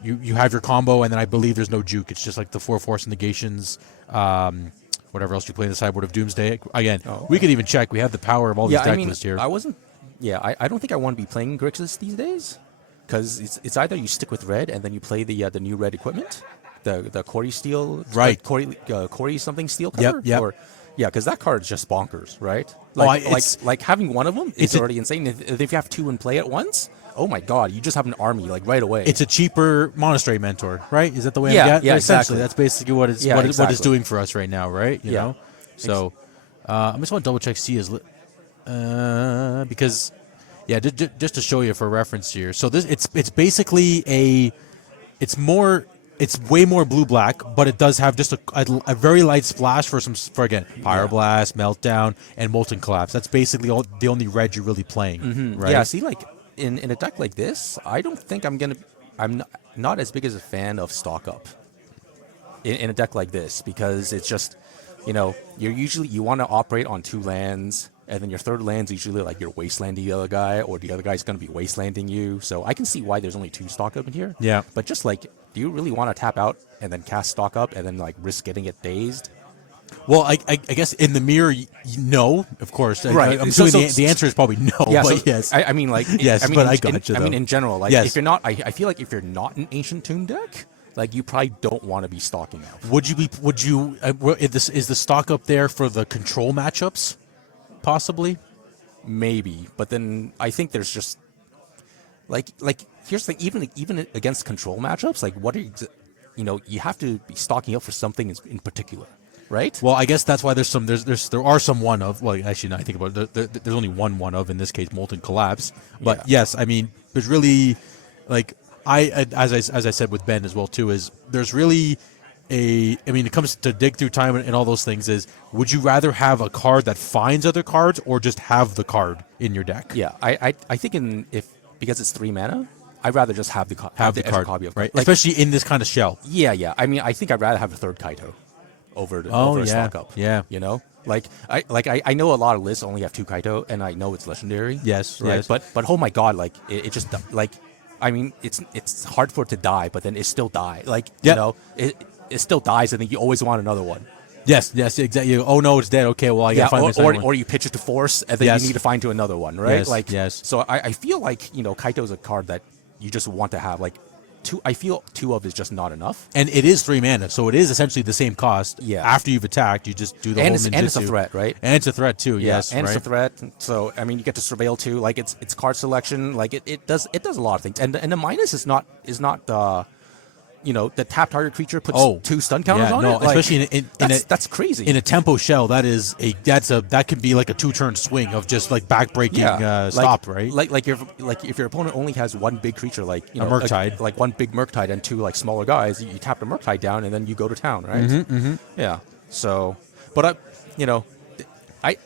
You have your combo, and then I believe there's no juke. It's just like the 4 force negations. Whatever else you play in the sideboard of Doomsday. Again, we could even check. We have the power of all these deck lists here. I wasn't. Yeah, I don't think I want to be playing Grixis these days because it's either you stick with red and then you play the new red equipment, the Corey Steel, right? Corey something Steel cover. Yep. Or, because that card is just bonkers, right? Like having one of them is already insane. If you have 2 in play at once. Oh my God! You just have an army right away. It's a cheaper Monastery Mentor, right? Is that the way? Yeah, yeah. Exactly. That's basically what it's what it's doing for us right now, right? You know. So, I just want to double check Sia's because, just to show you for reference here. So it's basically it's way more blue-black, but it does have just a very light splash for Pyroblast, Meltdown, and Molten Collapse. That's basically the only red you're really playing, right? Yeah. See, in a deck like this, I don't think I'm not as big as a fan of stock up in a deck like this because it's just, you want to operate on 2 lands, and then your third land's usually you're wastelanding the other guy, or the other guy's going to be wastelanding you. So I can see why there's only 2 stock up in here. Yeah. But just do you really want to tap out and then cast stock up and then risk getting it dazed? Well, I guess in the mirror, no, of course. Right. I'm assuming the answer is probably no. Yeah. But yes. I mean, yes, but I got you. I mean, in general, yes. if you're not, I feel like if you're not an Ancient Tomb deck, you probably don't want to be stocking out. Would you? Is the stock up there for the control matchups? Possibly. Maybe, but then I think there's just here's the thing, even against control matchups, what are you have to be stocking up for something in particular. Right. Well, I guess that's why there are some one of. Well, actually, now I think about it, there's only one of in this case, Molten Collapse. But yes, I mean, there's really as I said with Ben as well too, is there's really it comes to dig through time and all those things. Is would you rather have a card that finds other cards or just have the card in your deck? Yeah, I think because it's 3 mana, I'd rather just have the card, card, copy of right? Like, especially in this kind of shell. Yeah. I mean, I think I'd rather have a third Kaito over a stock up. Yeah. You know, I know a lot of lists only have 2 Kaito, and I know it's legendary. Yes, right. yes. But oh my god, like it just like, I mean, it's hard for it to die, but then it still die. Like you know, it still dies, and then you always want another one. Yes, exactly. Oh no, it's dead. Okay, well I gotta find my second one. Or you pitch it to force, and then you need to find to another one, right? Yes. So I feel like Kaito is a card that you just want to have. Like 2, I feel 2 of is just not enough. And it is 3 mana, so it is essentially the same cost. Yeah. After you've attacked, you just do the whole ninjutsu. And it's a threat, right? And it's a threat too. Yeah, yes, and right? it's a threat. So I mean, you get to surveil too. Like it's card selection. Like it does a lot of things. And the minus is not the tap target creature puts 2 stun counters on it. Like, especially that's crazy. In a tempo shell, that could be like a 2-turn swing of just like backbreaking stop, right? Like if your opponent only has 1 big creature, like a Murktide, like 1 big Murktide and 2 like smaller guys, you tap the Murktide down and then you go to town, right? Mm-hmm. Yeah. So, but I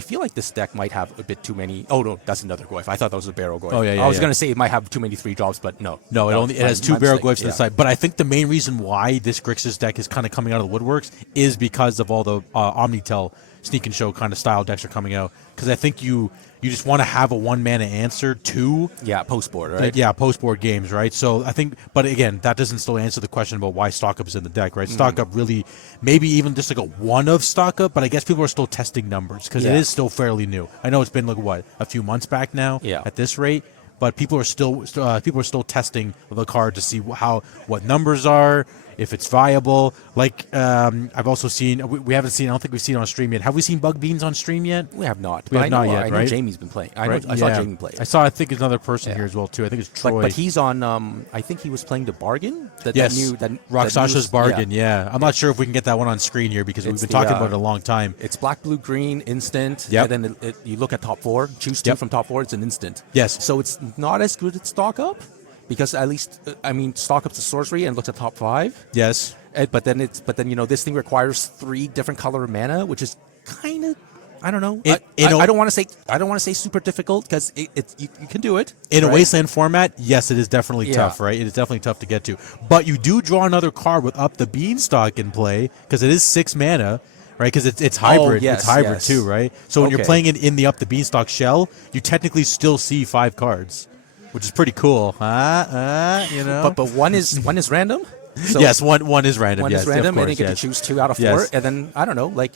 feel like this deck might have a bit too many. Oh no, that's another Goyf. I thought that was a Barrel Goyf. Oh yeah. I was gonna say it might have too many 3-drops, but no. No, it has 2 Barrel Goyfs to the yeah. side. But I think the main reason why this Grixis deck is kind of coming out of the woodworks is because of all the Omnitel Sneak and Show kind of style decks are coming out. Because I think you just want to have a 1-mana answer to post-board, right? Post-board games, right? So I think, but again, that doesn't still answer the question about why stock up is in the deck, right? Stock up really, maybe even just like a 1 of stock up, but I guess people are still testing numbers because it is still fairly new. I know it's been like a few months back now at this rate, but people are still testing the card to see what numbers are, if it's viable. Like I've also seen, we haven't seen, I don't think we've seen it on stream yet. Have we seen Bug Beans on stream yet? We have not. We have not yet, I know right? Jamie's been playing. I saw Jamie play. I think another person here as well too. I think it's Troy. But he's on. I think he was playing the Bargain. Rakshasha's Bargain. Yeah. I'm not sure if we can get that one on screen here because we've been talking about it a long time. It's black, blue, green, instant. Yep. And then you look at top 4, choose 2 from top 4. It's an instant. Yes. So it's not as good at stock up because at least stock up's a sorcery and looks at top 5. Yes. But then this thing requires 3 different color mana, which is kind of, I don't know. I don't want to say super difficult because you can do it in a Wasteland format. Yes, it is definitely tough, right? It is definitely tough to get to. But you do draw another card with Up the Beanstalk in play because it is 6 mana. Right, because it's hybrid. It's hybrid too, right? So when you're playing it in the Up the Beanstalk shell, you technically still see 5 cards, which is pretty cool. But one is random. So yes, one is random. One yes, is random, course, and you get to choose 2 out of 4, Yes. and then I don't know, like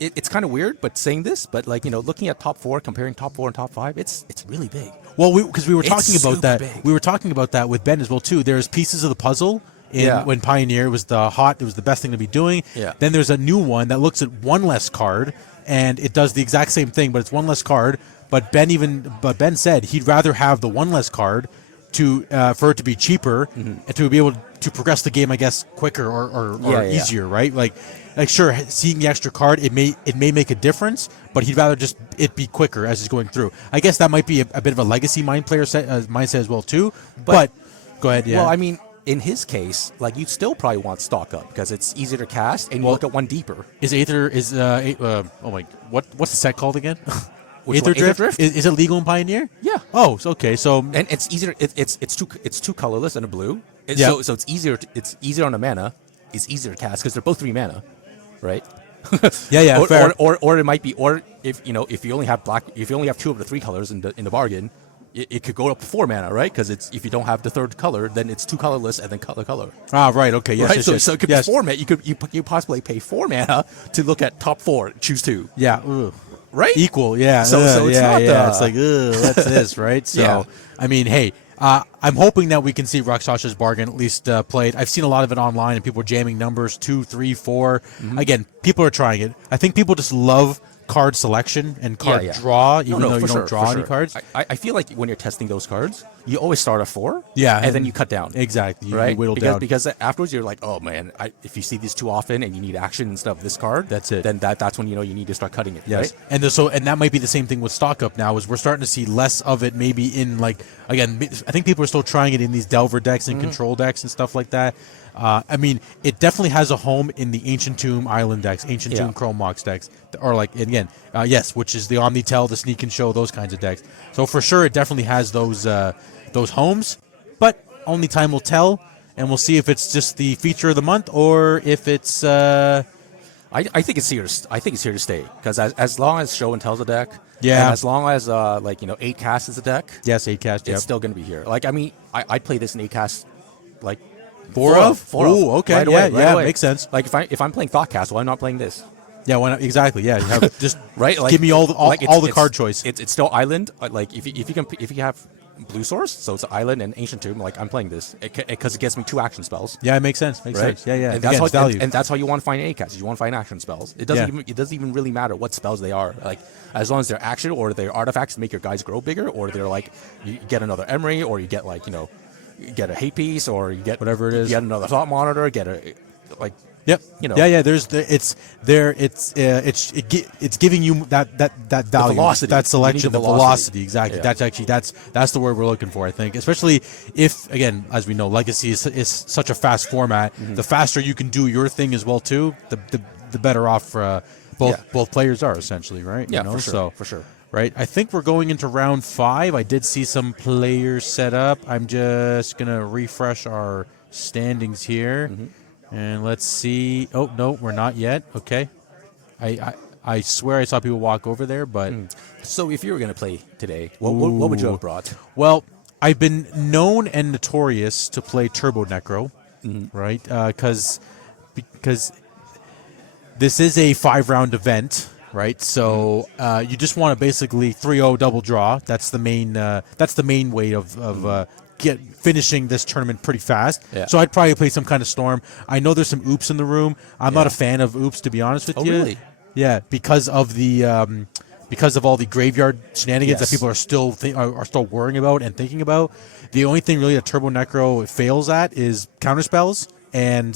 it's kind of weird, but saying this, but looking at top 4, comparing top 4 and top 5, it's really big. Well, because we were talking about that. Big. We were talking about that with Ben as well too. There's pieces of the puzzle. When Pioneer was it was the best thing to be doing. Yeah. Then there's a new one that looks at 1 less card, and it does the exact same thing, but it's 1 less card. But Ben said he'd rather have the 1 less card for it to be cheaper and to be able to progress the game, I guess, quicker or easier, right? Like sure, seeing the extra card, it may make a difference, but he'd rather just it be quicker as he's going through. I guess that might be a bit of a legacy mindset as well too. But go ahead. Yeah. Well, I mean, in his case, like you'd still probably want stock up because it's easier to cast and you look at 1 deeper. What's the set called again? Aether Drift? Is it legal in Pioneer? Yeah. Oh, okay. So and it's easier. It's 2 colorless and a blue. Yeah. So it's easier. It's easier on the mana. It's easier to cast because they're both 3 mana, right? Yeah. Fair. Or it might be, or if you only have 2 of the 3 colors in the bargain, it could go up to 4 mana, right? Because if you don't have the 3rd color, then it's 2 colorless and then color. Ah, right. Okay. Yes. Right. Yes, So, yes. so it could be 4 mana. You possibly pay 4 mana to look at top 4, choose 2. Yeah. Ugh. Right. Equal. Yeah. So it's not. It's like what's this, right? So Yeah. I mean, hey. I'm hoping that we can see Rakshasha's Bargain at least played. I've seen a lot of it online, and people are jamming numbers 2, 3, 4. Again, people are trying it. I think people just love card selection and card yeah. draw, even No, though you for don't sure, draw for any sure. cards. I feel like when you're testing those cards, you always start at 4. Yeah, and then you cut down. Exactly. You Right? whittle because, down. because afterwards you're like, oh man, if you see this too often and you need action instead of this card, That's it. Then that's when you know you need to start cutting it. Yes, Right? and that might be the same thing with stock up now. Is we're starting to see less of it. Maybe in like again, I think people are still trying it in these Delver decks and control decks and stuff like that. I mean, it definitely has a home in the Ancient Tomb Island decks, Ancient Tomb Chrome Mox decks, or like again, yes, which is the Omnitel, the Sneak and Show, those kinds of decks. So for sure, it definitely has those homes, but only time will tell, and we'll see if it's just the feature of the month or if it's. I think it's here. I think it's here to stay because as long as Show and Tell's a deck, Yeah. and as long as 8 cast is a deck, Yes, 8 cast. it's Yep. still going to be here. Like I mean, I'd play this in 8 cast, like Four of? four Ooh, of, okay, right yeah, away, right yeah, away. makes sense. Like if I'm playing Thoughtcast, why am I not playing this? Yeah, why not? Exactly. Yeah, you have just Right? Like, give me all the it's- card choice. It's still Island. Like if you have Blue Source, so it's Island and Ancient Tomb. Like I'm playing this because it gets me 2 action spells. Yeah, it makes sense. Makes Right? sense. Yeah, yeah. And Again, that's it's value. and that's how you want to find 8 casts. You want to find action spells. It doesn't even really matter what spells they are. Like as long as they're action or they're artifacts to make your guys grow bigger, or they're like you get another Emery, or you get you get a hate piece, or you get Whatever it is. You get another thought monitor. Get a like. Yep. You know. Yeah, yeah. It's giving you that value, velocity. that selection, You need the the velocity. velocity. Exactly. Yeah. That's the word we're looking for. I think, especially if again, as we know, Legacy is such a fast format. The faster you can do your thing as well too, the better off both players are essentially, right? Yeah, You know? for sure. So, For sure. Right. I think we're going into round 5. I did see some players set up. I'm just gonna refresh our standings here. And let's see. Oh no, we're not yet. Okay, I swear I saw people walk over there, but So if you were going to play today, what would you have brought? well, I've been known and notorious to play Turbo Necro, right? Because this is a 5-round event, right? So you just want to basically 3-0 double draw. That's the main way of finishing this tournament pretty fast. Yeah. So I'd probably play some kind of Storm. I know there's some Oops in the room. I'm not a fan of Oops, to be honest with Oh, you. really? Yeah, because of all the graveyard shenanigans Yes. that people are still worrying about and thinking about. The only thing really that Turbo Necro fails at is counterspells and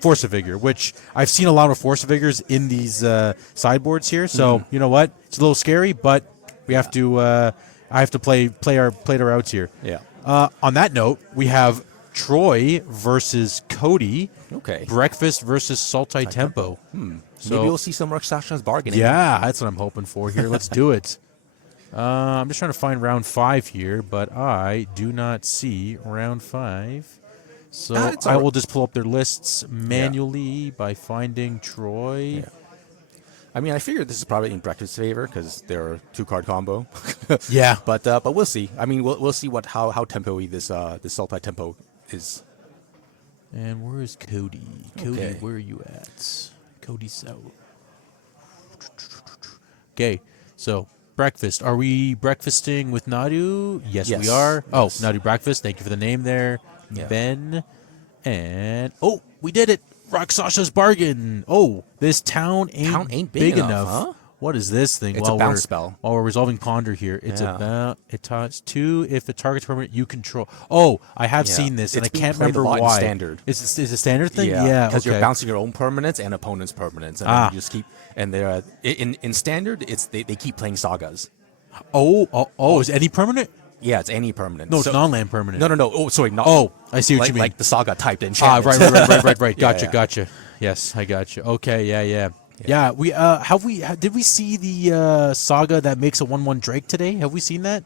Force of Vigor, which I've seen a lot of Force of Vigors in these sideboards here. So you know what? It's a little scary, but we have to. I have to play our outs here. Yeah. On that note, we have Troy versus Cody. Okay. Breakfast versus Sultai Tempo. So Maybe we'll see some Rakshasha's bargaining. yeah, that's what I'm hoping for here. Let's do it. I'm just trying to find round 5 here, but I do not see round 5. So it's I all will just pull up their lists manually by finding Troy. Yeah. I mean, I figure this is probably in Breakfast's favor because they're a 2-card combo. Yeah. But we'll see. I mean, we'll see how tempo-y this Sultai Tempo is. And where is Cody? Cody, Okay. where are you at? Cody South. Okay, so breakfast. Are we breakfasting with Nadu? Yes, Yes. we are. Oh, Yes. Nadu Breakfast. Thank you for the name there, Yeah. Ben. And oh, we did it. Rakshasha's bargain. Oh, this town ain't big enough. huh? What is this thing? It's a bounce spell. While we're resolving Ponder here, it's Yeah. about it talks 2 if it targets permanent you control. Oh, I have Yeah. seen this, and It's I being can't played a remember lot in why. Standard. Is it a standard thing? Because okay. you're bouncing your own permanents and opponents' permanents, and then you just keep. And they're in Standard, it's they keep playing sagas. Oh, is any permanent? Yeah, it's any permanent. No, it's So- non-land permanent. No. Oh, sorry. Not, Oh, I see what like, you mean. Like the saga typed in. Ah, right. Yeah, Gotcha, yeah. gotcha. Yes, I gotcha. Okay, yeah. We did we see the saga that makes a 1/1 Drake today? Have we seen that?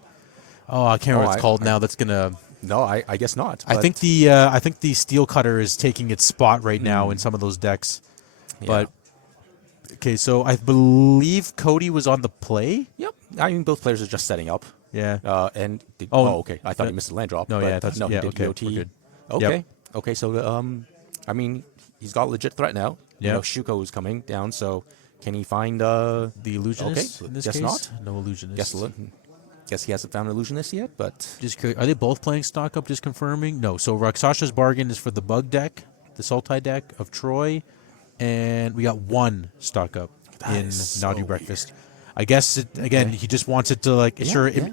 Oh, I can't remember what it's called now. That's gonna. No, I guess not. I but- think the Steel Cutter is taking its spot right now in some of those decks. Yeah. But okay, so I believe Cody was on the play. Yep. I mean, both players are just setting up. Yeah. Okay. I thought yeah. he missed the land drop. No, but, yeah, but that's no, he did okay. EOT. We're good. Okay. Yep. Okay. So, I mean, he's got a legit threat now. You Yeah. know, Shuko is coming down. So, can he find The illusionist Okay, in this guess case? not. No illusionist. Guess he hasn't found an illusionist yet, but Just curious, are they both playing stock up? Just confirming. No. So Rakshasha's bargain is for the bug deck, the Sultai deck of Troy, and we got one stock up. That in is so Nadu weird. Breakfast. I guess he just wants it to like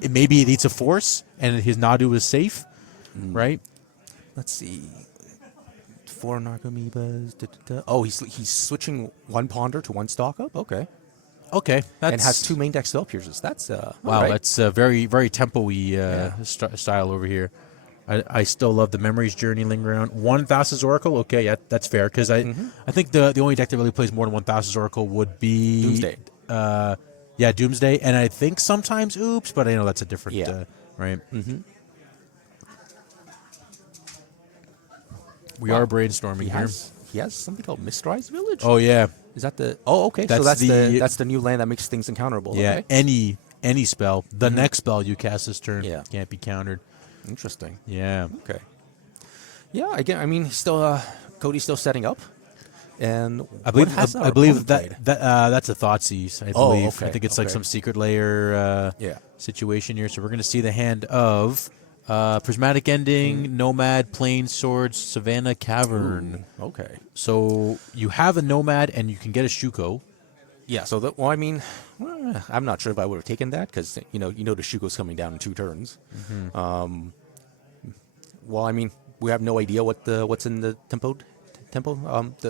maybe it eats a force and his Nadu is safe, right? Let's see. 4 Narcomoebas. Oh, he's switching 1 Ponder to 1 Stock Up. Okay. Okay, that's And has 2 main deck spell pierces. That's wow. alright. That's very very tempo-y style over here. I still love the Memories Journey lingering around. 1 Thassa's Oracle. Okay, yeah, that's fair because I think the only deck that really plays more than 1 Thassa's Oracle would be Doomsday. Yeah, Doomsday, and I think sometimes Oops, but I know that's a different right. We are brainstorming He here. has something called Mistrise Village. Oh yeah, Is that the? Oh, okay. That's so the- that's the new land that makes things uncounterable. yeah. Okay. Any spell, the next spell you cast this turn Yeah. can't be countered. Interesting. Yeah. Okay. Yeah. Again, I mean, still, Cody's still setting up, and I believe what has our I believe opponent played? that's a Thoughtseize. I Oh, believe. I okay, think it's like okay. some secret layer Yeah. situation here. So we're going to see the hand of Prismatic Ending, Nomad, Plain Swords, Savannah Cavern. Ooh, okay. So you have a Nomad and you can get a Shuko. Yeah. So I mean, I'm not sure if I would have taken that because the Shuko's coming down in 2 turns. Well, I mean, we have no idea what's in the tempo.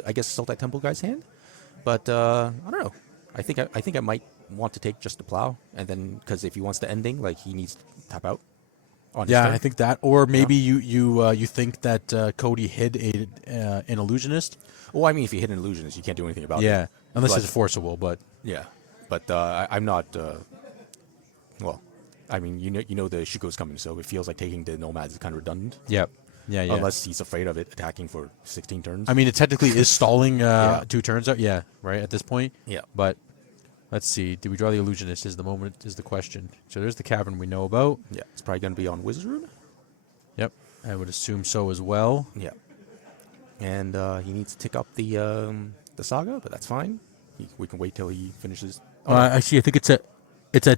I guess Sultai Temple guy's hand, but I don't know. I think I might want to take just the plow, and then because if he wants the ending, like he needs to tap out. On his Yeah, turn. I think that, or maybe you think that Cody hid an illusionist. Well, I mean, if you hit an illusionist, you can't do anything about it. Yeah, unless But- it's forcible. But Yeah, but I'm not. Well, I mean, you know the Shuko's coming, so it feels like taking the Nomads is kind of redundant. yeah. Unless he's afraid of it attacking for 16 turns. I mean, it technically is stalling Yeah. 2 turns out. Yeah, right at this point. Yeah. But let's see. Did we draw the illusionist? Is the question. So there's the cavern we know about. Yeah, it's probably going to be on Wizard. Yep, I would assume so as well. Yeah, and he needs to tick up the saga, but that's fine. We can wait till he finishes. Actually, I think it's at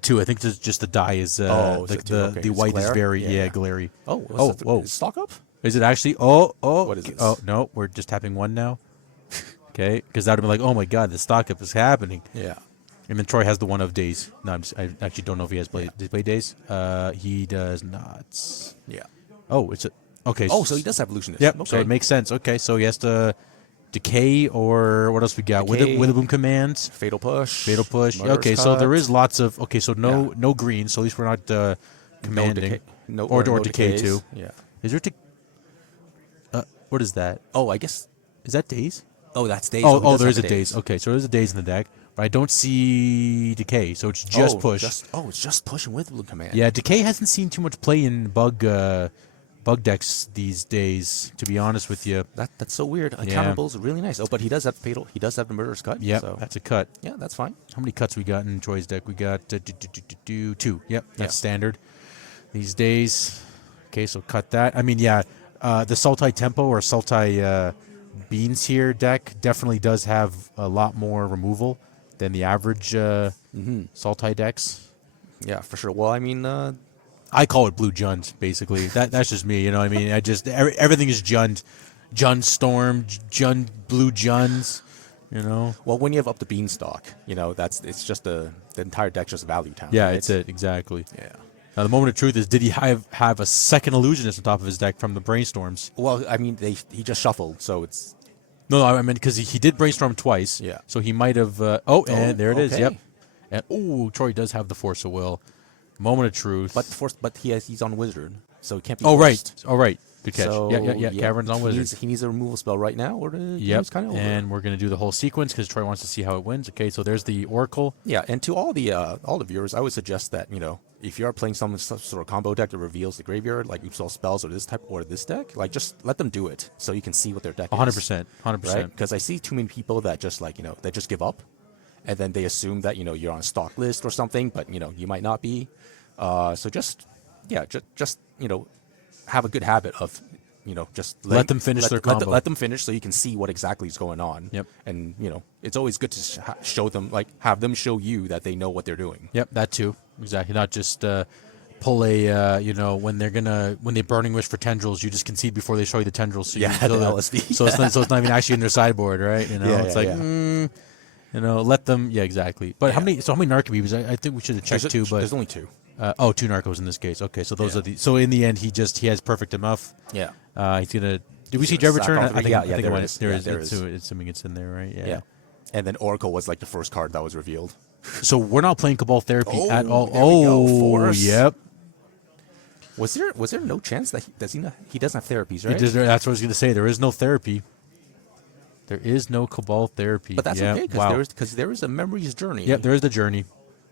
2. I think just the die is it's at 2, okay. the It's white is glare? very Yeah. glary. Oh, whoa. Stock up? Is it actually? Oh. What is this? Oh no, we're just tapping 1 now. Okay, because that would be like, oh my god, the stock up is happening. Yeah. And then Troy has the one of days. No, I actually don't know if he has played. Does he play days? He does not. Yeah. Oh, it's a okay. Oh, so he does have illusionist. Yep. Okay. So it makes sense. Okay, so he has to decay or what else we got? Decay. Witherbloom commands. Fatal push. Fatal push. Murderous Okay, so there Cut. is lots of. Okay, so no green. So at least we're not commanding. Or decay decays. too. Yeah. Is there? What is that? Oh, I guess. Is that days? Oh, that's days. Oh, there is a days. Okay, so there's a days in the deck, but I don't see decay. So it's just push. It's just pushing with blue command. Yeah, decay hasn't seen too much play in bug decks these days. To be honest with you. That's so weird. Uncountable's really nice. Oh, but he does have fatal. He does have the murderous cut. Yep, So that's a cut. yeah, that's fine. How many cuts we got in Troy's deck? We got 2. Yep, that's Yeah. standard these days. Okay, so cut that. I mean, yeah, the Sultai Tempo or Sultai Beans here deck definitely does have a lot more removal than the average Sultai decks. Yeah, for sure. Well, I mean, I call it blue Jund, basically. That's just me, you know what I mean? Everything is Jund. Jund Storm, Jund Blue Junds, you know? well, when you have up the beanstalk, it's just the entire deck's just value town. Yeah, right? it's it, exactly. Yeah. Now, the moment of truth is, did he have a second illusionist on top of his deck from the brainstorms? Well, I mean, he just shuffled, so it's No, I mean, because he did brainstorm twice. Yeah. So he might have. And there it is. okay. Yep. And Troy does have the Force of Will. Moment of truth. but he's on wizard, so he can't be. Oh forced. right. Good catch. So, yeah. Cavern's on he Wizard. He needs a removal spell right now, or the Yep. game's kind of over. And we're gonna do the whole sequence because Troy wants to see how it wins. Okay, so there's the Oracle. Yeah, and to all the viewers, I would suggest that if you are playing some sort of combo deck that reveals the graveyard, like Upsal spells or this type or this deck, like just let them do it so you can see what their deck is. 100%. 100%. Right? Because I see too many people that just they just give up, and then they assume that you're on a stock list or something, but you might not be. So just have a good habit of just Let them finish their combo. Let them finish so you can see what exactly is going on. Yep. And it's always good to show them, have them show you that they know what they're doing. Yep, that too. Exactly. Not just pull a when they're burning wish for tendrils, you just concede before they show you the tendrils. So Yeah, you the LSD. So it's not even actually in their sideboard, right? It's like let them. Yeah, exactly. But how many Narcomoebs? I think we should have checked too. But there's only 2. 2 Narcos in this case. Okay, so those are the. So in the end, he has perfect enough. Yeah. He's gonna. Did we see Dread Return? I think there it is. There Yeah, is. there is. Assuming it's in there, right? Yeah. And then Oracle was like the first card that was revealed. So we're not playing Cabal Therapy at all. There we go. Force. Yep. Was there no chance that he doesn't have therapies, right? That's what I was gonna say. There is no therapy. There is no Cabal Therapy. But that's okay because there is a Memory's Journey. Yep, there is the journey.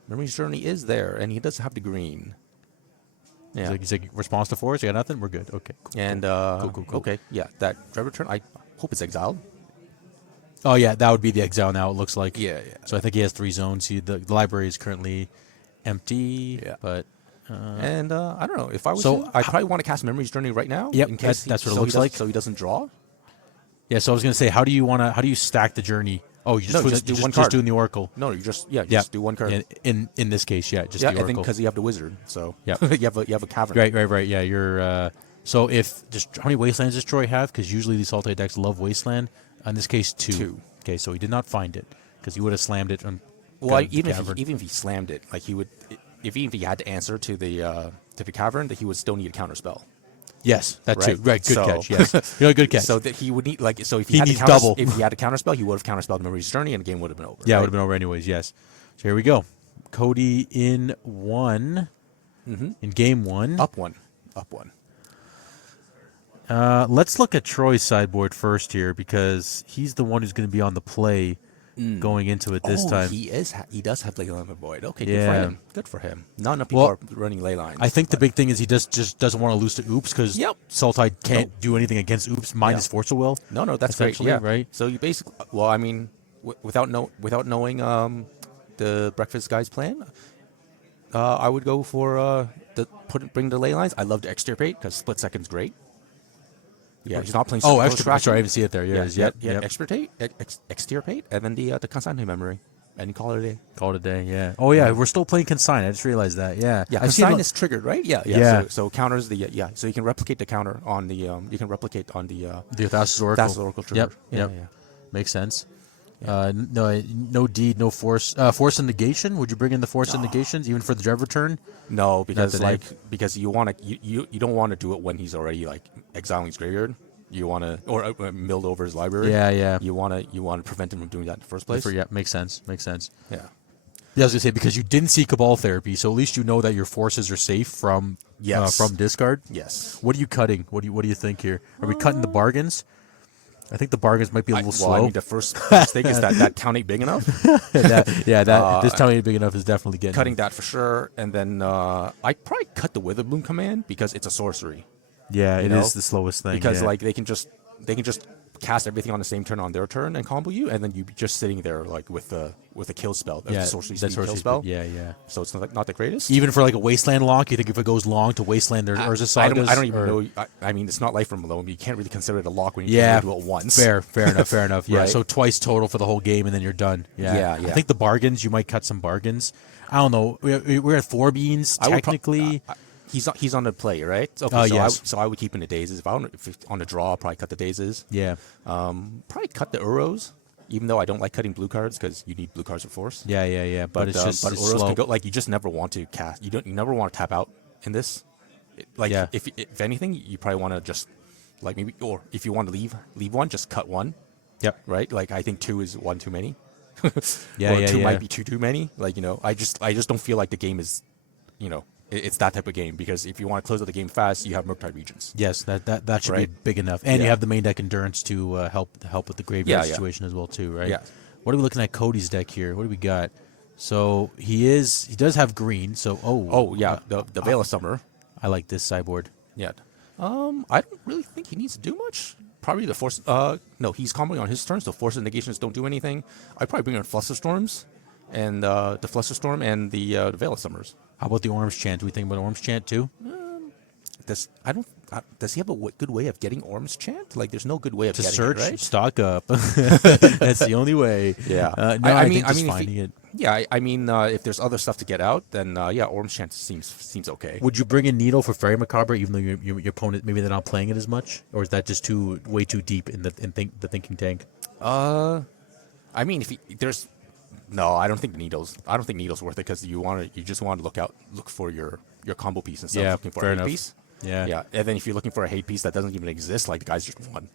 Memory's Journey is there, and he does have the green. Yeah. He's like response to force. You got nothing. We're good. Okay. Cool. And Cool. okay, yeah, that Dread Return. I hope it's exiled. Oh yeah, that would be the exile now. It looks like. Yeah. So I think he has 3 zones. The library is currently empty. Yeah. But. And I don't know if I was. So I probably want to cast Memory's Journey right now. Yep, in case that's what it looks like. So he doesn't draw. Yeah. So I was gonna say, how do you stack the journey? Oh, you just do one just card. doing the Oracle. No, you just do one card. In this case, just Yeah, the I think Oracle. because you have the Wizard, so Yeah. you have a cavern. Right. Yeah, you're. So how many Wastelands does Troy have? Because usually these Sultai decks love Wasteland. In this case, 2. 2. Okay, so he did not find it because he would have slammed it. Well, even if he slammed it, like he would, even if he had to answer to the cavern, that he would still need a counter spell. Yes, that too. Right? Right, good So- catch. Yes, good catch. So that he would need if He had needs to counter, double. If he had a counter spell, he would have counterspelled Memory's Journey, and the game would have been over. Yeah, it right? would have been over anyways, yes. So here we go. Cody in 1. In game 1. Up one. Let's look at Troy's sideboard first here because he's the one who's going to be on the play going into it this time. He does have Leyline of the Void. Okay, Yeah. Good for him. Not enough people Well, are running Leylines. I think the big thing is he just doesn't want to lose to Oops because Yep. Sultai can't do anything against Oops minus Force of Will. No, that's great. essentially, Yeah, right? So you basically, well, I mean, without knowing the Breakfast Guy's plan, I would go for bring the Leylines. I love to Extirpate because Split Second's great. Yeah, he's not playing. Oh, Super extra. Close Sorry, I Tracking. didn't see it there. Yeah, Yeah, Extirpate, and then the Consignment Memory, and you call it a day. Call it a day. Yeah. Oh yeah, we're still playing Consign. I just realized that. Yeah. Yeah, I've seen Consign is triggered, right? Yeah. Yeah. So counters the so you can replicate the counter on the the Thassa's Oracle. Thassa's Oracle trigger. Yep. Makes sense. No deed, no force. Force and negation. Would you bring in the force and negations even for the Dread Return? No, because today. because you want to you don't want to do it when he's already like exiling his graveyard. You want to or milled over his library. Yeah. You want to prevent him from doing that in the first place. Yeah, makes sense. Yeah. Yeah, I was gonna say because you didn't see Cabal Therapy, so at least you know that your forces are safe from from discard. Yes. What are you cutting? What do you think here? Are we cutting the bargains? I think the bargains might be a little slow. I mean, the first thing is that count ain't big enough. This town ain't big enough is definitely getting Cutting that for sure, and then I'd probably cut the Witherbloom command because it's a sorcery. Yeah, it know? is the slowest thing. Because yeah. like they can just cast everything on the same turn on their turn and combo you, and then you be just sitting there like with a kill spell, a sorcery speed kill spell. Yeah. So it's not the greatest. Even for like a Wasteland lock, you think if it goes long to Wasteland, there's Urza Sagas? I don't even know. I mean, it's not Life from Malone. You can't really consider it a lock when you Yeah, can only do it once. Fair enough. Yeah, Right. So twice total for the whole game, and then you're done. Yeah. Yeah. I think the bargains, you might cut some bargains. I don't know. We're at 4 beans technically. He's on the play, right? Okay, so yes. I would keep in the dazes. If on the draw, I'll probably cut the dazes. Yeah. Probably cut the Uros, even though I don't like cutting blue cards because you need blue cards for force. Yeah. But it's just it's Uros slow. can go like you just never want to cast. You never want to tap out in this. If anything, you probably want to just like maybe, or if you want to leave one, just cut one. Yep. Right. Like I think 2 is one too many. Yeah. Or 2 might be too many. Like I just don't feel like the game is, it's that type of game because if you want to close out the game fast, you have Murktide Regents. Yes, that should Right. be big enough, and you have the main deck endurance to help with the graveyard Yeah. situation as well too, right? Yeah. What are we looking at Cody's deck here? What do we got? So he does have green. So The Veil of Summer. I like this sideboard. Yeah. I don't really think he needs to do much. Probably the Force. No, he's comboing on his turn, so Force and Negations don't do anything. I'd probably bring in Flusterstorms, and the Flusterstorm and the Veil of Summers. How about the Orm's Chant? Do we think about Orm's Chant too? Does he have a good way of getting Orm's Chant? Like, there's no good way of To getting search, it, right? stock up. That's the only way. Yeah. I think just finding it. Yeah, I mean, if there's other stuff to get out, then Orm's Chant seems okay. Would you bring in Needle for Fairy Macabre, even though your opponent maybe they're not playing it as much, or is that just way too deep in the thinking tank? I mean, No, I don't think Needle's worth it because you just want to look for your combo piece instead of looking for fair a hate enough. piece. Yeah. Yeah, and then if you're looking for a hate piece that doesn't even exist, like the guy's just won.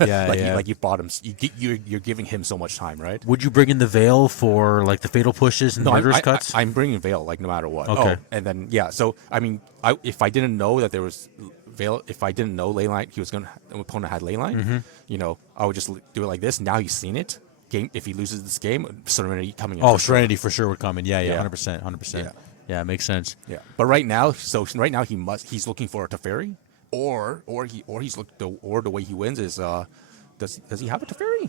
Yeah, like you bought him. You're giving him so much time, right? Would you bring in the Veil for like the fatal pushes and murderous cuts? I'm bringing Veil like no matter what. Okay. And then so I mean, if I didn't know that there was Veil, if I didn't know Leyline, the opponent had Leyline, I would just do it like this. Now he's seen it. If he loses this game, Serenity coming in. Oh, Serenity for sure would come in. Yeah, Yeah. 100%. Yeah, it makes sense. Yeah, but right now he's looking for a Teferi, or the way he wins is does he have a Teferi?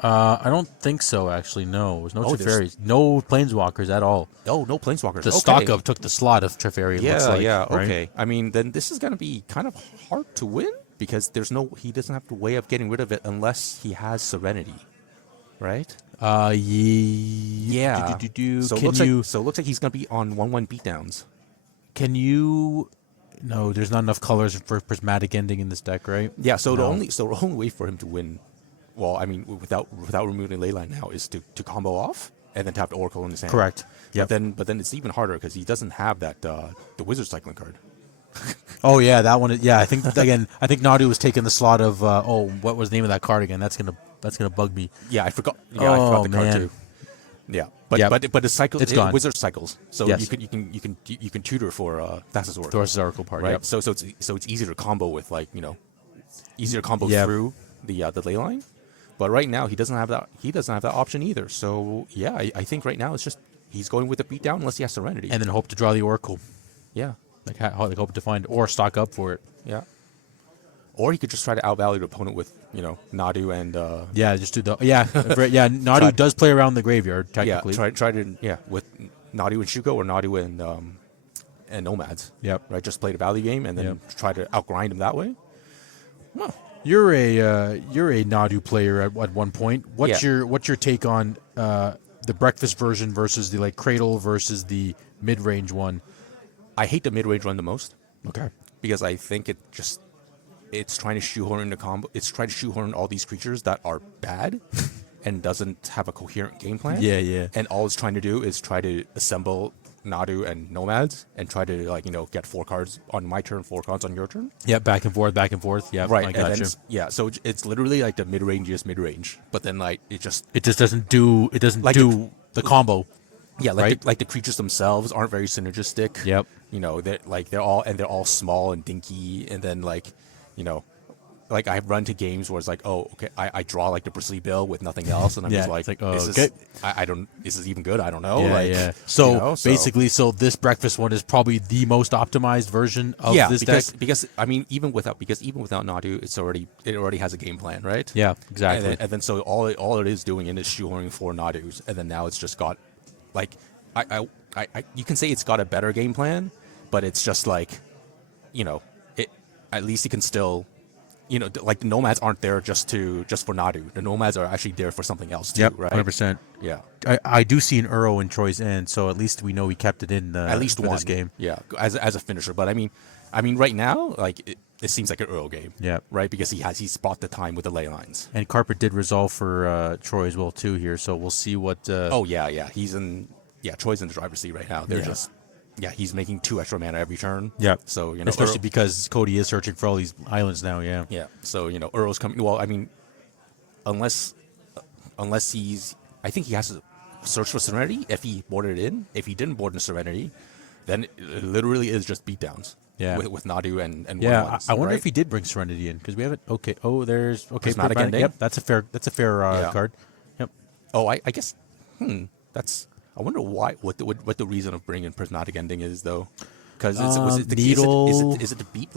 I don't think so, actually. No, there's no Oh, Teferi, no Planeswalkers at all. Oh, no Planeswalkers. The Okay. stock up took the slot of Teferi. Yeah, looks like, right? okay. I mean, then this is gonna be kind of hard to win because he doesn't have a way of getting rid of it unless he has Serenity, right? Yeah. So it looks like he's gonna be on 1/1 beatdowns. Can you? No, there's not enough colors for prismatic ending in this deck, right? Yeah. So No. the only way for him to win, well, I mean, without removing Leyline now, is to combo off and then to have the Oracle in his hand. Correct. Yep. But then it's even harder because he doesn't have that the Wizard cycling card. Oh yeah, that one. I think I think Nadu was taking the slot of. What was the name of that card again? That's gonna bug me. Yeah, I forgot. Yeah, I forgot the card man. too. Yeah, but Yep. but the cycle, It's gone. Wizard cycles, so Yes. you can tutor for Thassa's Oracle. Thor's Oracle part, right? yep. So it's easier to combo with easier to combo Yep. through the Leyline. But right now he doesn't have that. He doesn't have that option either. So yeah, I think right now it's just he's going with the beatdown unless he has Serenity. And then hope to draw the Oracle. yeah, Like hope to find or stock up for it. yeah. Or he could just try to outvalue the opponent with Nadu and Yeah, just do the Nadu Try- does play around the graveyard technically. try to with Nadu and Shuko or Nadu and Nomads. Yep. Right, just play the value game and then Yep. try to outgrind him that way. Well, you're a Nadu player at one point. What's Yeah. your take on the breakfast version versus the Cradle versus the mid range one? I hate the mid range run the most Okay. because I think it's trying to shoehorn the combo. It's trying to shoehorn all these creatures that are bad and doesn't have a coherent game plan. Yeah. And all it's trying to do is try to assemble Nadu and Nomads and try to get 4 cards on my turn, 4 cards on your turn. Yeah, back and forth. Yeah, Right. I and got then you. so it's literally like the mid range, but then it just It just doesn't do the combo. yeah, right? the creatures themselves aren't very synergistic. Yep. They're all small and dinky, and then I've run to games where it's like, oh, okay, I draw the Bristly Bill with nothing else, and I'm Yeah, just like, it's like, oh, is okay. this, I don't, is this even good? I don't know. Yeah. So basically, this breakfast one is probably the most optimized version of this deck. because I mean, even without Nadu, it already has a game plan, right? Yeah, exactly. And then so all it is doing is shoehorning 4 Nadus, and then now it's just got you can say it's got a better game plan, but it's just it at least it can still. The Nomads aren't there just for Nadu. The Nomads are actually there for something else too, Yep, right? 100%. Yeah. I do see an Uro in Troy's end, so at least we know he kept it in At least for one this game. Yeah, as a finisher. But I mean, right now, it seems like an Earl game. Yeah. Right, because he's bought the time with the ley lines. And Carpet did resolve for Troy as well too here, so we'll see what. Oh yeah. Troy's in the driver's seat right now. They're just. Yeah, he's making 2 extra mana every turn. Yeah. So especially because Cody is searching for all these islands now. Yeah. Yeah. So Earl's coming. Well, I mean, unless he's, I think he has to search for Serenity if he boarded it in. If he didn't board in Serenity, then it literally is just beatdowns. Yeah. With Nadu and Yeah, 1/1s, I wonder right? if he did bring Serenity in because we haven't. Okay. Oh, there's Prismatic Prismatic. Ending. Yep, that's a fair Yeah. card. Yep. Oh, I guess. That's. I wonder what the reason of bringing Prismatic Ending is though, because Needle. Is it to beat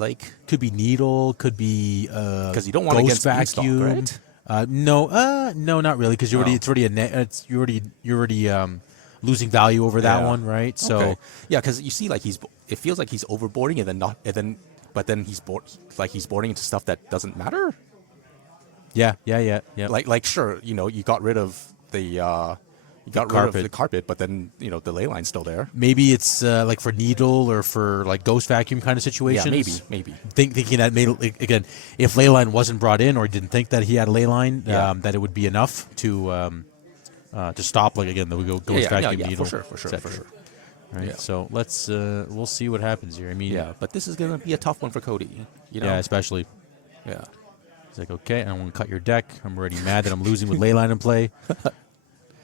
Could be Needle. Could be because you don't want Ghost against Vacuum. Beanstalk, right? No, not really, because you're already losing value over that Yeah. one, right? So Okay. Yeah, because you see, it feels like he's overboarding but then he's boarding into stuff that doesn't matter. yeah. Sure, you got rid of the carpet, but then the ley line's still there. Maybe it's for Needle or for Ghost Vacuum kind of situations. Yeah, maybe. Thinking that again, if Leyline wasn't brought in or didn't think that he had a Leyline, Yeah. that it would be enough to to stop like again the ghost vacuum needle. for sure. Right. Yeah. So let's we'll see what happens here. I mean, Yeah, but this is gonna be a tough one for Cody. You know. yeah, especially. Yeah. He's like, okay, I want to cut your deck. I'm already mad that I'm losing with Leyline in play.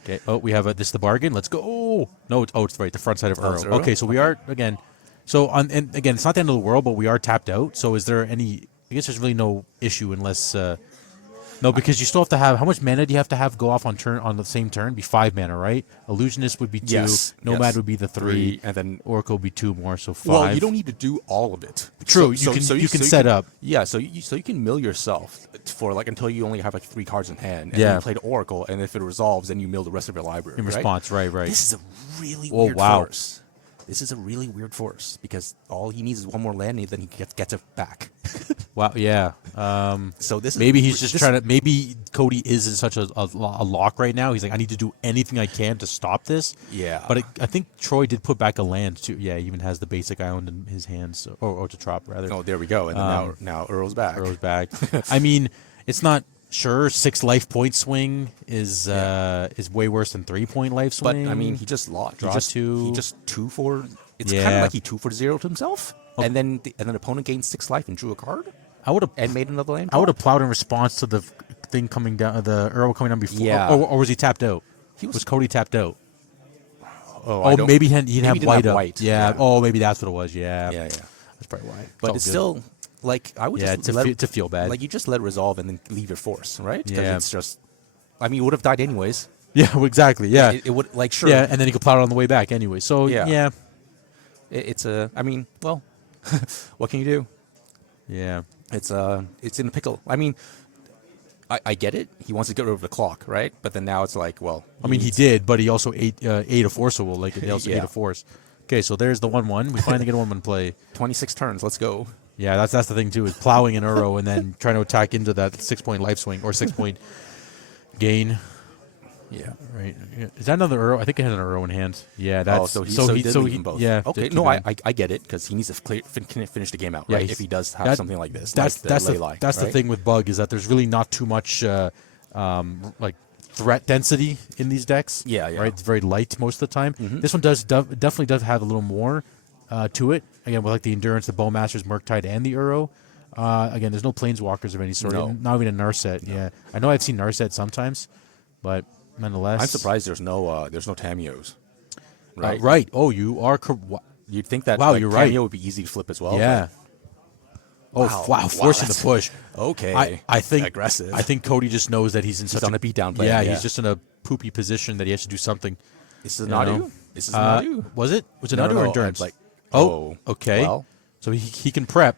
Okay. Oh, we have this is the bargain. Let's go. Oh, no, it's right. The front side of Oh, it's Uro. Uro? Okay, so we are again. So and again, it's not the end of the world, but we are tapped out. So is there any? I guess there's really no issue unless. No, because you still have to have how much mana do you have to have go off on the same turn? Be 5 mana, right? Illusionist would be 2. Yes, Nomad yes. would be the 3, and then Oracle would be 2 more, so 5. well, you don't need to do all of it. True, you can set up. Yeah, so you can mill yourself for like until you only have like 3 cards in hand, and Yeah. then you play the Oracle, and if it resolves, then you mill the rest of your library. In right? response, right. This is a really Oh, weird wow. force. This is a really weird force because all he needs is one more land, and then he gets it back. Wow, yeah. So this is Maybe he's just trying to. Maybe Cody is in such a lock right now. He's like, I need to do anything I can to stop this. Yeah. But I think Troy did put back a land too. Yeah, he even has the basic island in his hands, so, or to drop rather. Oh, there we go. And then now Earl's back. Earl's back. I mean, it's not sure 6 life point swing is way worse than 3 point life But swing. I mean, he just lost. Draw 2. He just 2 for. It's kind Yeah. of like he 2 for 0 to himself, and then the opponent gained 6 life and drew a card I would have and made another land. I would have plowed in response to the thing coming down, the Earl coming down before. Yeah. Or was he tapped out? He was Cody tapped out? Oh, Oh, maybe he didn't maybe have he didn't white have up. white. Yeah. Yeah. Oh, maybe that's what it was. Yeah. Yeah, yeah. That's probably why. But all it's good. still like I would Yeah, just to feel bad. Like you just let it resolve and then leave your force, right? 'Cause Yeah. it's just. I mean, you would have died anyways. Yeah. Well, exactly. Yeah. It would like sure. Yeah, and then he could plow it on the way back anyway. So Yeah. yeah. It's a. I mean, well, what can you do? Yeah. It's in a pickle. I mean, I get it. He wants to get rid of the clock, right? But then now it's like, well, I mean, he did, but he also ate a forceable. Like he also Yeah. ate a force. Okay, so there's the 1/1. We finally get a 1/1 play. 26 turns. Let's go. Yeah, that's the thing too, is plowing an Uro and then trying to attack into that 6 point life swing or 6 point gain. Yeah. Right. Yeah. Is that another Uro? I think it had an Uro in hand. Yeah, that's so he did leave them both. Yeah. Okay. did No, keep him. I get it because he needs to finish the game out, Yeah, right? he's- If he does have that- something like this, That's like the the Ley, that's the right? thing with Bug is that there's really not too much like threat density in these decks. Yeah, yeah. Right. It's very light most of the time. This one definitely does have a little more to it. Again, with like the Endurance, the Bowmasters, Murktide, and the Uro. Again, there's no Planeswalkers of any sort. No. Not even a Narset. No. Yeah, I know I've seen Narset sometimes, but nonetheless, I'm surprised there's no Tamios. Right. right. Oh, you are correct. You'd think that Wow, like, you're right. Tameo would be easy to flip as well. Yeah. Oh, Wow. wow! Wow, Forcing the that's- push. Okay. I think aggressive. I think Cody just knows that he's in such on a beatdown plan, Yeah, yeah. he's just in a poopy position that he has to do something. This is you know? Nadu. This is Nadu. Was it? Was it No, Nadu no, or no, Endurance? like, oh, okay. well. So he can prep.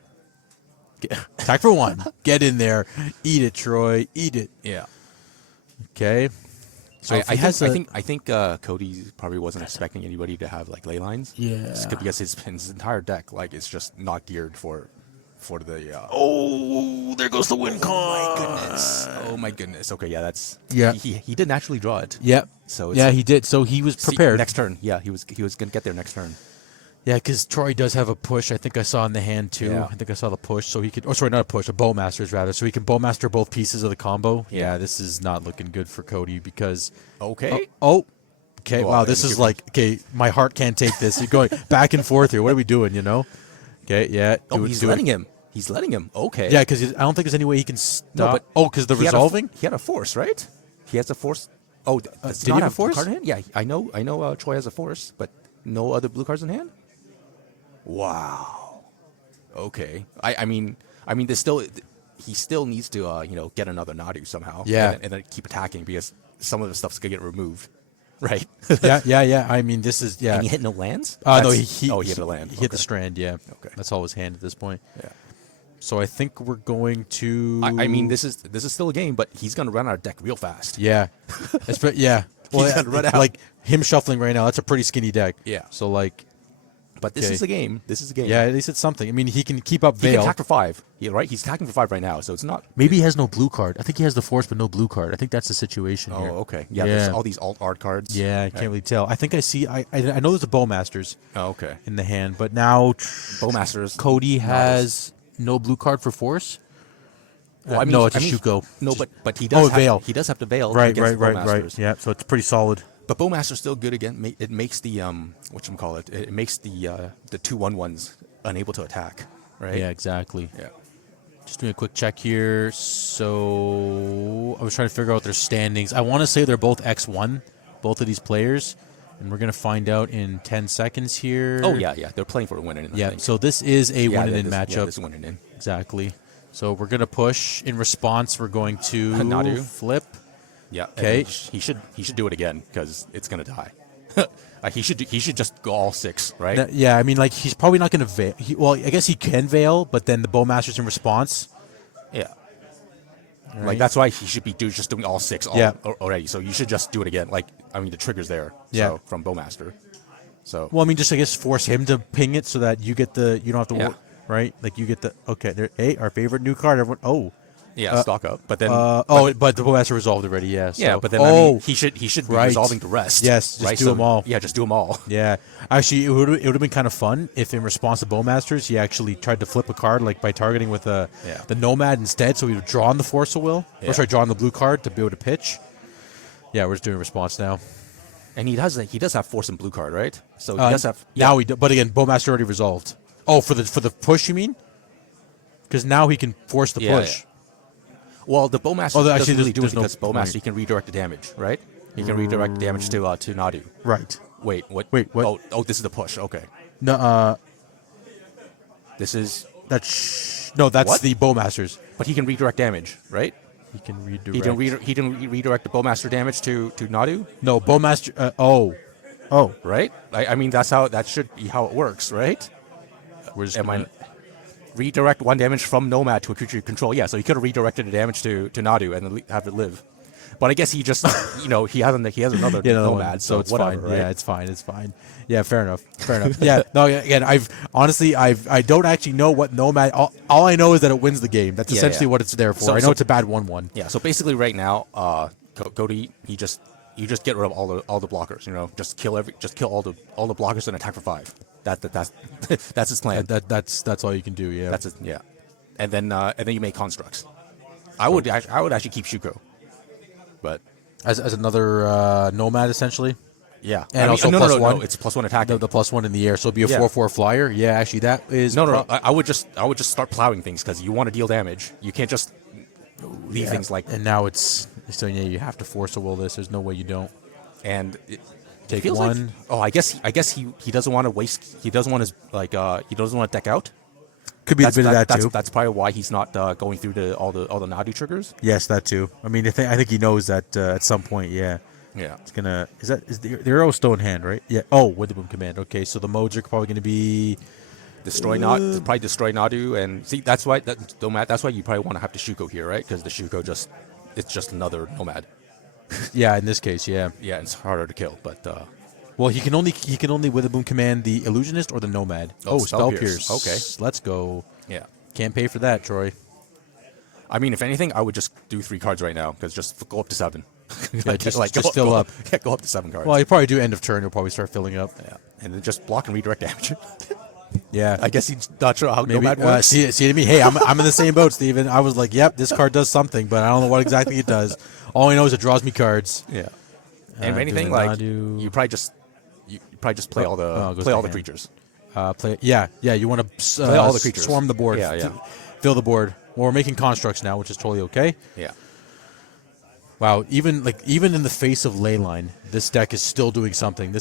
Attack for 1. Get in there. Eat it, Troy. Eat it. Yeah. Okay. So I, if I, he has think, I think Cody probably wasn't expecting anybody to have like ley lines. Yeah. Just because his entire deck like is just not geared for the. Oh, there goes the win con. my goodness! Oh my goodness! Okay, yeah, that's Yeah. He did naturally draw it. Yeah. So it's, Yeah, he did. So he was see, prepared. next turn. Yeah, he was gonna get there next turn. Yeah, because Troy does have a push. I think I saw in the hand too. Yeah. I think I saw the push, so he could. Oh, sorry, not a push, a Bowmasters rather. So he can Bowmaster both pieces of the combo. Yeah, this is not looking good for Cody because. Okay. Okay. Well, Wow, this then is you're- like okay. My heart can't take this. You're going back and forth here. What are we doing? You know? Okay. Yeah. He's letting him. He's letting him. Okay. Yeah, because I don't think there's any way he can stop. No, but because the he had a resolving. he had a force, right? He has a force. Oh, does did he not have a force? blue card in hand? Yeah, I know. Troy has a force, but no other blue cards in hand. Wow. Okay. I mean, there's still he still needs to get another Nadu somehow. Yeah. And then keep attacking because some of the stuff's gonna get removed. Right. yeah. I mean, this is And he hit no lands. No, That's- he hit the land. He hit the Okay. strand. Yeah. Okay. That's all his hand at this point. Yeah. So I think we're going to. I mean, this is still a game, but he's gonna run out of deck real fast. Yeah. Yeah. Well, He's gonna run out. like him shuffling right now. That's a pretty skinny deck. Yeah. So like, But this Okay. is a game. This is a game. yeah, at least it's something. I mean, he can keep up He can Veil. attack for 5. Yeah, right. He's attacking for 5 right now, so it's not. Maybe he has no blue card. I think he has the force, but no blue card. I think that's the situation Oh, here. okay. Yeah. There's all these alt art cards. Yeah, I can't really tell. I think I see. I know there's a Bowmasters Oh, okay. in the hand, but now Bowmasters. Cody has no blue card for force. Well, no, it's a I mean, Shuko. No, but he does. Veil. He does have the veil. Right, against right, the right, right. Bowmasters. Yeah, so it's pretty solid. But Bowmaster's still good again. It makes the whatchamacallit. It makes the 2/1/1s unable to attack. Right. Yeah, exactly. Yeah. Just doing a quick check here. So I was trying to figure out their standings. I want to say they're both X1, both of these players, and we're gonna find out in 10 seconds here. Oh yeah, yeah. They're playing for a win in. Yeah. So this is a win-in matchup. Yeah, this is win in. Exactly. So we're gonna push. In response, we're going to Nadu. flip. Yeah. Okay. He should do it again because it's gonna die. He should just go all 6, right? Yeah, I mean, like, he's probably not gonna veil. Well, I guess he can veil, but then the Bowmaster's in response. Yeah. Right. Like that's why he should be just doing all 6 Yeah. already. So you should just do it again. Like I mean, the trigger's there. Yeah. So, from Bowmaster. So. Well, I mean, just I guess force him to ping it so that you get the you don't have to Yeah. right? Like you get the okay. There, hey, our favorite new card. Everyone. Oh. Yeah, stock up. But then. But the Bowmaster resolved already. Yeah. Yeah, so- but then I mean, he should be right. resolving the rest. Yes, just right? do them all. Yeah, just do them all. Yeah, actually, it would have been kind of fun if, in response to Bowmasters, he actually tried to flip a card, like by targeting with the Nomad instead, so he would draw on the Force of Will, Yeah. or sorry, draw on the blue card to be able to pitch. Yeah, we're just doing response now. And he does have Force and blue card, right? So he does have. Now he, but again, Bowmaster already resolved. Oh, for the push, you mean? Because now he can force the Yeah, push. yeah. Well, the Bowmaster Although doesn't actually really do it there's no because Bowmaster point. he can redirect the damage, right? He can redirect the damage to Nadu. Right. Wait, what? Wait, what? Oh, this is the push. Okay, No, this is. that's the What? Bowmasters. But he can redirect damage, right? He can redirect. He can redirect the Bowmaster damage to Nadu, No, Bowmaster. Oh. right? I mean that should be how it works, right? We're just Am I redirect 1 damage from Nomad to a creature you control? Yeah, so he could have redirected the damage to Nadu and then have it live. But I guess he just he has another Nomad, so it's whatever, fine. right? Yeah, it's fine. Yeah, fair enough. Yeah, no, again, I don't actually know what Nomad. All I know is that it wins the game. That's Yeah, essentially yeah. what it's there for. So- I know so- it's a bad 1/1. Yeah, so basically right now, Cody, you just get rid of all the blockers. Just kill all the blockers and attack for 5. That's his plan. That's all you can do. Yeah, That's it. Yeah, and then you make constructs. I would actually keep Shuko, but as another Nomad essentially. yeah, And also no, +1? no, it's +1 attacking. The +1 in the air, so it'd be a Yeah. 4/4 flyer. Yeah, actually, that is No. I would just start plowing things because you want to deal damage. You can't just leave things like And now it's so yeah, you have to force a will this. There's no way you don't. and. Take Feels one. Like, I guess he doesn't want to waste. He doesn't want his he doesn't want to deck out. Could be a bit of that too. That's probably why he's not going through all the Nadu triggers. Yes, that too. I mean, I think he knows that at some point. Yeah. Yeah. It's gonna is the arrow still in hand, right? Yeah. Oh, with the boom command. Okay, so the modes are probably gonna be Probably destroy Nadu, and see that's why that's why you probably want to have the Shuko here, right? Because the Shuko it's just another Nomad. yeah. In this case, yeah. Yeah, it's harder to kill, but Well, he can only with the boom command the illusionist or the nomad. Oh, spell Spell pierce. Pierce. Okay. Let's go. yeah. Can't pay for that, Troy. I mean, if anything, I would just do 3 cards right now because just go up to 7. Yeah, just go, fill go, up. Yeah, go up to 7 cards. Well, you probably do end of turn. You'll probably start filling up. yeah, and then just block and redirect damage. Yeah. I guess he's not sure how Maybe Nomad works. see to me. Hey, I'm in the same boat, Steven. I was like, yep, this card does something, but I don't know what exactly it does. All I know is it draws me cards. Yeah. And if do anything, a like Nadu. you probably just play all it goes the to hand. creatures. Yeah. You want to Play all the creatures. swarm the board. Yeah, yeah. Fill the board. Well, we're making constructs now, which is totally okay. Yeah. Wow, even in the face of Leyline, this deck is still doing something.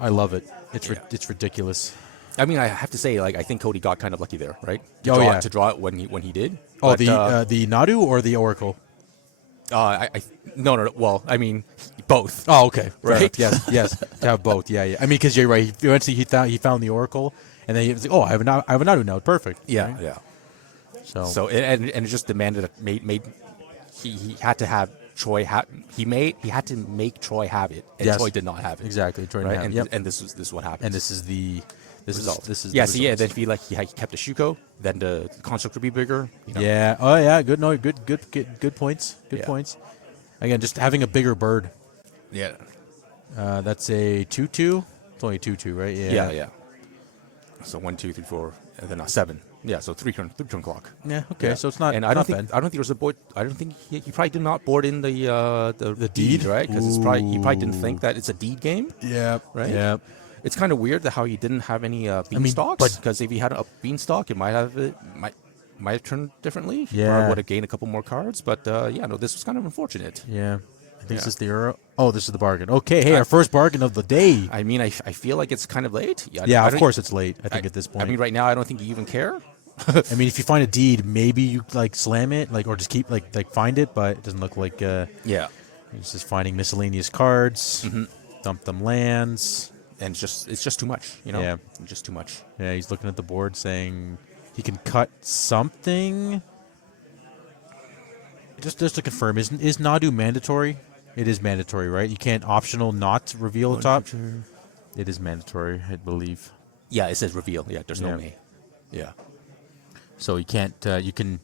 I love it. It's ridiculous. I mean, I have to say, like, I think Cody got kind of lucky there, right? Yeah. To draw it when he did. Oh, But, the Nadu or the Oracle? no. Well, I mean, both. Oh, okay. Fair Right? enough. Yes. To have both. Yeah. I mean, because you're right. Eventually, he found the Oracle, and then he was like, "Oh, I have a Nadu now. Perfect." Yeah, Right? yeah. So And it just demanded he had to have Troy he had to make Troy have it, and Yes. Troy did not have it. exactly. Troy Right, Knapp, and yep. and this is what happened. And this is the result. This is yeah. the So yeah, then results. if he kept the Shuko, then the construct would be bigger. You know? Yeah. Oh yeah. Good. No. Good points. Good Yeah. points. Again, just having a bigger bird. Yeah. That's a 2/2. It's only 2/2, right? Yeah. So 1, 2, 3, 4, and then 7. Yeah, so three-turn clock. Yeah. Okay. Yeah. So it's not. And I don't not think bad. there was a board. I don't think he probably did not board in the deed? right? Because he probably didn't think that it's a deed game. Yeah. Right? Yeah. It's kind of weird that how he didn't have any beanstalks. but- Because if he had a beanstalk, it might have turned differently. He Yeah. probably would have gained a couple more cards. But yeah, no, this was kind of unfortunate. Yeah. I think Yeah. this is the euro. Oh, this is the bargain. Okay. Hey, our first bargain of the day. I mean, I feel like it's kind of late. Yeah. I Of don't- course, it's late. I think at this point. I mean, right now, I don't think you even care. I mean, if you find a deed, maybe you like slam it, like, or just keep like find it, but it doesn't look like. Yeah. It's just finding miscellaneous cards, dump them lands. And it's just too much, you know? Yeah. Just too much. Yeah, he's looking at the board saying he can cut something. Just to confirm, is Nadu mandatory? It is mandatory, right? You can't optional not reveal the top. It is mandatory, I believe. Yeah, it says reveal. Yeah, there's Yeah. no May. Yeah. So you can't. You can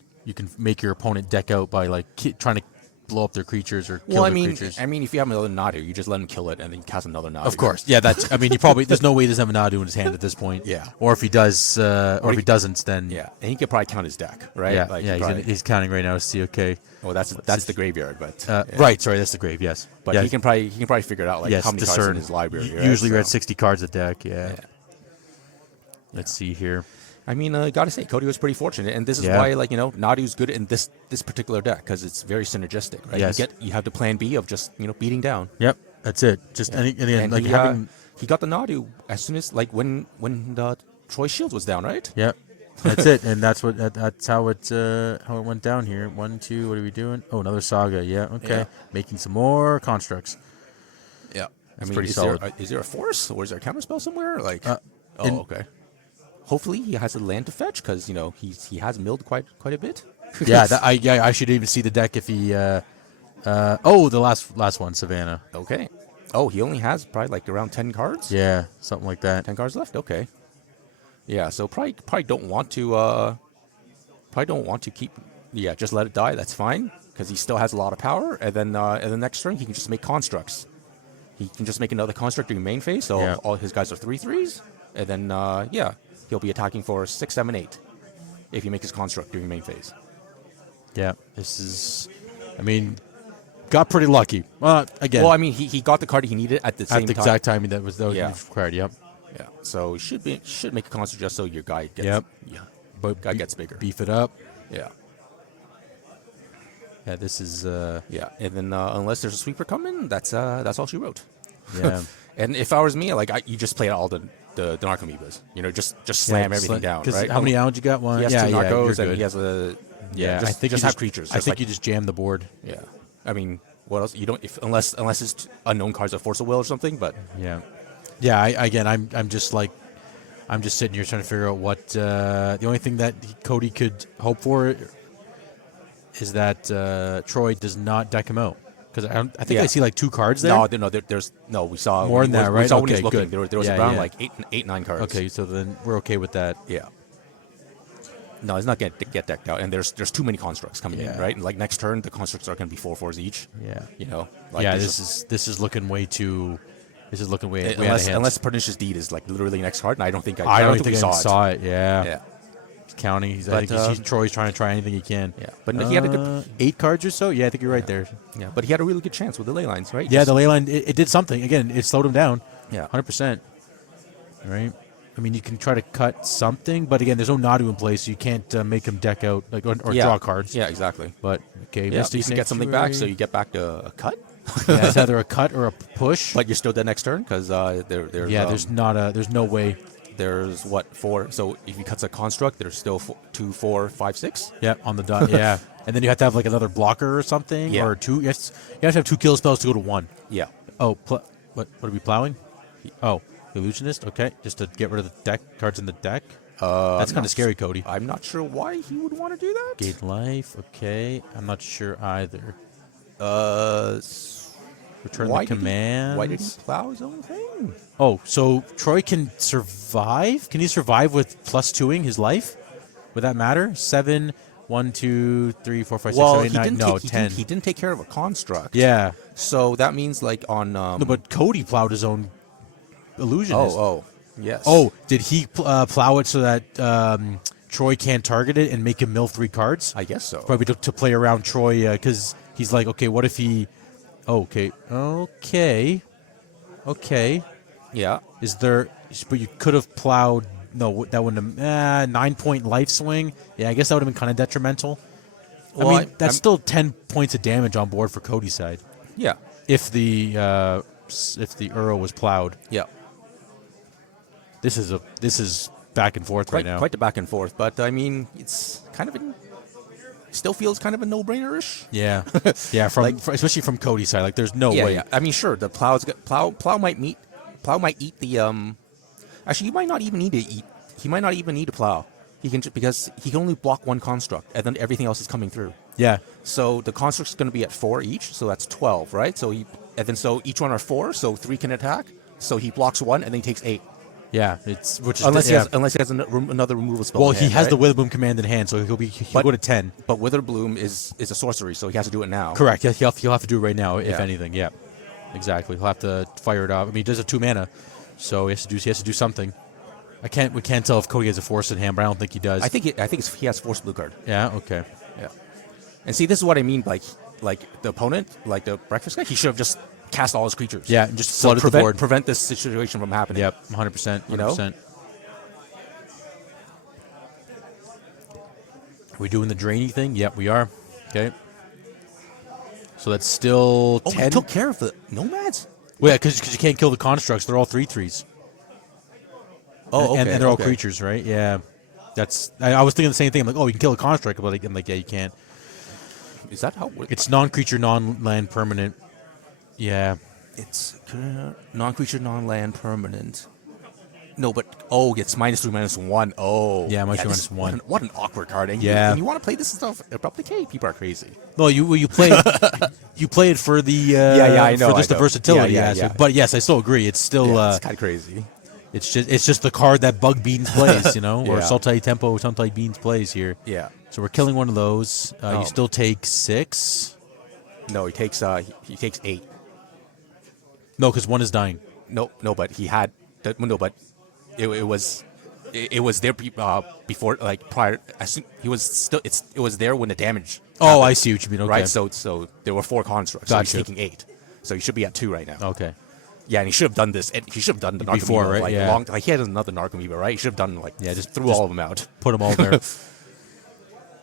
make your opponent deck out by like trying to blow up their creatures or kill Well, their creatures. I mean, if you have another Nadu, you just let him kill it and then cast another Nadu. Of course, yeah. That's. I mean, you probably there's no way he doesn't have a Nadu in his hand at this point. Yeah. Or if he does, or if he doesn't, then Yeah, and he could probably count his deck, right? yeah, Like, yeah. he probably- He's counting right now to see. Okay, well, that's the graveyard, but yeah. right. Sorry, that's the grave. Yes, But yeah, he can probably figure it out like yes, how many cards discern in his library. Right? Usually, we're at So, 60 cards a deck. Yeah. Yeah. Let's see here. I mean, gotta say, Cody was pretty fortunate, and this is Yeah. why, like, Nadu's good in this particular deck because it's very synergistic, right? Yes. You have the plan B of just beating down. Yep, that's it. Just and again, And like he, having. he got the Nadu as soon as like when the Troy Shields was down, right? Yep. That's it, and that's how it went down here. 1, 2. What are we doing? Oh, another saga. Yeah. Okay. Yeah. Making some more constructs. Yeah, That's pretty solid. Is there a force or is there a counterspell somewhere? Like, in- okay. Hopefully he has a land to fetch because he has milled quite a bit. Yeah. I should even see the deck if he. The last one, Savannah. Okay. Oh, he only has probably like around 10 cards. Yeah, something like that. 10 cards left. Okay. Yeah. So probably don't want to keep. Yeah, just let it die. That's fine because he still has a lot of power. And then in the next turn he can just make constructs. He can just make another construct during main phase. So Yeah. all his guys are 3/3s, and then he'll be attacking for 6, 7, 8 if he makes his construct during main phase. Yeah. This is. I mean, got pretty lucky. Again. Well, I mean, he got the card he needed at the same at the time. exact timing that was Yeah. required. Yep. Yeah. So should make a construct just so your guy gets. Yep. Yeah. But Guy gets bigger. Beef it up. Yeah. Yeah. This is. Yeah. And then unless there's a sweeper coming, that's all she wrote. Yeah. And if I was me, like you just play all the Narcomoebas. Just slam everything down, right? How many islands you got? One. He has yeah, two yeah, Narcos you're and good. he has a. Yeah, just, I think just you have creatures. I just think like- you just jam the board. Yeah. I mean, what else? You don't unless it's unknown cards of Force of Will or something. But Yeah, yeah. I'm just sitting here trying to figure out what the only thing that Cody could hope for is that Troy does not deck him out because I think Yeah. I see like 2 cards there. there's no. We saw More than that, We right? saw when he Okay, was looking. good. There was Yeah, around yeah. like 8, 9 cards. Okay, so then we're okay with that. Yeah. No, it's not get decked out, and there's too many constructs coming Yeah. in, right? And like next turn, the constructs are going to be 4/4s each. Yeah, Like yeah. there's This is looking way too. This is looking way out of unless hand. Pernicious Deed is like literally next card, and I don't think I don't think we I saw it. it. Yeah. Yeah. He's counting. I But, think Troy's trying to try anything he can. Yeah, but he had a good. 8 cards or so. Yeah, I think you're right there. Yeah, but he had a really good chance with the ley lines, right? Yeah, Just- the ley line, it did something. Again, it slowed him down. Yeah. 100%. Right? I mean, you can try to cut something, but again, there's no Nadu in place, so you can't make him deck out like or draw cards. Yeah, exactly. But, okay, Yeah, Mystic you can get something back, so Sanctuary. you get back to a cut, Yeah, it's either a cut or a push. but you're still dead next turn because there's yeah, there's no way. there's what 4. So if he cuts a construct, there's still 2, 4, 5, 6. Yeah, on the dot. Yeah, and then you have to have like another blocker or something, Yeah. or 2. You have to have 2 kill spells to go to 1. Yeah. Oh, what are we plowing? Oh, illusionist. Okay, just to get rid of the deck cards in the deck. That's kind of scary, Cody. I'm not sure why he would want to do that. Gain life. Okay, I'm not sure either. Return why the commands. Why did he plow his own thing? Oh, so Troy can survive? Can he survive with +2ing his life? Would that matter? 7, 1, 2, 3, 4, 5, 6, Well, 7, 8, 9. No, 10. He didn't take care of a construct. Yeah. So that means like on. No, but Cody plowed his own illusionist. Oh, yes. Oh, did he plow it so that Troy can't target it and make him mill 3 cards. I guess so. Probably to play around Troy because he's like, okay, what if he? Okay. Yeah. Is there? But you could have plowed. No, that wouldn't have. 9-point life swing. Yeah, I guess that would have been kind of detrimental. Well, I mean, that's still 10 points of damage on board for Cody's side. Yeah. If the Uro was plowed. Yeah. This is back and forth right now. Quite the back and forth, but I mean, it's kind of still feels kind of a no-brainer-ish. Yeah, yeah. Especially from Cody's side, like there's no way. Yeah. I mean, sure, the plow might eat the. Actually, he might not even need to eat. He might not even need to plow. He can because he can only block 1 construct, and then everything else is coming through. Yeah. So the construct's going to be at 4 each, so that's 12, right? So each one are 4, so 3 can attack. So he blocks 1, and then he takes 8. Yeah, Unless he has another removal spell. Well, in he hand, has right? the Witherbloom command in hand, so he'll go to 10. But Witherbloom is a sorcery, so he has to do it now. Correct. He'll have to do it right now, if Yeah. anything. Yeah, exactly. He'll have to fire it off. I mean, he does have 2 mana, so he has to do something. We can't tell if Cody has a force in hand, but I don't think he does. I think he has force blue card. Yeah. Okay. Yeah. And see, this is what I mean. Like the opponent, like the breakfast guy, he should have just cast all his creatures. Yeah, and just flooded the board. Prevent this situation from happening. Yep. 100%. 100%. You know? Are we doing the drainy thing? Yep, we are. Okay. So that's still 10. He took care of the nomads. Well, yeah, because you can't kill the constructs. They're all 3/3s. Oh, okay. And they're all okay. creatures, right? Yeah. I was thinking the same thing. I'm like, oh, you can kill a construct, but I'm like, yeah, you can't. Is that how It's non-creature, non-land permanent. Yeah. It's non-creature, non-land permanent. No, but it's -3, -1. Oh, Yeah, -3, -1. What an awkward card. And Yeah. you want to play this stuff abruptly? Hey, people are crazy. No, you play it. You play it for the I know. for just the versatility. Yeah. aspect. But yes, I still agree. It's still It's kind of crazy. it's just the card that Bug Beans plays, or Yeah. Sultai Tempo, Sultai Beans plays here. Yeah. So we're killing one of those. You still take 6. No, he takes 8. No, because one is dying. No, but he had but it was there before, like prior. It was there when the damage. Oh, happened, I see what you mean. Okay. Right. So there were 4 constructs. Gotcha. So he's taking 8. So he should be at 2 right now. Okay. Yeah, and he should have done this. He should have done the Narcomoeba, Before, right? Like, Yeah. like he had another Narcomoeba, right? He should have done just threw just all of them out. Put them all there.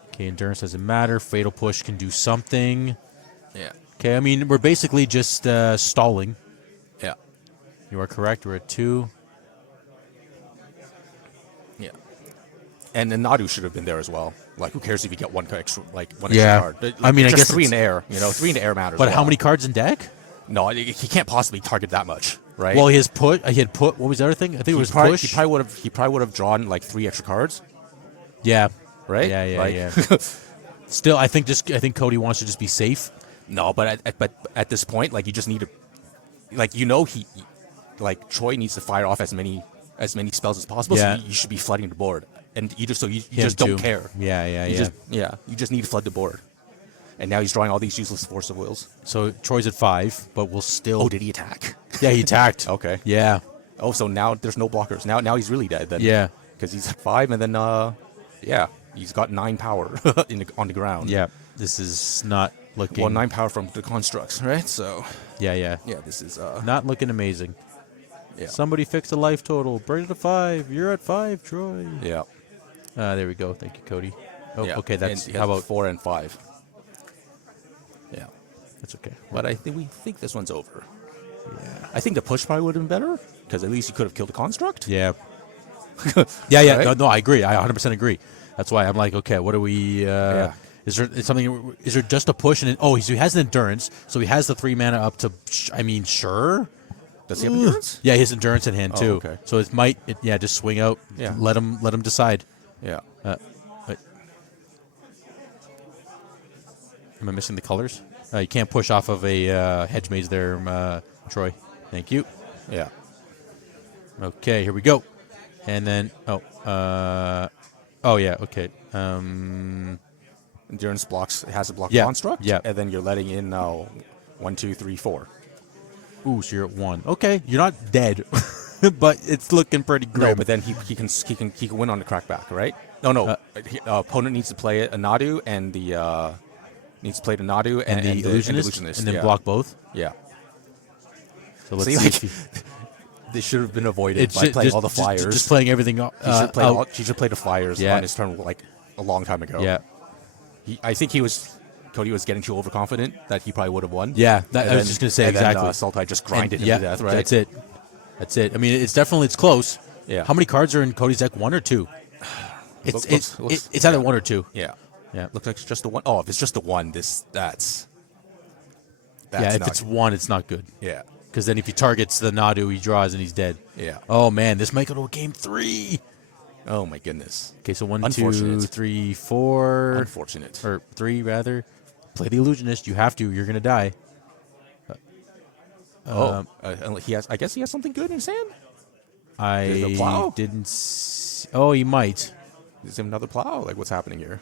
Okay, endurance doesn't matter. Fatal Push can do something. Yeah. Okay, I mean, we're basically just stalling. Yeah. You are correct. We're at 2. Yeah. And then Nadu should have been there as well. Like, who cares if you get one extra Yeah. card? Like, I mean, I just guess 3 in the it's- air. 3 in the air matters. But a how lot. many cards in deck? No, he can't possibly target that much, right? Well, he had put. What was the other thing? I think it was push. He probably would have drawn like 3 extra cards, Yeah. right? Yeah. Like- Yeah. Still, I think Cody wants to just be safe. No, but at this point, like you just need to, Troy needs to fire off as many spells as possible. Yeah. So you should be flooding the board, and you just Him just don't too. care. Yeah. You just need to flood the board. And now he's drawing all these useless Force of Wills. So Troy's at 5, but we'll still. Oh, did he attack? Yeah, he attacked. Okay. Yeah. Oh, so now there's no blockers. Now he's really dead then. Yeah. Because he's at 5, and then he's got 9 power on the ground. Yeah. This is not looking. Well, 9 power from the constructs, right? So Yeah. yeah, this is Not looking amazing. yeah. Somebody fix the life total. Bring it to 5. You're at 5, Troy. Yeah. There we go. Thank you, Cody. Oh, Yeah. okay. That's And he how has about 4 and 5. Yeah, that's okay. but we think this one's over. Yeah, I think the push probably would have been better because at least you could have killed the construct. Yeah. Yeah. Right? No, I agree. I 100% agree. That's why I'm like, okay, what do we? Is there something? Is there just a push? And he has an endurance, so he has the 3 mana up to. I mean, sure. Does he have endurance? Yeah, he has endurance in hand too. Okay. So just swing out. Yeah. Let him decide. Yeah. Wait. Am I missing the colors? You can't push off of a hedge maze there, Troy. Thank you. Yeah. Okay, here we go. And then okay. Endurance has a block Yeah, construct. yeah. And then you're letting in 1, 2, 3, 4. Ooh, so you're at 1. Okay, you're not dead, but it's looking pretty grim. No, but then he can win on the crackback, right? No. Opponent needs to play a Nadu and the needs to play the Nadu and the illusionist, and then block both. Yeah. So let's See, see. like, If he, they should have been avoided by playing all the flyers. Just playing everything. He should play the flyers Yeah. on his turn like a long time ago. Yeah. I think Cody was getting too overconfident that he probably would have won. Yeah. I was just gonna say exactly. Then, Sultai just grinded him yeah, to death. Right. That's it. I mean, it's close. Yeah. How many cards are in Cody's deck? 1 or 2? It's either 1 or 2. Yeah. Yeah. Looks like it's just the one. Oh, if it's just the one, that's yeah. If not it's good. 1, it's not good. Yeah. Because then if he targets the Nadu, he draws and he's dead. Yeah. Oh man, this might go to a game 3. Oh my goodness. Okay, so 1, 2, Unfortunate. 3, 4. Unfortunate. Or 3 rather. Play the illusionist. You have to. You're gonna die. He has. I guess he has something good in his hand. I plow? didn't. Oh, he might. Is there another plow? Like what's happening here?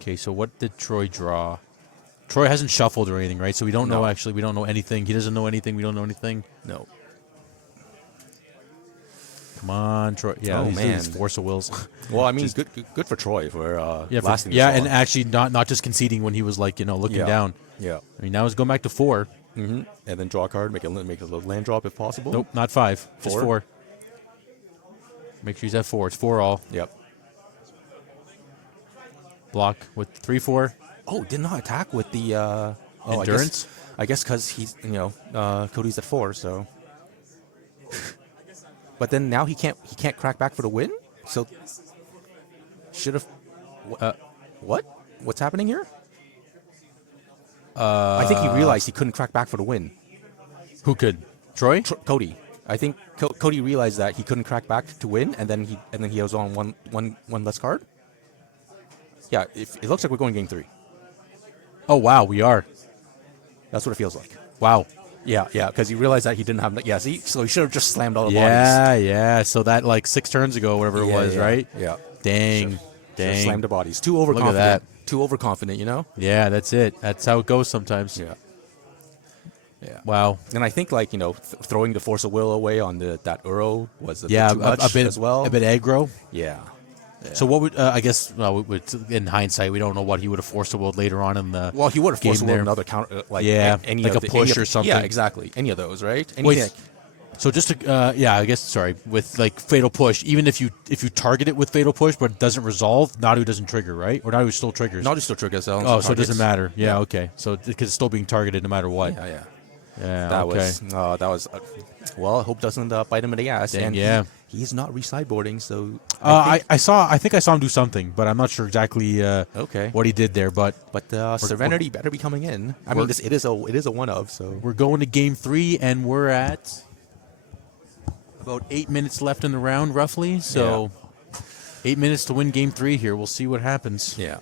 Okay, so what did Troy draw? Troy hasn't shuffled or anything, right? So we don't know. No. Actually, we don't know anything. He doesn't know anything. We don't know anything. No. Come on, Troy. Yeah, Oh, he's doing his man. Force of Wills. Well, I mean, good for Troy for lasting. this and long. actually not just conceding when he was like looking Yeah. down. Yeah. I mean, now he's going back to 4. Mm-hmm. And then draw a card, make a little land drop if possible. Nope, not 5. Just 4? 4. Make sure he's at 4. It's 4 all. Yep. Block with 3, 4. Oh, did not attack with the Endurance? I guess because he's Cody's at 4, so. But then now he can't crack back for the win. So should have. What? What's happening here? I think he realized he couldn't crack back for the win. Who could? Troy? Cody. I think Cody realized that he couldn't crack back to win, and then he was on one less card. Yeah, it looks like we're going game 3. Oh wow, we are. That's what it feels like. Wow. Yeah, because he realized that he didn't have. Yeah, see, so he should have just slammed all the bodies. Yeah. So that like 6 turns ago, whatever it was, right? Yeah. Dang. Should've slammed the bodies. Too overconfident. that. Too overconfident, you know? Yeah, that's it. That's how it goes sometimes. Yeah. Yeah. Wow. And I think throwing the Force of Will away on that Uro was a Yeah, bit too much a bit as well. A bit aggro. Yeah. So what would I guess? Well, in hindsight, we don't know what he would have forced the world later on in the. Well, he would have forced game there. another counter, any like of a push or something. Yeah, exactly. Any of those, right? Wait, Anything. so just to, I guess sorry with like fatal push. Even if you target it with fatal push, but it doesn't resolve, Nadu doesn't trigger, right? Or Nadu still triggers. Nadu still triggers. Oh, so it doesn't matter. Yeah, okay. So because it's still being targeted no matter what. Yeah. Yeah. That okay. was. Well, I hope doesn't bite him in the ass. Dang, and yeah. he's not resideboarding, so. I think I saw him do something, but I'm not sure exactly Okay. what he did there. But Serenity better be coming in. I mean, it is a one of. So we're going to game 3, and we're at about 8 minutes left in the round, roughly. So 8 minutes to win game 3 here. We'll see what happens. yeah.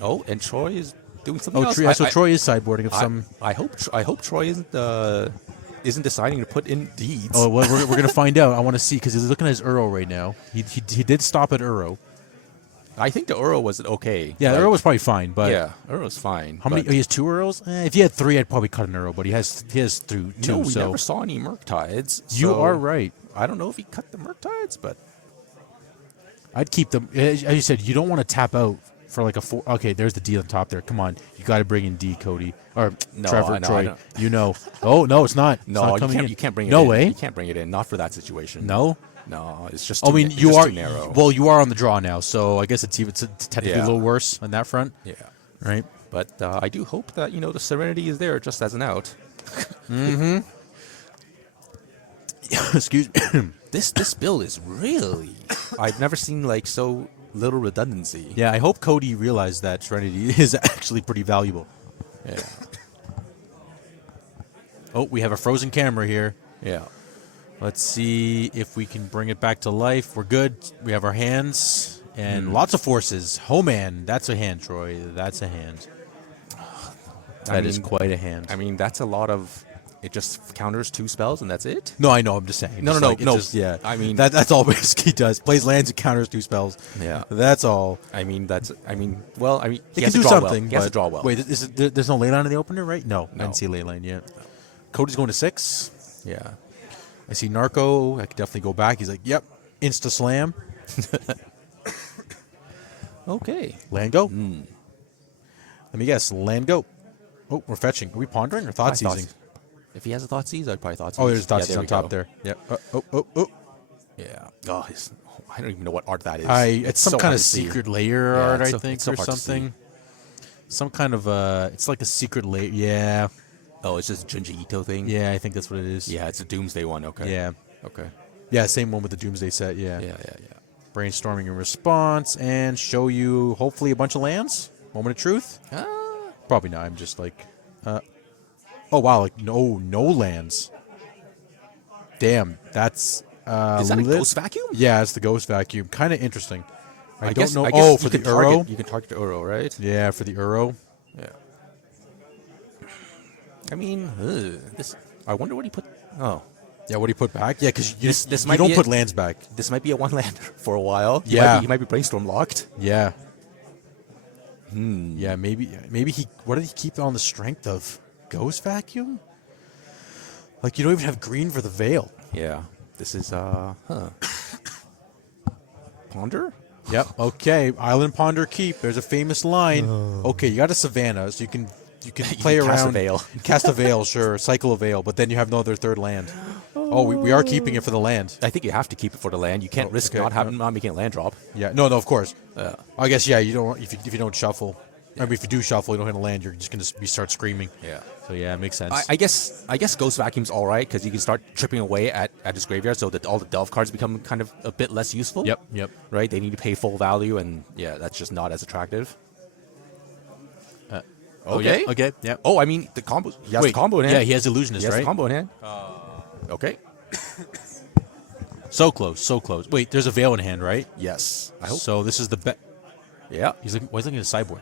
Oh, and Troy is doing something Oh, else. so Troy is sideboarding of some. I hope Troy isn't deciding to put in deeds. Oh, well, we're gonna find out. I want to see because he's looking at his Uro right now. He did stop at Uro. I think the Uro was okay. Yeah, the Uro was probably fine, but yeah, Uro's fine. how many? He has 2 Uros. If he had 3, I'd probably cut an Uro, but he has 2. No, we so never saw any Murktides. you so are right. I don't know if he cut the Murktides, but I'd keep them. As you said, you don't want to tap out for like a 4. Okay, there's the D on top there. Come on, you got to bring in D, Cody or No, Trevor, I know, Troy. I know. You know. Oh no, it's not. It's no, not you coming can't. in. You can't bring it. No in. way. You can't bring it in. Not for that situation. No. No, it's just. I mean, it's you just are too narrow. well. You are on the draw now, so I guess it's technically Yeah. a little worse on that front, Yeah, right? but I do hope that the Serenity is there just as an out. Excuse me. This build is really. I've never seen so little redundancy. Yeah, I hope Cody realized that Serenity is actually pretty valuable. Yeah. Oh, we have a frozen camera here. Yeah. Let's see if we can bring it back to life. We're good. We have our hands and lots of forces. Oh, man, that's a hand, Troy. That's a hand. That is quite a hand. I mean, that's a lot of. It just counters 2 spells and that's it. No, I know. I'm just saying. No, Just no, like, no, it's no. Just, yeah. I mean- that's all basically does. Plays lands and counters 2 spells. Yeah. That's all. I mean, well, He he can has do to draw something. Well. He has to but- draw well. Wait, there's no ley line in the opener, right? No, I No. didn't see ley line yet. Cody's going to 6. Yeah. I see Narco. I could definitely go back. He's like, yep, insta slam. Okay. Land go. Let me guess. Land go. Oh, we're fetching. Are we pondering or thought seizing? If he has a thought seize, I'd probably thought seize. Oh, there's thought seize there on we top go. there. Yeah. Oh. Yeah. Oh, I don't even know what art that is. It's some so kind hard of to see. secret layer Yeah, art, it's I so- think, it's so or hard to see. something. Some kind of it's like a secret layer. Yeah. Oh, it's just Junji Ito thing. Yeah, I think that's what it is. Yeah, it's a Doomsday one. Okay. Yeah. Okay. Yeah, same one with the Doomsday set. Yeah. Yeah. Brainstorming a response and show you hopefully a bunch of lands. Moment of truth. Probably not. I'm just like, oh wow, like no lands. Damn, that's Is that a ghost vacuum? Yeah, it's the ghost vacuum. Kind of interesting. I guess- don't know. I guess Oh, you for the can Uro. You can target the Uro, right? Yeah, for the Uro. Yeah. I mean, this. I wonder what he put. Oh, Yeah, what do you put back? Yeah, because This you might don't be put it. lands back. this might be a one lander for a while. Yeah. He might be brainstorm locked. Yeah. Yeah, maybe he. What did he keep on the strength of? Ghost vacuum. Like you don't even have green for the veil. Yeah. This is Ponder. Yep. Okay. Island Ponder Keep. There's a famous line. Okay, you got a Savannah, so you can play can around. cast a Veil. Cast a Veil, sure. Cycle a Veil, but then you have no other third land. Oh, we are keeping it for the land. I think you have to keep it for the land. You can't risk okay. not making a land drop. Yeah. No, of course. I guess yeah. You don't if you don't shuffle. I mean, if you do shuffle, you don't hit a land. You're just gonna start screaming. Yeah. So yeah, it makes sense. I guess Ghost Vacuum's all right because you can start chipping away at his graveyard, so that all the delve cards become kind of a bit less useful. Yep. Right? They need to pay full value, and yeah, that's just not as attractive. Okay. Yeah, okay. Yeah. Oh, I mean the combo. He has Wait, the combo in hand. Yeah, he has Illusionist, He has right? the combo in hand. Okay. So close, so close. Wait, there's a Veil in hand, right? Yes. I hope. So this is the bet. Yeah. He's looking at the sideboard.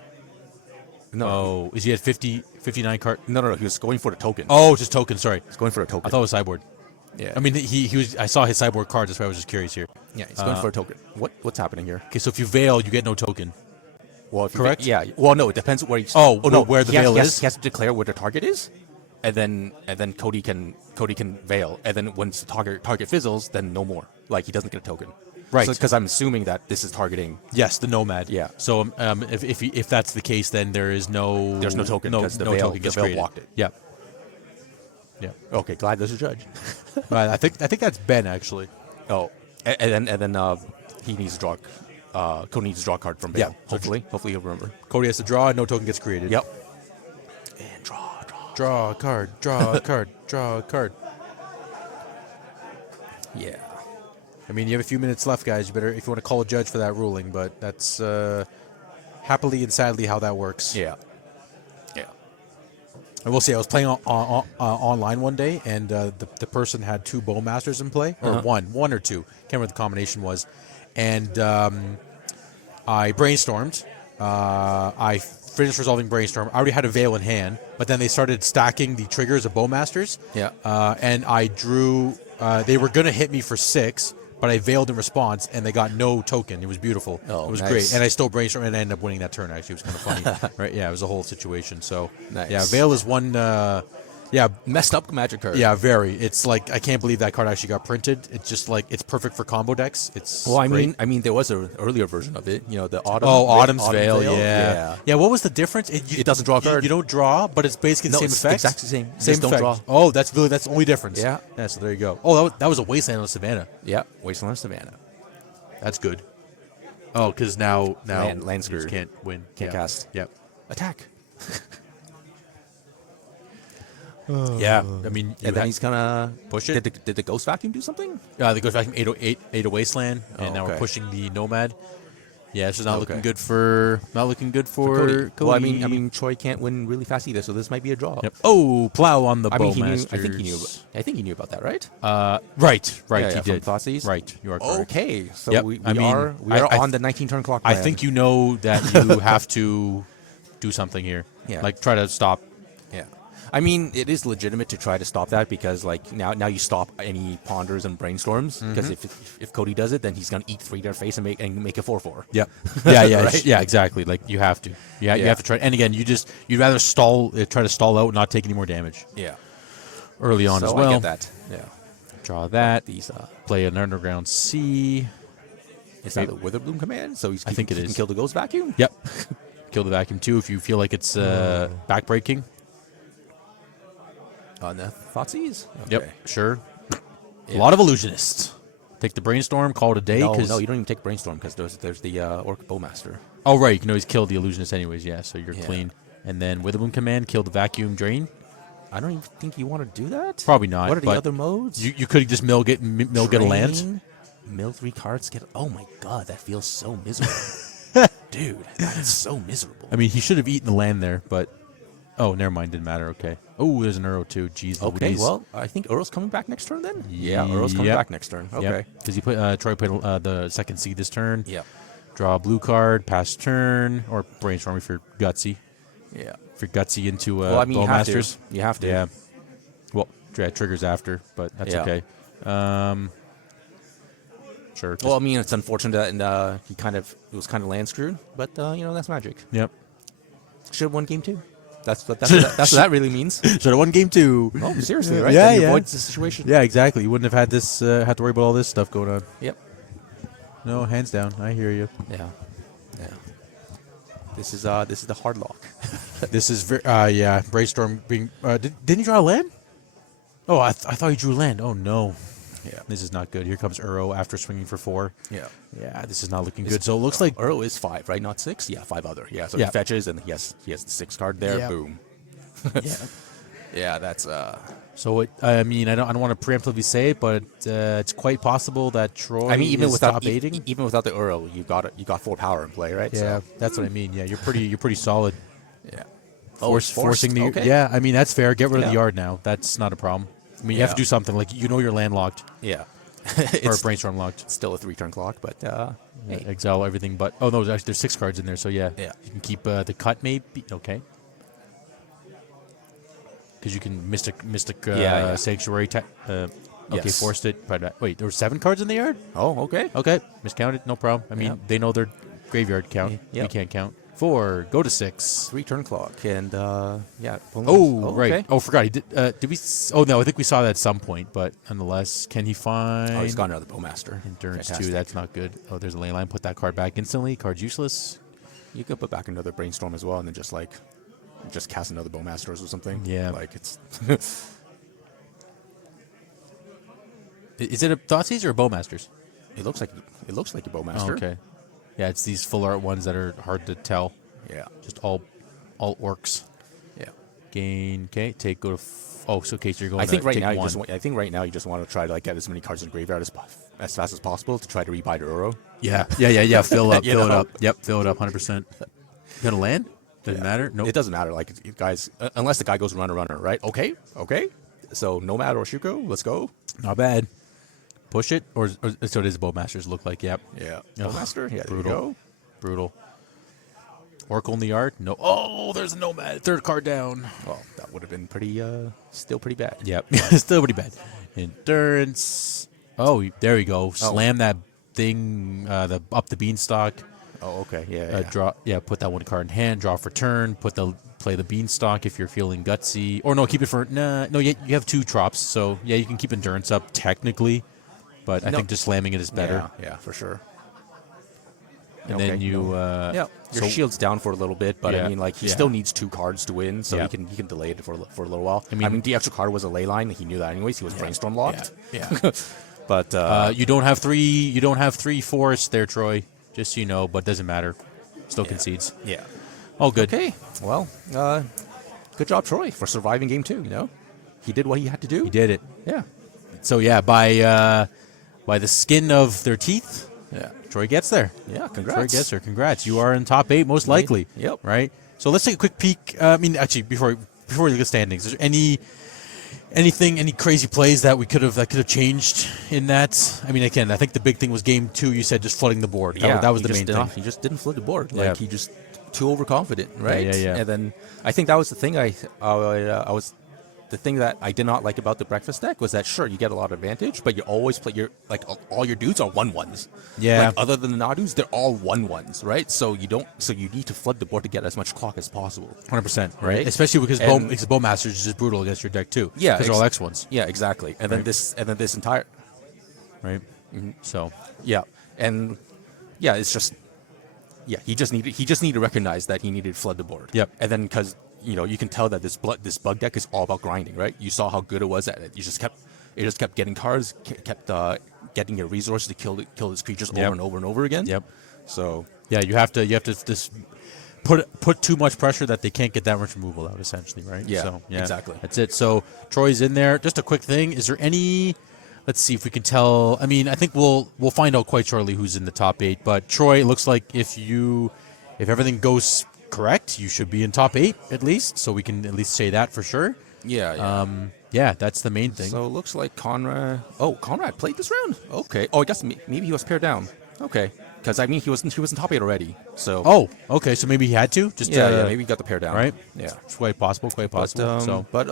No. Oh, is he at 59 card? No. He was going for the token. Oh, just token. Sorry, He's going for a token. I thought it was sideboard. Yeah. I mean, he was. I saw his sideboard card. That's why I was just curious here. yeah. He's going for a token. What's happening here? Okay, so if you Veil, you get no token. Well, if you Correct? Yeah. Well, no. It depends where he's. Oh, no. where the he has- veil he has- is? He has to declare where the target is, and then Cody can veil, and then once the target fizzles, then no more. Like he doesn't get a token. Right. Because I'm assuming that this is targeting. Yes, the Nomad. Yeah. So if that's the case, then there is no. There's no token No, because the no veil- token gets the veil created. blocked it. Yeah. Yeah. Okay. Glad there's a judge. Right, I think that's Ben actually. Oh, and then he needs to draw. Cody needs to draw a card from veil. Yeah. Hopefully he'll remember. Cody has to draw. No token gets created. Yep. And draw. Draw a card. Draw a card. Draw a card. Yeah. I mean, you have a few minutes left, guys. You better, if you want to call a judge for that ruling, but that's happily and sadly how that works. Yeah. Yeah. I will say, I was playing online one day, and the person had two Bowmasters in play, or one or two. Can't remember what the combination was. And I brainstormed. I finished resolving brainstorm. I already had a Veil in hand, but then they started stacking the triggers of Bowmasters. Yeah. And I drew. They were going to hit me for 6, but I veiled in response, and they got no token. It was beautiful. Oh, it was nice. great. And I still brainstormed, and I ended up winning that turn, actually. It was kind of funny. Right? Yeah, it was a whole situation. So, Nice. yeah, Veil is one. Messed up Magic card. Yeah, very. It's like, I can't believe that card actually got printed. It's just like, it's perfect for combo decks. It's Well, great. I mean, there was an earlier version of it. You know, the Autumn. Autumn's Autumn Veil, yeah. Yeah, what was the difference? It doesn't draw a card. You don't draw, but it's basically the No, same it's effect. exactly the same. You Same just don't effect. draw. Oh, that's the only difference. Yeah. Yeah, so there you go. Oh, that was a Wasteland on Savannah. Yeah. Wasteland of Savannah. That's good. Oh, because now Land you just screwed. can't win. Can't Yeah. cast. Yep. Attack. Yeah. I mean, And then he's gonna push it. Did the Ghost Vacuum do something? They go back from 808 to Wasteland, and Oh, now we're okay. pushing the Nomad. Yeah, it's just not Okay. looking good for Cody. Well, I mean, Troy can't win really fast either, so this might be a draw. Yep. Oh, plow on the I mean, Bowmasters. I think he knew about that, right? Right. Yeah, he from did. Thoughtseize? Right, you are correct. Okay, so Yep. we I mean, are I on the 19-turn clock. I plan. think you know that you have to do something here. Yeah. Like try to stop. Yeah. I mean, it is legitimate to try to stop that because, like, now you stop any ponders and brainstorms. Because if Cody does it, then he's gonna eat 3 to their face and make a 4/4. Yeah. Right? Yeah, exactly. Like you have to. Yeah, you Yeah. have to try. And again, you'd rather try to stall out and not take any more damage Yeah. early on So as well. I get that. Yeah. Draw that. These. Play an underground sea. Is that the Witherbloom command? So I think it he is. can kill the Ghost Vacuum? Yep. Kill the vacuum too if you feel like it's backbreaking. On the Thoughtseize? Okay. Yep, sure. A Yeah. lot of illusionists. Take the brainstorm, call it a day. No, Cause no, you don't even take Brainstorm because there's the Orc Bowmaster. Oh, right. You can always kill the illusionist anyways. Yeah, so you're Yeah. clean. And then Witherbloom command, kill the vacuum drain. I don't even think you want to do that. Probably not. What are the but other modes? You could just get a land. Drain, Mill 3 cards. Oh my god, that feels so miserable. Dude, that is so miserable. I mean, he should have eaten the land there, but oh, never mind. Didn't matter. Okay. Oh, there's an Earl too. Jeez. Okay, Louise. well, I think Earl's coming back next turn then? Yeah, Earl's coming back next turn. Okay. Because he put Troy put the second seed this turn. Yeah. Draw a blue card, pass turn, or brainstorm if you're gutsy. Yeah. If you're gutsy into Well, I mean, you have to. Bowmasters. You have to. Yeah. Well, triggers after, but that's Yeah. okay. Sure. Well, I mean, it's unfortunate that it was kind of land screwed, but that's Magic. Yep. Should have won game 2. That's what that really means. Should have won game 2. Oh, seriously, right? Yeah, Then you yeah. avoid the situation. Yeah, exactly. You wouldn't have had this. Have to worry about all this stuff going on. Yep. No, hands down. I hear you. Yeah. Yeah. This is the hard lock. This is very. Yeah. Brainstorm being. Didn't you draw a land? Oh, I thought you drew land. Oh no. Yeah. This is not good. Here comes Uro after swinging for 4. Yeah. Yeah, this is not looking good. So it looks like Earl is 5, right? Not 6? Yeah, 5 other. Yeah, so Yeah. he fetches and he has the 6 card there. Yeah. Boom. yeah. Yeah, that's So I mean, I don't want to preemptively say it, but it's quite possible that Troy. I mean, even is without top eighting. even without the Earl, you got 4 power in play, right? Yeah, So, that's what I mean. Yeah, you're pretty solid. yeah. Forcing the. Okay. Yeah, I mean that's fair. Get rid of the Yeah. yard now. That's not a problem. I mean, you have to Yeah. do something like you're landlocked Yeah. or It's brainstorm locked. still a 3-turn clock, but hey. Exile everything, but oh no, there's 6 cards in there. So yeah, Yeah. you can keep the cut maybe. Okay. Because you can mystic Yeah. sanctuary. Okay, Yes. forced it. Wait, there were 7 cards in the yard. Oh, okay. Okay, miscounted. No problem. I mean, Yeah. they know their graveyard count. Yeah. We can't count. 4. Go to 6. 3-turn clock, and yeah. Oh, right. Okay. Oh, forgot. He did. Did we? Oh no, I think we saw that at some point. But nonetheless, can he find? Oh, he's got another Bowmaster. Endurance 2. Fantastic. That's not good. Oh, there's a ley line. Put that card back instantly. Card's useless. You could put back another Brainstorm as well, and then just cast another Bowmasters or something. Yeah. Like it's. Is it a Thoughtseize or a Bowmasters? It looks like a Oh, Bowmaster. okay. Yeah, it's these full art ones that are hard to tell. Yeah. Just all orcs. Yeah. Gain. Okay. Take. Go to. Oh, so okay. So you're going. I think right take now one. I think right now you just want to try to get as many cards in the graveyard as fast as possible to try to rebuy the Uro. Yeah. Fill up. You Fill it know? up. Yep. Fill it up. 100%. You gonna land? Doesn't Yeah. matter. Nope. It doesn't matter. Like guys, unless the guy goes runner, right? Okay. So Nomad or Shuko, let's go. Not bad. Push it, or so it is. Bowmasters look like. Yep. Yeah. Ugh, Bowmaster. Yeah. There brutal. you go. Brutal. Oracle in the yard. No. Oh, there's a Nomad. 3rd card down. Well, that would have been still pretty bad. Yep. Still pretty bad. Endurance. Oh, there we go. Slam that thing. Up the beanstalk. Oh, okay. Yeah. Draw. Yeah. Put that 1 card in hand. Draw for turn. Play the beanstalk if you're feeling gutsy. Or no, keep it for. Nah. No. You have 2 drops. So yeah, you can keep endurance up technically, but I No. think just slamming it is better. Yeah, for sure. And then you. Yeah, your so- shield's down for a little bit, but Yeah, I mean, like he yeah. still needs 2 cards to win, so Yeah. he can delay it for a little while. I I mean- mean, the extra card was a ley line. He knew that anyways. He was brainstorm locked. Yeah. But You don't have 3. You don't have 3 forests there, Troy. Just so you know, but doesn't matter. Still concedes. yeah. All good. Okay. Well, good job, Troy, for surviving game 2. You know, he did what he had to do. He did it. Yeah. So yeah, by the skin of their teeth, Yeah. Troy gets there. Yeah. Congrats. Troy gets there. Congrats. You are in top 8 most likely. Yep. Right. So let's take a quick peek. I mean, actually, before we look at standings, is there any crazy plays that could have changed in that? I mean, again, I think the big thing was game 2. You said just flooding the board. That was he the just main thing. He just didn't flip the board. Yeah. Like he just too overconfident, right? yeah. And then I think that was the thing I was. The thing that I did not like about the breakfast deck was that sure you get a lot of advantage, but you always play all your dudes are 1/1s. Yeah. Like other than the Nadus, they're all 1/1s, right? So you need to flood the board to get as much clock as possible. 100%. Right. Right? Especially because And- Bowmasters is just brutal against your deck too. Yeah, Because they're all X1s. Yeah, exactly. And then Right. this entire Right. So. yeah, and yeah, it's just he just needed to recognize that he needed to flood the board. Yep. And then because you can tell that this bug deck is all about grinding, right? You saw how good it was at it. It just kept getting cards, kept getting your resources to kill his creatures over and over and over again. Yep. So yeah, you have to just put too much pressure that they can't get that much removal out, essentially, right? Yeah, So, exactly. That's it. So Troy's in there. Just a quick thing. Is there any? Let's see if we can tell. I mean, I think we'll find out quite shortly who's in the top 8. But Troy, it looks like if everything goes correct, you should be in top 8 at least. So we can at least say that for sure. yeah. Yeah, that's the main thing. So it looks like Conrad. Oh, Conrad played this round. Okay. Oh, I guess maybe he was paired down. Okay. Because I mean, he was in top 8 already. So. Oh, okay. So maybe he had to just maybe he got the pair down. right. Yeah. It's quite possible. Quite possible. But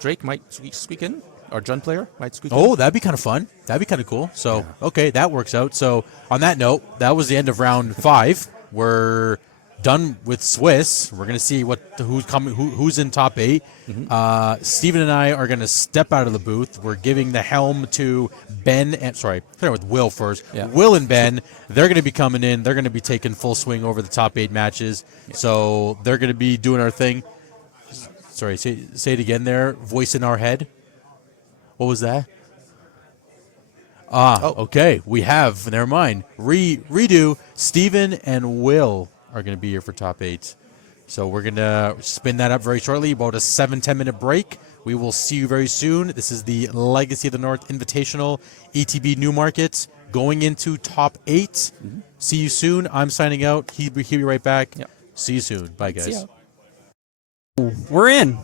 Drake might squeak in. Our Jund player might squeak in. Oh, that'd be kind of fun. That'd be kind of cool. So, okay, that works out. So, on that note, that was the end of round 5. We're done with Swiss. We're gonna see who's in top 8. Mm-hmm. Steven and I are gonna step out of the booth. We're giving the helm to Ben and starting with Will first. Yeah. Will and Ben, they're gonna be coming in. They're gonna be taking full swing over the top 8 matches. Yeah. So they're gonna be doing our thing. Sorry, say it again there. Voice in our head. What was that? Okay. We have, never mind. Redo. Steven and Will are going to be here for top 8. So we're going to spin that up very shortly, about a 7-10 minute break. We will see you very soon. This is the Legacy of the North Invitational, ETB Newmarket, going into top 8. Mm-hmm. See you soon. I'm signing out. He'll be right back. Yep. See you soon. Bye, guys. We're in.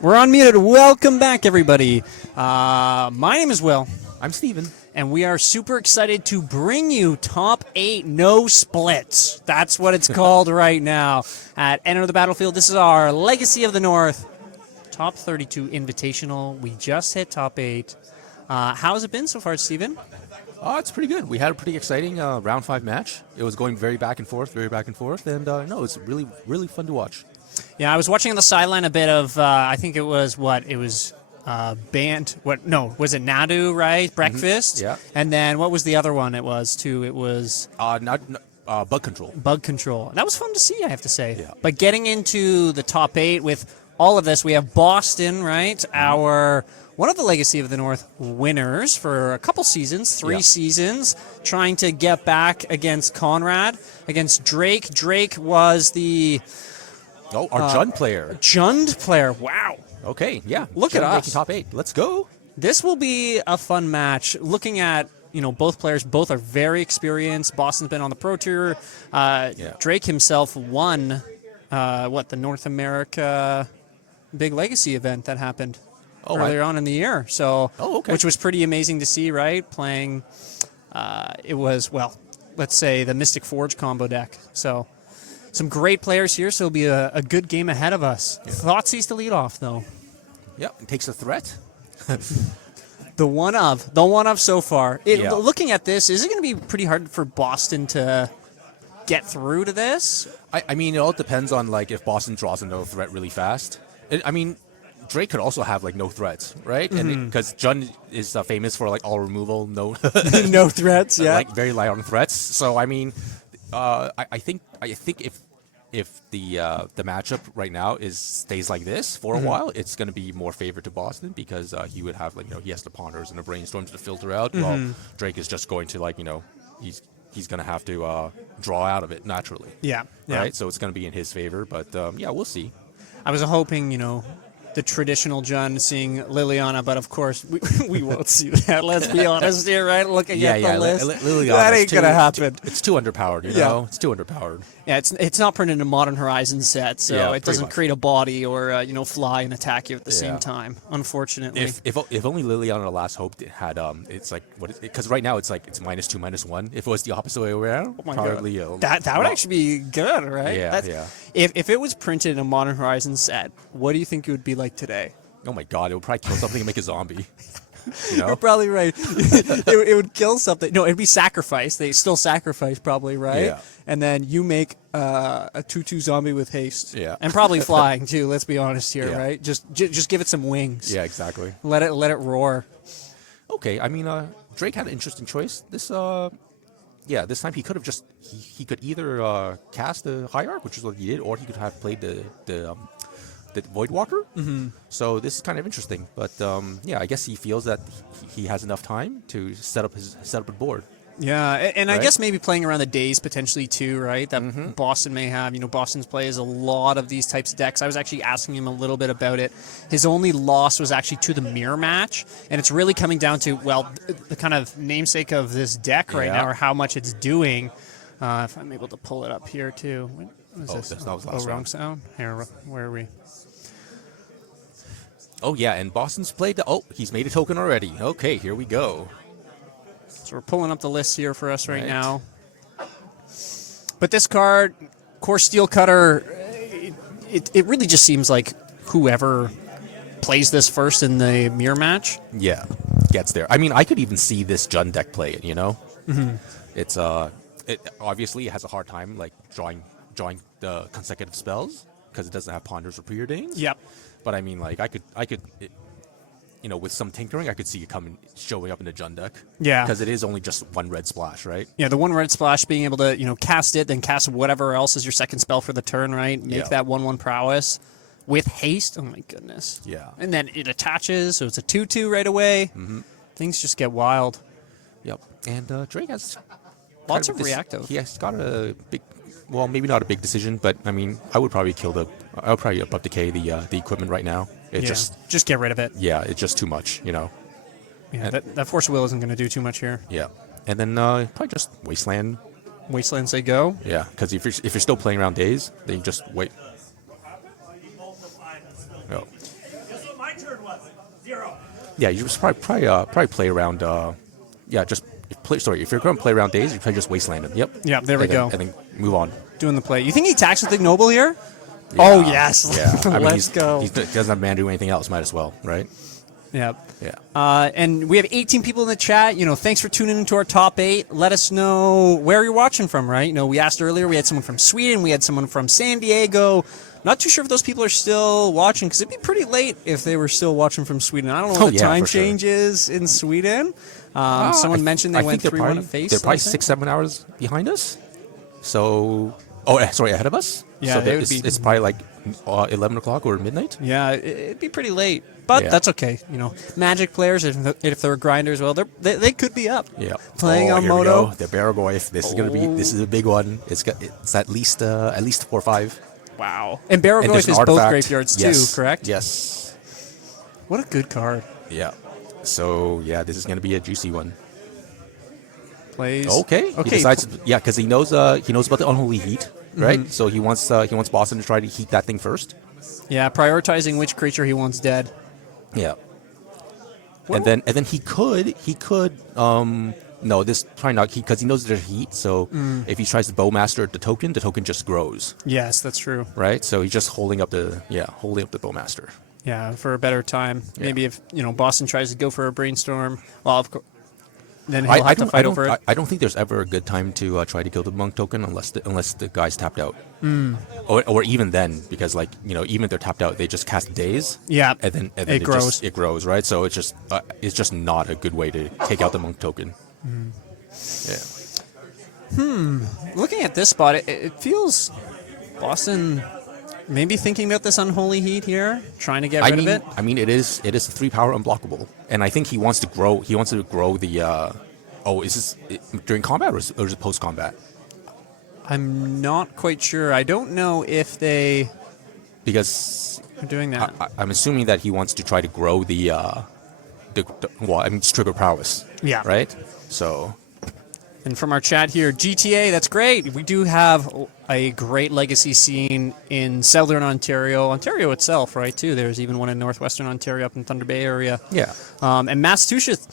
We're unmuted. Welcome back, everybody. My name is Will. I'm Steven. And we are super excited to bring you top 8 no splits. That's what it's called right now at Enter the Battlefield. This is our Legacy of the North top 32 Invitational. We just hit top 8. How has it been so far, Steven? Oh, it's pretty good. We had a pretty exciting round 5 match. It was going very back and forth, and no, it's really, really fun to watch. Yeah, I was watching on the sideline a bit of, I think it was Band, was it Nadu, right? Breakfast? Mm-hmm. Yeah. And then what was the other one it was, too? It was... Bug Control. Bug Control. That was fun to see, I have to say. Yeah. But getting into the top 8 with all of this, we have Boston, right? Mm-hmm. One of the Legacy of the North winners for a couple seasons, 3 seasons, trying to get back against Conrad, against Drake. Drake was the... Oh, our Jund player. Jund player, wow. Okay, yeah. Look at us. Top 8. Let's go. This will be a fun match. Looking at, both players, both are very experienced. Boston's been on the Pro Tour. Drake himself won, the North America Big Legacy event that happened earlier on in the year. So, which was pretty amazing to see, right? Playing, it was, let's say the Mystic Forge combo deck. So, some great players here, so it'll be a good game ahead of us. Yeah. Thoughtseize to lead off, though. Yep, it takes a threat. The one of so far. Looking at this, is it going to be pretty hard for Boston to get through to this? I mean, it all depends on if Boston draws another threat really fast. Drake could also have no threats, right? Mm-hmm. And because Jund is famous for all removal, no no threats, yeah, very light on threats. So I mean. I think if the matchup right now stays like this for a while, it's going to be more favored to Boston because he would have he has the ponders and the brainstorms to filter out. Mm-hmm. While Drake is just going to he's going to have to draw out of it naturally. Yeah. Right. So it's going to be in his favor, but we'll see. I was hoping the traditional Jund seeing Liliana, but of course we won't see that. Let's be honest here, right? Looking at the list, Liliana, that ain't gonna happen. It's too underpowered, you know. It's too underpowered. Yeah, it's not printed in a Modern Horizons set, so it doesn't create a body or fly and attack you at the same time. Unfortunately, if only Liliana Last Hope had it's because right now it's -2/-1. If it was the opposite way around, probably that would actually be good, right? Yeah. If it was printed in a Modern Horizons set, what do you think it would be like today? Oh my God! It would probably kill something and make a zombie. You're probably right. it would kill something. No, it'd be sacrifice. They still sacrifice, probably, right? Yeah. And then you make a 2/2 zombie with haste. Yeah. And probably flying too. Let's be honest here, right? Just give it some wings. Yeah, exactly. Let it roar. Okay, I mean, Drake had an interesting choice. This yeah, this time he could have just he could either cast the Hierarch, which is what he did, or he could have played the Voidwalker. So this is kind of interesting, but yeah, I guess he feels that he has enough time to set up a board. Yeah, and I Right? guess maybe playing around the days potentially too, right? That Boston may have. You know, Boston's plays a lot of these types of decks. I was actually asking him a little bit about it. His only loss was actually to the mirror match, and it's really coming down to, well, the kind of namesake of this deck right Yeah. now, or how much it's doing. If I'm able to pull it up here too. What is Oh, this? that was last wrong round. sound. Here, where are we? Oh yeah, and Boston's played the. Oh, he's made a token already. Okay, here we go. So we're pulling up the list here for us right Right. now. But this card, Core Steel Cutter, it really just seems like whoever plays this first in the mirror match. Yeah, gets there. I mean, I could even see this Jund deck play it. You know, it's it obviously has a hard time like drawing the consecutive spells because it doesn't have Ponders or Preordains. Yep. But I mean, like I could, you know, with some tinkering, I could see it showing up in the Jund deck. Yeah. Because it is only just one red splash, right? Yeah, the one red splash, being able to, you know, cast it, then cast whatever else is your second spell for the turn, right? Make Yeah. that 1/1 prowess with haste. Oh my goodness. Yeah. And then it attaches, so it's a 2/2 right away. Things just get wild. Yep. And Drake has Lots kind of reactive. He has got a big, well, maybe not a big decision, but I mean, I would probably abrupt decay the equipment right now. It Yeah. Just get rid of it. yeah, it's just too much, you know. Yeah, that Force of Will isn't going to do too much here. Yeah. And then probably just Wasteland. Wasteland say go. Yeah, because if you're still playing around days, then you just wait. Oh. Guess what my turn was? 0. Yeah, you just probably play around. Yeah, just if you're going to play around days, you probably just Wasteland him. Yep. Yeah, there we And then- go. And then move on. Doing the play. You think he attacks with Ignoble here? Oh, yes. Yeah. I mean, Let's go. He doesn't have mana to do anything else. Might as well, right? Yeah. Yeah. And we have 18 people in the chat. You know, thanks for tuning into our top 8. Let us know where you're watching from, right? You know, we asked earlier, we had someone from Sweden, we had someone from San Diego. Not too sure if those people are still watching, because it'd be pretty late if they were still watching from Sweden. I don't know what the yeah, time for sure. change is in Sweden. Someone mentioned they went think 3-1 at face. They're probably I think. 6-7 hours behind us. So, sorry, ahead of us. Yeah, so they would it's, be- it's probably like 11 o'clock or midnight. Yeah, it'd be pretty late, but Yeah. that's okay. You know, Magic players, if they're grinders, well, they could be up. Yeah, Playing on here we Moto. go. The Baragoyf. This is a big one. It's at least 4 or 5. Wow. And And Baragoyf there's is an both artifact. graveyards Yes. too, correct? Yes. What a good card. Yeah. So yeah, this is gonna be a juicy one. Plays. Okay. He Okay. decides. Yeah, because he knows about the unholy heat, right? Mm-hmm. So he wants Boston to try to heat that thing first. Yeah, prioritizing which creature he wants dead. Yeah. Well- and then he could no, this probably not because he knows there's heat. So if he tries to Bowmaster the token just grows, Yes, that's true. right? So he's just holding up the Bowmaster. Yeah, for a better time. Yeah. Maybe if Boston tries to go for a brainstorm, well, of course, then he'll have to fight over it. I don't think there's ever a good time to try to kill the monk token unless the guy's tapped out, or even then, because even if they're tapped out, they just cast days. Yeah, and then it grows. It grows, right? So it's just not a good way to take out the monk token. Yeah. Looking at this spot, it feels Boston maybe thinking about this unholy heat here, trying to get rid of it. I mean, it is a 3-power unblockable, and I think he wants to grow. He wants to grow the. Is this during combat or is it post combat? I'm not quite sure. I don't know if they Because are doing that. I'm assuming that he wants to try to grow it's trigger prowess. Yeah. Right. So. And from our chat here, GTA, that's great. We do have a great legacy scene in Southern Ontario itself, right, too. There's even one in Northwestern Ontario up in Thunder Bay area. Yeah. And Massachusetts,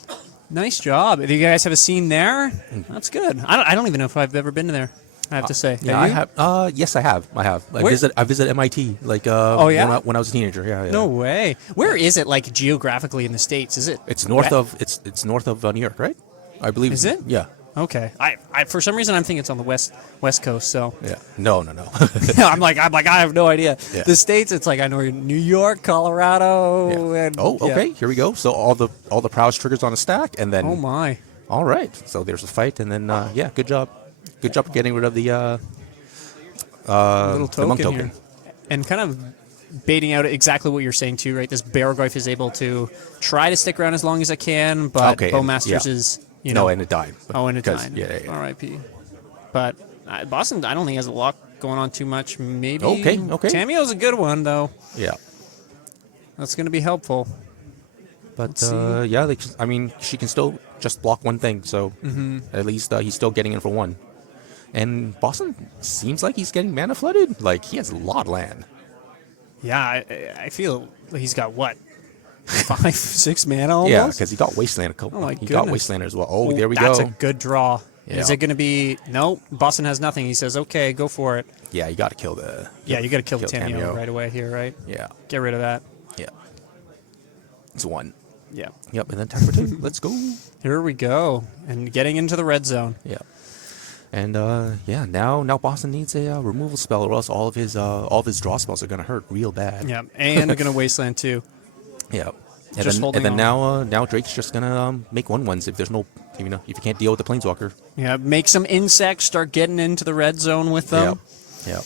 nice job. Do you guys have a scene there? That's good. I don't even know if I've ever been there, I have to say. Yeah, I have. Yes, I have. I Where- visited MIT. Oh, yeah? when I was a teenager. Yeah. No way. Where is it, like, geographically in the States? Is it? It's north of New York, right? I believe. Is it? Yeah. Okay. I for some reason I'm thinking it's on the west coast. So Yeah. No. I'm like I have no idea. Yeah. The States, it's like I know New York, Colorado, Yeah. and Oh, yeah. okay. Here we go. So all the prowess triggers on a stack, and then Oh my. All right. So there's a fight, and then yeah, good job. Good job getting rid of the Little the monk token token. here. And kind of baiting out exactly what you're saying too, right? This Barrowgrife is able to try to stick around as long as it can, but Okay, and- Bowmasters yeah. is, you know. No, and it died. Oh, and it 'Cause- died. Yeah, yeah. R.I.P. But Boston, I don't think has a lot going on too much. Maybe. Okay. Tameo's a good one though. Yeah. That's going to be helpful. But see. yeah, I mean, she can still just block one thing, so at least he's still getting in for one. And Boston seems like he's getting mana flooded. Like he has a lot of land. Yeah, I feel like he's got what, 5, 6 mana almost. Yeah, because he got Wasteland a couple. Oh my he got goodness. Wastelander as well. Oh, there we That's go. a good draw. Yeah. Is it going to be no? Boston has nothing. He says, "Okay, go for it." Yeah, you got to kill the. Yeah, you got to kill the Tameo. Tameo right away here, right? Yeah, Get rid of that. yeah. It's one. Yeah. Yep, and then tap for two. Let's go. Here we go, and getting into the red zone. Yeah. And yeah, now Boston needs a removal spell, or else all of his draw spells are gonna hurt real bad. Yeah, and going to wasteland too. Yeah. And Just then, holding and then on. now Drake's just gonna make 1/1s if there's no, if you can't deal with the planeswalker. Yeah, make some insects, start getting into the red zone with them. Yeah.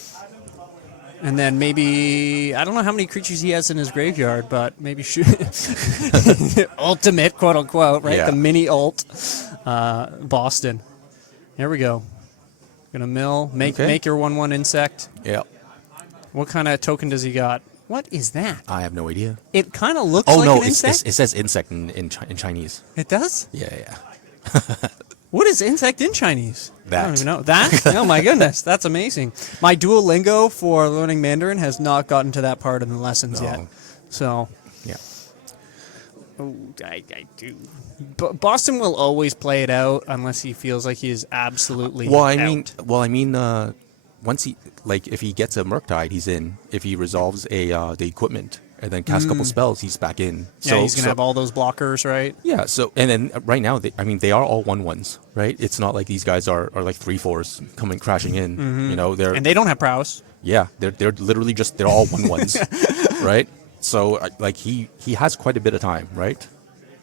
And then maybe, I don't know how many creatures he has in his graveyard, but maybe shoot ultimate, quote unquote, right? Yeah. The mini ult, Boston. Here we go. Gonna mill, make your 1/1 insect. Yeah. What kind of token does he got? What is that? I have no idea. It kind of looks Oh like no, an insect. it says insect in Chinese. It does? Yeah. What is insect in Chinese? I That. don't even know. That? Oh my goodness, that's amazing. My Duolingo for learning Mandarin has not gotten to that part in the lessons No. yet. So, Yeah. oh, I do. Boston will always play it out unless he feels like he is absolutely Well, I out. mean, once he if he gets a Murktide, he's in. If he resolves the equipment and then casts a couple spells, he's back in. Yeah, he's going to have all those blockers, right? Yeah. So and then right now, they are all 1/1s, right? It's not like these guys are like 3/4s coming crashing in. You know, they're And they don't have prowess. yeah, they're literally they're all 1/1s, right? So like he has quite a bit of time, right?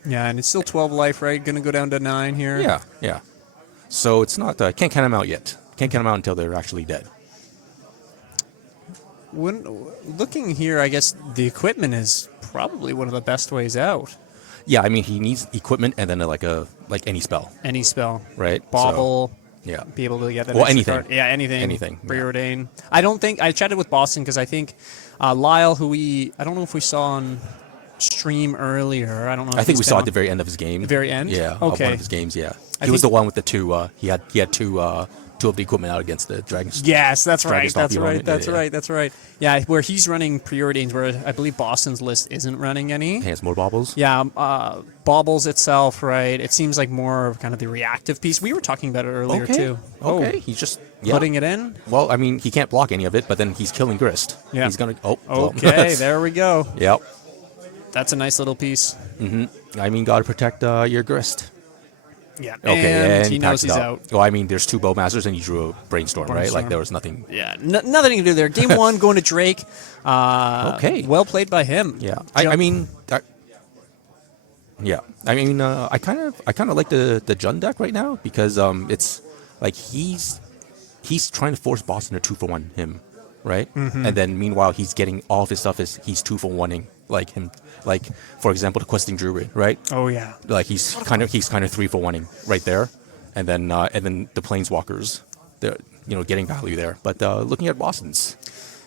Yeah, and it's still 12 life, right? Going to go down to 9 here. Yeah. So it's not can't count them out yet. Can't count them out until they're actually dead. When looking here, I guess the equipment is probably one of the best ways out. Yeah, I mean he needs equipment and then like any spell, Any spell. right? Bobble. So, yeah. Be able to get that. Well, extra anything. card. Yeah, anything. Anything, yeah. Preordain. I don't think I chatted with Boston because I think Lyle, who I don't know if we saw on stream earlier. I don't know. If I think he's we been saw on- at the very end of his game. The very end? Yeah. Of Okay. one of his games. Yeah. I He was think- the one with the two. He had two of the equipment out against the dragons. Yes, that's Dragon right. Stop That's you on right. it. That's Yeah. right. That's right. Yeah, where he's running preordains, where I believe Boston's list isn't running any. He has more baubles. Yeah, Baubles itself, right? It seems like more of kind of the reactive piece. We were talking about it earlier Okay. too. Okay. He's just Putting it in. Well, I mean, he can't block any of it, but then he's killing Grist. Yeah. He's gonna. Oh. well. Okay, there we go. Yep. That's a nice little piece. I mean, gotta protect your Grist. Yeah. Okay, and he packs knows it he's up. out. Well, I mean, there's two Bowmasters, and he drew a Brainstorm, right? Brainstorm. Like there was nothing. Yeah, nothing to do there. Game 1 going to Drake. Okay. Well played by him. Yeah. I mean. Yeah. I mean, I kind of like the Jund deck right now because it's like he's trying to force Boston to 2-for-1 him, right? And then meanwhile he's getting all of his stuff he's 2-for-1ing like him, like for example the Questing Druid, right? Oh yeah. Like he's kind of 3-for-1ing right there, and then the Planeswalkers, they're getting value there. But looking at Boston's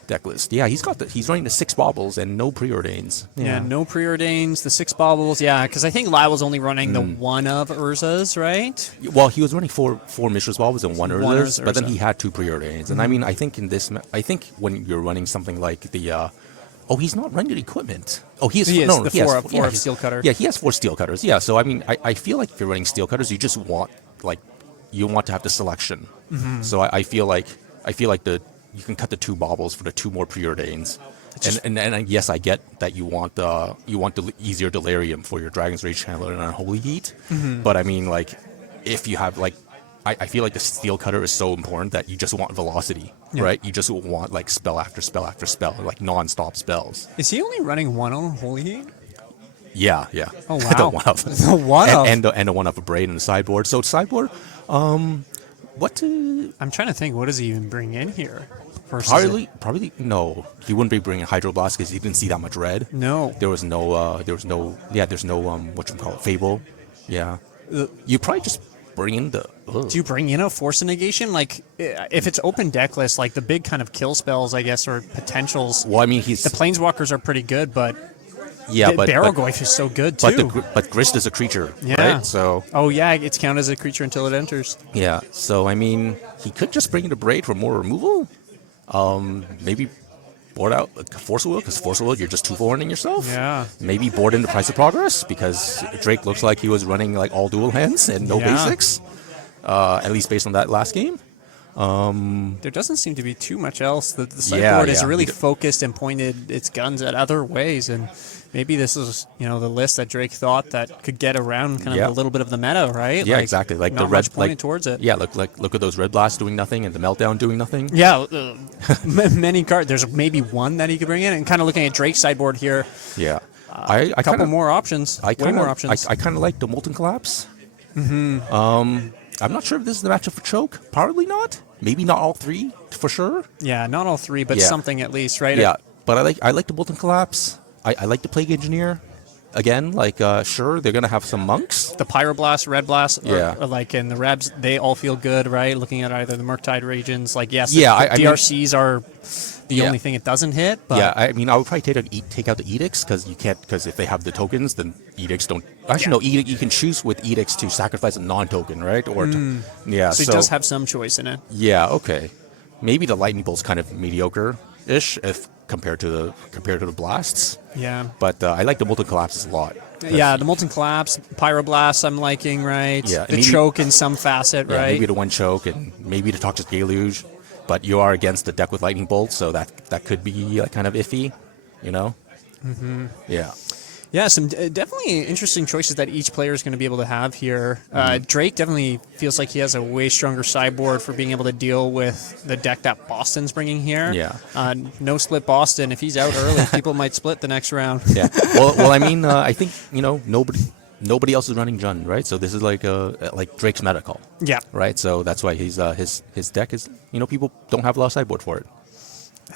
deck list, yeah, he's running the 6 baubles and no preordains. Yeah, no preordains, the 6 baubles. Yeah, because I think Lyle was only running the one of Urza's, right? Well, he was running four Mishra's baubles and one One Urza's, but then Urza. he had 2 preordains. And I mean, I think I think when you're running something like the he's not running equipment. Oh, he is. He is, no, the he has four of yeah, Steel Cutter. Yeah, he has 4 Steel Cutters. Yeah, so I mean, I feel like if you're running Steel Cutters, you just want to have the selection. So I feel like you can cut the 2 baubles for the 2 more preordains. And yes, I get that you want the easier delirium for your Dragon's Rage Channeler and Unholy Heat, but I mean, like, if you have I feel like the Steel Cutter is so important that you just want velocity, right? You just want spell after spell after spell, like non-stop spells. Is he only running one on Holy Heat? Yeah, yeah. Oh, the wow. one of The one of. and the one of a braid in the sideboard. So sideboard, what to I'm trying to think. What does he even bring in here? Versus probably no. He wouldn't be bringing Hydroblast because he didn't see that much red. No. There's no what you call it, Fable. Yeah. You probably just bring in the. Do you bring in a Force of Negation? Like, if it's open deck list, like the big kind of kill spells, I guess, or potentials. Well, I mean, he's The Planeswalkers are pretty good, but yeah, but Barrelgoyf is so good too. but Grist is a creature, Yeah. right? So Oh yeah, it's counted as a creature until it enters. yeah. So I mean, he could just bring in the braid for more removal. Maybe board out Force of Will, because Force of Will, you're just 2-4ing yourself. Yeah. Maybe board in the Price of Progress, because Drake looks like he was running like all dual hands and no Yeah. basics. At least based on that last game. There doesn't seem to be too much else. The Yeah, sideboard is yeah. really focused and pointed its guns at other ways, and maybe this is the list that Drake thought that could get around kind of Yeah. a little bit of the meta, right? Yeah, exactly. Like not the red, much pointed like towards it. Yeah, look at those red blasts doing nothing and the meltdown doing nothing. Yeah, many cards. There's maybe one that he could bring in, and kind of looking at Drake's sideboard here, Yeah, a couple kinda, more options. Way more options. I kind of like the Molten Collapse. I'm not sure if this is the matchup for Choke. Probably not. Maybe not all three for sure. Yeah, not all three, but Yeah. something at least, right? Yeah, but I like the Molten Collapse. I like the Plague Engineer. Again, like sure they're gonna have some monks. The Pyroblast, Red Blast, Yeah. or like in the Rebs, they all feel good, right? Looking at either the Murktide regions, like yes, Yeah, the I mean- DRCs are the Yeah. only thing it doesn't hit. But Yeah, I mean, I would probably take out the edicts because you can't, because if they have the tokens, then edicts don't. Actually, no, edict, you can choose with edicts to sacrifice a non-token, right? Or yeah, so it does have some choice in it. yeah, okay. Maybe the lightning bolt's kind of mediocre-ish if compared to the blasts. Yeah. But I like the Molten Collapses a lot. Yeah, the Molten Collapse, Pyroblast, I'm liking, right? Yeah, The maybe- choke in some facet, Yeah, right? maybe the one choke and maybe the Toxic Deluge. But you are against the deck with lightning bolt, so that could be kind of iffy, you know. Mm-hmm. Yeah. Yeah, some definitely interesting choices that each player is going to be able to have here. Drake definitely feels like he has a way stronger sideboard for being able to deal with the deck that Boston's bringing here. Yeah. No split Boston. If he's out early, people might split the next round. Yeah. Well, I mean, I think nobody else is running Jund, right? So this is like Drake's meta call, Yeah. right? So that's why his deck is, people don't have a lot of sideboard for it.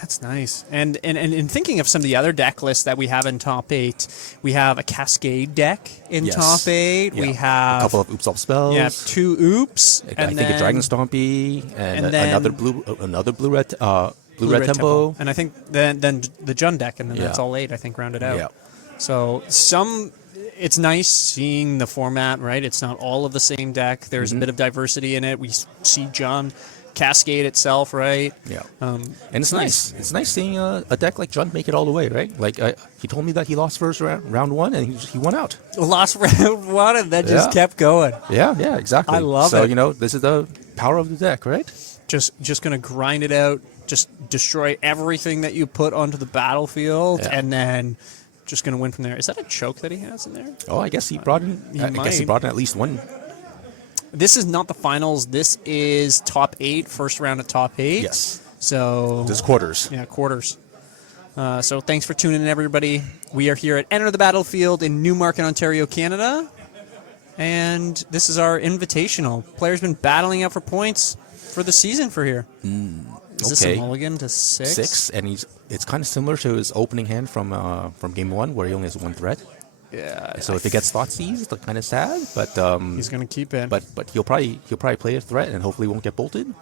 That's nice. And in thinking of some of the other deck lists that we have in top 8, we have a Cascade deck in Yes. top 8. Yeah. We have a couple of oops off spells. Yeah, 2 oops. I think a Dragon Stompy and, and then- another blue red tempo. And I think then the Jund deck, and then that's Yeah. all 8, I think, rounded out. Yeah. So it's nice seeing the format, right? It's not all of the same deck. There's a bit of diversity in it. We see Jund, Cascade itself, right? Yeah. And And it's nice. It's nice seeing a deck like Jund make it all the way, right? Like he told me that he lost first round 1 and he won out. Lost round 1 and then just Yeah. kept going. Yeah, exactly. I love so, it. this is the power of the deck, right? Just going to grind it out, just destroy everything that you put onto the battlefield, Yeah. and then just going to win from there. Is that a choke that he has in there? Oh, I guess he brought in. I guess he might. brought in at least one. This is not the finals. This is top 8, first round of top 8. Yes. So This is quarters. yeah, quarters. So thanks for tuning in, everybody. We are here at Enter the Battlefield in Newmarket, Ontario, Canada. And this is our invitational. Players been battling out for points for the season for here. Is this a okay. mulligan to 6? 6, and it's kind of similar to his opening hand from game 1, where he only has 1 threat. Yeah. So if he gets thought seized, it's kind of sad. But He's going to keep it. but he'll probably play a threat and hopefully won't get bolted.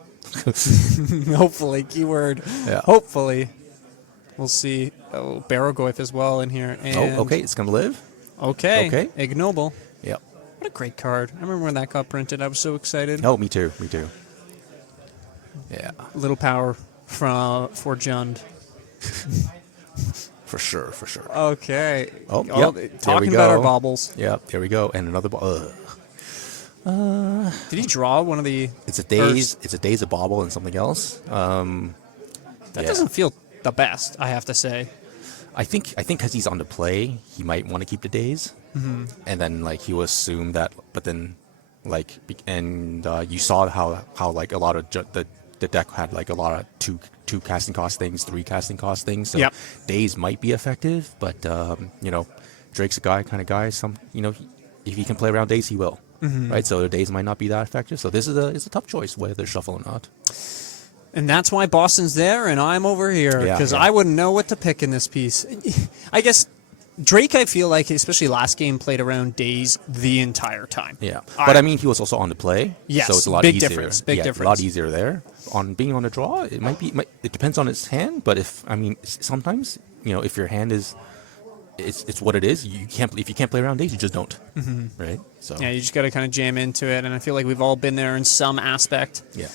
Hopefully, keyword. Yeah. Hopefully. We'll see. Oh, Barrelgoyf as well in here. And Okay, it's gonna live. Okay. Okay. Ignoble. Yep. What a great card. I remember when that got printed. I was so excited. Oh, me too. Yeah, Little power for Jund. for sure. Okay. Oh, Oh, yep, there talking we about our go. baubles. Yeah, there we go. And another ball. Did he draw one of the... It's a daze. It's a daze, a bauble, and something else. That doesn't feel the best, I have to say. I think because he's on the play, he might want to keep the days, and then like he will assume that. But then, like, you saw how like a lot of the deck had like a lot of two casting cost things, 3 casting cost things. So Yep. days might be effective, but Drake's a kind of guy. If he can play around days, he will. Right. So the days might not be that effective. So this is a tough choice whether to shuffle or not. And that's why Boston's there and I'm over here, because I wouldn't know what to pick in this piece. I guess Drake, I feel like, especially last game, played around days the entire time. Yeah, but I mean, he was also on the play, Yes, so it's a lot big easier. difference, big A difference. lot easier there. On being on the draw, it might be. It depends on his hand, but sometimes if your hand is, it's what it is. You can't if you can't play around days, you just don't. Right. So Yeah, you just got to kind of jam into it, and I feel like we've all been there in some aspect. yeah.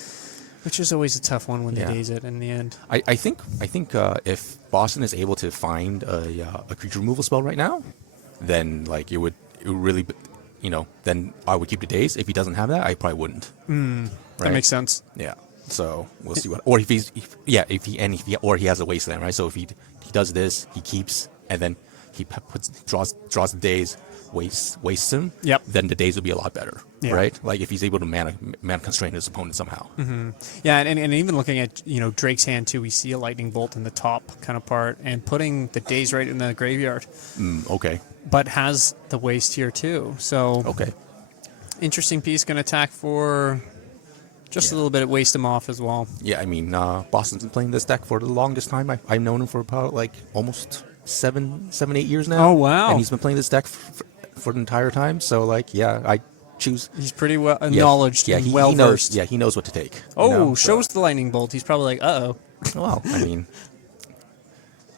Which is always a tough one when they Yeah. daze it in the end. I think if Boston is able to find a creature removal spell right now, then like it would really, then I would keep the daze. If he doesn't have that, I probably wouldn't. That makes sense. Yeah. So we'll see what, or if he has a wasteland, right? So if he does this, he keeps, and then he draws the daze, wastes him. Yep. Then the days will be a lot better, Yeah. right? Like if he's able to mana constrain his opponent somehow. Yeah, and even looking at Drake's hand too, we see a lightning bolt in the top kind of part, and putting the daze right in the graveyard, Okay. but has the waste here too. So Okay. interesting piece, going to attack for just a Yeah. little bit, waste him off as well. Yeah, I mean, Boston's been playing this deck for the longest time. I've known him for about like almost 8 years now. Oh, wow. And he's been playing this deck for the entire time. So like, yeah, I choose. He's pretty well acknowledged and he well knows. versed. Yeah, he knows what to take. Shows the lightning bolt. He's probably like, uh oh. Well, I mean,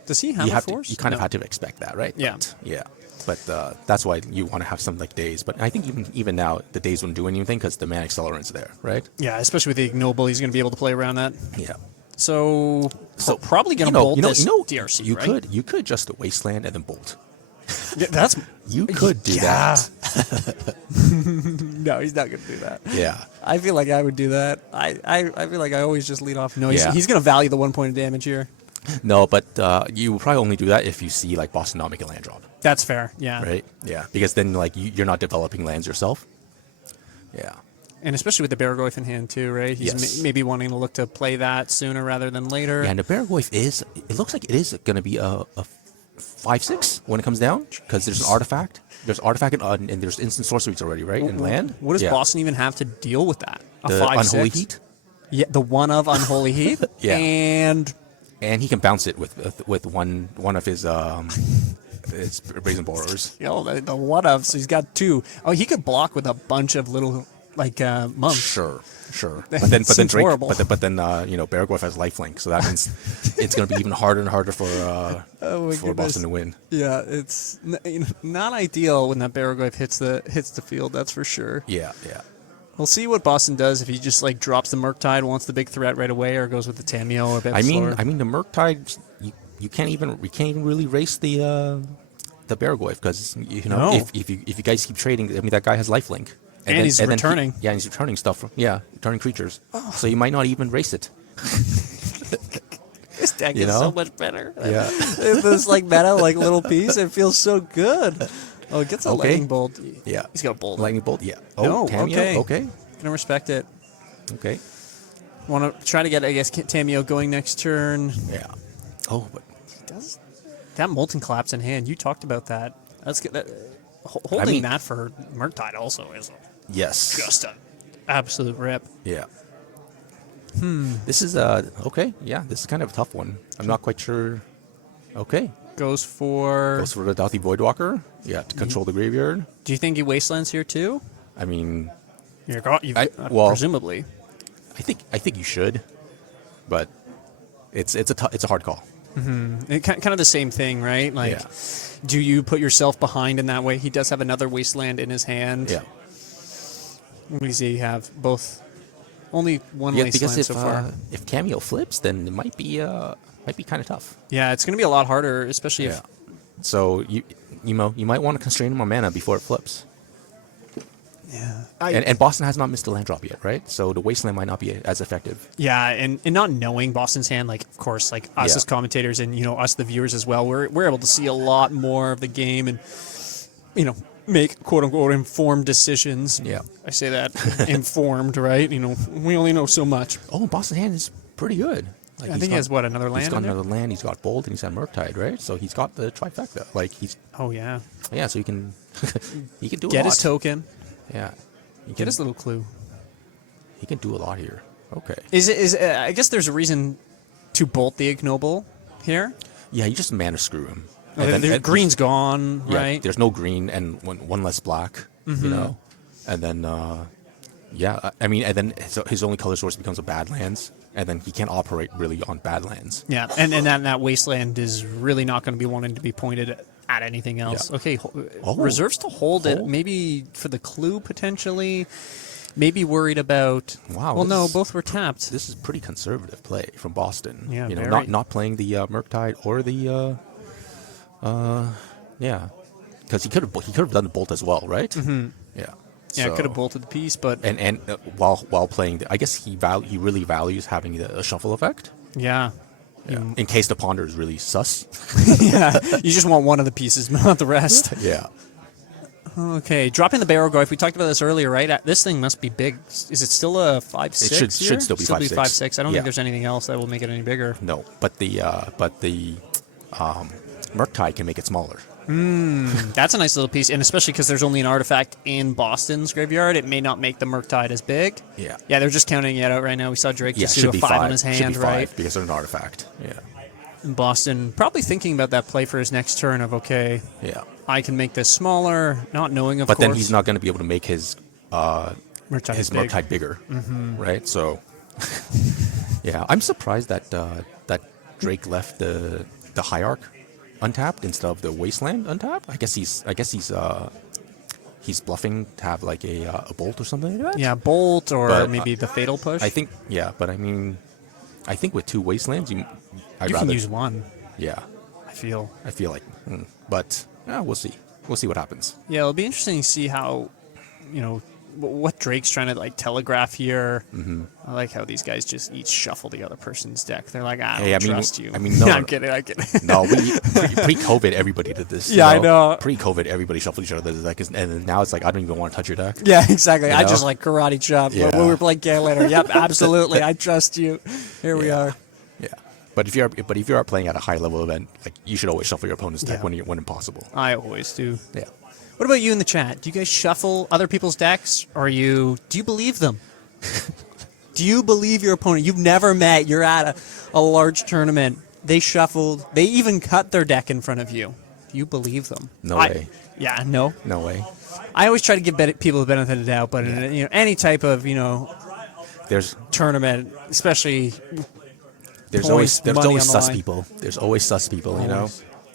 Does he have you a have force? to, you kind of No. had to expect that, right? Yeah. But, yeah. But that's why you want to have something like days. But I think even now the days wouldn't do anything because the mana accelerant's there, right? Yeah, especially with the ignoble, he's going to be able to play around that. Yeah. So probably going you to know, bolt you know, this you know, DRC, you right? could just wasteland and then bolt. Yeah, that's You could do Yeah. that. no, he's not going to do that. Yeah. I feel like I would do that. I feel like I always just lead off. No, Yeah. he's going to value the 1 point of damage here. No, but you will probably only do that if you see like Boston not make a land drop, That's fair. Yeah. right? Yeah, because then like you're not developing lands yourself. Yeah. And especially with the Baragorth in hand too, right? He's Yes. maybe wanting to look to play that sooner rather than later. Yeah, and the Baragorth it looks like it is going to be a 5/6 when it comes down because there's an artifact. There's artifact and there's instant sorceries already, right? In land. What does Yeah. Boston even have to deal with that? A The 5/6? Unholy Heat? Yeah, the one of Unholy Heat. Yeah. And And he can bounce it with one of his brazen borers. the one of, so he's got 2. Oh, he could block with a bunch of little monks. Sure. That But then seems Drake, horrible. but then Baragorth has lifelink, so that means it's going to be even harder and harder for Oh my for goodness. Boston to win. Yeah, it's not ideal when that Baragorth hits the field. That's for sure. Yeah. We'll see what Boston does if he just like drops the Murktide, wants the big threat right away, or goes with the Tameo or a bit I slower. mean the Murktide, you can't even really race the Baragorth because No. if you guys keep trading, I mean that guy has lifelink. And then- he's then returning. and he's returning stuff. Returning creatures. So you might not even race it. This deck You is know? so much better. Yeah. This meta little piece, it feels so good. Oh, it gets a Okay. lightning bolt. Yeah. He's got a bolt. Lightning bolt. Yeah. No, Tameo? okay. Gonna respect it. Okay. Want to try to get, I guess, Tameo going next turn. Yeah. Oh, but Does that Molten Collapse in hand? You talked about that. That's good. Holding mean- that for Murktide also is yes. just an absolute rip. Yeah. This is okay. Yeah, this is kind of a tough one. I'm not quite sure. Okay. Goes for. Goes for the Dauthi Voidwalker. Yeah, to control the graveyard. Do you think he wastelands here too? I mean, Presumably. I think you should, but it's a hard call. Kind of the same thing, right? Like, Yeah. do you put yourself behind in that way? He does have another wasteland in his hand. Yeah. What does he have? Both. Only one Yeah, wasteland because so far. if Cameo flips, then it might be kind of tough. Yeah, it's going to be a lot harder, especially if. So you might want to constrain him on mana before it flips. Yeah. And Boston has not missed a land drop yet, right? So the wasteland might not be as effective. Yeah, and not knowing Boston's hand, like, of course, like us Yeah. as commentators and, us, the viewers as well, we're able to see a lot more of the game and, make quote unquote informed decisions. Yeah. I say that informed, right? We only know so much. Oh, Boston hand is pretty good. Like I think he has what, another land? He's got in there? another land. He's got Bolt, and he's got Murktide, right? So he's got the trifecta. Like he's Oh yeah. yeah. So he can he can do a Get lot. his token. Yeah. He Get can, his little clue. he can do a lot here. Okay. Is I guess there's a reason to bolt the ignoble here. Yeah, you just mana screw him. Green's gone, Yeah, right? there's no green and one less black. You know, and then yeah, I mean, and then his only color source becomes a Badlands, and then he can't operate really on Badlands. Yeah, and that wasteland is really not going to be wanting to be pointed at anything else. Yeah. Okay, Oh. reserves to hold it, maybe for the clue potentially. Maybe worried about. Wow, Well, no, this- both were tapped. This is pretty conservative play from Boston. Yeah, you know, very. not playing the Murktide or the yeah, because he could have done the Bolt as well, right? Mm-hmm. Yeah. Yeah, So- could have bolted the piece, but And while playing, I guess he really values having a shuffle effect. yeah. Yeah. In case the ponder is really sus. Yeah, you just want one of the pieces, not the rest. Yeah. Okay, dropping the barrel guard. We talked about this earlier, right? This thing must be big. Is it still a 5.6? It should still be 5.6. 5.6. I don't Yeah. think there's anything else that will make it any bigger. No, but the Murktide can make it smaller. That's a nice little piece, and especially because there's only an artifact in Boston's graveyard, it may not make the Murktide as big. Yeah. Yeah, they're just counting it out right now. We saw Drake Yeah, just do should a be 5 on his Should hand, be right? 5 because they're an artifact. Yeah. And Boston probably thinking about that play for his next turn of, okay, Yeah. I can make this smaller, not knowing, of But course. then he's not going to be able to make his Murktide his big. Murktide bigger, right? So, yeah, I'm surprised that that Drake left the Hierarch untapped instead of the Wasteland untapped. I guess he's bluffing to have like a Bolt or something like that. Yeah, Bolt or But, maybe the Fatal Push. I think but I mean, I think with 2 Wastelands, you I'd can rather use one, yeah. I feel. I feel like, but yeah, we'll see. We'll see what happens. Yeah, it'll be interesting to see how, what Drake's trying to like telegraph here. Mm-hmm. I like how these guys just each shuffle the other person's deck. They're like, I don't trust you. I mean, no, I'm kidding. I'm kidding. No, pre-COVID, everybody did this. Yeah, I know. Pre-COVID, everybody shuffled each other's deck, and now it's like I don't even want to touch your deck. Yeah, exactly. You I know? just like karate chop when Yeah. we were playing Galator. Yep, absolutely. I trust you. Here we Yeah. are. Yeah, but if you're playing at a high level event, like you should always shuffle your opponent's deck Yeah. when impossible. I always do. Yeah. What about you in the chat? Do you guys shuffle other people's decks, or do you believe them? Do you believe your opponent? You've never met. You're at a large tournament. They shuffled. They even cut their deck in front of you. Do you believe them? No way. Yeah, no. No way. I always try to give people the benefit of the doubt, but in any type of There's tournament, especially there's Points, always money on the sus line. people. There's always sus people. You know.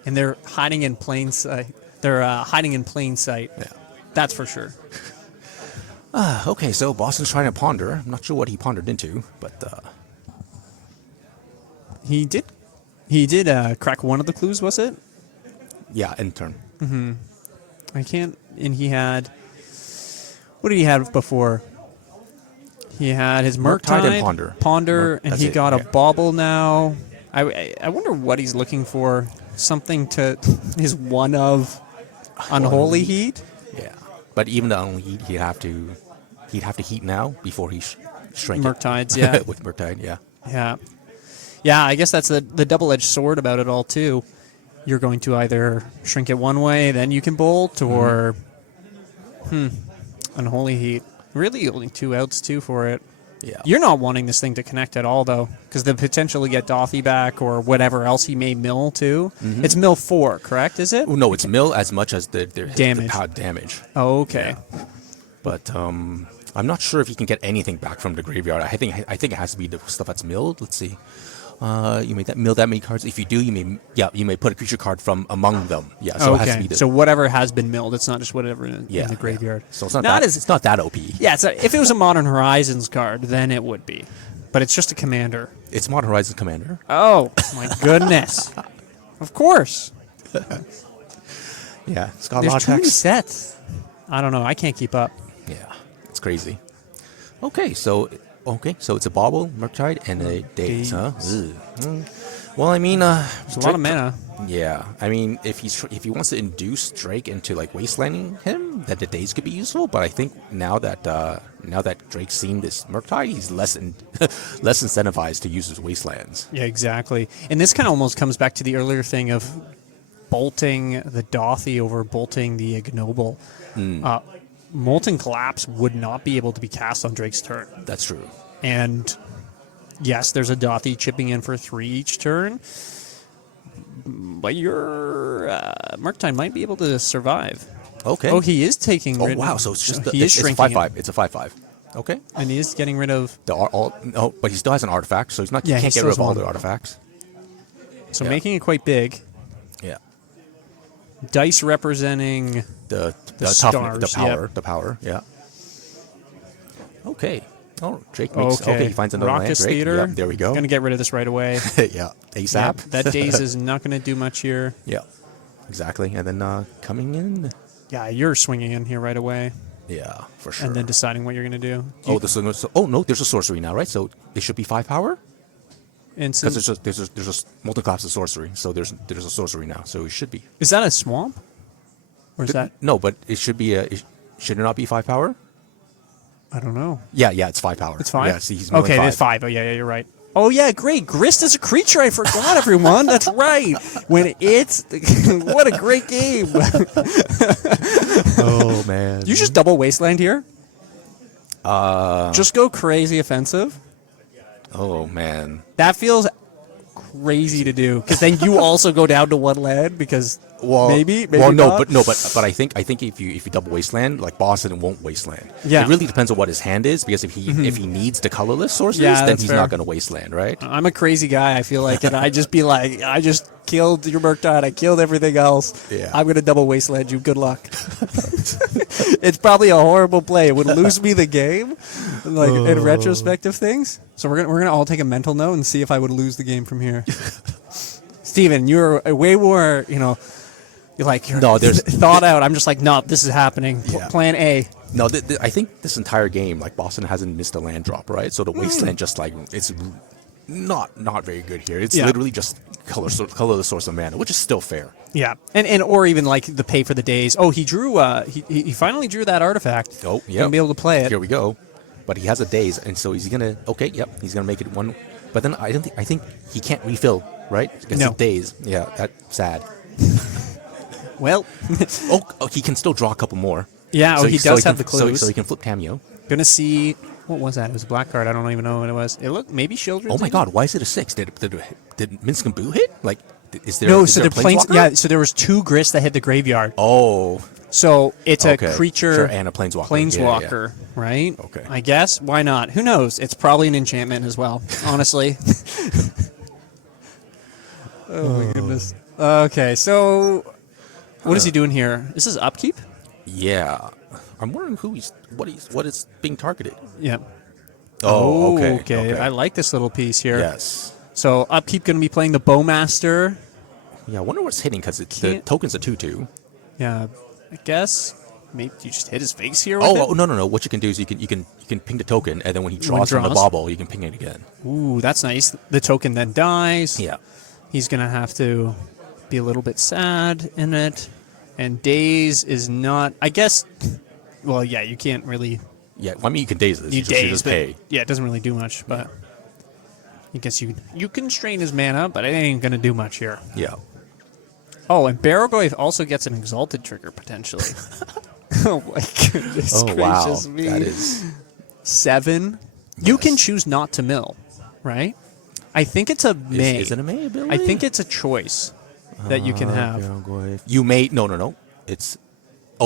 and they're hiding in plain sight. They're hiding in plain sight. Yeah. That's for sure. Okay, so Boston's trying to ponder. I'm not sure what he pondered into, but He did crack one of the clues, was it? yeah, end turn. I can't. And he had. What did he have before? He had his Murktide and Murktide, Ponder. and That's he it, got a yeah. bauble now. I wonder what he's looking for. Something to his one of Unholy Heat. Yeah, but even the only he'd have to heat now before he shrink Murktides, it. yeah. With Murktide, yeah. Yeah. Yeah, I guess that's the double-edged sword about it all, too. You're going to either shrink it one way, then you can bolt, or... Unholy Heat. Really only 2 outs, too, for it. Yeah. You're not wanting this thing to connect at all, though, because the potential to get Dothy back or whatever else he may mill, too. It's mill 4, correct, is it? Oh, no, it's mill as much as the Damage. power damage. Oh, okay. But I'm not sure if you can get anything back from the graveyard. I think it has to be the stuff that's milled. Let's see. You may mill that many cards. If you do, you may put a creature card from among them. Yeah, so it has to be the So whatever has been milled, it's not just whatever in the graveyard. Yeah. So it's not that OP. Yeah, if it was a Modern Horizons card, then it would be. But it's just a commander. It's Modern Horizons Commander. Oh, my goodness. Of course. Yeah, it's got a There's lot of too many text. sets. I don't know. I can't keep up. Yeah, it's crazy. Okay, so it's a Bauble, Murktide, and a Daze, huh? Ugh. Well, I mean, There's a lot of mana. Yeah, I mean, if he wants to induce Drake into like wastelanding him, that the days could be useful. But I think now that Drake's seen this Murktide, he's less incentivized to use his wastelands. Yeah, exactly. And this kind of almost comes back to the earlier thing of bolting the Dothy over bolting the Ignoble. Molten Collapse would not be able to be cast on Drake's turn. That's true. And yes, there's a Dothy chipping in for 3 each turn. But your Murktide might be able to survive. Okay. Oh, he is taking. Oh wow! So it's just he is it's a shrinking 5/5. It's a 5/5. Okay. and he is getting rid of. No, but he still has an artifact, so he's not. Yeah, he he can't get still rid has of all one. the artifacts. So Yeah. making it quite big. Yeah. Dice representing. The The toughness, the stars, power, yep. the power. Yeah. Okay. Oh, Drake makes. Okay, he finds another land. Rocket Great. Skater. Yep, there we go. Going to get rid of this right away. Yeah. ASAP. That daze is not going to do much here. Yeah. Exactly. And then coming in. Yeah, you're swinging in here right away, Yeah, for sure. and then deciding what you're going to do. Oh no, there's a sorcery now, right? So it should be 5 power. And Because so, there's a Molten Collapse of sorcery, so there's a sorcery now, so it should be. is that a swamp? Or is that? No, but it should be should it not be 5 power? I don't know. Yeah, it's 5 power. It's 5? Yeah, see, he's milling okay, 5. there's 5. Oh, yeah, you're right. Oh, yeah, great. Grist is a creature. I forgot, everyone. That's right. When it's... what a great game. Oh man. You just double Wasteland here? Just go crazy offensive? Oh man. That feels crazy to do. Because then you also go down to 1 land because... maybe no, not. but I think if you double wasteland, like Boston won't wasteland. Yeah. It really depends on what his hand is, because if he needs the colorless sorceries, Yeah, then that's he's fair. not going to wasteland, right? I'm a crazy guy, I feel like, and I just be like, I just killed your Murktide, I killed everything else. Yeah. I'm gonna double wasteland you. Good luck. It's probably a horrible play. It would lose me the game, like in retrospect of things. So we're gonna all take a mental note and see if I would lose the game from here. Steven, you're way more, you're like you're No, there's- thought out. I'm just like, no, this is happening. Yeah. Plan A. No, I think this entire game, like Boston hasn't missed a land drop, right? So the wasteland just like it's not very good here. It's Yeah. literally just color the source of mana, which is still fair. Yeah, and or even like the pay for the days. Oh, he drew. He finally drew that artifact. Oh, yeah. Gonna be able to play it. Here we go. But he has a daze, and so he's gonna. Okay, yep, he's gonna make it 1. But then I think he can't refill, right? Because No. it's daze. Yeah, that's sad. Well, Oh, he can still draw a couple more. yeah. So he so does can- have the clues. So he can flip Cameo. Gonna see. What was that? It was a black card. I don't even know what it was. It looked maybe Children's. Oh my Age? God, why is it a 6? Did Minsk and Boo hit? Like, is there? No, is so there the a planes. planeswalker? Yeah, so there was 2 Grists that hit the graveyard. Oh, So it's okay. a creature Sure, and a planeswalker. planeswalker, right? Okay. I guess why not? Who knows? It's probably an enchantment as well. Honestly. Oh my goodness. Okay, so what is he doing here? Is this upkeep? Yeah. I'm wondering what is being targeted. Yeah. Oh, okay. Okay. I like this little piece here. Yes. So upkeep going to be playing the Bowmaster. Yeah, I wonder what's hitting, because the Can't- token's a 2/2. Yeah, I guess maybe you just hit his face here. With it? No. What you can do is you can ping the token, and then when he draws from the draws? bobble, you can ping it again. Ooh, that's nice. The token then dies. Yeah. He's going to have to be a little bit sad in it. And Daze is not, I guess, well, yeah, you can't really, Yeah. Well, I mean, you can daze this. you You Daze, just but pay. yeah, it doesn't really do much, but I guess you constrain his mana, but it ain't going to do much here. Yeah. Oh, and Barrogoyf also gets an Exalted trigger, potentially. Oh my goodness Oh wow. gracious me. That is. 7. You can choose not to mill, right? I think it's a may. Is it a May ability? I think it's a choice that you can have. You may no. It's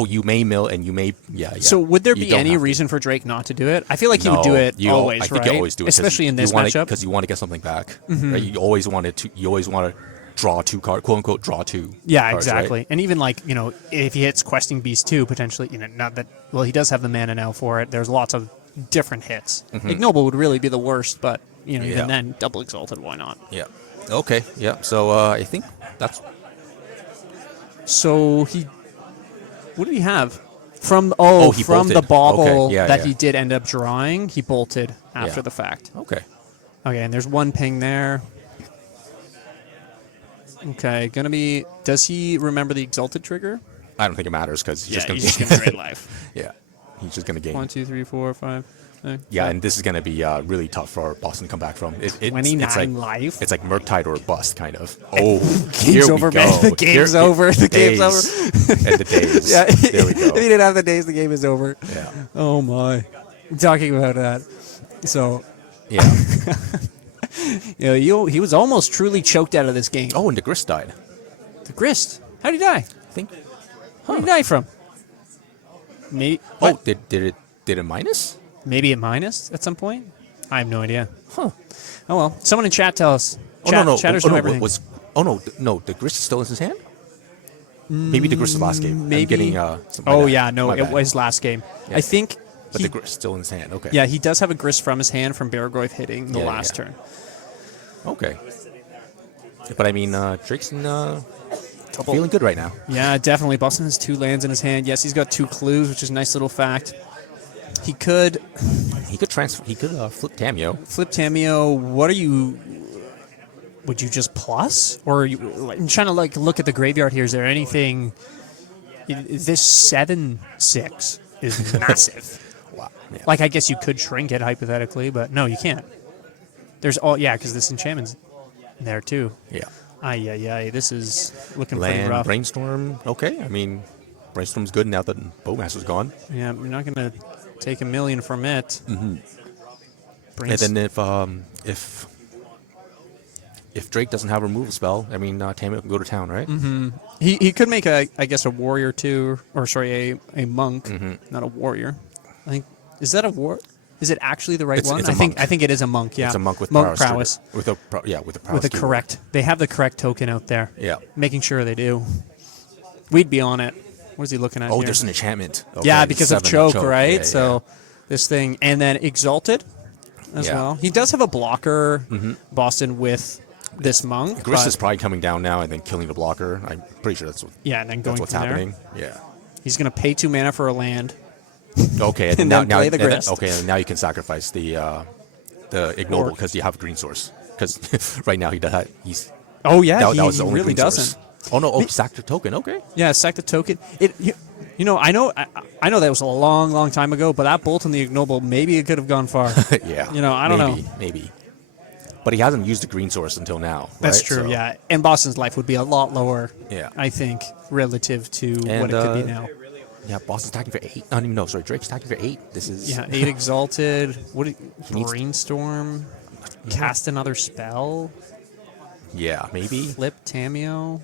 you may mill, and you may yeah. So would there You be don't any have to. reason for Drake not to do it? I feel like he would do No, it always, I think right? you always do it, especially in this matchup. because you want to get something back. Right? You always want to draw 2 cards, quote unquote, draw 2. Yeah, cards, exactly. right? And even like, if he hits Questing Beast 2, potentially, not that, well, he does have the mana now for it. There's lots of different hits. Ignoble would really be the worst, but, Yeah. even then, double Exalted, why not? Yeah. Okay. Yeah. So I think that's So what did he have? From he from the bolted. bauble Okay, yeah, that yeah. he did end up drawing, he bolted after Yeah. the fact. okay. Okay, and there's one ping there. Okay, gonna be. Does he remember the Exalted trigger? I don't think it matters because he's He's just just gonna gonna drain life. yeah, he's just gonna gain. 1, 2, 3, 4, 5. Yeah, and this is gonna be really tough for Boston to come back from. It's 29 like, life. It's like Murktide or bust, kind of. Oh, Game's here we over, go. man. The game's over. The game's over. And the days. Yeah, There we go. if you didn't have the days, the game is over. Yeah. Oh my. Talking about that. So, Yeah. he was almost truly choked out of this game. Oh, and the Grist died. The Grist. How did he die? I think. Where did he die from? Maybe. Oh, did it minus? Maybe a minus at some point? I have no idea. Huh. Oh well. Someone in chat tell us. Oh Chat, no, no. Chatters oh, know no, everything. no. The Grist is still in his hand. Maybe the Grist is last game. Maybe. I'm getting, some- my Oh bad. yeah, no, My it bad. was last game. Yeah. I think. But he- the Grist is still in his hand. Okay. Yeah, he does have a Grist from his hand from Baragorth hitting the Yeah, last yeah. turn. Okay. But I mean, Drake's feeling good right now. Yeah, definitely. Boston has 2 lands in his hand. Yes, he's got 2 clues, which is a nice little fact. He could He could transfer. He could flip Tameo. flip Tameo. What are you? Would you just plus, or are you I'm trying to look at the graveyard here? Is there anything? This 7/6 is massive. Wow. Yeah. Like I guess you could shrink it hypothetically, but no, you can't. There's because this enchantment's there too. Yeah. Ay. This is looking pretty Land, rough. Brainstorm. Okay. I mean, Brainstorm's good now that Bowmaster's gone. Yeah, you're not gonna take $1 million from it. Mm-hmm. Brings- And then if Drake doesn't have a removal spell, I mean, Tameo can go to town, right? Mm-hmm. He could make a warrior too, or sorry, a monk, Mm-hmm. not a warrior. I think is that a war? Is it actually the right It's- one? it's a I think monk. it is a monk. Yeah, It's a monk with prowess. With a prowess. With the keyword. correct. They have the correct token out there. Yeah. Making sure they do. We'd be on it. What is he looking at Oh, here? there's an enchantment. Okay, Yeah, because of 7 choke, right? Yeah, So this thing, and then Exalted as Yeah. well. He does have a blocker, Boston, with this monk. Grist but- is probably coming down now and then killing the blocker. I'm pretty sure that's yeah, and then going that's what's from there. happening. Yeah. He's going to pay 2 mana for a land. Okay, and, And now, then now play the and then- Grist. okay, and now you can sacrifice the ignoble Or- because you have a green source. Because right now he's Oh yeah, that he was the only really green doesn't. source. Oh no! Oh, sacked the token. Okay. Yeah, sack the token. I know that was a long time ago, but that bolt in the ignoble, maybe it could have gone far. Yeah. I don't know. Maybe. But he hasn't used the green source until now. That's right? true. So- Yeah, and Boston's life would be a lot lower. Yeah. I think relative to And, what it could be now. Yeah, Boston's attacking for 8. I don't even know. Sorry, Drake's attacking for 8. This is Yeah, 8 exalted. needs- Brainstorm? Cast another spell? Yeah, maybe. Flip Tameo?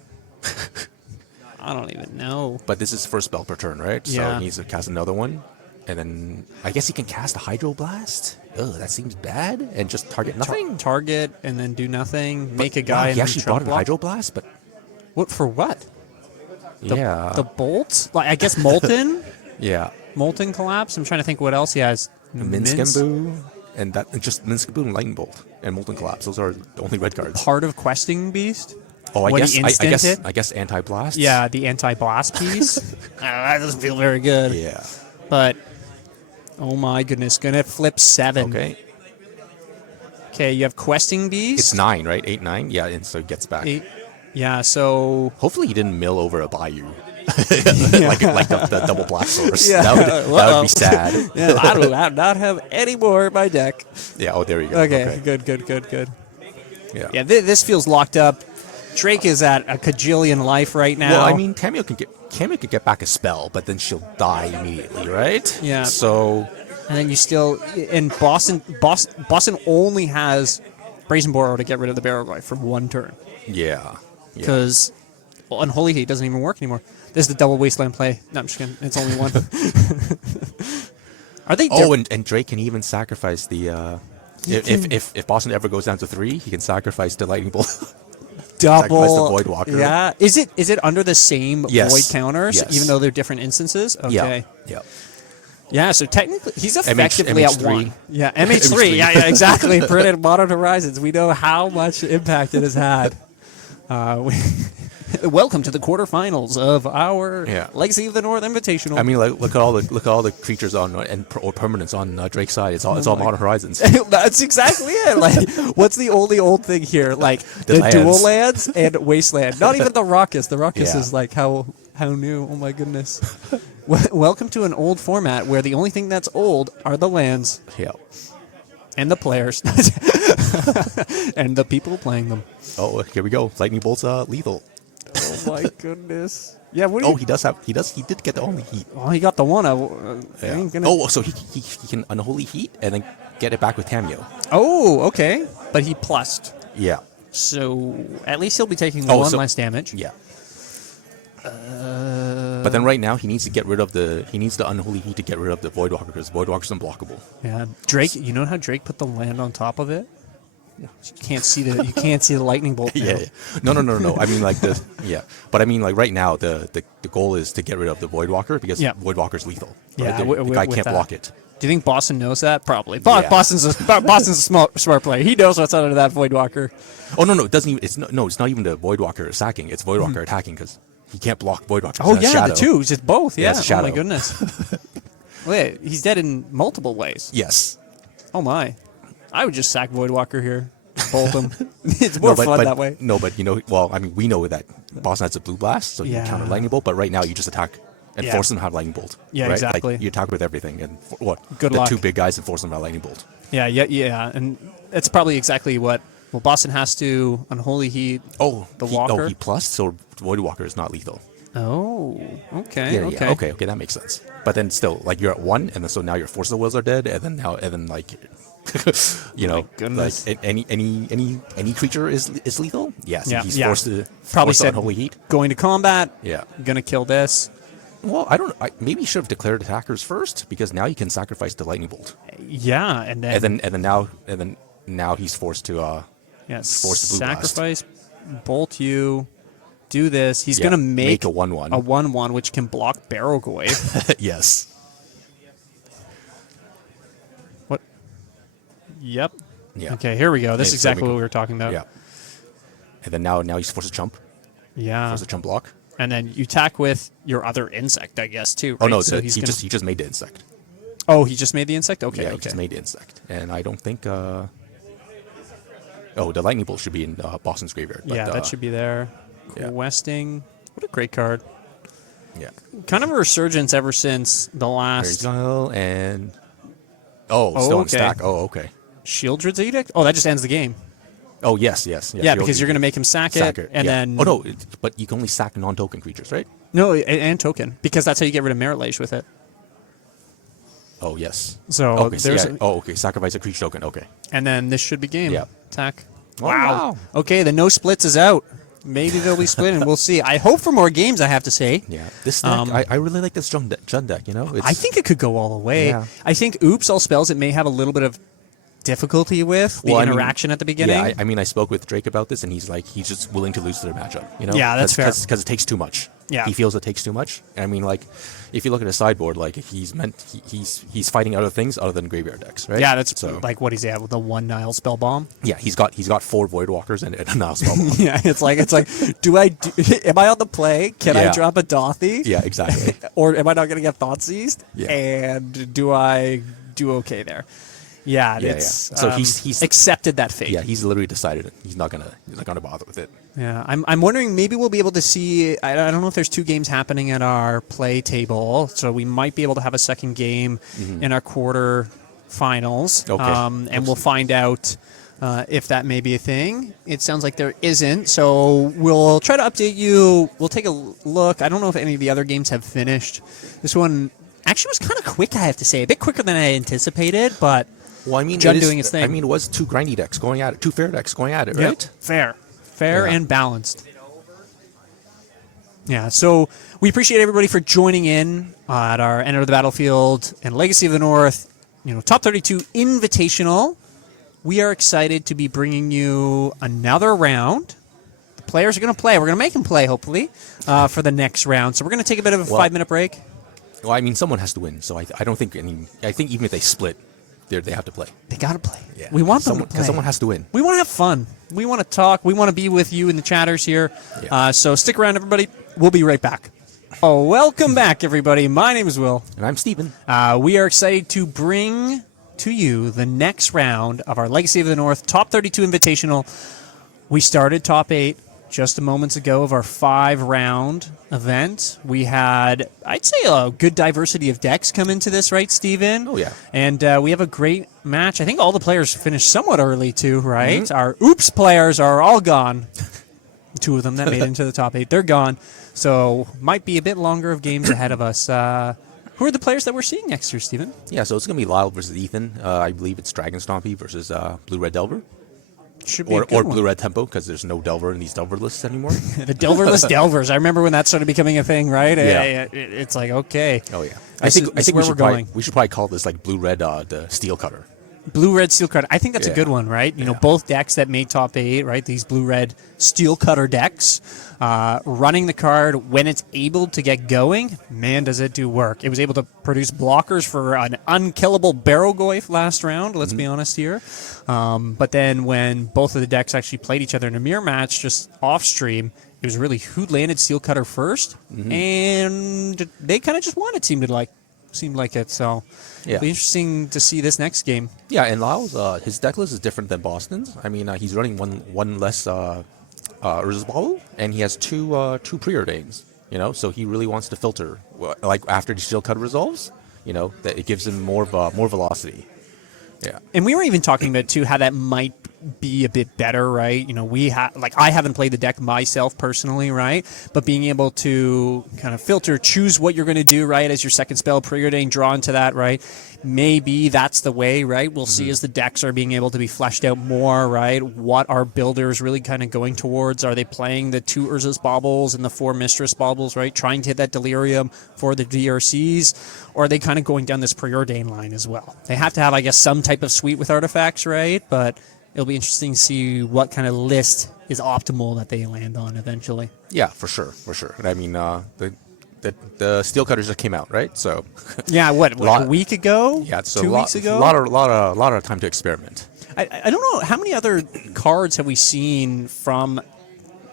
I don't even know. But this is first spell per turn, right? So Yeah. he needs to cast another one. And then I guess he can cast a Hydroblast. Ugh, that seems bad. And just target nothing. Target and then do nothing. But, Make a wow, guy he and then actually brought trump in block. Hydroblast, but What for what? yeah. The bolt? Like I guess Molten? yeah. Molten Collapse? I'm trying to think what else he has. Minskamboo. And that and just Minskamboo and Lightning Bolt and Molten Collapse. Those are the only red cards. Part of Questing Beast? Oh, I When guess he I instant guess it? I guess anti-blast. Yeah, the anti-blast piece. That doesn't feel very good. Yeah. But, oh my goodness, gonna flip 7. Okay. Okay, you have Questing Beast. It's 9, right? 8, 9. Yeah, and so it gets back. 8. Yeah, so Hopefully he didn't mill over a Bayou. like the double black source. Yeah. That would be sad. yeah, I do not have any more in my deck. Yeah, oh there you go. Okay, good. Yeah. Yeah, this feels locked up. Drake is at a cajillion life right now. Well, I mean Tameo could get back a spell, but then she'll die immediately, right? Yeah. So and then you still in Boston only has Brazen Borrow to get rid of the Barrowlife from 1 turn. yeah. Because Unholy Hate doesn't even work anymore. This is the double Wasteland play. No, I'm just kidding. It's only 1. Are they? Oh, and Drake can even sacrifice the. If Boston ever goes down to 3, he can sacrifice the Lightning Bolt. Sacrifice double the Void Walker. Yeah. Is it under the same Yes. void counters, Yes. even though they're different instances? Okay. Yeah. Yeah. So technically, he's effectively at MH3. 1. Yeah. MH3. yeah. Exactly. Printed Modern Horizons. We know how much impact it has had. Welcome to the quarterfinals of our Yeah. Legacy of the North Invitational. I mean, like look at all the creatures on or permanents on Drake's side. It's all Modern Horizons. That's exactly it. Like, what's the only old thing here? Like the lands. dual lands and Wasteland. Not even the Ruckus. The Ruckus Yeah. is like how new. Oh my goodness. Welcome to an old format where the only thing that's old are the lands Yeah. and the players and the people playing them. Oh, here we go. Lightning bolts lethal. Oh my goodness. Yeah. What? Oh, he did get the only heat. Oh, he got the one. I Yeah. ain't gonna... Oh, so he can unholy heat and then get it back with cameo. Oh, okay. But he plussed. Yeah. So at least he'll be taking Oh, one so- less damage. Yeah. But then right now he needs to get rid of the unholy heat to get rid of the Voidwalker because Voidwalker's unblockable. Yeah, Drake. You know how Drake put the land on top of it? You can't see the lightning bolt. Yeah, now. yeah. No. I mean like but I mean like right now the goal is to get rid of the Voidwalker because Yeah. Voidwalker's lethal. Yeah, Right? The guy with can't that. block it. Do you think Boston knows that? Probably. Yeah. Boston's a smart player. He knows what's under that Voidwalker. Oh no, it doesn't even. It's not even the Voidwalker sacking. It's Voidwalker attacking because he can't block Voidwalker. Oh It's a yeah, shadow. the two. It's both. Yeah, Yeah. it's a Oh my shadow. goodness. Wait, he's dead in multiple ways. Yes. Oh my. I would just sack Voidwalker here. Bolt him. It's more fun that way. No, but well, I mean, we know that Boston has a blue blast, so you Yeah. can counter lightning bolt. But right now, you just attack and Yeah. force them to have lightning bolt. Yeah, right? exactly. Like, you attack with everything, and Good the luck. two big guys and force them to have lightning bolt. Yeah, and it's probably exactly what. Well, Boston has to unholy heat. Oh, The he, walker? Oh, he plus, so Voidwalker is not lethal. Oh, okay, Yeah, okay. yeah, okay, that makes sense. But then still, like you're at 1, and then so now your force of wills are dead, and then like, you know, goodness. like any creature is lethal. Yes, Yeah, he's yeah. forced to Probably forced to said unholy heat. going to combat. Yeah. Gonna kill this. Well, I don't. Maybe you should have declared attackers first because now you can sacrifice the lightning bolt, Yeah, and then and then now he's forced to yeah, force the blue blast. sacrifice, bolt you, do this. He's Yeah, gonna make a 1/1. a 1/1 which can block Barrowglaive. Yes. What? Yep. Yeah. Okay, here we go. This is Okay, so exactly what we were talking about. Yeah. And then now he's forced to chump. Yeah. Forced to chump block. And then you attack with your other insect, I guess, too. Oh right? no, So he just made the insect. Oh, he just made the insect. Okay. Yeah, okay. he just made the insect, and I don't think. Oh, the lightning bolt should be in Boston's graveyard. But, Yeah, that should be there. yeah. Questing. What a great card. Yeah. Kind of a resurgence ever since the There you last go, and still on okay. stack. Oh, okay. Shieldred's Edict. Oh, that just ends the game. Oh yes. Yeah, Shield- because you're going to make him sack sack it, it, and yeah. then Oh no, but you can only sack non-token creatures, right? no, and token, because that's how you get rid of Merit Lage with it. Oh yes. So Okay. So there's, yeah. Oh okay. Sacrifice a creature token. Okay. and then this should be game. Yeah. Attack. Oh, wow. Okay, the no splits is out. Maybe they'll be split, and we'll see. I hope for more games. I have to say. Yeah. This deck, I really like this Jund deck. You know. I think it could go all the way. Yeah. I think Oops All Spells it may have a little bit of difficulty with the interaction at the beginning. Yeah, I mean, I spoke with Drake about this, and he's like, he's just willing to lose to their matchup. You know? Yeah, that's fair. Because it takes too much. Yeah. He feels it takes too much. And I mean, like, if you look at his sideboard, like he's fighting other things other than graveyard decks, right? Yeah, that's so. like what he's at with the one Nile spell bomb. Yeah, he's got 4 Voidwalkers and a Nile Spellbomb. Yeah, it's like am I on the play? Can I Yeah. drop a Dothy? Yeah, exactly. Or am I not going to get thought seized? Yeah. And do I do okay there? Yeah, Yeah, it's yeah. So he's accepted that fate. Yeah, he's literally decided he's not gonna bother with it. Yeah, I'm wondering maybe we'll be able to see. I don't know if there's 2 games happening at our play table, so we might be able to have a second game in our quarter finals. Okay. And we'll find out if that may be a thing. It sounds like there isn't, so we'll try to update you. We'll take a look. I don't know if any of the other games have finished. This one actually was kind of quick, I have to say, a bit quicker than I anticipated, but. Well, I mean, Jund doing his thing. I mean, it was 2 grindy decks going at it, 2 fair decks going at it, Yep. right? Fair Yeah. and balanced. Yeah, so we appreciate everybody for joining in at our Enter the Battlefield and Legacy of the North, top 32 Invitational. We are excited to be bringing you another round. The players are going to play. We're going to make them play, hopefully, for the next round. So we're going to take a bit of a 5-minute break. Well, I mean, someone has to win, so I don't think I think even if they split, they have to play. They got to play. Yeah. We want them to play. Because someone has to win. We want to have fun. We want to talk. We want to be with you in the chatters here. Yeah. So stick around, everybody. We'll be right back. Oh, welcome back, everybody. My name is Will. And I'm Steven. We are excited to bring to you the next round of our Legacy of the North Top 32 Invitational. We started Top 8 just a moments ago of our 5-round event. We had, I'd say, a good diversity of decks come into this, right, Steven? Oh, yeah. And we have a great match. I think all the players finished somewhat early, too, right? Our Oops players are all gone. 2 of them that made it into the Top 8, they're gone. So might be a bit longer of games ahead of us. Who are the players that we're seeing next year, Steven? Yeah, so it's going to be Lyle versus Ethan. I believe it's Dragon Stompy versus Blue-Red Delver. Should be Or a good one. Blue-Red Tempo, because there's no Delver in these Delver lists anymore. The Delverless Delvers. I remember when that started becoming a thing, right? Yeah. It's like, okay. Oh, yeah. This is where we're going. We should probably call this like Blue-Red the Steel Cutter. Blue-red steel cutter. I think that's a Yeah. good one, right? You know, both decks that made top 8, right? These blue-red steel cutter decks. Running the card when it's able to get going, man, does it do work. It was able to produce blockers for an unkillable Barrogoyf last round, let's be honest here. But then when both of the decks actually played each other in a mirror match just off-stream, it was really who landed steel cutter first, and they kind of just won, it seemed like it. So Yeah. it'll be interesting to see this next game. Yeah, and Lyle's his deck list is different than Boston's. I mean, he's running one less Urza's Bobble, and he has two preordains. You know, so he really wants to filter. Like after the Steel Cut resolves, you know, that it gives him more velocity. Yeah. And we were even talking about too how that might be a bit better, right? You know, I haven't played the deck myself personally, right? But being able to kind of filter, choose what you're going to do, right, as your second spell, preordain, draw into that, right? Maybe that's the way, right? We'll see as the decks are being able to be fleshed out more, right? What are builders really kind of going towards? Are they playing the 2 Urza's Baubles and the 4 Mistress Baubles, right? Trying to hit that Delirium for the DRCs? Or are they kind of going down this preordain line as well? They have to have, I guess, some type of suite with artifacts, right? But it'll be interesting to see what kind of list is optimal that they land on eventually. Yeah, for sure. And I mean, the Steel Cutters just came out, right? So Yeah, a week ago? yeah, so 2 weeks ago? A lot of time to experiment. I don't know, how many other cards have we seen from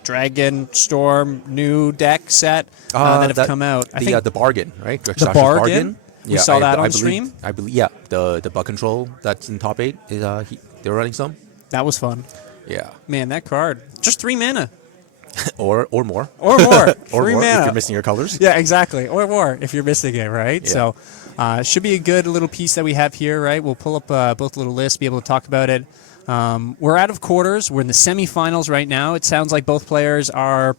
Dragon, Storm, new deck set that have come out? The bargain, right? The bargain? We saw that on stream? I believe, yeah. The bug control that's in top 8 is they're running some. That was fun. Yeah, Man, that card. Just 3 mana. or more. Or more. Or 3 more mana. if you're missing your colors. Yeah, exactly. Or more if you're missing it, right? Yeah. So should be a good little piece that we have here, right? We'll pull up both little lists, be able to talk about it. We're out of quarters. We're in the semifinals right now. It sounds like both players are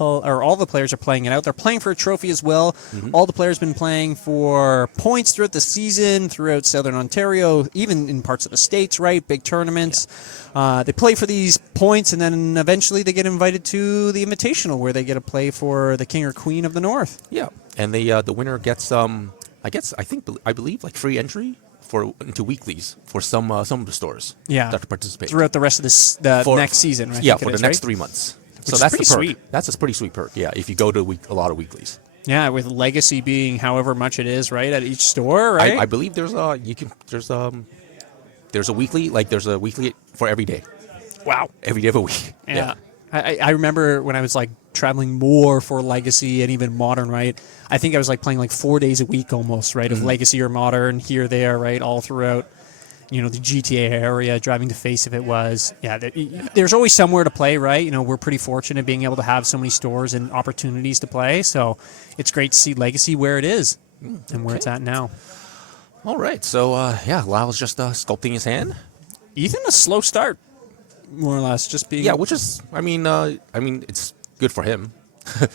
all the players are playing it out. They're playing for a trophy as well. All the players have been playing for points throughout the season, throughout Southern Ontario, even in parts of the States, right? Big tournaments. They play for these points, and then eventually they get invited to the Invitational, where they get to play for the King or Queen of the North. Yeah, and the winner gets I believe like free entry into weeklies for some of the stores. Yeah. That participate Throughout the rest of the next season, right? Yeah, for the next 3 months. So is that's pretty the perk. sweet. That's a pretty sweet perk. Yeah, if you go to a lot of weeklies. Yeah, with Legacy being however much it is, right, at each store, right? I believe there's a weekly for every day. Wow. Every day of a week. Yeah. I remember when I was like traveling more for Legacy and even Modern, right? I think I was like playing like 4 days a week almost, right? Of Legacy or Modern, here, there, right? All throughout, you know, the GTA area, driving to Face if it was. Yeah, there's always somewhere to play, right? You know, we're pretty fortunate being able to have so many stores and opportunities to play. So it's great to see Legacy where it is and where it's at now. All right. So, Lyle's just sculpting his hand. Ethan, a slow start, more or less, just being... Yeah, which is, I mean, it's good for him.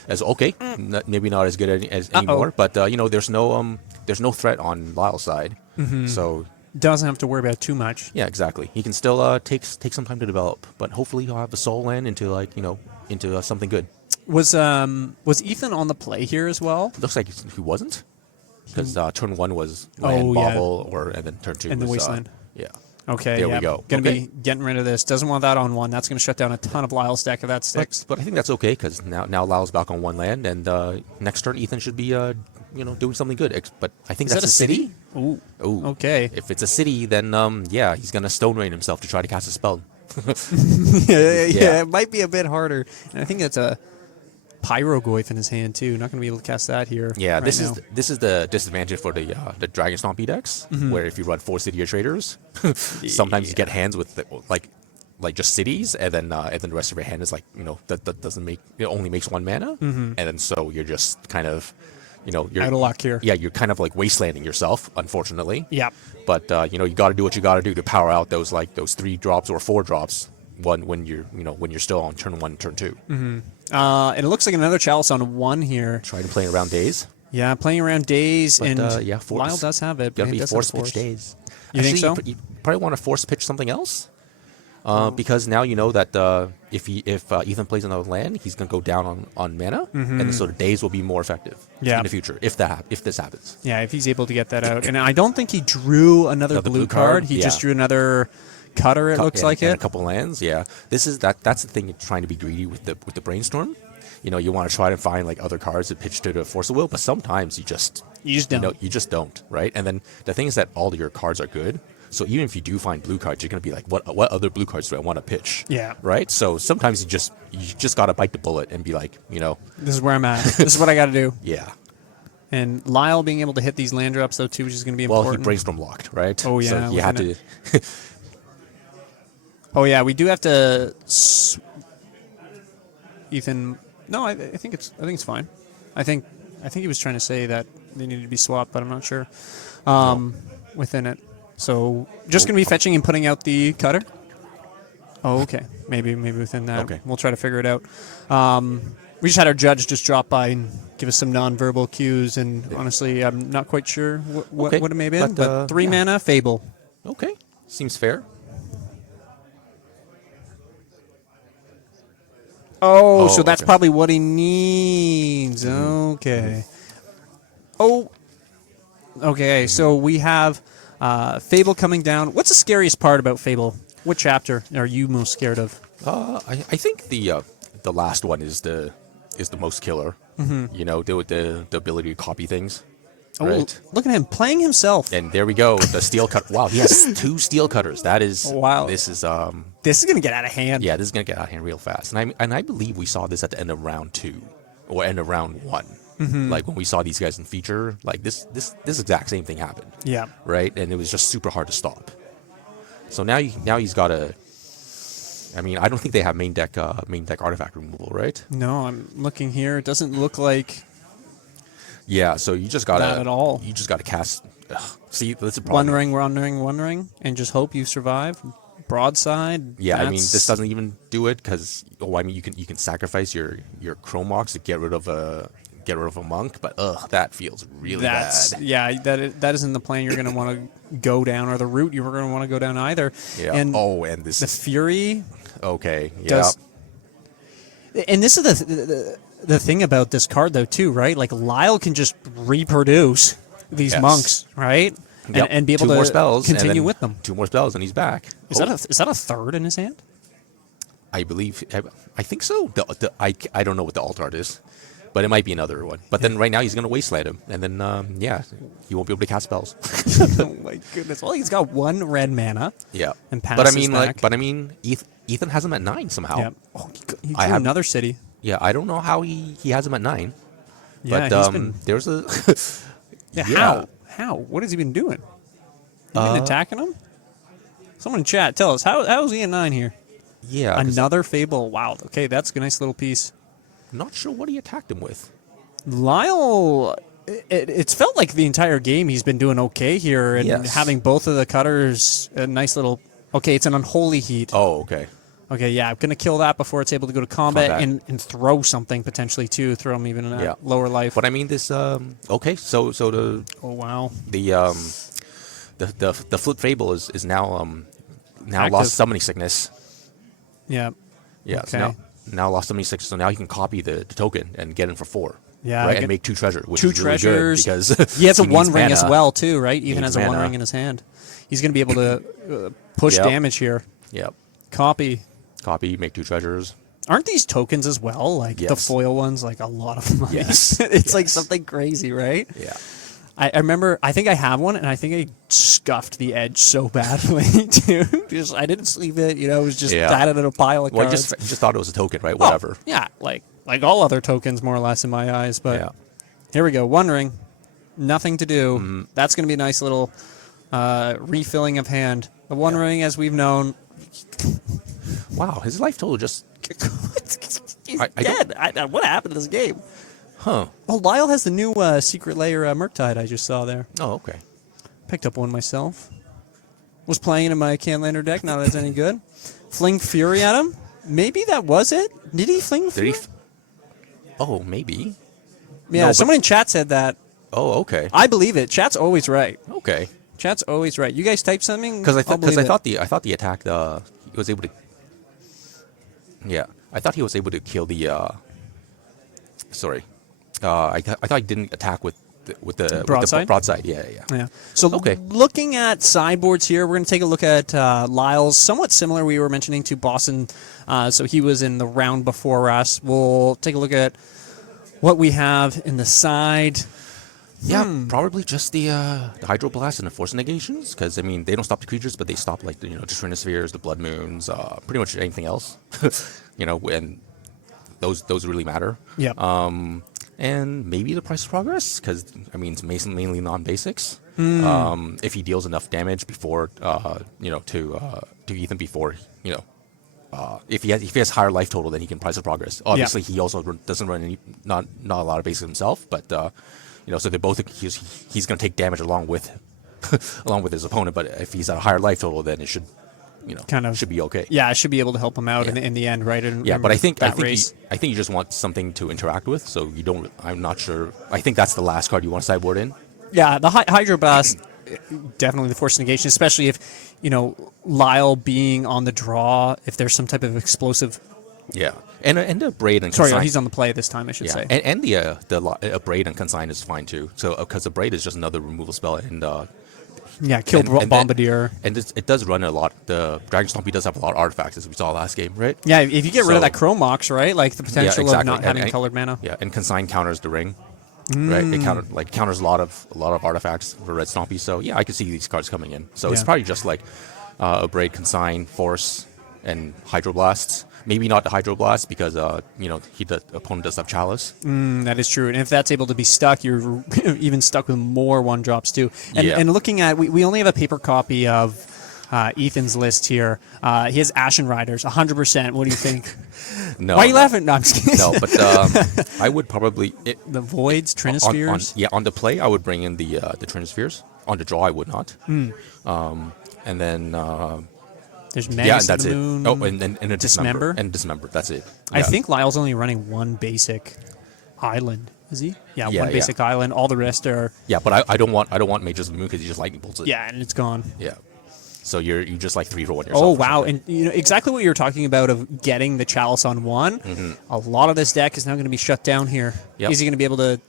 As okay, maybe not as good as anymore, but you know, there's no threat on Lyle's side, so doesn't have to worry about too much. yeah, exactly. He can still take some time to develop, but hopefully he'll have the soul land into something good. Was Ethan on the play here as well? Looks like he wasn't, because turn 1 was Oh, land, yeah. bobble, and then turn 2 And the was Wasteland. Yeah. Okay, There yeah. we go. Going to Okay. be getting rid of this. Doesn't want that on 1. That's going to shut down a ton of Lyle's deck if that sticks. But I think that's okay, because now Lyle's back on 1 land, and next turn Ethan should be doing something good. But I think Is that's that a city? Ooh. Okay. If it's a city, then yeah, he's gonna stone rain himself to try to cast a spell. yeah, it might be a bit harder. And I think it's a Pyrogoyf in his hand too. Not going to be able to cast that here. Yeah, right now. this is the disadvantage for the Dragon Stompy decks, where if you run 4 City traders, sometimes you get hands with like just cities, and then the rest of your hand is like that doesn't make it only makes 1 mana, and then so you're just kind of you're out of luck here. Yeah, you're kind of like wastelanding yourself, unfortunately. Yeah. But you got to do what you got to do to power out those 3 drops or 4 drops when you're still on turn 1, turn 2. And it looks like another Chalice on 1 here. Trying to play around days. Yeah, playing around days, But, and yeah, Lyle does have it. Gotta He be does have force a pitch days. You think so? You probably want to force pitch something else, because now you know that if Ethan plays another land, he's gonna go down on mana, and then so the days will be more effective in the future if this happens. Yeah, if he's able to get that out. And I don't think he drew another blue card. He just drew another cutter. It looks like and a couple lands. Yeah, that's the thing. You're trying to be greedy with the brainstorm. You want to try to find other cards that pitch to the Force of Will, but sometimes you just don't. You just don't, right? And then the thing is that all of your cards are good. So even if you do find blue cards, you're going to be like, what other blue cards do I want to pitch? Yeah. Right? So sometimes you just got to bite the bullet and be like, This is where I'm at. This is what I got to do. Yeah. And Lyle being able to hit these land drops, though, too, which is going to be important. Well, he brainstorm locked, right? Oh, yeah. So you have to... Oh, yeah, we do have to... Ethan... No, I think it's fine. I think he was trying to say that they needed to be swapped, but I'm not sure within it. So just going to be fetching and putting out the cutter? Oh, okay. Maybe within that. Okay. We'll try to figure it out. We just had our judge just drop by and give us some non-verbal cues, and honestly, I'm not quite sure what it may have been, but 3 mana, Fable. Okay. Seems fair. Oh, so that's probably what he needs. Okay. Oh. Okay, so we have Fable coming down. What's the scariest part about Fable? What chapter are you most scared of? I think the last one is the most killer. The ability to copy things. Oh, right? Look at him playing himself. And there we go. The steel cut. Wow, he has 2 steel cutters. That is wow. This is going to get out of hand. Yeah, this is going to get out of hand real fast. And I believe we saw this at the end of round 2 or end of round 1. Like when we saw these guys in feature, like this exact same thing happened. Yeah. Right? And it was just super hard to stop. So now he's got a I mean, I don't think they have main deck artifact removal, right? No, I'm looking here. It doesn't look like Yeah, so you just gotta that at all. You just gotta cast. See, that's a problem. One ring, and just hope you survive. Broadside. Yeah, I mean, this doesn't even do it because you can sacrifice your Chromox to get rid of a monk, but that feels really bad. Yeah, that isn't the plan you're going to want to go down, or the route you're going to want to go down either. Yeah. And and this the Fury. Okay. Yeah. And this is the thing about this card though too, right? Like Lyle can just reproduce these monks, right? Yep. And be able 2 to more spells, continue with them. 2 more spells, and he's back. Is that a third in his hand? I believe. I think so. I don't know what the alt art is, but it might be another one. But then right now he's going to wasteland him, and then he won't be able to cast spells. Oh my goodness! Well, he's got 1 red mana. Yeah, and but passes Ethan has him at 9 somehow. Yeah. Oh, he drew another city. Yeah, I don't know how he has him at 9. Yeah, but there's a. How? What has he been doing? He been attacking him? Someone in chat, tell us how is he at 9 here? Yeah, another Fable. Wow. Okay, that's a nice little piece. Not sure what he attacked him with. Lyle, it's felt like the entire game he's been doing okay here, and having both of the cutters a nice little. Okay, it's an Unholy Heat. Oh, okay. Okay, yeah, I'm gonna kill that before it's able to go to combat. And throw something potentially too. Throw him even in a lower life. But I mean, this. Okay, so the. Oh wow. The flip Fable is now Active. lost summoning sickness. Yeah. Yeah. Okay. So now lost summoning sickness, so now he can copy the token and get him for 4. Yeah. Right, and make 2 treasure, which 2 is really treasures. good because he has a 1 ring mana. as well too, right? Even has a 1 mana. ring in his hand. He's gonna be able to push damage here. Yep. Copy. Make 2 treasures. Aren't these tokens as well? Like the Yes. foil ones, like a lot of money. Yes. It's like Yes. something crazy, right? Yeah. I remember, I think I have one, and I think I scuffed the edge so badly, too. Just, I didn't sleeve it, it was just Yeah. had it in a pile of Well, cards. you just thought it was a token, right? Oh, Whatever. yeah, like all other tokens, more or less, in my eyes. But Yeah. here we go. One Ring, nothing to do. Mm-hmm. That's going to be a nice little refilling of hand. The One Ring, as we've known, Wow, his life total just. he's I don't- dead. What happened to this game? Huh. Oh, Lyle has the new Secret Layer Murktide I just saw there. Oh, okay. Picked up one myself. Was playing it in my Canlander deck. Not that it's any good. Fling Fury at him. Maybe that was it. Did he fling Did Fury? he? Oh, maybe. Yeah, No, but- someone in chat said that. Oh, okay. I believe it. Chat's always right. Okay. Chat's always right. You guys type something? Because I I'll believe it. thought the attack he was able to. Yeah, I thought he was able to kill the. Sorry, I thought he didn't attack with the Broadside? broadside. Yeah. Yeah. So Okay. looking at sideboards here, we're going to take a look at Lyle's, somewhat similar. We were mentioning to Boston, so he was in the round before us. We'll take a look at what we have in the side. Yeah, probably just the Hydroblast and the Force Negations, because I mean they don't stop the creatures, but they stop like the the Trinispheres, the Blood Moons, pretty much anything else. And those really matter. Yeah. And maybe the Price of Progress, because I mean it's mainly non-basics. If he deals enough damage before, to Ethan before, if he has higher life total, then he can Price of Progress. Obviously, he also doesn't run not a lot of basics himself, but so they both he's going to take damage along with his opponent. But if he's at a higher life total, then it should should be okay. Yeah, I should be able to help him out Yeah. in the end, right? Yeah, but I think that race. you just want something to interact with, so you don't. I'm not sure. I think that's the last card you want to sideboard in. Yeah, the Hydroblast, definitely the Force Negation, especially if, Lyle being on the draw, if there's some type of explosive. Yeah, and the Braid and Sorry, Consign. he's on the play this time, I should say. and the Braid and Consign is fine too. So because the Braid is just another removal spell, and Kill and Bombardier. and it does run a lot. The Dragon Stompy does have a lot of artifacts, as we saw last game, right? Yeah, if you get rid of So- that Chromox, right? Like the potential of exactly. not And- having and- colored mana. Yeah, and Consign counters the ring. Right, it counters a lot of artifacts for Red Stompy. So yeah, I could see these cards coming in. So it's Yeah. probably just like a Braid, Consign, Force, and Hydroblasts. Maybe not the Hydroblast because the opponent does have Chalice. That is true. And if that's able to be stuck, you're even stuck with more one drops too. And, Yeah. and looking at, we only have a paper copy of Ethan's list here. He has Ashen Riders, 100%. What do you think? No, Why are you no. laughing? No, I'm just kidding. No, but I would probably The Voids, Trinispheres. on the play I would bring in the Trinispheres. On the draw I would not. And then There's and Magus that's of the it. Moon. Oh, and a Dismember? Dismember. That's it. I Yeah. think Lyle's only running one basic island. Is he? Yeah, Yeah, one yeah. basic island. All the rest are Yeah, but I don't want Mages of the Moon because he just lightning bolts it. yeah, and it's gone. Yeah. So you just like 3-for-1 yourself. Oh or wow! something. And exactly what you were talking about of getting the Chalice on one. Mm-hmm. A lot of this deck is now going to be shut down here. Yep. Is he going to be able to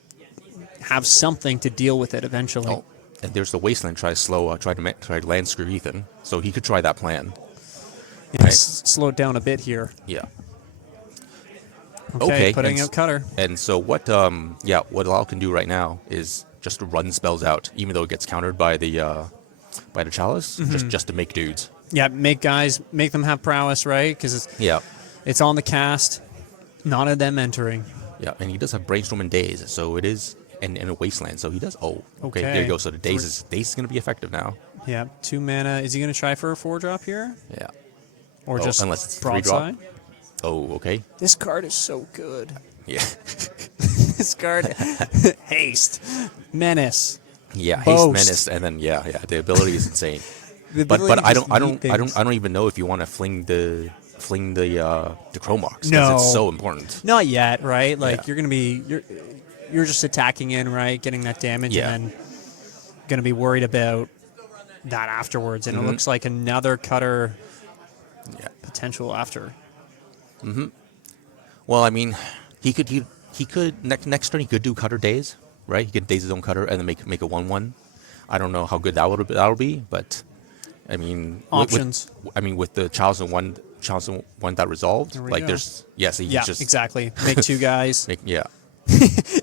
have something to deal with it eventually? Oh, and there's the Wasteland. Try to land screw Ethan. So he could try that plan. Yeah, right. slow it down a bit here. Yeah. Okay, putting and out Cutter. And so what Lyle can do right now is just to run spells out, even though it gets countered by the Chalice, Mm-hmm. just to make dudes. Yeah, make them have prowess, right? Because Yeah. it's on the cast, none of them entering. Yeah, and he does have Brainstorm and Daze, so it is in a Wasteland. So he does. Oh, okay. There Okay. you go. So the Daze is going to be effective now. Yeah, 2 mana. Is he going to try for a 4-drop here, Yeah. or Oh, just unless it's 3-drop. broadside? Oh, okay. This card is so good. Yeah. This card, haste, menace. Yeah. Haste, Boast. Menace, and then yeah. The ability is insane. The But ability to I just don't eat things. even know if you want to fling the Chromox because No. it's so important. Not yet, right? Like Yeah. you're gonna be you're just attacking in, right? Getting that damage, Yeah. and then gonna be worried about that afterwards. And it looks like another Cutter Yeah. potential after. Well, I mean, he could next turn he could do Cutter Daze, right? He could Daze his own Cutter and then make a 1/1. I don't know how good that'll be, but I mean Options. With the Chalice in one, challenge want that resolved. we Like go. there's so Yeah, just exactly. Make two guys. yeah.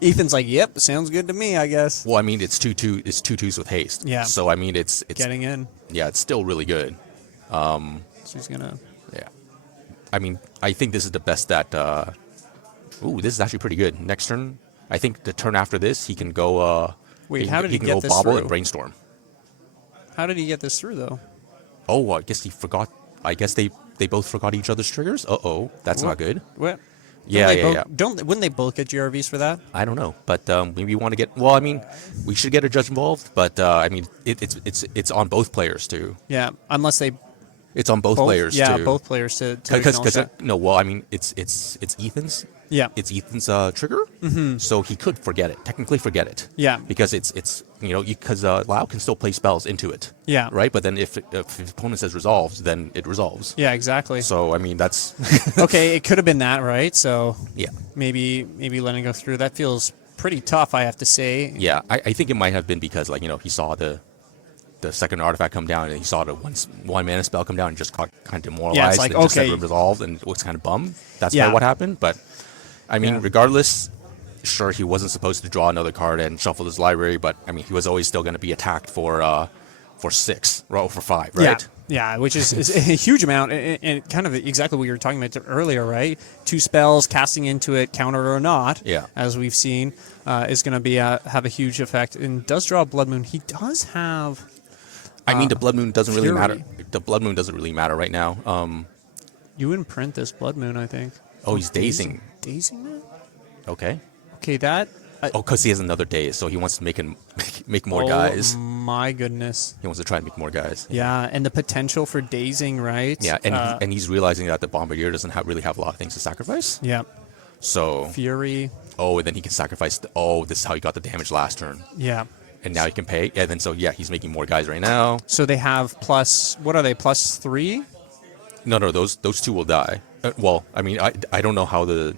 Ethan's like, yep, sounds good to me, I guess. Well, I mean, it's 2/2. It's 2/2s with haste. Yeah. So I mean, it's Getting in. yeah, it's still really good. So he's gonna. Yeah. I mean, I think this is the best that. Ooh, this is actually pretty good. Next turn, I think the turn after this, he can go. Wait, he how did he can get go this bobble through? and brainstorm? How did he get this through though? Oh, I guess he forgot. I guess they both forgot each other's triggers. Oh, that's not good. What? Yeah, yeah. Wouldn't they both get GRVs for that? I don't know, but maybe you want to get. Well, I mean, we should get a judge involved, but I mean, it's on both players too. Yeah, unless they It's on both players Yeah, too. both players to acknowledge that. no, well, I mean, it's Ethan's. Yeah. It's Ethan's trigger, so he could forget it. Technically, forget it. Yeah. Because it's because Lau can still play spells into it. Yeah. Right, but then if his opponent says resolves, then it resolves. Yeah, exactly. So I mean, that's Okay, it could have been that, right? So yeah. maybe letting go through that feels pretty tough, I have to say. Yeah, I think it might have been because he saw the second artifact come down and he saw the one mana spell come down and just got kind of demoralized. Yeah, it's like, and just okay. said resolved and was kind of bummed. That's Yeah. probably what happened. But I mean, Yeah. regardless, sure he wasn't supposed to draw another card and shuffle his library, but I mean he was always still going to be attacked for 6 or for 5, right? Yeah, which is a huge amount, and kind of exactly what you were talking about earlier, right? 2 spells, casting into it, counter or not, Yeah. as we've seen, is going to be have a huge effect. And does draw Blood Moon. He does have. I mean the Blood Moon doesn't really Fury. matter. The Blood Moon doesn't really matter right now. You imprint this Blood Moon, I think. Oh, he's dazing. Dazing that? Okay. Okay, that. Oh, because he has another daze, so he wants to make more Oh guys. my goodness. He wants to try and make more guys. Yeah, and the potential for dazing, right? Yeah, and he's realizing that the Bombardier doesn't really have a lot of things to sacrifice. Yeah. So, Fury. and then he can sacrifice. This is how he got the damage last turn, Yeah. and now he can pay. Yeah, then he's making more guys right now. So they have plus. What are they? +3? No, those 2 will die. Well, I mean, I don't know how the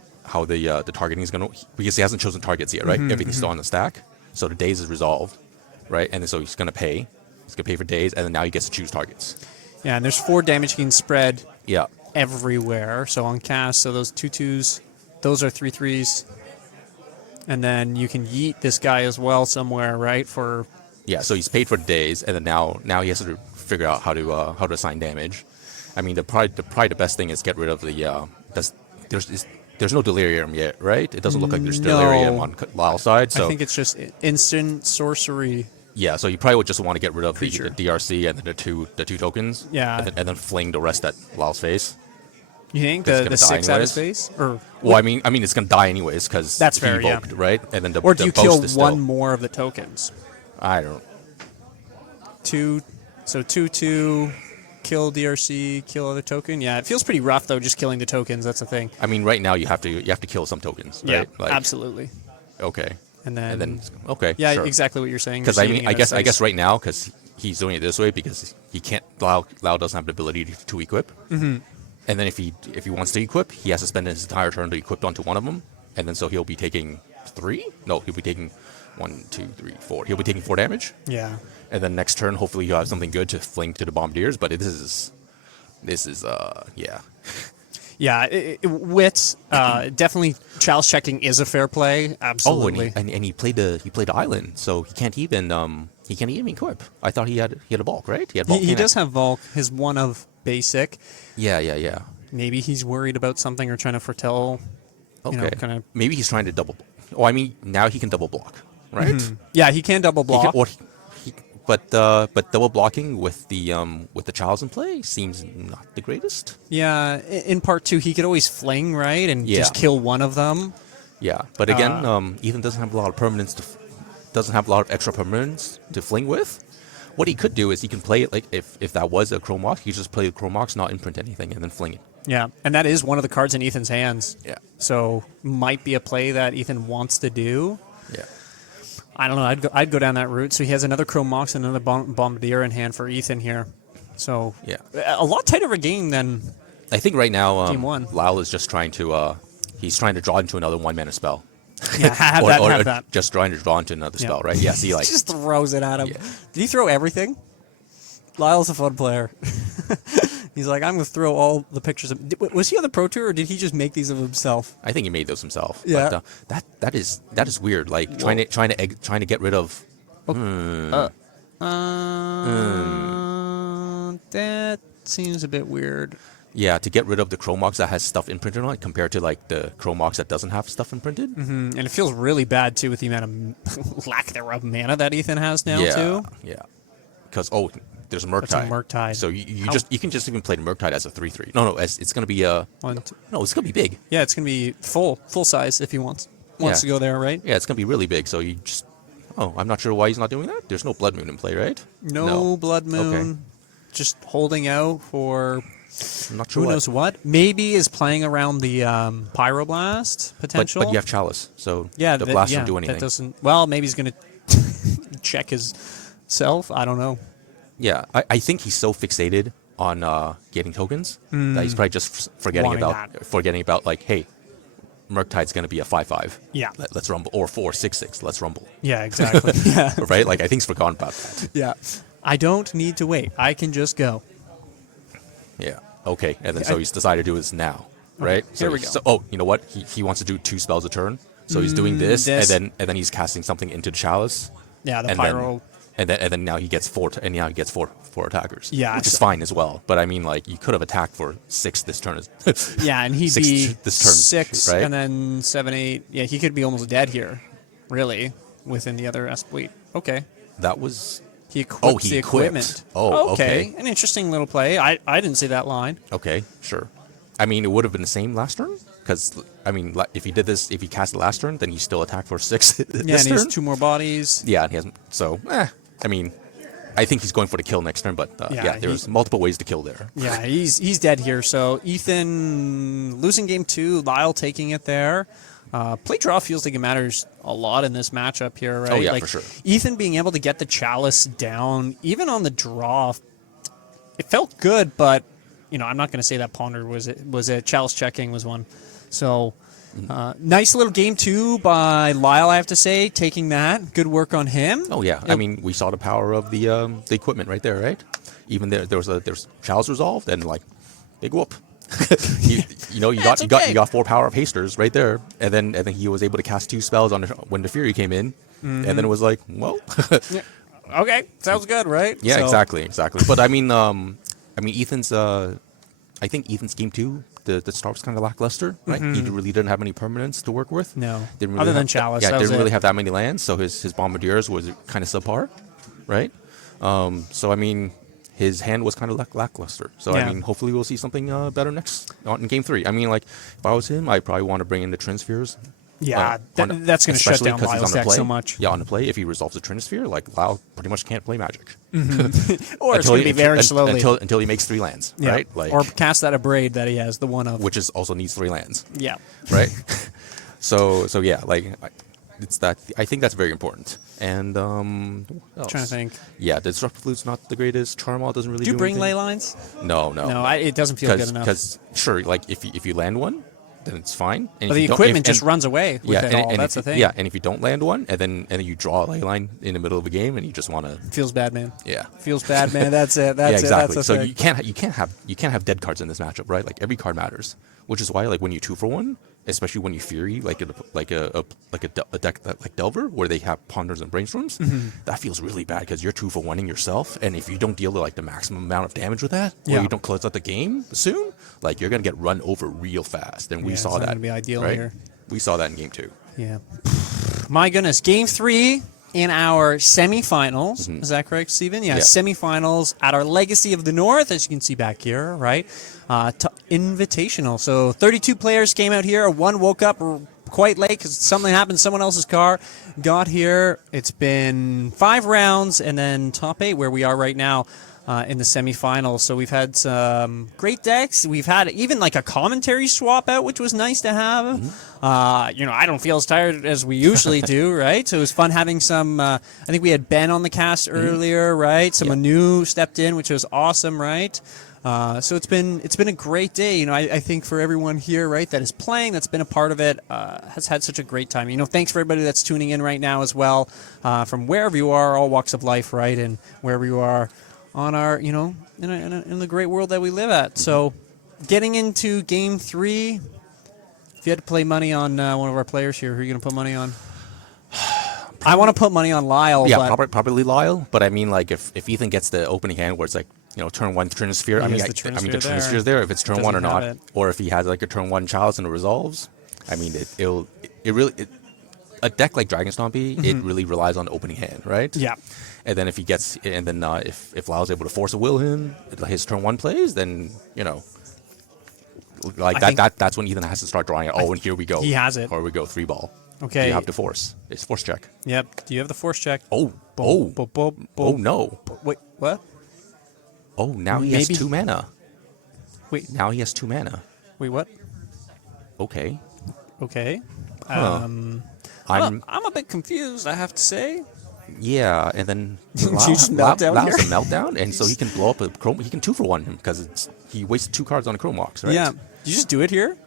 targeting is gonna, because he hasn't chosen targets yet, right? Everything's still on the stack, so the daze is resolved, right? And then so he's gonna pay. He's gonna pay for daze, and then now he gets to choose targets. Yeah, and there's 4 damage he can spread Yeah. everywhere. So on cast, so those 2/2s, those are 3/3s. And then you can yeet this guy as well somewhere, right? For Yeah, so he's paid for the days, and then now he has to figure out how to assign damage. I mean, probably the best thing is get rid of the. There's no delirium yet, right? It doesn't look like there's No. delirium on Lyle's side. So I think it's just instant sorcery. yeah, so you probably would just want to get rid of the Creature. DRC and then the two tokens. Yeah. and then fling the rest at Lyle's face. You think It's the gonna 6 die out of anyways. space, or Well, I mean, it's gonna die anyways because That's he fair, yeah. evoked, right? And then or do the you boast kill is one still, more of the tokens? I don't. 2, so 2/2, kill DRC, kill other token. Yeah, it feels pretty rough though, just killing the tokens. That's the thing. I mean, right now you have to kill some tokens, right? Yeah, absolutely. Okay. And then okay. yeah, sure. exactly what you're saying. Because You're I mean, seeing I it guess as dice. right now, because he's doing it this way because he can't. Lau doesn't have the ability to equip. Mm-hmm. And then if he wants to equip, he has to spend his entire turn to equip onto one of them, and then so he'll be taking 3. No, he'll be taking 1, 2, 3, 4. He'll be taking 4 damage, Yeah. and then next turn, hopefully, he'll have something good to fling to the Bombardiers. But this is yeah. Yeah, wit definitely chalice checking is a fair play. Absolutely. and he played the island, so he can't even equip. I thought he had a bulk, right? He had bulk. he does have Volk, his one of basic. Yeah. Maybe he's worried about something or trying to foretell. Okay. You know, kind of. Maybe he's trying to double. Oh, I mean, now he can double block, right? Yeah, he can double He can- block. but double blocking with the childs in play seems not the greatest. Yeah, in part 2, he could always fling, right, and Yeah. just kill one of them. Yeah, but again, Ethan doesn't have a lot of permanence doesn't have a lot of extra permanence to fling with. What he could do is he can play it like if that was a Chromox, he could just play the Chromox, not imprint anything, and then fling it. Yeah, and that is one of the cards in Ethan's hands. Yeah. So might be a play that Ethan wants to do. Yeah. I don't know. I'd go down that route. So he has another Chrome Mox and another Bombardier in hand for Ethan here. So Yeah. a lot tighter of a game than I think right now, Game 1. Lyle is just trying to he's trying to draw into another 1 mana spell. yeah, have that. Just trying to draw into another Yeah. spell, right? Yeah. See, like Just throws it at him. Yeah. Did he throw everything? Lyle's a fun player. He's like, I'm going to throw all the pictures. Was he on the Pro Tour, or did he just make these of himself? I think he made those himself. Yeah. But, that is weird. Like trying to get rid of. That seems a bit weird. Yeah, to get rid of the Chromox that has stuff imprinted on it compared to like the Chromox that doesn't have stuff imprinted. And it feels really bad too with the amount of lack thereof mana that Ethan has now too. Yeah. Because there's a Murktide. That's a Murktide. So you can just even play the Murktide as a 3/3. No, it's gonna be a it's gonna be big. Yeah, it's gonna be full size if he wants to go there, right? Yeah, it's gonna be really big. So you just I'm not sure why he's not doing that. There's no Blood Moon in play, right? No Blood Moon. Okay. Just holding out for I'm not sure who knows what. Maybe is playing around the Pyroblast potential. But you have Chalice, so yeah, the blast doesn't do anything. That doesn't. Well, maybe he's gonna check his self. I don't know. Yeah, I think he's so fixated on getting tokens that he's probably just forgetting about like, hey, Murktide's going to be a 5/5. Yeah. Let's rumble. Or 4/6/6. Let's rumble. Yeah, exactly. Yeah. Right? Like, I think he's forgotten about that. Yeah. I don't need to wait. I can just go. Yeah. Okay. And then so he's decided to do this now. Right? Here we go. So, you know what? He wants to do 2 spells a turn. So he's doing this. And then he's casting something into the Chalice. Yeah, the and Pyro. And then now he gets 4 four attackers. Yeah. Which is fine as well. But I mean, like, you could have attacked for 6 this turn. Yeah, and he'd Six be this turn, 6 right? and then 7, 8. Yeah, he could be almost dead here, really, within the other Wait, okay. That was... He equips he the equipped. equipment. Oh, okay. An interesting little play. I didn't see that line. Okay, sure. I mean, it would have been the same last turn. Because, I mean, if he cast it last turn, then he still attacked for 6 this and he turn. has 2 more bodies. Yeah, and he hasn't... So, I mean... I think he's going for the kill next turn, but there's multiple ways to kill there. Yeah, he's dead here. So Ethan losing game 2, Lyle taking it there. Play draw feels like it matters a lot in this matchup here, right? Oh, yeah, like, for sure. Ethan being able to get the Chalice down, even on the draw, it felt good, but I'm not going to say that Ponder was it. Chalice checking was one. So nice little game 2 by Lyle, I have to say, taking that. Good work on him. Oh yeah, I mean we saw the power of the equipment right there, right? Even there's Chalice resolved and like big whoop. you got 4 power of hasters right there, and then he was able to cast 2 spells on when the Fury came in, and then it was like, well, okay, sounds good, right? Yeah, So, exactly. But I mean Ethan's I think Ethan's game 2. The start was kind of lackluster, right? He really didn't have any permanents to work with. No, didn't really other than have, Chalice. Yeah, that didn't was really it. have that many lands, so his Bombardiers was kind of subpar, right? So I mean, his hand was kind of lackluster. So Yeah. I mean, hopefully we'll see something better in game 3. I mean, like if I was him, I'd probably want to bring in the Trinispheres. Yeah, that's going to shut down Lyle's deck so much. Yeah, on the play, if he resolves the Trinisphere, like Lyle pretty much can't play Magic. Or it's going to be very slowly. Until he makes 3 lands, Yeah. right? Like, or cast that Abrade that he has, the one of. which is also needs 3 lands. Yeah. Right? so yeah, like it's that. I think that's very important. And what else? Trying to think. Yeah, the Disruptive Flute's not the greatest. Charmal doesn't really Do you bring anything. ley lines? No. No, it doesn't feel good enough. Because sure, like if you land one, then it's fine. And But if the you don't- equipment if- just runs away with it all. That's the thing. Yeah, and if you don't land one, and then you draw a ley line in the middle of a game, and you just want to. Feels bad, man. Yeah. Feels bad, man. That's it. That's yeah, exactly. it. That's So the you can't have dead cards in this matchup, right? Like every card matters, which is why like when you 2 for 1, especially when you Fury like a deck that, like Delver where they have Ponders and Brainstorms, that feels really bad because you're 2 for 1ing yourself, and if you don't deal like the maximum amount of damage with that, or you don't close out the game soon, like you're gonna get run over real fast, and we saw it's not that. gonna be ideal right? here. We saw that in game 2. Yeah. My goodness. Game 3 in our semifinals. Is that correct, Steven? Yeah, Yeah. semifinals at our Legacy of the North, as you can see back here, right? Invitational. So 32 players came out here. One woke up quite late because something happened. Someone else's car got here. It's been 5 rounds, and then top 8 where we are right now. In the semifinals. So we've had some great decks. We've had even like a commentary swap out, which was nice to have. I don't feel as tired as we usually do, right? So it was fun having some, I think we had Ben on the cast earlier, right? Some Anu stepped in, which was awesome, right? So it's been a great day. I think for everyone here, right, that is playing, that's been a part of it, has had such a great time. Thanks for everybody that's tuning in right now as well, from wherever you are, all walks of life, right, and wherever you are on our, in the great world that we live at. So, getting into Game 3, if you had to play money on one of our players here, who are you going to put money on? I want to put money on Lyle. Yeah, but probably Lyle. But I mean, like, if Ethan gets the opening hand where it's like, turn 1 Trinisphere, The the Trinisphere's there. If it's turn 1 or Doesn't not, have it. or if he has like a turn 1 Chalice and it resolves, I mean, a deck like Dragon Stompy, it really relies on opening hand, right? Yeah. And then if if Lyle's able to force a will him, his turn 1 plays, then that's when Ethan has to start drawing it. Oh, and here we go. He has it. Or we go 3-ball. Okay. You have to force. It's force check. Yep. Do you have the force check? Oh, oh no. Wait, what? Oh, now he has Maybe- 2 mana. Wait, Now he has 2 mana. wait, what? Okay. Okay. Huh. I'm a bit confused, I have to say. Yeah, and then you just meltdown Lau's here? a meltdown, and so he can blow up a chrome. He can 2-for-1 him because he wasted 2 cards on a chrome walks, right? Yeah. You just do it here?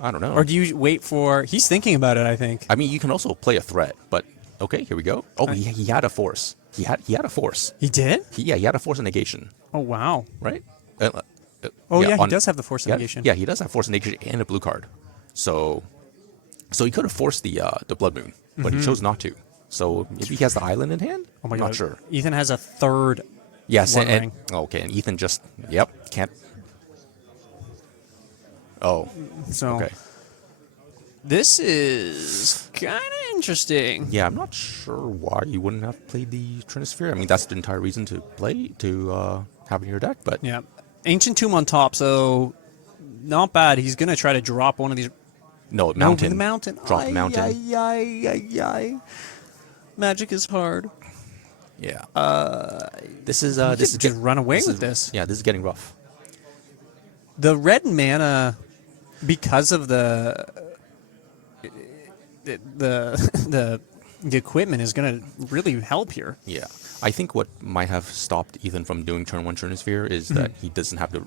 I don't know. Or do you wait for... He's thinking about it, I think. I mean, you can also play a threat, but okay, here we go. Oh, he had a force. He had a force. He did? He had a force and negation, Oh, wow. right? Oh, yeah, he does have the force Yeah, negation. yeah, he does have force and negation and a blue card. So he could have forced the Blood Moon, but he chose not to. So maybe he has the island in hand. Oh, my Not God. sure. Ethan has a third... Yes, One and ring. okay, and Ethan just can't. Oh, So okay. this is kind of interesting. Yeah, I'm not sure why you wouldn't have played the Trinisphere. I mean, that's the entire reason to have in your deck. But Yeah. Ancient Tomb on top, so not bad. He's going to try to drop one of these... no, No, mountain. the mountain. Drop the mountain. Ay. Magic is hard. Yeah. This is You this could is just run away this with is- this. Yeah, this is getting rough. The red mana, because of the equipment, is going to really help here. Yeah, I think what might have stopped Ethan from doing turn 1 Trinisphere is that he doesn't have to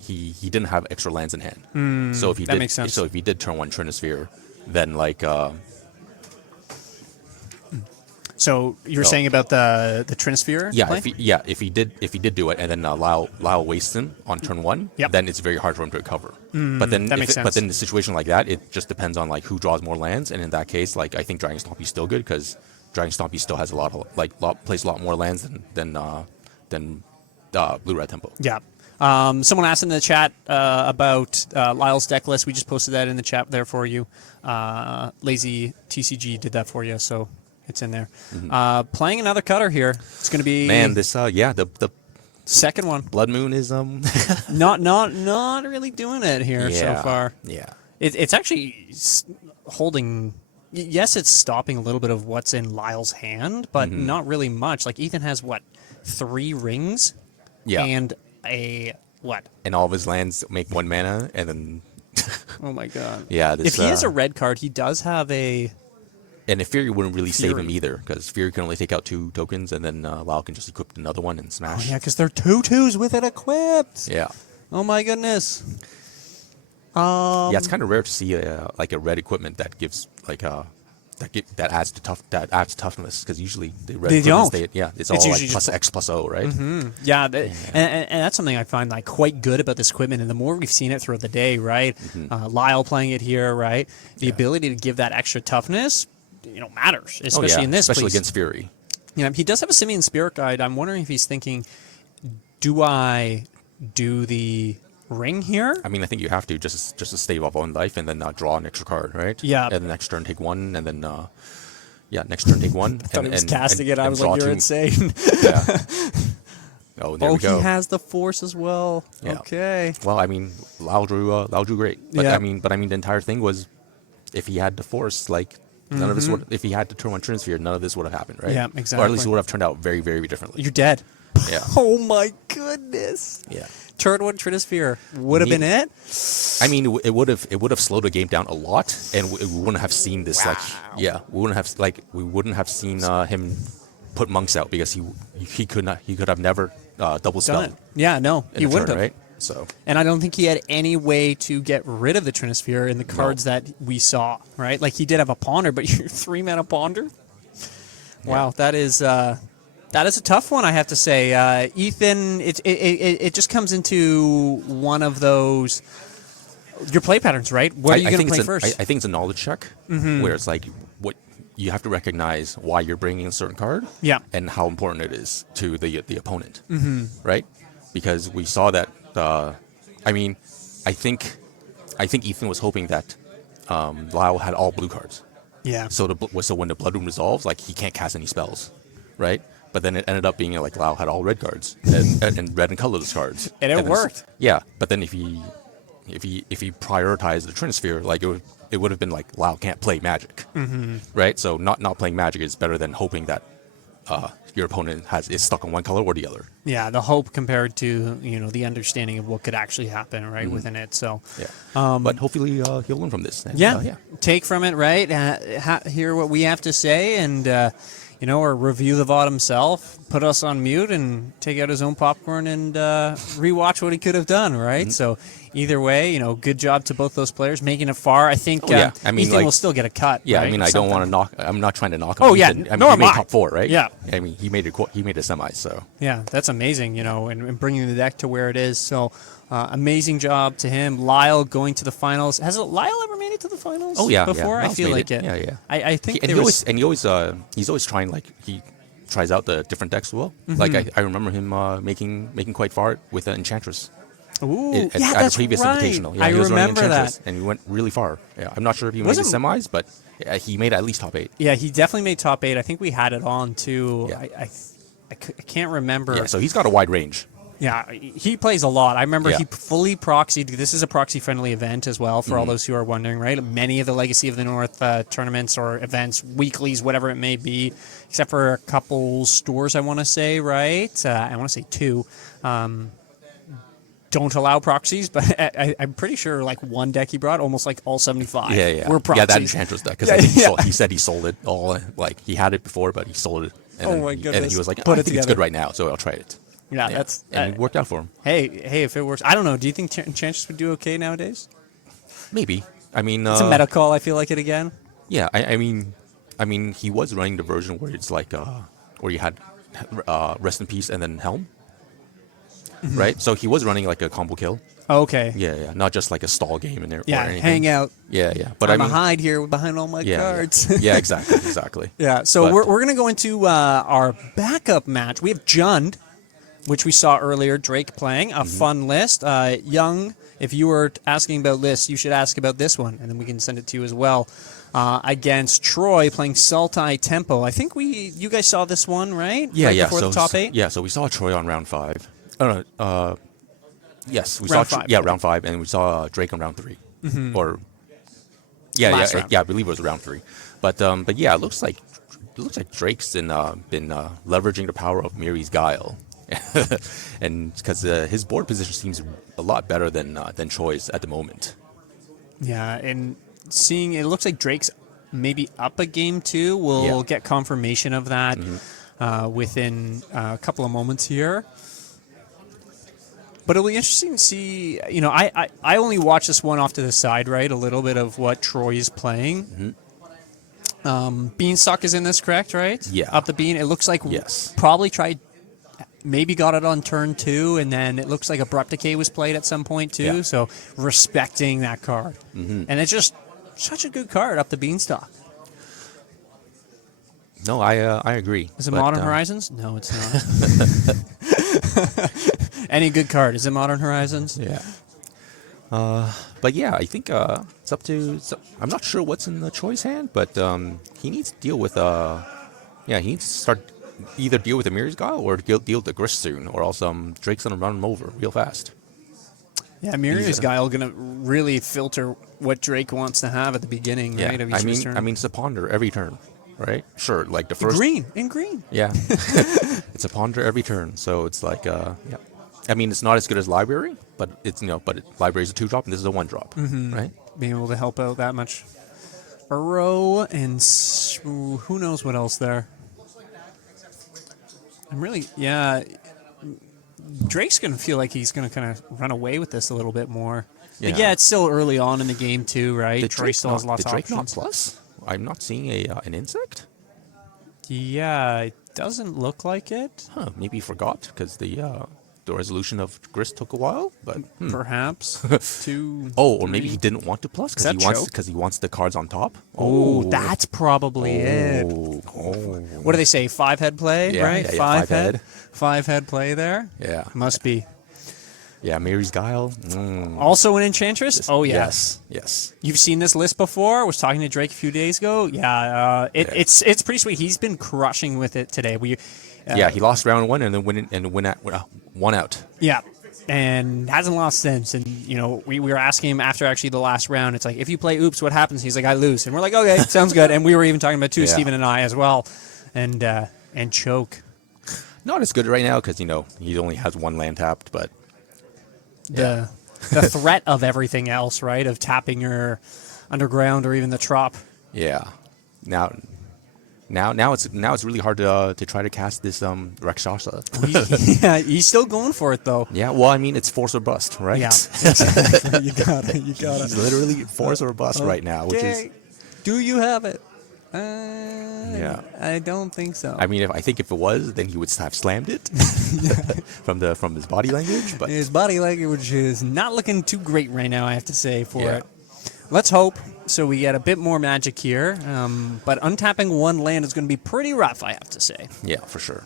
he didn't have extra lands in hand. So if he that did, makes sense. So if he did turn 1 Trinisphere, then So you were saying about the Trinisphere yeah, play? if he did do it, and then Lyle wastes him on turn 1, Yep. then it's very hard for him to recover. But then that makes sense. But then in a situation like that, it just depends on who draws more lands, and in that case, I think Dragon Stompy's still good because Dragon Stompy still has plays a lot more lands than Blue Red Tempo. Yeah. Someone asked in the chat about Lyle's deck list. We just posted that in the chat there for you. Lazy TCG did that for you, so it's in there. Playing another cutter here. It's going to be The second one. Blood Moon is Not really doing it here so far. Yeah. It's actually holding. Yes, it's stopping a little bit of what's in Lyle's hand, but not really much. Like Ethan has 3 rings, Yeah. and a what? And all of his lands make 1 mana, and then Oh my god! yeah. This, If he has a red card, he does have a. and if Fury wouldn't really save him Fury. either, because Fury can only take out 2 tokens, and then Lyle can just equip another one and Oh smash. yeah, because they're 2/2s with it equipped. Yeah. Oh my goodness. Yeah, it's kind of rare to see a red equipment that gives that adds toughness, because usually the red They equipments, don't. it's It's all usually plus just- X plus O, right? Yeah, and that's something I find quite good about this equipment. And the more we've seen it throughout the day, right? Lyle playing it here, right? The ability to give that extra toughness, matters, especially in this. especially please. against Fury. He does have a Simian Spirit Guide. I'm wondering if he's thinking, do I do the ring here? I mean, I think you have to just to stave off 1 life and then draw an extra card, right? Yeah. And the next turn take 1, and then next turn take 1. I thought he was casting it. I was draw like, you're 2. insane. Yeah. Oh, there we go. He has the Force as well. Yeah. Okay. Well, I mean, Lau drew great. But Yeah. I mean, the entire thing was, if he had the Force, none of this would. If he had to turn 1 Trinisphere, none of this would have happened, right? Yeah, Or at exactly. least it would have turned out very, very differently. You're dead. Yeah. Oh my goodness. Yeah. Turn 1 Trinisphere would have been it. I mean, it would have slowed the game down a lot, and we wouldn't have seen this. We wouldn't have seen him put monks out, because he could have never double Done spelled it. Yeah, no, in he a wouldn't turn, have. right? So And I don't think he had any way to get rid of the Trinisphere in the cards that we saw, right? He did have a Ponder, but your 3 mana Ponder? Wow, that is That is a tough one, I have to say. Ethan, it just comes into one of those your play patterns, right? What are you going to play first? I think it's a knowledge check where it's like what you have to recognize why you're bringing a certain card, and how important it is to the opponent, right? Because we saw that. I think Ethan was hoping that Lyle had all blue cards. Yeah. So when the Blood Room resolves, like he can't cast any spells, right? But then it ended up being like Lyle had all red cards and red and colorless cards, and it worked. Yeah, but then if he prioritized the Trinisphere, like it would have been like Lyle can't play Magic, right? So not playing Magic is better than hoping that your opponent is stuck on one color or the other. Yeah, the hope compared to the understanding of what could actually happen right within it. So but hopefully he'll learn from this. And, take from it, right? Hear what we have to say, and or review the VOD himself, put us on mute, and take out his own popcorn and rewatch what he could have done, right? So either way, good job to both those players making it far. I think Ethan will still get a cut. Yeah, right? I mean, I don't want to knock. I'm not trying to knock. Oh on yeah, Ethan. I mean, nor he am made I. top 4, right? Yeah. I mean, he made a semis. So yeah, that's amazing. And bringing the deck to where it is. So. Amazing job to him. Lyle going to the finals. Has Lyle ever made it to the finals? Oh yeah, before yeah. I feel like it. Yeah. I think he's always trying, like he tries out the different decks as well. Like I remember him making quite far with Enchantress. Ooh, at that's a previous right. Invitational. Yeah, I he was running remember Enchantress, that. and he went really far. Yeah, I'm not sure if he made the semis, but he made at least top 8. Yeah, he definitely made top 8. I think we had it on too. Yeah. I can't remember. Yeah, so he's got a wide range. Yeah, he plays a lot. I remember Yeah. he fully proxied. This is a proxy-friendly event as well, for all those who are wondering, right? Many of the Legacy of the North tournaments or events, weeklies, whatever it may be, except for a couple stores, I want to say, right? I want to say 2. Don't allow proxies, but I'm pretty sure like one deck he brought, almost like all 75 were proxies. Yeah, that Enchantress deck, because he said he sold it all. Like he had it before, but he sold it. And my goodness. And he was like, Put I it think it's together. good right now, so I'll try it. Yeah, that's... and it worked out for him. Hey, if it works... I don't know. Do you think Enchantress would do okay nowadays? Maybe. I mean... It's a meta call, I feel like it again. Yeah, I mean, he was running the version where it's like... where you had Rest in Peace and then Helm. Right? So he was running like a combo kill. Oh, okay. Yeah. Not just like a stall game in there. Yeah, or anything. hang out. Yeah. But I'm a hide here behind all my cards. Yeah, exactly. Yeah, so we're going to go into our backup match. We have Jund, which we saw earlier, Drake playing, a fun list. Young, if you were asking about lists, you should ask about this one, and then we can send it to you as well. Against Troy playing Sultai Tempo. I think you guys saw this one, right? Yeah, right yeah. Before the top 8? Yeah, so we saw Troy on round 5. Oh, no, yes, we Round saw 5. round 5, and we saw Drake on round 3. Or Last round. yeah, I believe it was round 3. But yeah, it looks like Drake's been leveraging the power of Miri's Guile, and because his board position seems a lot better than Troy's at the moment. Yeah, and seeing it looks like Drake's maybe up a game too. We'll get confirmation of that within a couple of moments here. But it'll be interesting to see. I only watch this one off to the side, right? A little bit of what Troy is playing. Beanstalk is in this, correct? Right? Yeah. Up the bean. It looks like probably tried. Maybe got it on turn 2, and then it looks like Abrupt Decay was played at some point too. Yeah. So respecting that card, and it's just such a good card up the Beanstalk. No, I agree. Is it Modern Horizons? No, it's not. Any good card. Is it Modern Horizons? Yeah. But yeah, I think it's up to... I'm not sure what's in the Troy's hand, but he needs to deal with... he needs to start... Either deal with the Mirror's Guile or deal with the Grist soon, or else Drake's going to run him over real fast. Yeah, Mirror's Guile going to really filter what Drake wants to have at the beginning, right? Of each turn. I mean, it's a ponder every turn, right? Sure, like the first... In green. Yeah. It's a ponder every turn, so it's like... I mean, it's not as good as Library, but it's Library's a 2-drop and this is a 1-drop, right? Being able to help out that much. Burrow and who knows what else there. Drake's going to feel like he's going to kind of run away with this a little bit more. Yeah, it's still early on in the game too, right? Troy still has lots of options. Drake not plus? I'm not seeing an insect? Yeah, Doesn't look like it. Huh, maybe he forgot because the resolution of Grist took a while, but Perhaps. 2. oh, or maybe he didn't want to plus that because he wants the cards on top. Oh, that's probably it. Oh. What do they say? 5-head play, Yeah, right? yeah, 5-head. 5-head play there. Yeah. Must be. Yeah, Mary's Guile. Also an Enchantress? Oh, yeah. Yes. You've seen this list before. I was talking to Drake a few days ago. Yeah, it's pretty sweet. He's been crushing with it today. Yeah, he lost round 1 and then won out. Yeah, and hasn't lost since. And, you know, we were asking him after actually the last round, it's like, if you play oops, what happens? He's like, I lose. And we're like, okay, sounds good. And we were even talking about, too, Yeah. Steven and I as well. And choke. Not as good right now because, you know, he only has 1 land tapped, but The threat of everything else, right? Of tapping your underground or even the trop. yeah. Now it's really hard to try to cast this Rakshasa. Yeah, he's still going for it, though. Yeah, well, I mean, it's force or bust, right? Yeah, exactly. You got it. He's literally force or bust right now, which is. Do you have it? Yeah. I don't think so. I mean, I think if it was, then he would have slammed it from his body language. But His body language is not looking too great right now, I have to say, for Yeah. it. Let's hope. So we get a bit more magic here. But untapping 1 land is going to be pretty rough, I have to say. yeah, for sure.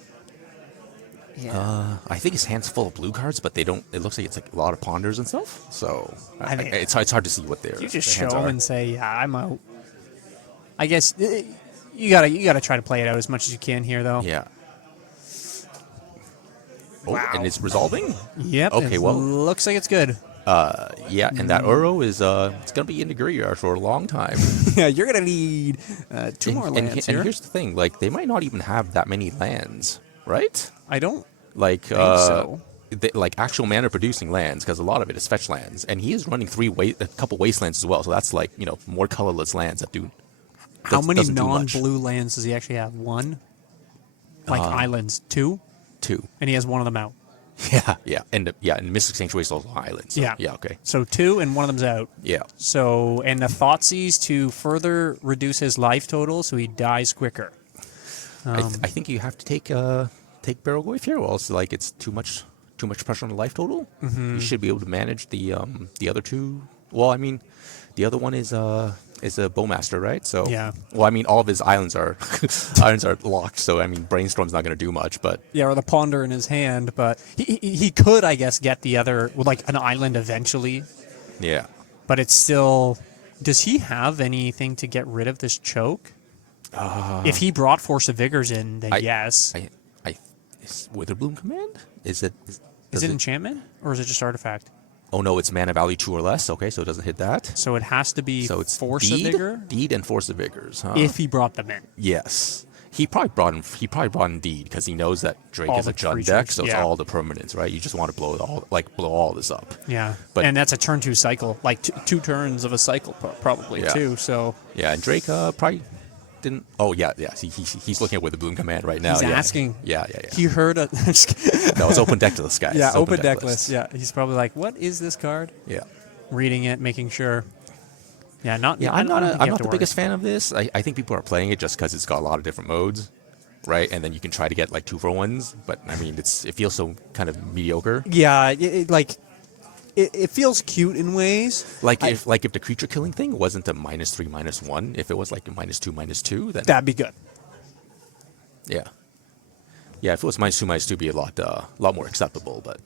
Yeah. I think his hand's full of blue cards, but they don't. It looks like it's like a lot of ponders and stuff. So I mean, it's hard to see what their You just their show hands him are. and say, yeah, I'm out. I guess you gotta try to play it out as much as you can here, though. Yeah. Oh, Wow. and it's resolving. Yep. Okay, it well- looks like it's good. Yeah, and that Uro is it's gonna be in the graveyard for a long time. Yeah, you're gonna need 2 more lands and here. here's the thing: like they might not even have that many lands, right? I don't. Like so. like actual mana producing lands, because a lot of it is fetch lands, and he is running a couple wastelands as well. So that's like more colorless lands that do. How many doesn't do much. non-blue lands does he actually have? 1? Like islands? 2? 2. And he has 1 of them out. Yeah, and Mystic Sanctuary is also islands. So, Yeah. yeah, okay, So 2 and 1 of them's out. yeah, So, and the Thoughtseize to further reduce his life total so he dies quicker. I think you have to take Barrel Goyf here, or else like it's too much pressure on the life total. You should be able to manage the other 2. Well, I mean, the other one is a Bowmaster, right? So Yeah. Well, I mean, all of his islands are locked. So I mean, Brainstorm's not going to do much, but Yeah, or the Ponder in his hand, but he could, I guess, get the other, like an island eventually, yeah. but it's still... Does he have anything to get rid of this choke? If he brought Force of Vigors in, then yes. Is Witherbloom Command? Is it? Is does it enchantment, or is it just artifact? Oh no, it's mana value 2 or less. Okay, so it doesn't hit that. So it has to be So it's Force deed, of Vigor deed and Force of Vigors. Huh? if he brought them in. Yes. He probably brought in Deed because he knows that Drake All is the a Jund creatures, deck, so it's yeah. all the permanents, right? You just want to blow all this up. Yeah, But- and that's a turn 2 cycle, like 2 turns of a cycle probably Yeah. too. So Yeah, and Drake probably didn't. Oh yeah. He's looking at with the Bloom Command right now. he's yeah. asking. Yeah. He heard a No, it's open deck list, guys. yeah, It's open deck list. list. Yeah, he's probably like, what is this card? Yeah. Reading it, making sure. Yeah, not. Yeah, I I'm don't think not. you I'm have not to the worry. biggest fan of this. I think people are playing it just because it's got a lot of different modes, right? And then you can try to get like 2-for-1s, but I mean, it feels so kind of mediocre. Yeah, it feels cute in ways. Like if the creature killing thing wasn't a -3, -1, if it was like a -2, -2, then That'd be good. yeah. Yeah, if it was -2, -2, it'd be a lot more acceptable. But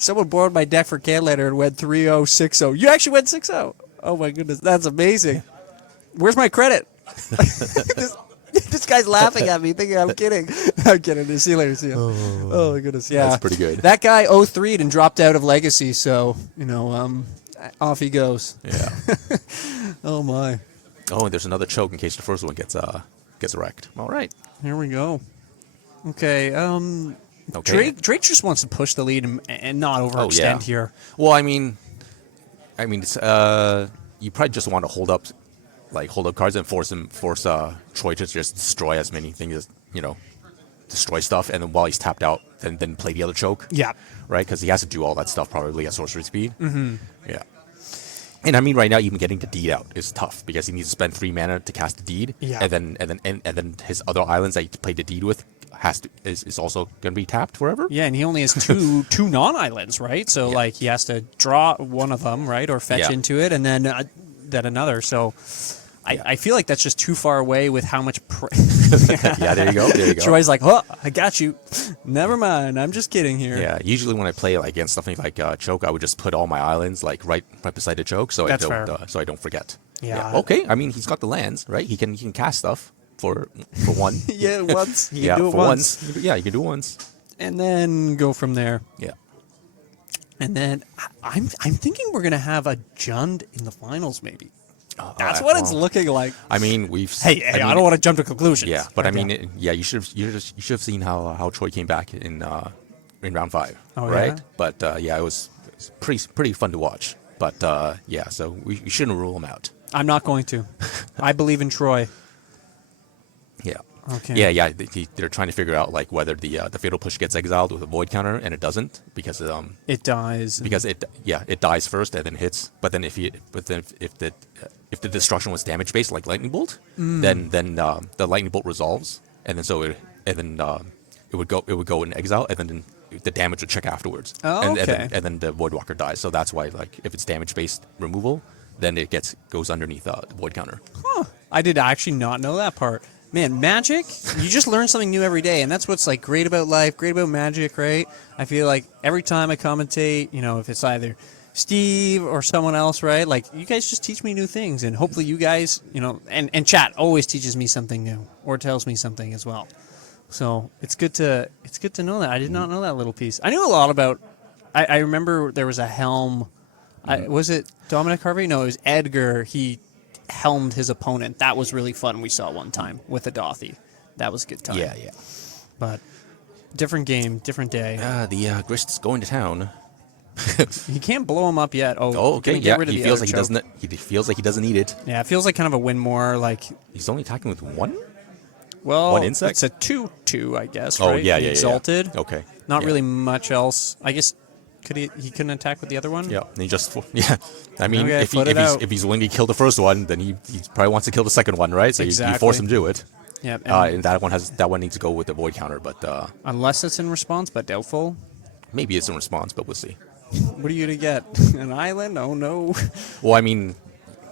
Someone borrowed my deck for Can Later and went 3-0, 6-0. You actually went 6-0. Oh my goodness, that's amazing. Where's my credit? This guy's laughing at me, thinking I'm kidding. I'm kidding. See you later. See you. Oh my goodness, yeah. That's pretty good. That guy 0-3'd and dropped out of Legacy, so off he goes. yeah. Oh my. Oh, and there's another choke in case the first one gets wrecked. All right. Here we go. Okay. Okay. Drake just wants to push the lead and not overextend yeah. here. Well, I mean, it's you probably just want to hold up cards and force Troy to just destroy as many things as destroy stuff, and then while he's tapped out, then play the other choke. Yeah. Right, because he has to do all that stuff probably at sorcery speed. Mm-hmm. Yeah. And I mean, right now, even getting the deed out is tough because he needs to spend 3 mana to cast the deed, Yeah. and then his other islands that he played the deed with is also going to be tapped forever. Yeah, and he only has two non-islands, right? So Yeah. like he has to draw one of them, right, or fetch Yeah. into it, and then another. So I feel like that's just too far away with how much. Yeah, there you go. There you go. Troy's like, oh, I got you. Never mind. I'm just kidding here. Yeah, usually when I play like against something like choke, I would just put all my islands like right beside the choke, so That's I don't fair. so I don't forget. Yeah. Okay. I mean, he's got the lands, right? He can cast stuff for one. Yeah, once. You yeah, can do it for once. Yeah, you can do it once. And then go from there. Yeah. And then I'm thinking we're going to have a Jund in the finals, maybe. That's Uh, what it's well, looking like. I mean, we've. Hey, I I don't want to jump to conclusions. Yeah, but I Okay. mean, you should have seen how Troy came back in round 5, Oh, right? yeah? But yeah, it was pretty fun to watch. But yeah, so we shouldn't rule him out. I'm not going to. I believe in Troy. Yeah. Okay. Yeah. They're trying to figure out like whether the Fatal Push gets exiled with a Void counter, and it doesn't because It dies. it dies first and then hits. But then if the destruction was damage based like Lightning Bolt, then the Lightning Bolt resolves, and then it would go in exile, and then the damage would check afterwards. Oh, and okay. then the Voidwalker dies. So that's why like if it's damage based removal, then it goes underneath the Void counter. Huh. I did actually not know that part. Man, Magic, you just learn something new every day, and that's what's like great about life, great about Magic, right? I feel like every time I commentate, if it's either Steve or someone else, right? Like you guys just teach me new things, and hopefully you guys, and chat always teaches me something new or tells me something as well. So it's good to know that. I did not know that little piece. I knew a lot about. I remember there was a helm. Was it Dominic Harvey? No, it was Edgar. He helmed his opponent. That was really fun. We saw one time with a Dothy. That was a good time. Yeah. But different game, different day. The Grist is going to town. You can't blow him up yet. Oh, okay. gonna get Yeah, rid of he the feels other like choke. he feels like he doesn't need it. Yeah, it feels like kind of a win more. Like, He's only attacking with one. well, One insect? it's a 2/2, I guess. Oh right? yeah, The yeah, Exalted. Yeah. Okay. Not Yeah. really much else. I guess he couldn't attack with the other one. Yeah, and he just I mean, Okay, put it out. if he's willing to kill the first one, then he probably wants to kill the second one, right? So you Exactly. force him to do it. Yeah. And that one needs to go with the void counter, but Unless it's in response, but doubtful. maybe it's in response, but we'll see. What are you gonna get? An island? Oh no. Well, I mean,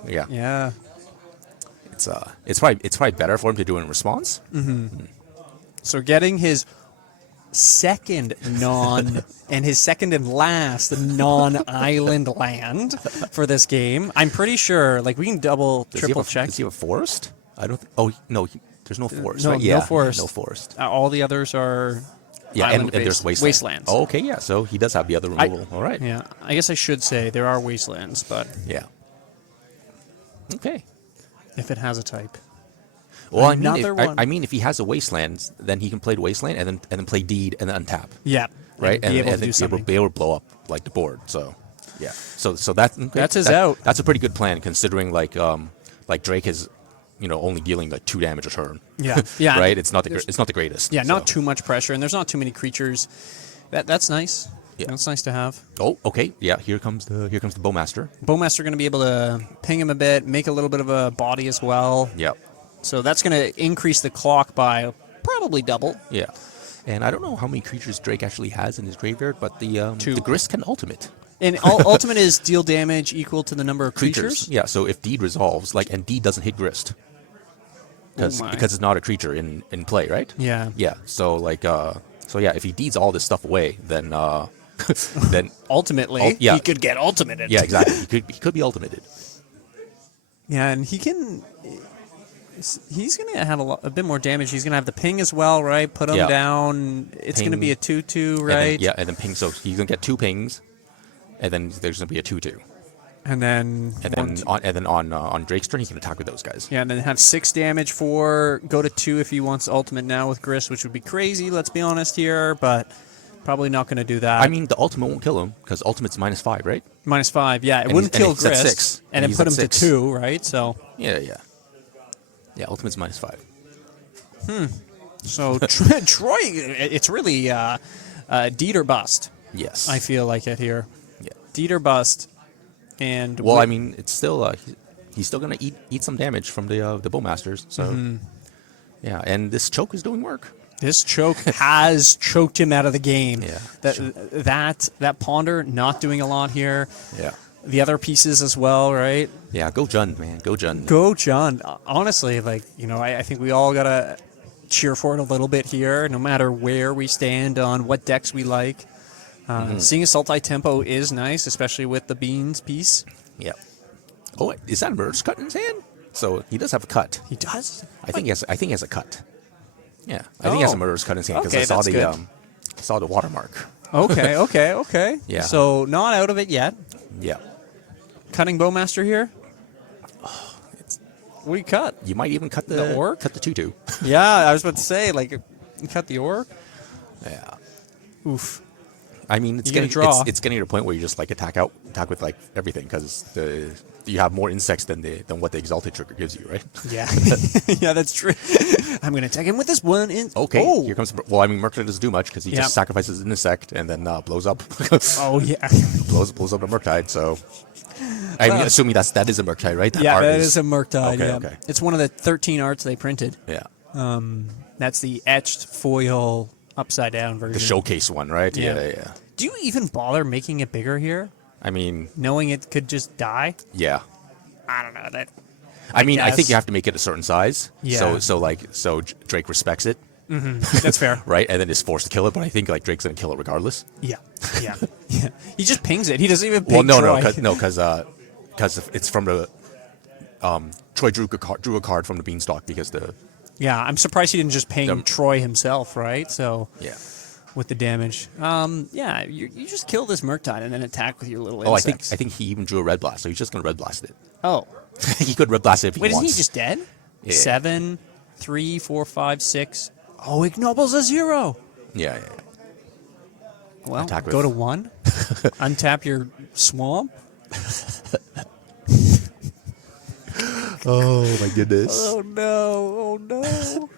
yeah, Yeah. it's probably better for him to do it in response. So getting his second and his second and last non-island land for this game. I'm pretty sure, like, we can triple check. Does he have a forest? I don't. Oh no, there's no forest. no, right? no Yeah, forest. No forest. All the others are Yeah, and island-based. there's Wastelands. Oh, okay, yeah. So he does have the other removal. All right. Yeah, I guess I should say there are wastelands, but Yeah. Okay. if it has a type. Well, Another one. I mean, if he has a wasteland, then he can play the wasteland and then play deed and then untap, Yeah. right? And be able to then do something. be able to blow up like the board. So, yeah. So that's his out. That's a pretty good plan considering like Drake is, only dealing like 2 damage a turn. Yeah. Yeah. Right. It's not the greatest. Yeah, not so. too much pressure, and there's not too many creatures. That's nice. Yeah. That's nice to have. Oh, okay. Yeah. Here comes the Bowmaster. Bowmaster going to be able to ping him a bit, make a little bit of a body as well. Yeah. So that's going to increase the clock by probably double. Yeah. And I don't know how many creatures Drake actually has in his graveyard, but the 2. Grist can ultimate. And ultimate is deal damage equal to the number of creatures. Yeah, so if Deed resolves, and Deed doesn't hit Grist. Because my. it's not a creature in play, right? Yeah. Yeah, so if he deeds all this stuff away, then then Ultimately, yeah. he could get ultimated. yeah, exactly. He could be ultimated. Yeah, and he can. He's going to have a bit more damage. He's going to have the ping as well, right? Put him Yeah. down. It's going to Ping. be a 2/2, And right? then, and then ping. So he's gonna get 2 pings, and then there's gonna be a 2/2, And then. and then on Drake's turn he can attack with those guys. Yeah, and then have 6 damage for go to 2 if he wants ultimate now with Grist, which would be crazy, let's be honest here, but probably not going to do that. I mean, the ultimate won't kill him because ultimate's -5, right? -5, yeah. It And wouldn't he's- kill and he's at Grist. 6. And And then he's put at him 6. to 2, right? So Yeah, ultimate's -5. so Troy, it's really deed or bust. Yes. I feel like it here. Yeah. Deed or bust. And Well, I mean, it's still he's still gonna eat some damage from the Bowmasters. So yeah, and this choke is doing work. this choke has choked him out of the game. Yeah, That Ponder not doing a lot here. Yeah. The other pieces as well, right? Yeah, go Jund, man. Go Jund. Go, John. Honestly, like, you know, I think we all got to cheer for it a little bit here, no matter where we stand on what decks we like. Seeing a Sultai tempo is nice, especially with the Beans piece. Yeah. Oh, is that a merge cut in his hand? So he does have a cut. He does? I think he has a cut. Yeah, I think he has a murderous cut in his hand because Okay, I saw that's the saw the watermark. Okay. Yeah. So not out of it yet. Yeah. Cutting Bowmaster here. What do you cut? You might even cut The orc? Cut the 2/2. Yeah, I was about to say, like, you cut the orc. Yeah. Oof. I mean, it's You get a getting draw. it's getting to a point where you just like attack with like everything because you have more insects than what the exalted trigger gives you, right? Yeah. Yeah, that's true. I'm going to attack him with this one. Okay. Oh. Here comes. Well, I mean, Murktide doesn't do much because he Yeah. just sacrifices an insect and then blows up. Oh, yeah. blows up the Murktide. So, I mean, assuming that is a Murktide, right? That Yeah, art that is a Murktide. Okay, Yeah. okay. It's one of the 13 arts they printed. Yeah. That's the etched foil upside down version. The showcase one, right? Yeah. Yeah. Do you even bother making it bigger here, I mean, knowing it could just die? yeah. I don't know that. I mean, I guess. think you have to make it a certain size. Yeah. So Drake respects it, That's fair. right? And then is forced to kill it. But I think like Drake's gonna kill it regardless. Yeah. He just pings it. He doesn't even Well, ping no, Troy. because it's from the Troy drew a card from the Beanstalk because the Yeah, I'm surprised he didn't just ping Troy himself, right? So yeah. with the damage, yeah, you just kill this Murktide and then attack with your little Oh, insects. I think he even drew a red blast, so he's just gonna red blast it. Oh, He could red blast it if he wait, wants. isn't he just dead? Yeah. 7, 3, 4, 5, 6. Oh, ignobles a 0. Yeah. Well, Attack go with- to 1, untap your swamp. Oh my goodness. Oh no!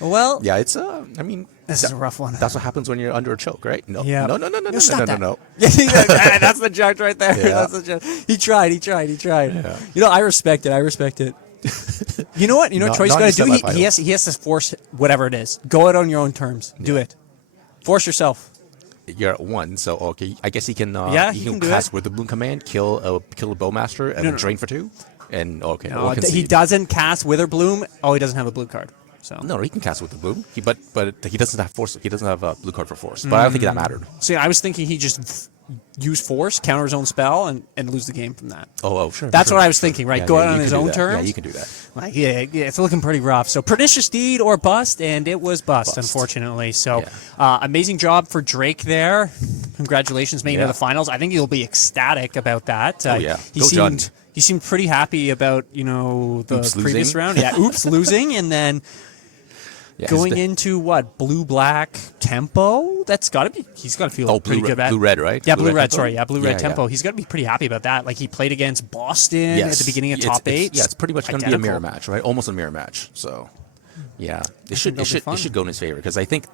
Well, Yeah, it's I mean, this is a rough one. that's what happens when you're under a choke, right? No. Yeah. No. Stop that. No. Yeah, that's the joke right there. Yeah. That's the joke. He tried. Yeah. You know, I respect it. You know what? Not- Troy's not got to in do? semifinals. He has to force whatever it is. Go out on your own terms. Do it. Force yourself. You're at 1, so okay. I guess he can. Yeah, he he can can do cast it. with the Bloom command, kill a Bowmaster, and then no. drain for 2. And okay, No, we'll he concede. doesn't cast Witherbloom. Oh, he doesn't have a blue card. So No, he can cast with the Bloom. But he doesn't have force. He doesn't have a blue card for force. But I don't think that mattered. See, I was thinking he just use force, counter his own spell, and lose the game from that. Oh, sure. That's sure, what I was sure. thinking, right? Yeah, Go yeah, out you on can his do own that. terms. Yeah, you can do that. Like, yeah, it's looking pretty rough. So Pernicious Deed or bust, and it was bust. Bust. Unfortunately. So Yeah. amazing job for Drake there. Congratulations, making it Yeah. to the finals. I think he'll be ecstatic about that. Oh, yeah. He Go seemed Jund. he seemed pretty happy about the Oops, previous losing. round. Yeah, oops, losing, and then. Yeah, Going into what, blue-black tempo? That's got to be. He's got to feel pretty good about. blue-red, right? Yeah, Blue-red blue-red. tempo? Sorry, yeah, blue-red Yeah, tempo. yeah. He's got to be pretty happy about that. Like he played against Boston at the beginning of top 8. Yeah, it's pretty much going to be a mirror match, right? Almost a mirror match. So, yeah, it should go in his favor because I think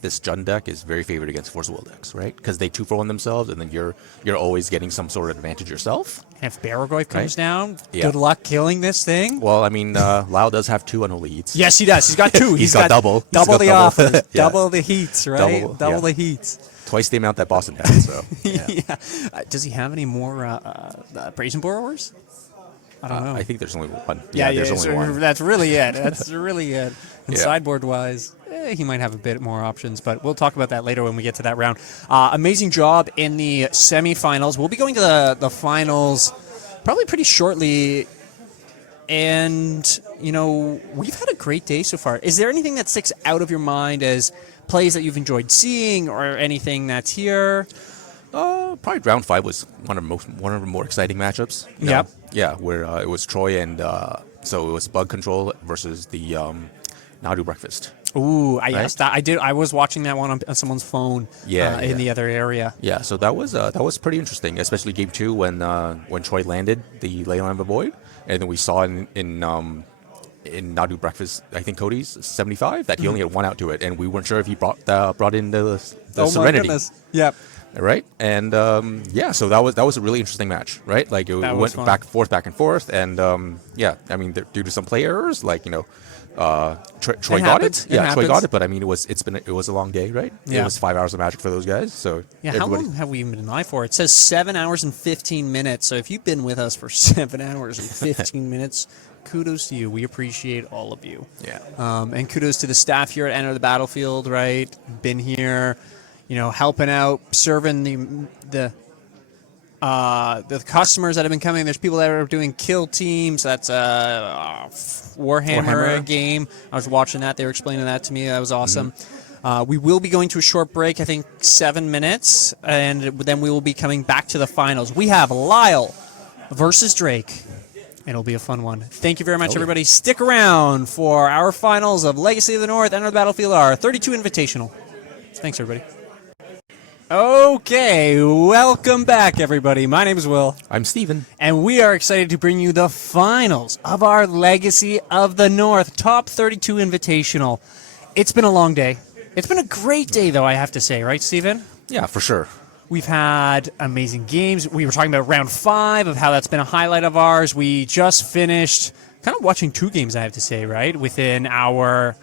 this Jund deck is very favored against Force of Will decks, right? Because they 2-for-1 themselves, and then you're always getting some sort of advantage yourself. And if Barrogoyf comes down, Yeah. good luck killing this thing. Well, I mean, Lau does have 2 unholy heats. Yes, he does. He's got 2. He's got double. He's Double got the double. offers. Yeah. Double the heats, right? Double, Double yeah. the heats. Twice the amount that Boston had. So, yeah. Yeah. Does he have any more Brazen Borrowers? I don't know. I think there's only one. Yeah, there's only one. That's really it. That's really it. And Yeah. sideboard wise, he might have a bit more options, but we'll talk about that later when we get to that round. Amazing job in the semifinals. We'll be going to the finals probably pretty shortly. And, we've had a great day so far. Is there anything that sticks out of your mind as plays that you've enjoyed seeing or anything that's here? Probably round 5 was one of the more exciting matchups. Yep. Yeah, where it was Troy and so it was Bug Control versus the Nadu Breakfast. Ooh, Right? yes, that I did. I was watching that one on someone's phone. Yeah, in yeah. the other area. Yeah, so that was pretty interesting, especially game 2 when Troy landed the Leyline of the Void, and then we saw in Nadu Breakfast, I think Cody's 75 that he only had 1 out to it, and we weren't sure if he brought in the Oh Serenity. my goodness. Yep. right? And yeah, so that was a really interesting match, right? Like it That was went fun. back and forth, and yeah, I mean, due to some play errors, like Troy got happens. it, It yeah, Troy got happens. it, but I mean, it was a long day, right? Yeah. It was 5 hours of Magic for those guys, so Yeah, how long have we been live for? It says 7 hours and 15 minutes. So if you've been with us for 7 hours and 15 minutes, kudos to you. We appreciate all of you. Yeah. And kudos to the staff here at Enter the Battlefield, right? Been here, helping out, serving the customers that have been coming. There's people that are doing kill teams. That's Warhammer Warhammer. game. I was watching that. They were explaining that to me. That was awesome. We will be going to a short break, I think 7 minutes, and then we will be coming back to the finals. We have Lyle versus Drake. It'll be a fun one. Thank you very much, everybody. Stick around for our finals of Legacy of the North, Enter the Battlefield, our 32 Invitational. Thanks, everybody. Okay, welcome back, everybody. My name is Will. I'm Steven. And we are excited to bring you the finals of our Legacy of the North Top 32 Invitational. It's been a long day. It's been a great day, though, I have to say, right, Steven? Yeah, for sure. We've had amazing games. We were talking about round 5 of how that's been a highlight of ours. We just finished kind of watching 2 games, I have to say, right? Within our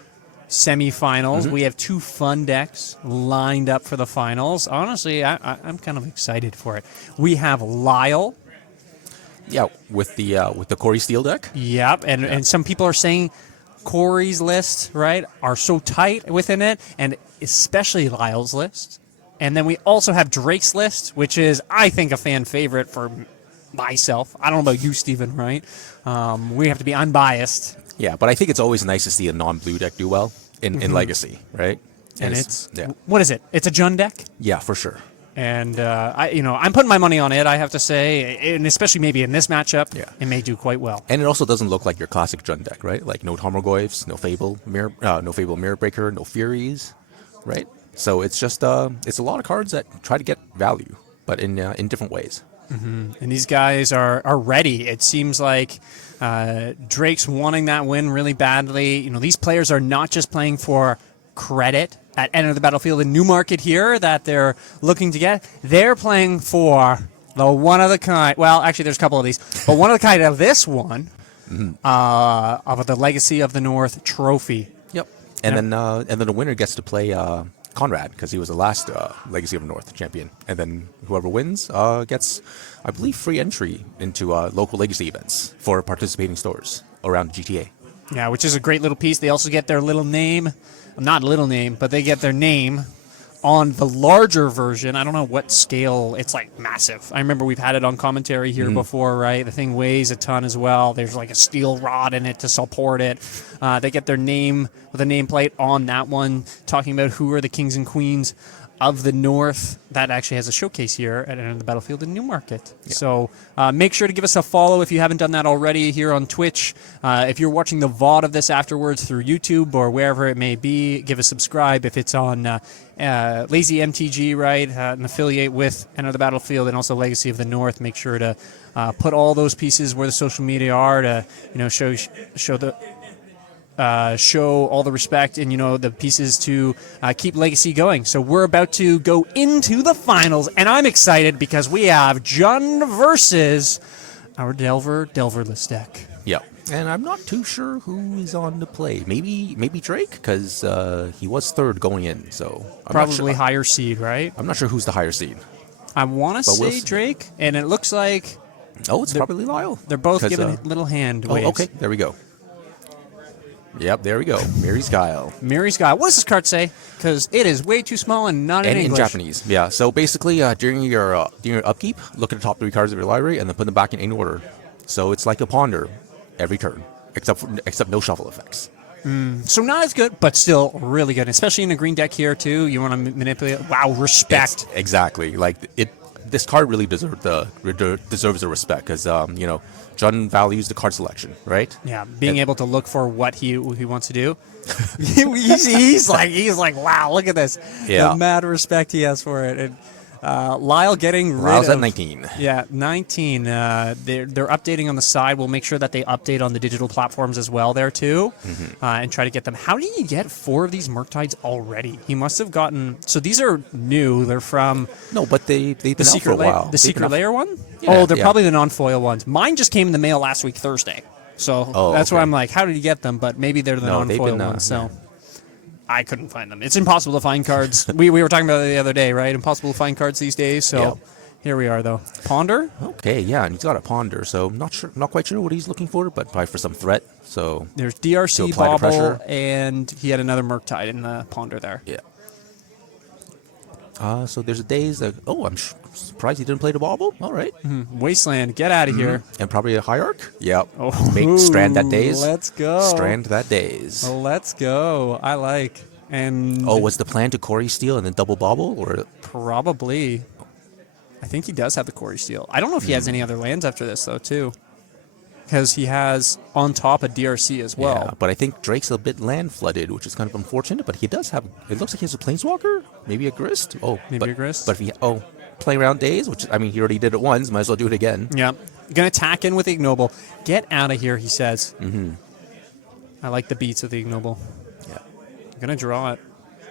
semifinals. We have 2 fun decks lined up for the finals. Honestly, I'm kind of excited for it. We have Lyle. Yeah, with the Corey Steele deck. Yep, and some people are saying Corey's list, right, are so tight within it, and especially Lyle's list. And then we also have Drake's list, which is, I think, a fan favorite for myself. I don't know about you, Steven, right? We have to be unbiased. Yeah, but I think it's always nice to see a non-blue deck do well in Legacy, right? And it's yeah, what is it? It's a Jund deck? yeah, for sure. And I'm putting my money on it, I have to say, and especially maybe in this matchup, Yeah. it may do quite well. And it also doesn't look like your classic Jund deck, right? Like no Tarmogoyfs, no Fable, Mirror Breaker, no Furies, right? So it's just it's a lot of cards that try to get value, but in different ways. And these guys are ready. It seems like Drake's wanting that win really badly. These players are not just playing for credit at Enter the Battlefield in Newmarket here that they're looking to get. They're playing for the one of the kind. Well, actually, there's a couple of these, but one of the kind of this one of the Legacy of the North trophy. Yep. And then the winner gets to play Conrad because he was the last Legacy of the North champion. And then whoever wins gets, I believe, free entry into local Legacy events for participating stores around GTA. Yeah, which is a great little piece. They also get their little name, not little name, but they get their name on the larger version. I don't know what scale. It's like massive. I remember we've had it on commentary here before, right? The thing weighs a ton as well. There's like a steel rod in it to support it. They get their name with a nameplate on that one, talking about who are the kings and queens of the North. That actually has a showcase here at Enter the Battlefield in Newmarket. Yeah. So make sure to give us a follow if you haven't done that already here on Twitch. If you're watching the VOD of this afterwards through YouTube or wherever it may be, give a subscribe. If it's on Lazy MTG, right, an affiliate with Enter the Battlefield and also Legacy of the North, make sure to put all those pieces where the social media are to show all the respect and the pieces to keep Legacy going. So we're about to go into the finals, and I'm excited because we have Jund versus our Delverless deck. Yeah. And I'm not too sure who is on the play. Maybe Drake because he was 3rd going in. So I'm Probably not sure. higher seed, right? I'm not sure who's the higher seed. I want to say we'll see. Drake, and it looks like Oh, it's probably Lyle. they're both 'Cause, giving little hand Oh, waves. okay. There we go. Yep, there we go. Mary's Guile. Mary's Guile. What does this card say? Because it is way too small and not in And in English. Japanese. Yeah. So basically, during your upkeep, look at the top 3 cards of your library and then put them back in any order. So it's like a ponder every turn, except no shuffle effects. So not as good, but still really good, especially in a green deck here too. You want to manipulate. Wow, respect. Exactly. Like it. This card really deserves the respect because Jund values the card selection, right? Yeah, being able to look for what he wants to do. he's like, wow, look at this. Yeah. The mad respect he has for it. And Lyle getting rid Lyle's of... at 19. Yeah, 19. They're updating on the side. We'll make sure that they update on the digital platforms as well there, too, and try to get them. How did he get 4 of these Murktides already? He must have gotten... So these are new. They're from... No, but they've been out for a while. The They've Secret been out- Lair one? Yeah, They're yeah. probably the non-foil ones. Mine just came in the mail last week, Thursday. So that's why okay. I'm like, how did he get them? But maybe they're the No, they've non-foil been, ones. So yeah. I couldn't find them. It's impossible to find cards. we were talking about it the other day, right? Impossible to find cards these days. So Yeah. here we are, though. Ponder? Okay, yeah, and he's got a Ponder, so not quite sure what he's looking for, but probably for some threat. So There's To DRC, apply the Bobble, pressure. and he had another Murktide in the Ponder there. yeah. So there's a days that I'm surprised he didn't play the Bobble. All right, Wasteland, get out of here. and probably a Hierarch. Yep. Oh, Make Strand that days. Let's go. Strand that days. Let's go. I like. And Was the plan to Corey Steal and then double Bobble, or probably. I think he does have the Corey Steel. I don't know if he has any other lands after this, though, too. Because he has on top a DRC as well. Yeah, but I think Drake's a bit land flooded, which is kind of unfortunate. But he does have. It looks like he has a Planeswalker, maybe a Grist. Maybe a Grist. But if he play around days, which I mean he already did it once, might as well do it again. Yeah. Gonna attack in with the Ignoble. Get out of here, he says. Mm-hmm. I like the beats of the Ignoble. Yeah. Gonna draw it.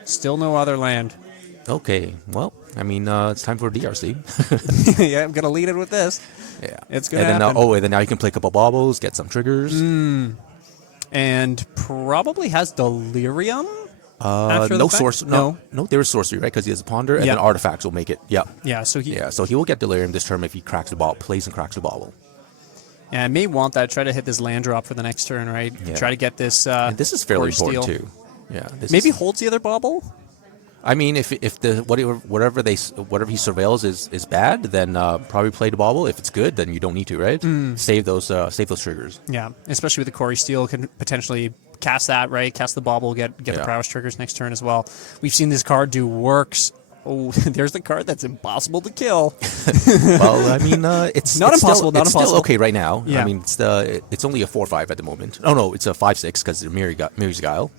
Still no other land. Okay. Well, I mean it's time for DRC. Yeah, I'm gonna lead it with this. Yeah. It's gonna and then, happen. and then now you can play a couple baubles, get some triggers. And probably has Delirium. After the No fact? source. No, there is sorcery, right? Because he has a Ponder, and Yeah. then artifacts will make it. Yeah. Yeah, so he Yeah. So he will get Delirium this turn if he cracks the ball, plays and cracks the bauble. Yeah, I may want that. Try to hit this land drop for the next turn, right? Yeah. Try to get this. And this is fairly Corey important Steele. too. Yeah. Maybe holds the other bauble. I mean, if the whatever he surveils is bad, then probably play the bauble. If it's good, then you don't need to, right? Save those triggers. Yeah, especially with the Corey Steel, can potentially cast that, right? Cast the bauble, get the Yeah. prowess triggers next turn as well. We've seen this card do works. Oh, there's the card that's impossible to kill. Well, I mean, it's Not it's impossible, Still, not it's impossible. still okay right now. Yeah. I mean, it's only a 4/5 at the moment. Oh no, it's a 5/6 because of Mirror's Guile.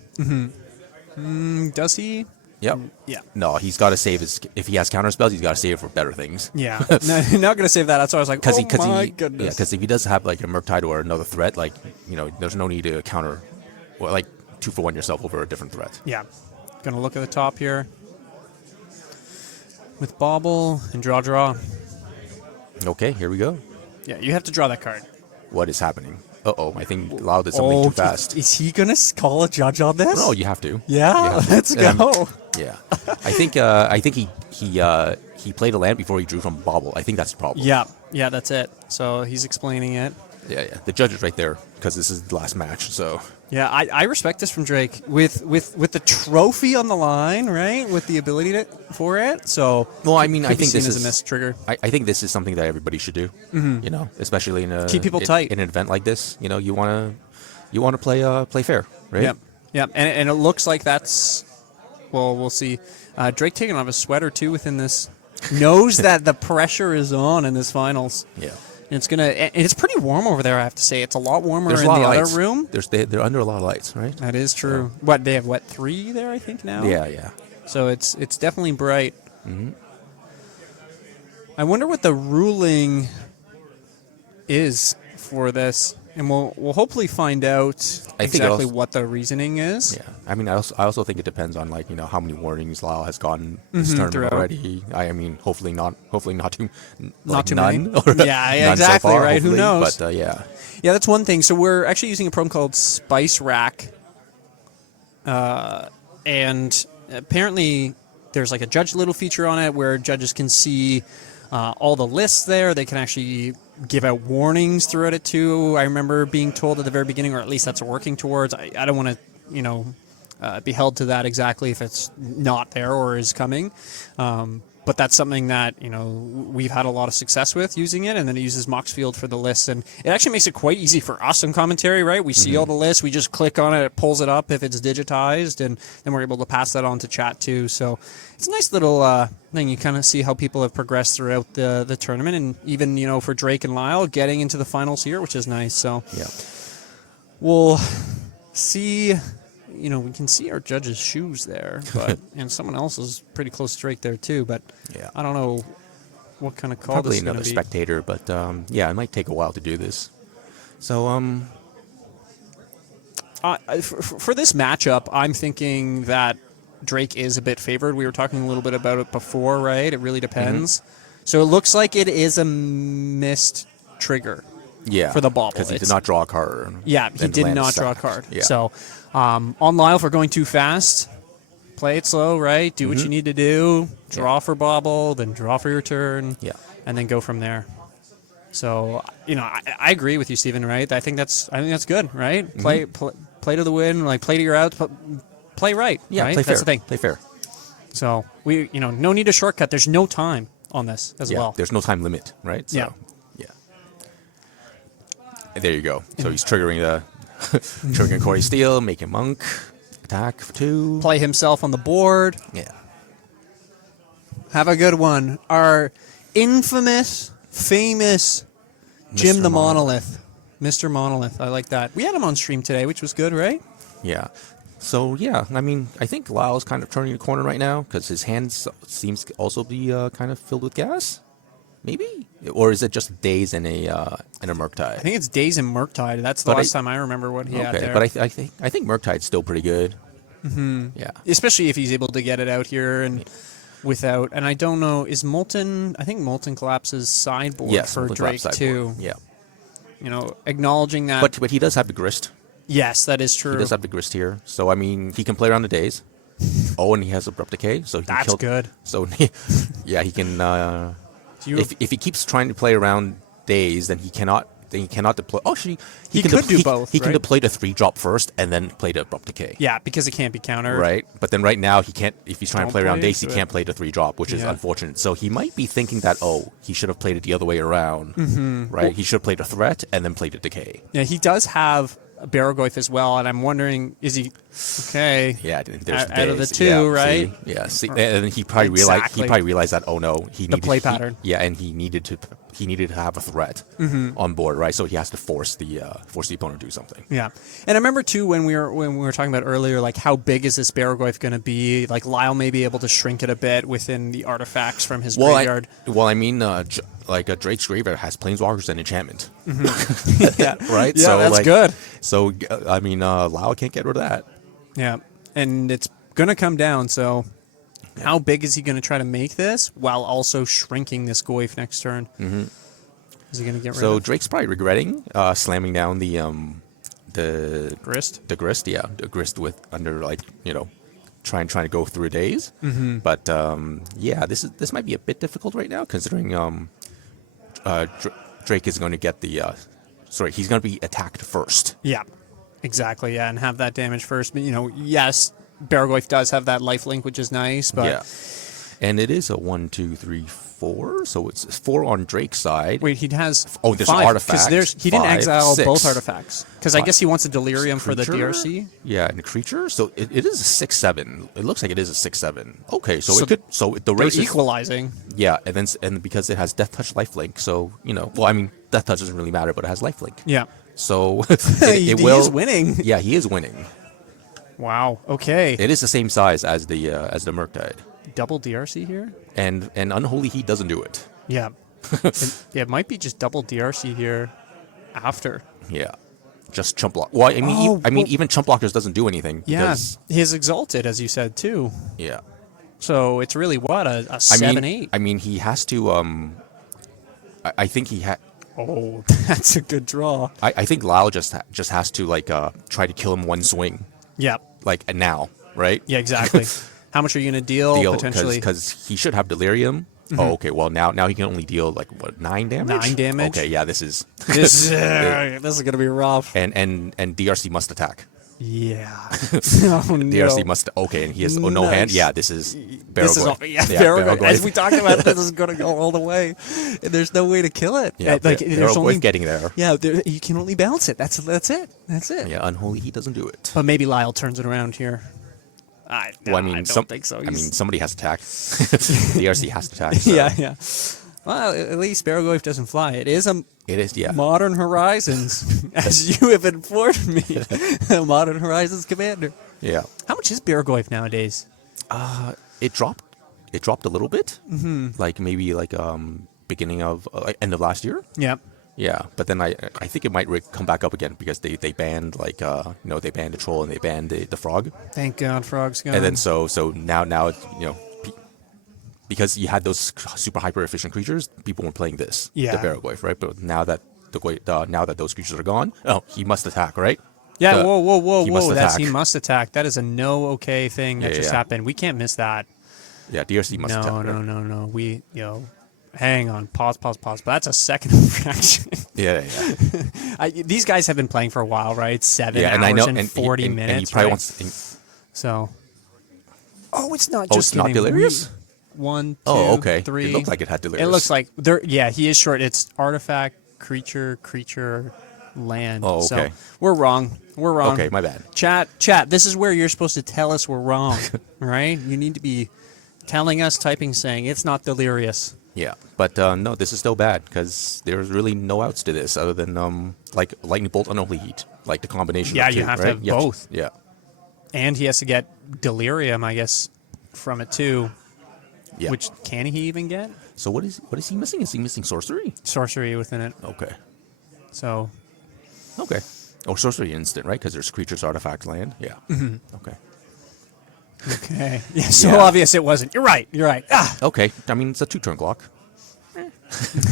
Does he? Yep. Yeah. No, he's got to save his. If he has counter spells, he's got to save it for better things. Yeah. No, not gonna save that. That's why I was like, my goodness. Because if he does have like a Murktide or another threat, like there's no need to counter, or like 2-for-1 yourself over a different threat. Yeah. Gonna look at the top here with Bauble and draw. Okay, here we go. Yeah, you have to draw that card. What is happening? I think Lau did something too fast. Is he gonna call a judge on this? No, you have to. Yeah, You have to. let's go. Yeah, I think he played a land before he drew from Bauble. I think that's the problem. Yeah, that's it. So he's explaining it. Yeah. The judge is right there because this is the last match. So Yeah, I respect this from Drake with the trophy on the line, right? With the ability for it. So well, I mean, could I be think seen this as is a missed trigger. I think this is something that everybody should do. Especially in Keep people tight. in an event like this. You want to play fair, right? Yep. And it looks like that's. Well, we'll see. Drake taking off his sweater too within this. Knows that the pressure is on in this finals. Yeah. And it's pretty warm over there, I have to say. It's a lot warmer There's in a lot the of other lights. room. They're under a lot of lights, right? That is true. What, they have 3 there, I think, now? Yeah. So it's definitely bright. I wonder what the ruling is for this. And we'll hopefully find out I think exactly also- what the reasoning is. Yeah, I mean, I also think it depends on how many warnings Lyle has gotten this tournament throughout. already. I mean, hopefully not too, Not too none. many. Or Yeah, none exactly, so far, right? Who hopefully, knows? But yeah, Yeah, that's one thing. So we're actually using a program called Spice Rack. And apparently there's like a judge little feature on it where judges can see all the lists there. They can actually give out warnings throughout it too. I remember being told at the very beginning, or at least that's what we're working towards. I don't want to, be held to that exactly if it's not there or is coming. But that's something that, we've had a lot of success with using it, and then it uses Moxfield for the lists. And it actually makes it quite easy for us in commentary, right? We see all the lists, we just click on it, it pulls it up if it's digitized, and then we're able to pass that on to chat too. So it's a nice little thing. You kind of see how people have progressed throughout the tournament, and even, for Drake and Lyle getting into the finals here, which is nice. So yeah. we'll see. we can see our judge's shoes there, but and someone else is pretty close to Drake there too. But Yeah. I don't know what kind of call Probably this is another gonna be. spectator, but yeah, it might take a while to do this. So For this matchup, I'm thinking that Drake is a bit favored. We were talking a little bit about it before, right? It really depends. So it looks like it is a missed trigger. yeah, For the bobble. because he did It's- not draw a card. Yeah, he and did land not draw a sack. card. Yeah. So on Lyle, if we're going too fast, play it slow, right? Do what you need to do. Draw for bobble, then draw for your turn. Yeah. And then go from there. So I agree with you, Steven. Right? I think that's good. Right? Play to the win. Like play to your outs. Play right. Yeah, right? play fair. That's the thing. Play fair. So we no need to shortcut. There's no time on this as Yeah, well. there's no time limit, right? So, Yeah. yeah. And there you go. So he's triggering the triggering Corey Steele, making Monk attack for 2. Play himself on the board. Yeah. Have a good one. Our infamous, famous Jim Mr. the Monolith. Mr. Monolith. I like that. We had him on stream today, which was good, right? Yeah. So yeah, I mean, I think Lyle's kind of turning the corner right now because his hands seems to also be kind of filled with gas. Maybe, or is it just days in a Murktide? I think it's Days in Murktide. That's the But last time I remember what he had there. but I think Murktide's still pretty good. Mm-hmm. Yeah. Especially if he's able to get it out here and without. And I don't know, is Molten? I think Molten collapses sideboard Yes. for Molten Drake Collapse too. sideboard. Yeah. Acknowledging that. But he does have the grist. yes, that is true. He does have the grist here. So I mean, he can play around the days. Oh, and he has abrupt decay, so he can That's kill. good. So yeah, he can. Do you- If he keeps trying to play around days, then he cannot. Then he cannot deploy. Oh, actually, He can could do both, He can right? deploy the 3-drop first, and then play the abrupt decay. yeah, because it can't be countered. Right, but then right now he can't. If he's trying Don't to play around play days, he into can't it. play the 3-drop, which is Yeah. unfortunate. So he might be thinking that he should have played it the other way around. Mm-hmm. Right, he should have played the threat and then played the decay. Yeah, he does have a Barrowgoyf as well, and I'm wondering, is he okay? Yeah, there's Out of the days. two, Yeah, right? See? Yeah, see, and he probably realized Exactly. that he needed play pattern. And he needed to have a threat on board, right? So he has to force the opponent to do something. Yeah, and I remember too when we were talking about earlier, like how big is this Barrowgoyf going to be? Like Lyle may be able to shrink it a bit within the artifacts from his graveyard. I mean, Drake's graveyard has planeswalkers and enchantment, yeah, right? Yeah, so, that's good. So I mean, Lyle can't get rid of that. Yeah, and it's going to come down. So, how big is he going to try to make this while also shrinking this Goyf next turn? Mm-hmm. Is he going to get rid So of Drake's probably regretting slamming down the Grist? the grist, the grist with under trying to go through days. Mm-hmm. But yeah, this might be a bit difficult right now considering Drake is going to get the he's going to be attacked first. Yeah, exactly. Yeah, and have that damage first. But yes, Barrowgoyf does have that lifelink, which is nice. But Yeah, and it is a 1, 2, 3, 4. So it's 4 on Drake's side. wait, he has There's an 5, 'cause artifact. he didn't 5, exile 6. both artifacts because I 5. guess he wants a Delirium for the Creature? DRC. Yeah, and a creature. So it is a 6/7. It looks like it is a 6/7. Okay, so So it could. So the They're race is equalizing. yeah, and because it has Death Touch, Lifelink. So well, I mean, Death Touch doesn't really matter, but it has Lifelink. Yeah, So he it will. is winning. Yeah, he is winning. Wow. Okay. It is the same size as the Murktide, Double DRC here. and Unholy Heat doesn't do it. Yeah. It might be just double DRC here after. Yeah, just Chump Block. Well, I mean, Oh, even Chump Blockers doesn't do anything. Yeah. Because, He's exalted, as you said, too. yeah. So it's really what, a I 7-8? mean, I mean, he has to. I think he had. Oh, that's a good draw. I think Lyle just has to try to kill him one swing, Yeah. now, right? Yeah, exactly. How much are you going to deal potentially? Because he should have Delirium. Oh, okay. Well, now he can only deal 9 damage. 9 damage? Okay, yeah, this is this is going to be rough. and DRC must attack. Yeah. Oh, no. DRC must and he has no hand. Nice. Yeah, this is This is Barrowgoyf. Barrowgoyf. As Barrowgoyf. we talked about, this is going to go all the way. And there's no way to kill it. Yeah, there's Barrowgoyf only getting there. Yeah, you can only bounce it. That's it. That's it. Yeah, Unholy Heat doesn't do it. But maybe Lyle turns it around here. I don't think so. I mean, somebody has to attack. DRC has to attack. So. yeah. Well, at least Barrowgoyf doesn't fly. It is a It is, yeah. Modern Horizons, as you have informed me. Modern Horizons commander. Yeah. How much is Baragoi nowadays? It dropped. It dropped a little bit. Like maybe like beginning of end of last year. Yep. Yeah, but then I think it might come back up again because they banned like they banned the troll and they banned the frog. Thank God Frog's gone. And then so now it's, because you had those super hyper efficient creatures, people were playing this, Yeah. the Baragoi, right? But now that now that those creatures are gone, he must attack, right? Yeah, The- whoa. he must That's attack. he must attack. That is a no okay thing that Yeah, just yeah. happened. We can't miss that. Yeah, DRC must attack. right? No. We, hang on. Pause. But that's a second infraction. Yeah. These guys have been playing for a while, right? 7 Yeah, hours and I know, and 40 and minutes. he probably right? wants. So. Oh, it's not Oh, just it's not getting delirious? 1, 2, Oh, okay. 3. It looked like it had delirious. It looks like there. Yeah, he is short. It's artifact, creature, land. Oh, So okay. we're wrong. Okay, my bad. Chat. This is where you're supposed to tell us we're wrong, right? You need to be telling us, saying it's not delirious. Yeah, but no, this is still bad because there's really no outs to this other than like lightning bolt and only heat, like the combination. Yeah, of you two, have to right? have You have to- both. Yeah, And he has to get delirium, I guess, from it too. yeah. Which can he even get? So what is he missing? Is he missing sorcery? Sorcery within it. Okay, So okay. Or sorcery instant, right? Because there's creatures, artifact, land. Yeah. Okay. okay. Yeah, so Yeah. obvious it wasn't. You're right. Ah. Okay. I mean, it's a 2-turn clock.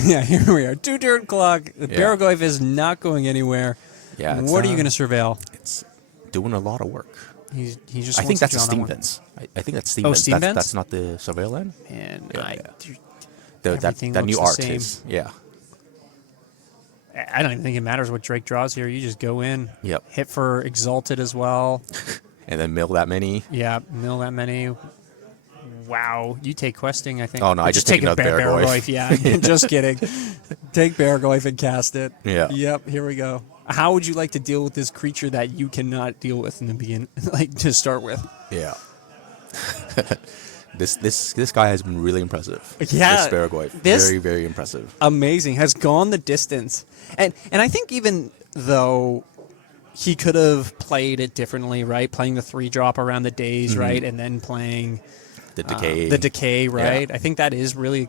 Yeah, here we are. 2-turn clock. The Yeah. Baragoi is not going anywhere. Yeah. It's, What are you going to surveil? It's doing a lot of work. He just. I think wants that's to a draw that steam one. vents. I think that's steam Oh, vents. steam vents? That's not the surveil land. And Yeah, I, yeah. That Everything that new looks art the same. is. Yeah. I don't even think it matters what Drake draws here. You just go in. Yep. Hit for Exalted as well. And then mill that many. Yeah, mill that many. Wow, you take questing, I think. Oh, no, Or I just take another Baragoi. Yeah, just kidding. Take Baragoi and cast it. Yeah. Yep, here we go. How would you like to deal with this creature that you cannot deal with in the beginning, like to start with? Yeah. This guy has been really impressive. Yeah, This Baragoi. this- Very, very impressive. Amazing, has gone the distance, and I think even though he could have played it differently, right? Playing the 3-drop around the days, right, and then playing The decay. the decay, right? I think that is really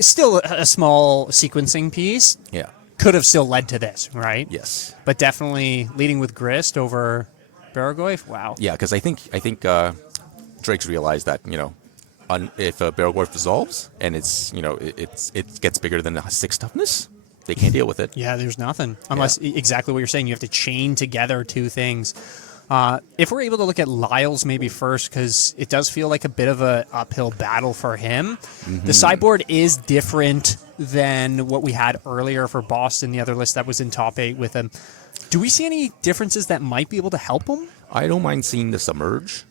still a small sequencing piece. Yeah. Could have still led to this, right? Yes. But definitely leading with Grist over Baragoi. Wow. Yeah, because I think Drake's realized that if Baragorf dissolves and it's it gets bigger than a 6 toughness, they can't deal with it. Yeah, there's nothing unless exactly what you're saying. You have to chain together two things. If we're able to look at Lyle's maybe first, because it does feel like a bit of a uphill battle for him. The sideboard is different than what we had earlier for Boston, the other list that was in top 8 with him. Do we see any differences that might be able to help him? I don't mind seeing the submerge,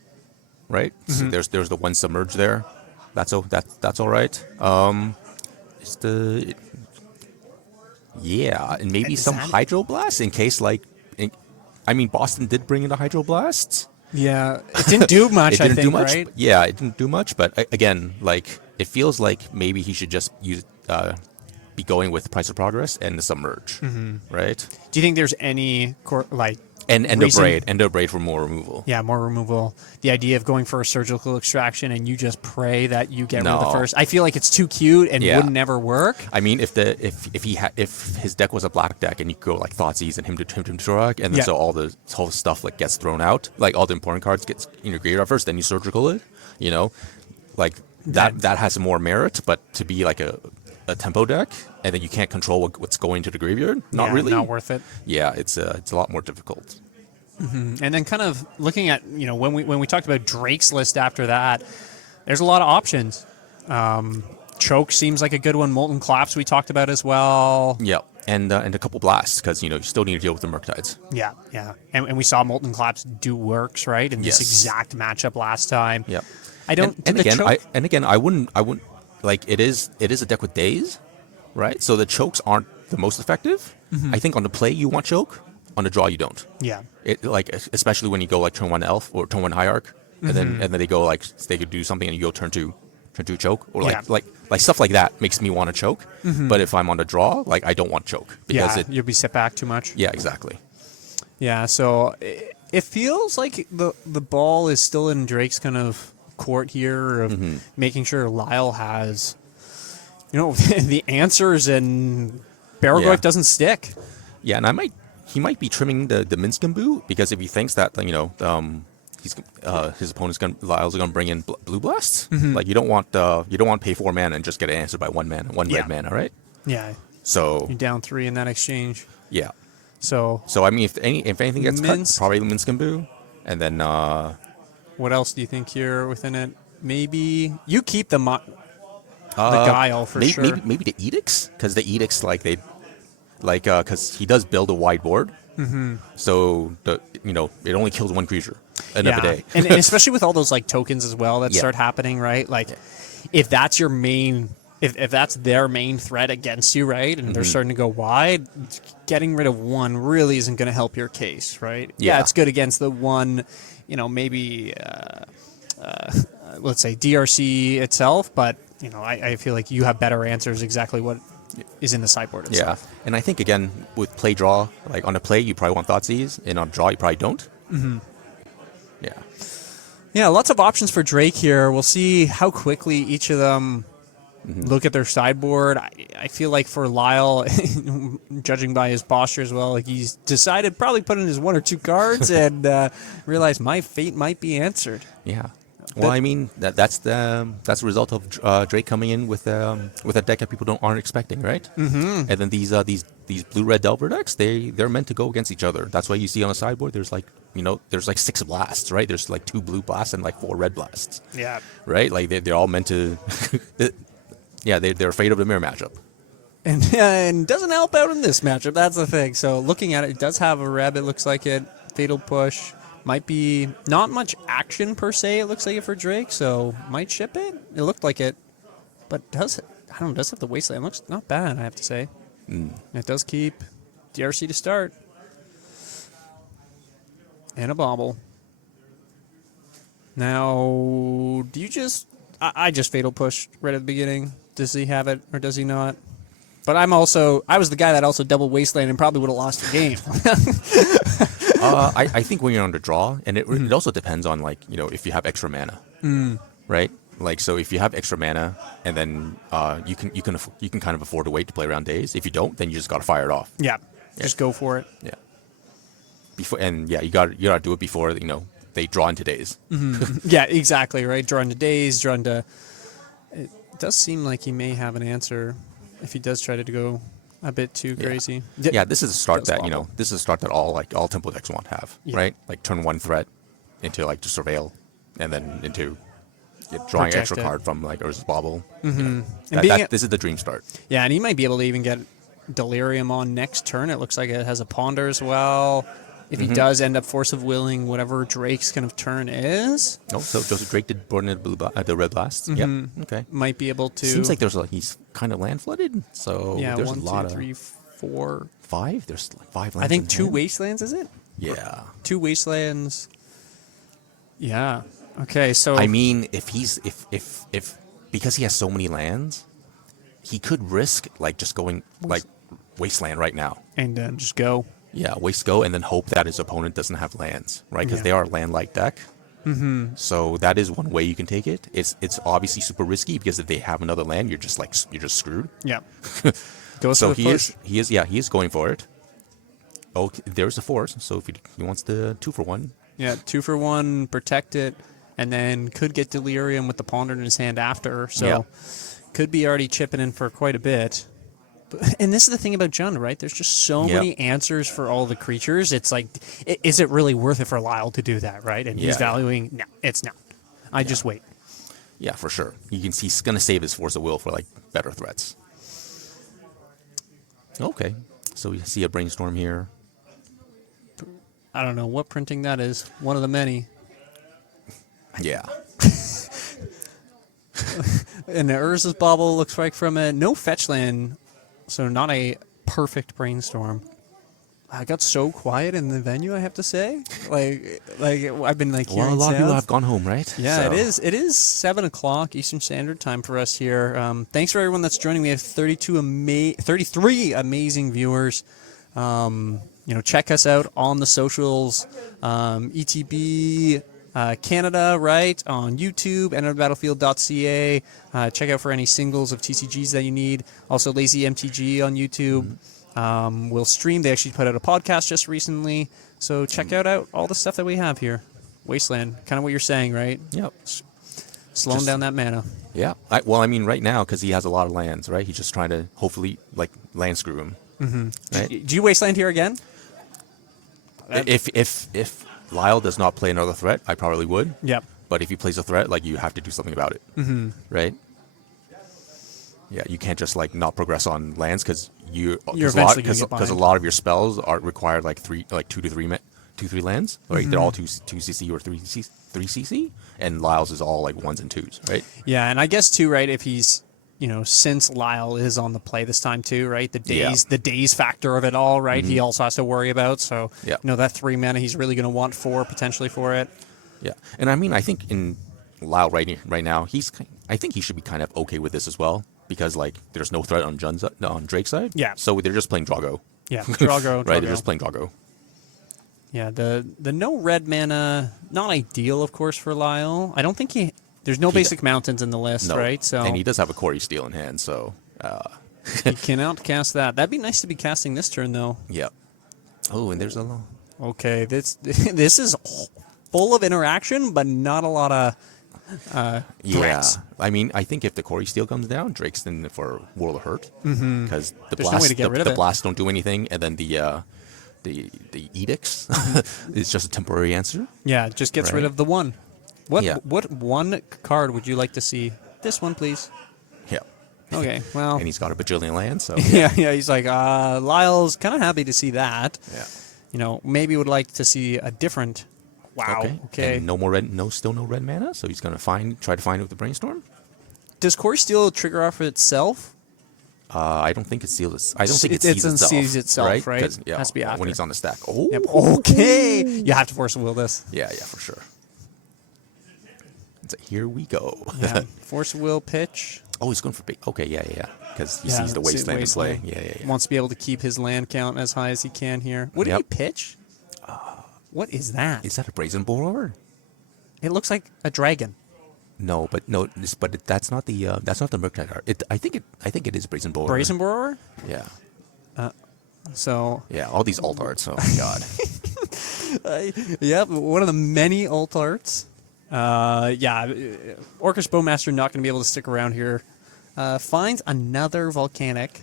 right? So there's the one submerge there. That's all right. It's the and maybe Is some that- hydroblast in case Boston did bring in the hydroblasts. Yeah, it didn't do much. It didn't I think, do much. right? Yeah, it didn't do much. But again, it feels like maybe he should just be going with Price of Progress and the submerge, right? Do you think there's any And Endo reason- Braid for more removal. Yeah, more removal. The idea of going for a surgical extraction and you just pray that you get rid of the No. first. I feel like it's too cute and Yeah. would never work. I mean, if his deck was a black deck and you go like Thoughtseize and him to Turak, and then Yeah. so all the whole stuff gets thrown out, like all the important cards gets in your graveyard first, then you surgical it, that has more merit. But to be like a tempo deck and then you can't control what's going to the graveyard, not Yeah, really. Not worth it. Yeah, it's a lot more difficult. And then kind of looking at, when we talked about Drake's list after that, there's a lot of options. Choke seems like a good one. Molten Collapse we talked about as well. Yeah, and a couple blasts because you still need to deal with the Murktides. Yeah. And we saw Molten Collapse do works, right? In this Yes. exact matchup last time. Yeah. I don't And the again, choke- I wouldn't like it is a deck with days, right? So the chokes aren't the most effective. I think on the play you want choke, on the draw you don't. Yeah. It especially when you go like turn 1 elf or turn 1 hierarch, and then they go they could do something and you go turn 2 choke or Yeah. like stuff like that makes me want to choke. But if I'm on the draw, I don't want choke because You'll be set back too much. yeah, exactly. Yeah, so it feels like the ball is still in Drake's kind of court here of making sure Lyle has, the answers and Baragorth doesn't stick. Yeah, and he might be trimming the Minskin boot because if he thinks that his opponent's Lyle's gonna bring in blue blasts, like you don't want to pay 4 mana and just get answered by one red mana, right? Yeah. So You're down 3 in that exchange. yeah. So I mean, if anything gets cut, probably the Minskin boot, and then what else do you think here within it? Maybe you keep the Guile for sure. Maybe the edicts, because the edicts because he does build a wide board. So it only kills 1 creature end of the day. and especially with all those like tokens as well that start happening, right? Like if that's your main, if that's their main threat against you, right? And they're starting to go wide, getting rid of 1 really isn't going to help your case, right? Yeah, it's good against the one, maybe let's say DRC itself, but I feel like you have better answers exactly what is in the sideboard itself. Yeah, and I think again with play draw, like on a play you probably want Thoughtseize, and on draw you probably don't. Yeah, lots of options for Drake here. We'll see how quickly each of them look at their sideboard. I feel like for Lyle, judging by his posture as well, like he's decided probably put in his 1 or 2 cards and realized my fate might be answered. Yeah. Well, I mean that's the result of Drake coming in with a deck that people aren't expecting, right? And then these blue-red Delver decks, they're meant to go against each other. That's why you see on the sideboard there's there's 6 blasts, right? There's 2 blue blasts and 4 red blasts. Yeah. Right? Like they're all meant to. They're afraid of the mirror matchup. And doesn't help out in this matchup. That's the thing. So looking at it, it does have a red. It looks like it. Fatal Push. Might be not much action per se, it looks like it for Drake, so might ship it. It looked like it, but does have the Wasteland. It looks not bad, I have to say. It does keep DRC to start. And a bobble. Now, do you just... I just Fatal Push right at the beginning. Does he have it, or does he not? But I was the guy that also double Wasteland and probably would have lost the game. I think when you're under draw, and it also depends on if you have extra mana, right? So if you have extra mana, and then you can kind of afford to wait to play around days. If you don't, then you just gotta fire it off. Yeah, just go for it. Yeah. You gotta do it before they draw into days. Yeah, exactly right. Draw into days. Draw into. It does seem like he may have an answer if he does try to go a bit too crazy. Yeah, this is a start that all tempo decks want to have, right? Like turn 1 threat into to surveil, and then into drawing Project extra it. card from Urza's Bauble. This is the dream start. Yeah, and he might be able to even get Delirium on next turn. It looks like it has a Ponder as well. If he does end up Force of Willing, whatever Drake's kind of turn is. No, so Joseph Drake did burn the red blasts. Yep. Okay. Might be able to. Seems like he's kind of land flooded. So yeah, there's 1, a lot 2, 3, 4, 5. There's 5 lands. I think in 2 hand. Wastelands, is it? Yeah. 2 Wastelands. Yeah. Okay, so I mean, if because he has so many lands, he could risk just going Wasteland right now. and just go. Yeah, waste go and then hope that his opponent doesn't have lands, right? Because they are a land-like deck. So that is one way you can take it. It's obviously super risky because if they have another land, you're just screwed. Yeah. Go So for the push. he is going for it. Oh, there's a force. So if he wants the 2-for-1. Yeah, 2 for 1, protect it, and then could get Delirium with the Ponder in his hand after. So could be already chipping in for quite a bit. And this is the thing about Jund, right? There's just so many answers for all the creatures. It's like, is it really worth it for Lyle to do that, right? And he's valuing, no, it's not. I just wait. Yeah, for sure. He's going to save his Force of Will for better threats. Okay. So we see a Brainstorm here. I don't know what printing that is. One of the many. Yeah. And the Urza's Bauble looks like from it. No fetch land, so not a perfect Brainstorm. I got so quiet in the venue, I have to say. Like I've been hearing Well, a lot of people sounds. have gone home, right? Yeah, So- it is 7 o'clock Eastern Standard Time for us here. Thanks for everyone that's joining. We have 33 amazing viewers. Check us out on the socials. ETB Canada, right, on YouTube, enterthebattlefield.ca. Check out for any singles of TCGs that you need. Also, Lazy MTG on YouTube. We'll stream. They actually put out a podcast just recently. So check out all the stuff that we have here. Wasteland, kind of what you're saying, right? Yep. Slowing down that mana. Yeah. Right now, because he has a lot of lands, right? He's just trying to hopefully land screw him. Right? Do you Wasteland here again? If Lyle does not play another threat, I probably would. Yep. But if he plays a threat, you have to do something about it. Right? Yeah, you can't just not progress on lands because you're eventually going to get because a behind. lot of your spells are required 2 to 3 lands. Right? They're all 2 CC or 3 CC, and Lyle's is all 1s and 2s, right? Yeah, and I guess too, right? If he's since Lyle is on the play this time too, right? The days factor of it all, right? He also has to worry about. So that 3 mana, he's really going to want 4 potentially for it. Yeah, and I think in Lyle right now, I think he should be kind of okay with this as well because there's no threat on Drake's side. Yeah. So they're just playing Drago. Yeah, Drago. Right, they're just playing Drago. Yeah, the no red mana, not ideal, of course, for Lyle. I don't think there's no basic mountains in the list, No. right? So And he does have a Corey Steel in hand, so he can outcast that. That'd be nice to be casting this turn, though. yeah. Oh, and there's a Okay, this is full of interaction, but not a lot of threats. I think if the Corey Steel comes down, Drake's in for World of Hurt because There's no way to get rid of it. blasts don't do anything, and then the edicts is just a temporary answer. Yeah, it just gets rid Right. of the one. What Yeah. what one card would you like to see? This one, please. Yeah. Okay, well. And he's got a bajillion lands, so yeah, he's like, Lyle's kind of happy to see that. yeah. Maybe would like to see a different. Wow. Okay. And still no red mana, so he's gonna try to find it with the brainstorm. Does Core Steel trigger off itself? I don't think it seals. I don't think it It's sees itself. sees itself, right? 'Cause, yeah, Has to be after. when he's on the stack. Oh. Yep. Okay. You have to force will this. Yeah, for sure. Here we go. Yeah. Force will pitch. Oh, he's going for big. Okay, yeah. Because he sees the wasteland in play. Yeah. Wants to be able to keep his land count as high as he can here. What did he pitch? What is that? Is that a brazen borrower? It looks like a dragon. No, but that's not the Murktide card. I think it is brazen borrower. Brazen Borrower? Yeah. So. Yeah, all these alt arts. Oh my god. Yep, one of the many alt arts. Orcish Bowmaster not going to be able to stick around here. Finds another volcanic.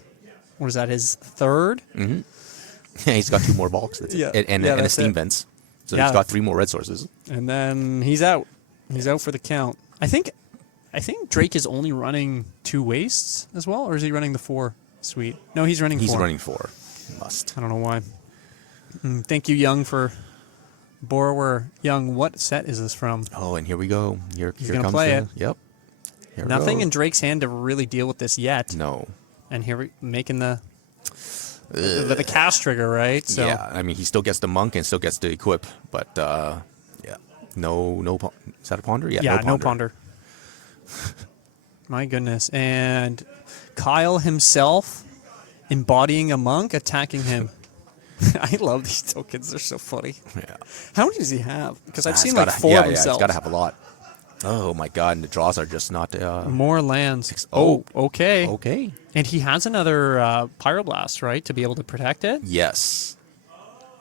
What is that? His third? Yeah, he's got 2 more bulks. That's Yeah. it. And Yeah, a that's steam it. vents. So Yeah. he's got 3 more red sources. And then he's out. He's out for the count. I think Drake is only running 2 wastes as well, or is he running the 4 suite? No, he's running 4. He's running 4. Must. I don't know why. Thank you, Young, for Borrower. Young, what set is this from? Oh, and here we go. Here gonna comes play the, it. Yep. Here we Nothing go. in Drake's hand to really deal with this yet. No. And here we making the cast trigger, right? So Yeah, he still gets the monk and still gets the equip, but yeah, no. Is that a ponder? Yeah, no ponder. My goodness. And Kyle himself embodying a monk attacking him. I love these tokens. They're so funny. Yeah. How many does he have? Because I've seen He's like 4 of Yeah, himself. he's got to have a lot. Oh my god, and the draws are just not. More lands. Oh. Okay. Okay. And he has another Pyroblast, right, to be able to protect it? Yes.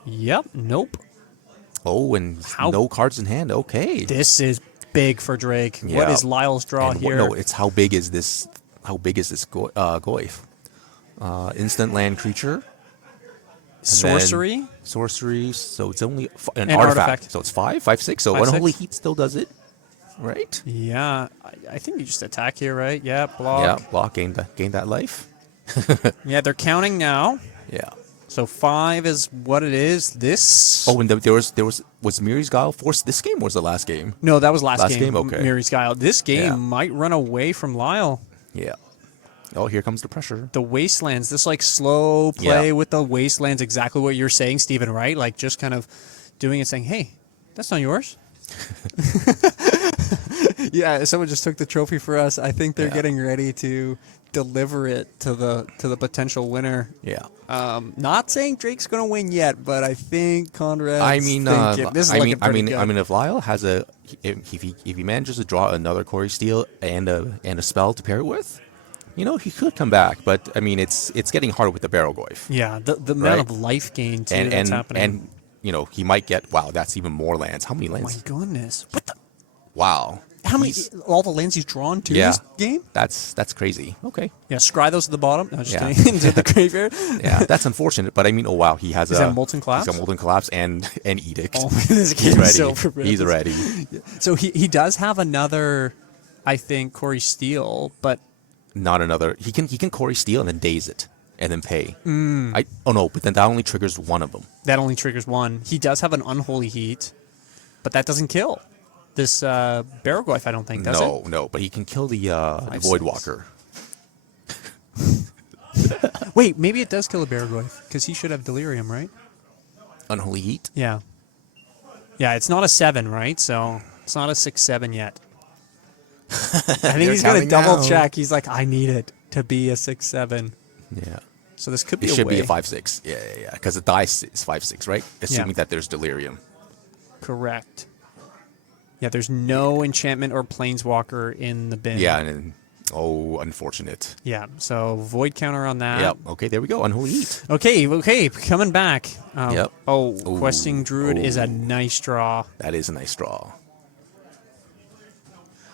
Yep. Nope. Oh, and no cards in hand. Okay. This is big for Drake. Yeah. What is Lyle's draw And here? no, it's how big is this? How big is this Goyf? Instant land creature. Sorcery. Sorcery. So it's only an And artifact. artifact. So it's 5, 6. So 5, 6. Unholy Heat still does it, right? Yeah. I think you just attack here, right? Yeah. Block. Yeah. Block. Gain that life. Yeah. They're counting now. Yeah. So 5 is what it is. This. Oh, and there was Miri's Guile forced this game or was the last game? No, that was last game. Okay. Miri's Guile. This game Yeah. might run away from Lyle. Yeah. Oh, here comes the pressure. The Wastelands. This slow play Yeah. with the Wastelands. Exactly what you're saying, Stephen. Right? Just kind of doing it, saying, "Hey, that's not yours." Yeah, someone just took the trophy for us. I think they're Yeah. getting ready to deliver it to the potential winner. Yeah. Not saying Drake's going to win yet, but I think Conrad's I mean, thinking, this is looking pretty good. if Lyle has if he manages to draw another Corey Steele and a spell to pair it with, he could come back. But I mean, it's getting harder with the Barrel Goyf. Yeah, the amount Right. of life gain too And that's happening. and he might get that's even more lands. How many Oh my lands? goodness, what the? Wow. How many? He's- All the lands he's drawn to Yeah. this game? That's crazy. Okay. Yeah, scry those at the bottom. No, just Yeah. kidding. Into the graveyard. Yeah, that's unfortunate. But I mean, oh wow, he has He's a got Molten Collapse? He's got Molten Collapse and Edict. Oh, this He's game ready. is so for He's real. ready. So he does have another, I think, Corey Steele, but Not another. He can Corey Steele and then daze it and then pay. But then that only triggers one of them. that only triggers one. He does have an Unholy Heat, but that doesn't kill this Baragorf, I don't think, does it? No, but he can kill the Void Walker. Wait, maybe it does kill a Baragorf, because he should have Delirium, right? Unholy Heat. Yeah. Yeah, it's not a 7, right? So it's not a 6/7 yet. I think You're he's going to counting double down. check. He's like, I need it to be a 6/7. Yeah. So this could be It a should way. be a 5/6. Yeah. Because the dice is 5/6, right? Assuming that there's Delirium. Correct. Yeah, there's no enchantment or planeswalker in the bin. Yeah, and then, unfortunate. Yeah, so void counter on that. Yep. Okay, there we go. Unholy Heat. Okay, coming back. Yep. Oh, Ooh, Questing Druid is a oh. nice draw. That is a nice draw.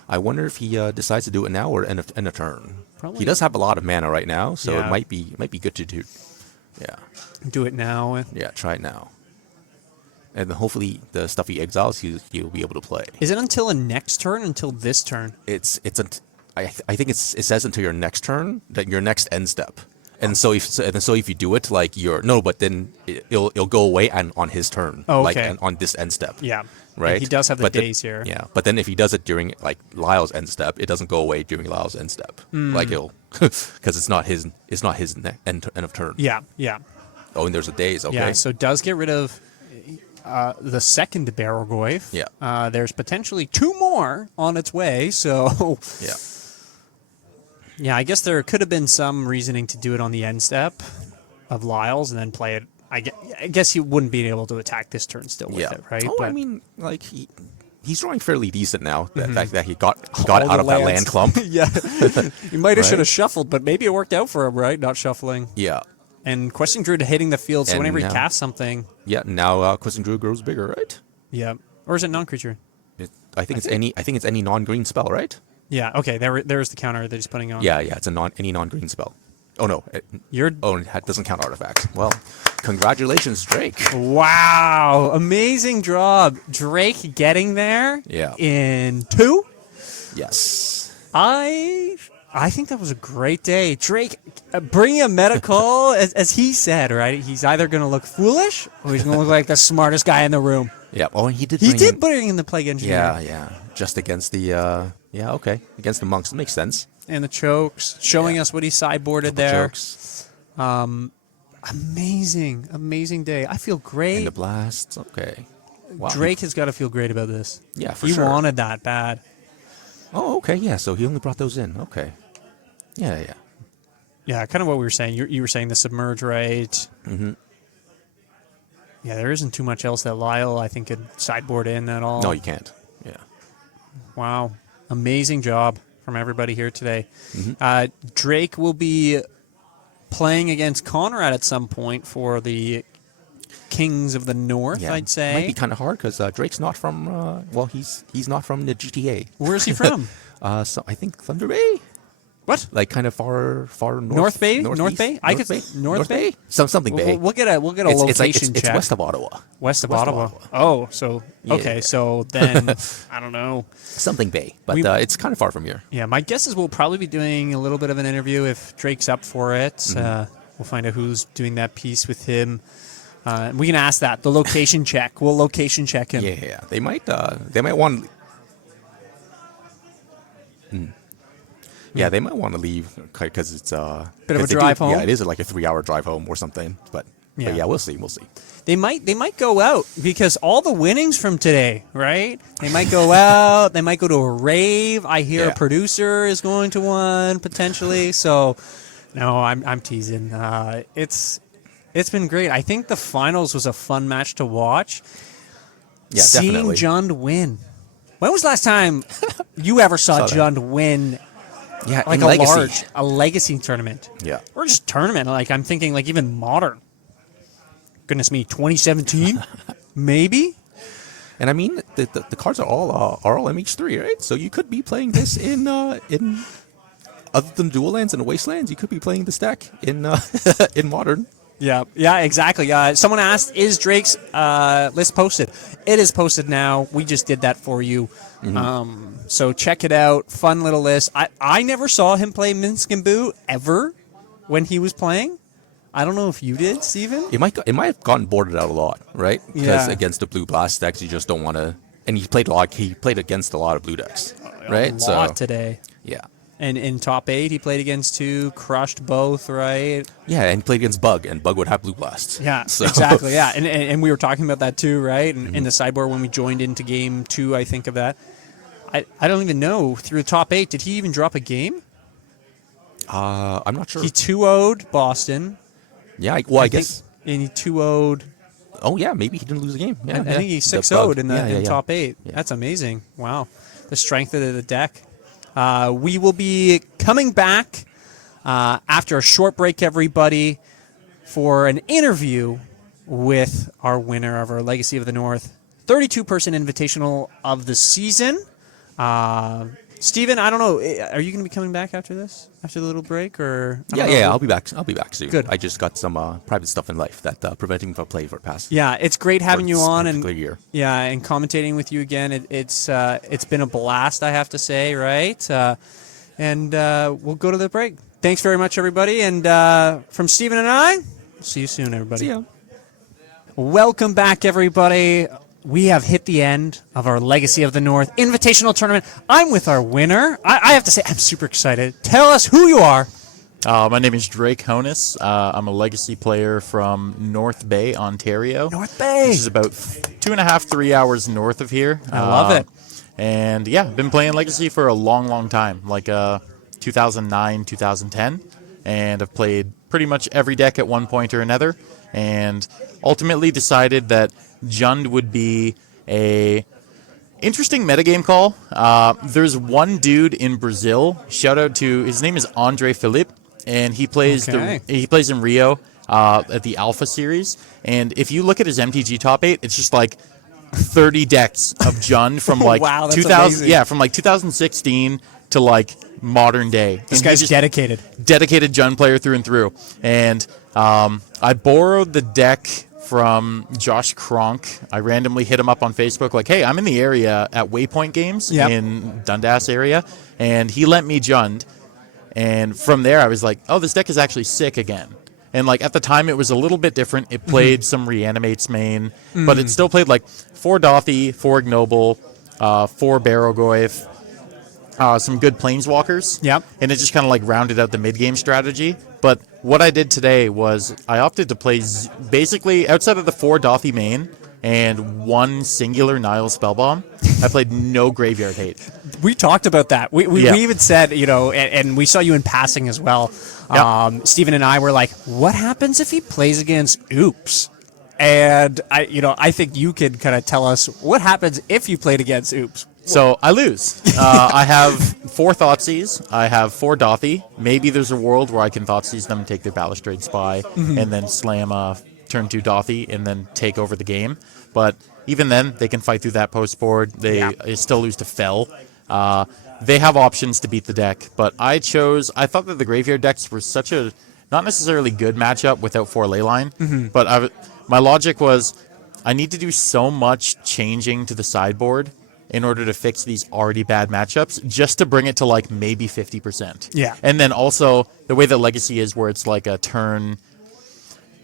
I wonder if he decides to do it now or end of turn. Probably. He does have a lot of mana right now, so Yeah. it might be good to do. Yeah. Do it now. Yeah, try it now. And then hopefully the stuff he exiles, he'll be able to play. Is it until a next turn? Until this turn? I think it says until your next turn, that your next end step. And so if you do it like but then it'll go away on his turn. Oh, Like okay. on this end step. Yeah. Right. And he does have the But then- days here. Yeah, but then if he does it during like Lyle's end step, it doesn't go away during Lyle's end step. Hmm. Like it'll because it's not his end of turn. Yeah, yeah. Oh, and there's a days. Okay. Yeah, so does get rid of the second Baragorf. Yeah. There's potentially 2 more on its way, so... Yeah. Yeah, I guess there could have been some reasoning to do it on the end step of Lyle's and then play it. I guess he wouldn't be able to attack this turn still with Yeah. it, right? Oh, But I mean, like he's drawing fairly decent now. The fact that he got Mm-hmm. all out the of that lands. land clump. yeah. He might have Right? should have shuffled, but maybe it worked out for him, right? Not shuffling. Yeah. And Questing Druid hitting the field, so And whenever he now- casts something... Yeah. Now Questing Druid grows bigger, right? Yeah. Or is it non-creature? I think it's any non-green spell, right? Yeah, okay, there's the counter that he's putting on. Yeah. It's any non-green spell. Oh no. You're... It doesn't count artifacts. Well, congratulations, Drake. Wow, amazing job. Drake getting there Yeah. in 2. Yes. I think that was a great day. Drake bringing a medical, as he said, right? He's either going to look foolish or he's going to look like the smartest guy in the room. Yeah. Oh, and he did. He bring did in- bring in the Plague Engineer. Yeah. Just against the. Okay. Against the monks, it makes sense. And the chokes, showing Yeah. us what he sideboarded Couple there. jokes. Amazing day. I feel great. And the blasts. Okay. Wow. Drake has got to feel great about this. Yeah, for he sure. wanted that bad. Oh, okay. Yeah. So he only brought those in. Okay. Yeah. Yeah, kind of what we were saying. You were saying the submerge, right? Mm-hmm. Yeah, there isn't too much else that Lyle, I think, could sideboard in at all. No, you can't. Yeah. Wow. Amazing job from everybody here today. Mm-hmm. Drake will be playing against Conrad at some point for the Kings of the North, Yeah. I'd say. Might be kind of hard because Drake's not from. He's not from the GTA. Where is he from? So I think Thunder Bay. What? Like kind of far north. North Bay? northeast? North Bay? I could- Bay? North Bay? Something Bay. We'll get a It's location it's check. west of Ottawa. West of west of Ottawa. Ottawa. Oh, so okay, Yeah. so then I don't know. Something Bay, but We- it's kind of far from here. Yeah, my guess is we'll probably be doing a little bit of an interview if Drake's up for it. We'll find out who's doing that piece with him. And we can ask that. The location check. We'll location check him. Yeah. They might want. Yeah, they might want to leave because it's Bit of a 'cause they drive home? Yeah, it is like a 3-hour drive home or something. But Yeah. But yeah, we'll see. We'll see. They might go out because all the winnings from today, right? They might go out. They might go to a rave. I hear Yeah. a producer is going to one potentially. So, no, I'm teasing. It's been great. I think the finals was a fun match to watch. Yeah, Seeing definitely. Jund win. When was the last time you ever saw Saw that. Jund win Yeah, like in a Legacy. legacy tournament? Yeah. Or just tournament. Like I'm thinking like even modern. Goodness me, 2017? Maybe? And I mean, the cards are all MH3, right? So you could be playing this in other than dual lands and wastelands, you could be playing this deck in in modern. Yeah, exactly. Someone asked, is Drake's list posted? It is posted now. We just did that for you. So check it out. Fun little list. I never saw him play Minsk and Boo ever when he was playing. I don't know if you did, Steven. It might have gotten boarded out a lot, right? Because Yeah. against the blue blast decks, you just don't want to. And he played against a lot of blue decks, right? A lot today. Yeah. And in top 8, he played against 2, crushed both, right? Yeah, and he played against Bug, and Bug would have blue blasts. Yeah, So- exactly. Yeah, and we were talking about that too, right? And in the sideboard when we joined into game 2, I think of that. I don't even know through the top 8. Did he even drop a game? I'm not sure. He 2-0'd Boston. Yeah, I think, guess. and he 2-0'd. Oh yeah, maybe he didn't lose a game. Yeah, I think he The 6-0'd Bug. in the Yeah, in top 8. Yeah. That's amazing. Wow, the strength of the deck. We will be coming back after a short break, everybody, for an interview with our winner of our Legacy of the North 32-person invitational of the season. Steven, I don't know. Are you going to be coming back after this? After the little break? Or I don't know. Yeah, I'll be back. I'll be back soon. Good. I just got some private stuff in life that preventing me from playing for past. Yeah, it's great having you this on and particular year. yeah, and commentating with you again. It's been a blast, I have to say, right? And we'll go to the break. Thanks very much, everybody. And from Steven and I, see you soon, everybody. See ya. Welcome back, everybody. We have hit the end of our Legacy of the North Invitational Tournament. I'm with our winner. I have to say, I'm super excited. Tell us who you are. My name is Drake Honus. I'm a Legacy player from North Bay, Ontario. North Bay. Which is about 2.5, 3 hours north of here. I love it. And yeah, been playing Legacy for a long, long time, like 2009, 2010. And I've played pretty much every deck at one point or another. And ultimately decided that Jund would be a interesting metagame call. There's one dude in Brazil. Shout out to his name is Andre Felipe, and he plays Okay. he plays in Rio at the Alpha series. And if you look at his MTG top 8, it's just like 30 decks of Jund from like Wow, that's 2000. amazing. Yeah, from like 2016 to like modern day. This And guy's he's just dedicated. dedicated Jund player through and through. And I borrowed the deck from Josh Kronk. I randomly hit him up on Facebook like, hey, I'm in the area at Waypoint Games Yep. in Dundas area. And he lent me Jund. And from there, I was like, oh, this deck is actually sick again. And like at the time, it was a little bit different. It played some Reanimates main, but it still played like 4 Dothy, 4 Ignoble, 4 Barrogoyf, some good Planeswalkers. Yep. And it just kind of like rounded out the mid-game strategy. But what I did today was I opted to play basically outside of the 4 Dothy main and 1 singular Nile Spellbomb, I played no graveyard hate. We talked about that. We Yeah. even said, and we saw you in passing as well. Yep. Steven and I were like, what happens if he plays against Oops? And I think you could kind of tell us what happens if you played against Oops. So I lose. I have 4 Thoughtseize. I have 4 Dothy. Maybe there's a world where I can Thoughtseize them, take their Balustrade Spy, and then slam a turn 2 Dothy, and then take over the game. But even then, they can fight through that post board. They still lose to Fell. They have options to beat the deck. But I thought that the graveyard decks were such a not necessarily good matchup without 4 Leyline. But my logic was I need to do so much changing to the sideboard in order to fix these already bad matchups, just to bring it to like maybe 50%. Yeah. And then also the way that Legacy is, where it's like a turn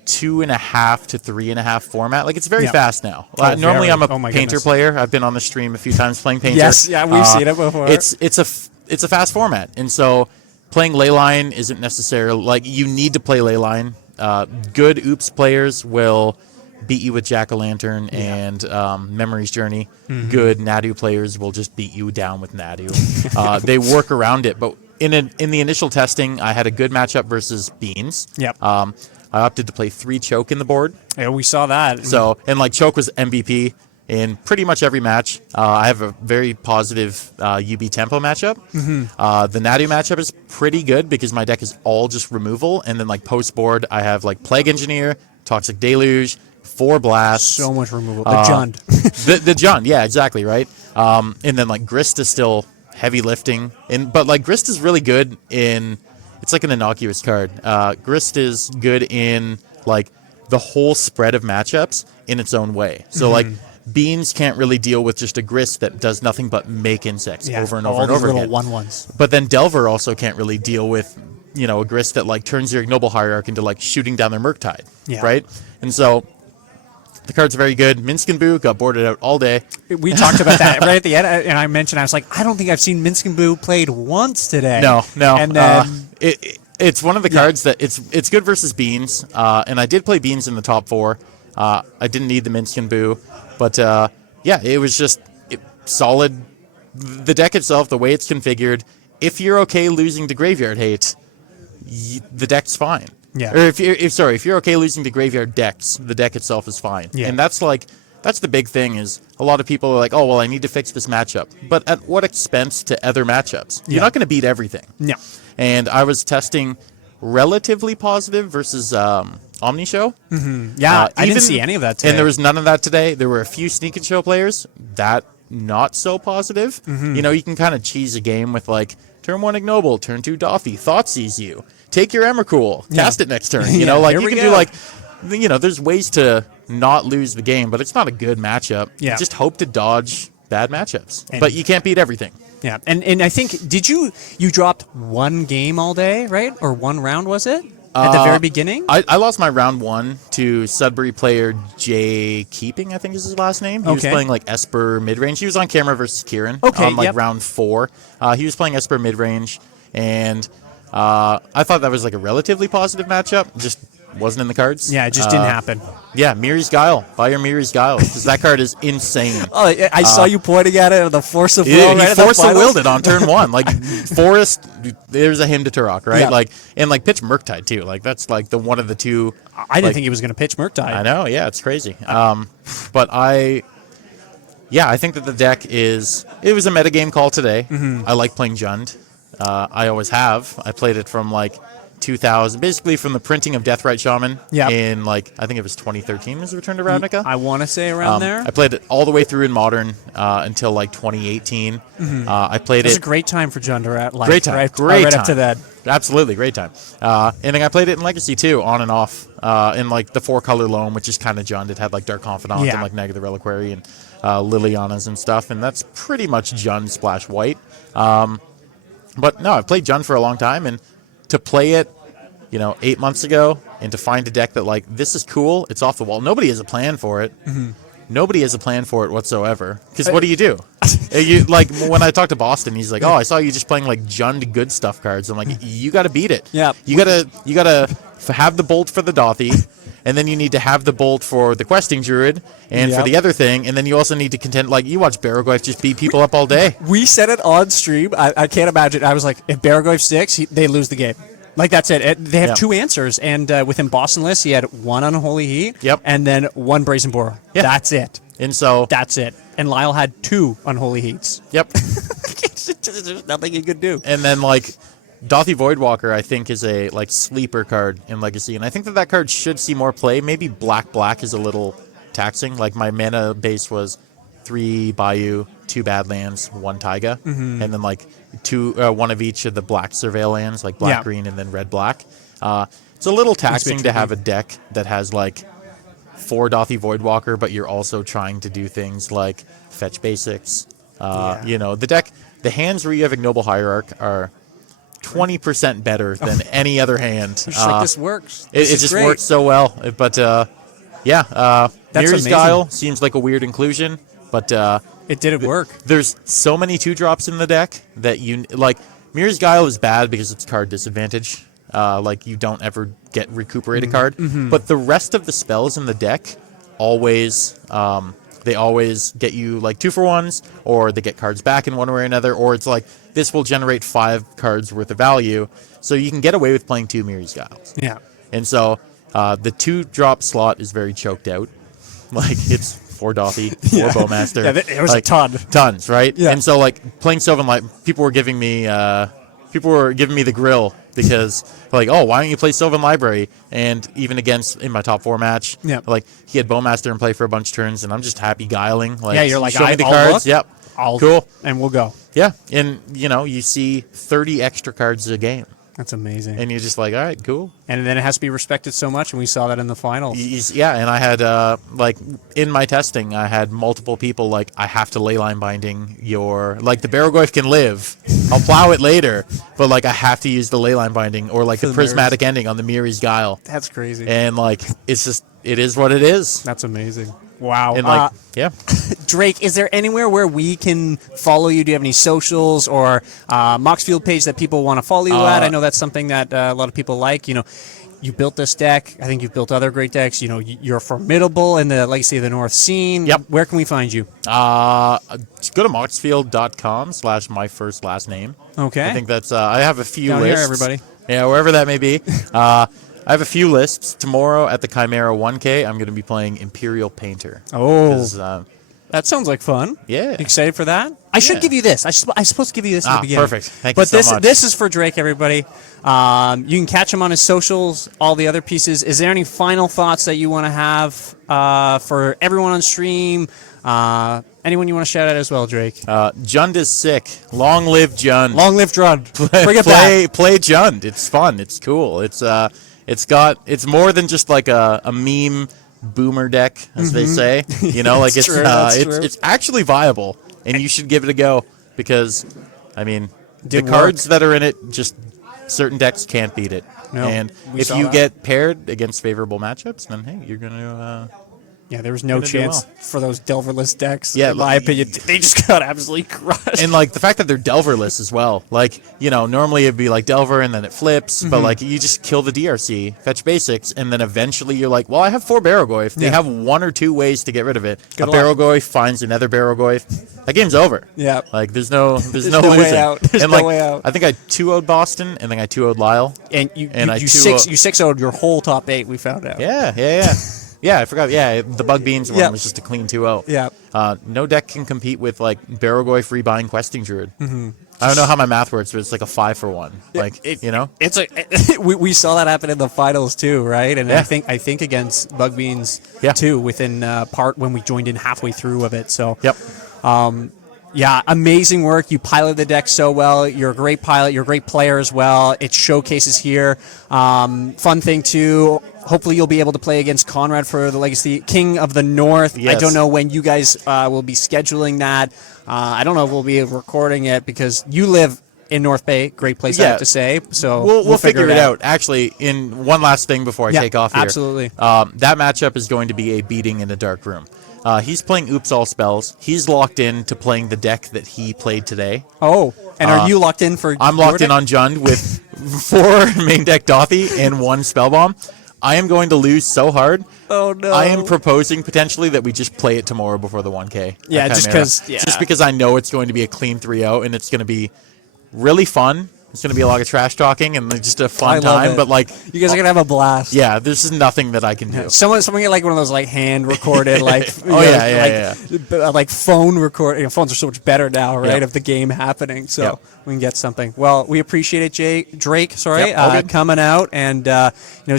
2.5 to 3.5 format. Like it's very Yeah. fast now. Oh, Normally very. I'm a Oh, my Painter goodness. player. I've been on the stream a few times playing Painter. Yes, yeah, we've seen it before. It's a fast format, and so playing Leyline isn't necessarily like you need to play Leyline. good Oops players will beat you with Jack-o'-lantern and Memory's Journey. Good Nadu players will just beat you down with Nadu. They work around it, but in the initial testing, I had a good matchup versus Beans. Yep. I opted to play 3 Choke in the board. Yeah, we saw that. So, and like Choke was MVP in pretty much every match. I have a very positive UB tempo matchup. The Nadu matchup is pretty good because my deck is all just removal, and then like post board, I have like Plague Engineer, Toxic Deluge, 4 blasts. So much removal. The Jund. the Jund, yeah, exactly, right? And then like Grist is still heavy lifting, but like Grist is really good in. It's like an innocuous card. Grist is good in like the whole spread of matchups in its own way. So like Beans can't really deal with just a Grist that does nothing but make insects over and over all and these over little again. 1/1s. But then Delver also can't really deal with, a Grist that like turns your Ignoble Hierarch into like shooting down their Murktide, right? And so the card's very good. Minsk and Boo got boarded out all day. We talked about that right at the end, and I mentioned, I was like, I don't think I've seen Minsk and Boo played once today. No. And then It's one of the cards that it's good versus Beans, and I did play Beans in the top 4. I didn't need the Minsk and Boo, but it was just solid. The deck itself, the way it's configured, if you're okay losing to Graveyard Hate, the deck's fine. Yeah. Or if you're okay losing to Graveyard Decks, the deck itself is fine. Yeah. And that's the big thing is a lot of people are like, oh, well, I need to fix this matchup. But at what expense to other matchups? You're not going to beat everything. No. And I was testing relatively positive versus Omni Show. Yeah, I didn't see any of that today. And there was none of that today. There were a few Sneak and Show players that not so positive. You can kind of cheese a game with like turn 1 Ignoble, turn 2 Doffy, Thoughtseize you, take your Emrakul, cast it next turn. You Here can we do go. like, there's ways to not lose the game, but it's not a good matchup. Yeah. You just hope to dodge bad matchups, And- but you can't beat everything. Yeah, and I think, did you dropped one game all day, right? Or one round, was it? At the very beginning? I lost my round 1 to Sudbury player Jay Keeping, I think is his last name. He was playing like Esper midrange. He was on camera versus Kieran on round 4. He was playing Esper midrange, and I thought that was like a relatively positive matchup. Just wasn't in the cards. Yeah, it just didn't happen. Yeah, Miri's Guile. Buy your Miri's Guile because that card is insane. Oh, I saw you pointing at it on the Force of Will. Yeah, right he at the forced the finals. willed it on turn 1. Like Forest, there's a him to Turok, right? Yeah. Like pitch Murktide too. Like that's like the one of the two. I didn't think he was going to pitch Murktide. I know, yeah, it's crazy. But I think that the deck it was a metagame call today. I like playing Jund. I always have. I played it from like 2000, basically from the printing of Deathrite Shaman in like, I think it was 2013 was the Return to Ravnica. I want to say around there. I played it all the way through in Modern until like 2018. I played It was it. a great time for Junder at Life. Great time. Right, Great right time. up to that. Absolutely, great time. And then I played it in Legacy too, on and off, in like the 4-color loam, which is kind of Jund. It had like Dark Confidant and like Nag the Reliquary and Lilianas and stuff, and that's pretty much Jund splash white. But no, I've played Jund for a long time, and to play it, 8 months ago, and to find a deck that like this is cool, it's off the wall. Nobody has a plan for it. Nobody has a plan for it whatsoever. Because what do? You like when I talk to Boston, he's like, "Oh, I saw you just playing like Jund good stuff cards." I'm like, "You got to beat it. Yeah. You gotta have the bolt for the Dothy, and then you need to have the bolt for the questing druid, and for the other thing, and then you also need to contend. Like you watch Baraglyph just beat people up all day. We said it on stream. I can't imagine. I was like, if Baraglyph sticks, they lose the game. Like, that's it. They have 2 answers. And with him, Bostonless, he had 1 Unholy Heat. Yep. And then 1 Brazen Boar. Yeah. That's it. And so That's it. And Lyle had 2 Unholy Heats. yep. There's nothing he could do. And then like Dothy Voidwalker, I think, is a like sleeper card in Legacy, and I think that card should see more play. Maybe Black is a little taxing. Like my mana base was 3 Bayou, 2 Badlands, 1 Taiga, and then like 1 of each of the black surveil lands, like black green and then red black. It's a little taxing to have a deck that has like 4 Dothy Voidwalker, but you're also trying to do things like fetch basics. The hands where you have Ignoble Hierarch are 20% better than any other hand. It's like, this works. It just great. works so well. But Mirror's amazing. Guile seems like a weird inclusion, but It didn't work. there's so many 2-drops in the deck that you like. Mirror's Guile is bad because it's card disadvantage. like you don't ever get recuperate a card. But the rest of the spells in the deck always they always get you like 2-for-1s, or they get cards back in one way or another, or it's like this will generate 5 cards worth of value, so you can get away with playing 2 Mirror's Guiles. Yeah. And so the 2-drop slot is very choked out. Like it's 4 Dothy, 4 Bowmaster. Yeah, there was like, a ton. Tons, right? Yeah. And so like playing Sylvan Light, people were giving me the grill because like, oh, why don't you play Sylvan Library? And even against in my top 4 match, like he had Bowmaster in play for a bunch of turns, and I'm just happy guiling. Like, Yeah, you're like, show me the I'll cards. look. Yep. I'll Cool. And we'll go. Yeah, and you see 30 extra cards a game, That's amazing. and you're just like, all right, cool. And then it has to be respected so much, and we saw that in the finals. Yeah, and I had like in my testing, I had multiple people like, I have to leyline binding your like the Barrogoyf can live. I'll plow it later, but like I have to use the leyline binding or like the the prismatic ending on the Mirror's Guile, That's crazy. and like it's just it is what it is. That's amazing. Wow. And like yeah, Drake, is there anywhere where we can follow you? Do you have any socials or Moxfield page that people want to follow you at? I know that's something that a lot of people like. You know, you built this deck. I think you've built other great decks. You know, you're formidable in the Legacy of the North scene. Yep. Where can we find you? go to moxfield.com/my first last name. Okay. I think that's I have a few Down lists. here, everybody. Yeah, wherever that may be. I have a few lists. Tomorrow at the Chimera 1K, I'm going to be playing Imperial Painter. Oh, 'Cause, that sounds like fun. Yeah. Excited for that? I should Yeah. give you this. I'm supposed to give you this in the beginning. Perfect. Thank you But so much. this is for Drake, everybody. You can catch him on his socials, all the other pieces. Is there any final thoughts that you want to have for everyone on stream? Anyone you want to shout out as well, Drake? Jund is sick. Long live Jund. Long live Drud. Bring it back. Play Jund. It's fun. It's cool. It's more than just like a meme boomer deck, as they say. You know, like That's true, that's true. it's actually viable, and you should give it a go because, I mean, the Did cards that are in it, just certain decks can't beat it. No, and we if saw you that. get paired against favorable matchups, then hey, you're gonna. Yeah, there was no Gonna do chance well. for those Delverless decks. Yeah, in my opinion, they just got absolutely crushed. And like the fact that they're Delverless as well. Like, you know, normally it'd be like Delver and then it flips, but like you just kill the DRC, fetch basics, and then eventually you're like, well, I have 4 Barrogoyf. They Yeah. have 1 or 2 ways to get rid of it. Good a luck. Barrogoyf finds another Barrogoyf. That game's over. Yeah. Like there's no no way losing. out. There's and no like way out. I think I 2-0'd Boston and then I 2-0'd Lyle. And you And I you 2-0 6-0'd your whole top 8, we found out. Yeah. Yeah, I forgot. Yeah, the Bug Beans one Yeah. was just a clean 2-0. Yeah. No deck can compete with like Barrogoyf rebuying Questing Druid. I don't know how my math works, but it's like a 5-for-1. Like you know, It's we saw that happen in the finals too, right? And Yeah. I think against Bug Beans Yeah. too, within part when we joined in halfway through of it. So Yep. yeah, amazing work. You piloted the deck so well. You're a great pilot. You're a great player as well. It showcases here. Fun thing too. Hopefully you'll be able to play against Conrad for the Legacy King of the North. I Yes. don't know when you guys will be scheduling that. I don't know if we'll be recording it because you live in North Bay. Great place, I Yeah. have to say. So We'll figure it out. Actually, in one last thing before I Yeah, take off here. absolutely. That matchup is going to be a beating in a dark room. He's playing Oops All Spells. He's locked in to playing the deck that he played today. Oh, and are you locked in for? I'm your locked in deck? on Jund with 4 main deck Dothy and 1 Spellbomb. I am going to lose so hard. Oh no! I am proposing potentially that we just play it tomorrow before the 1K. Yeah, at just Chimera. 'cause- yeah. Just because I know it's going to be a clean 3-0 and it's going to be really fun. It's going to be a lot of trash talking and just a I fun love time. it. But like, You guys are gonna have a blast. yeah, this is nothing that I can do. Someone get like one of those like hand recorded like Oh, yeah. like phone record. You know, phones are so much better now, right? Yeah. Of the game happening, so Yeah. we can get something. Well, we appreciate it, Drake. Sorry, Yep, all good. coming out and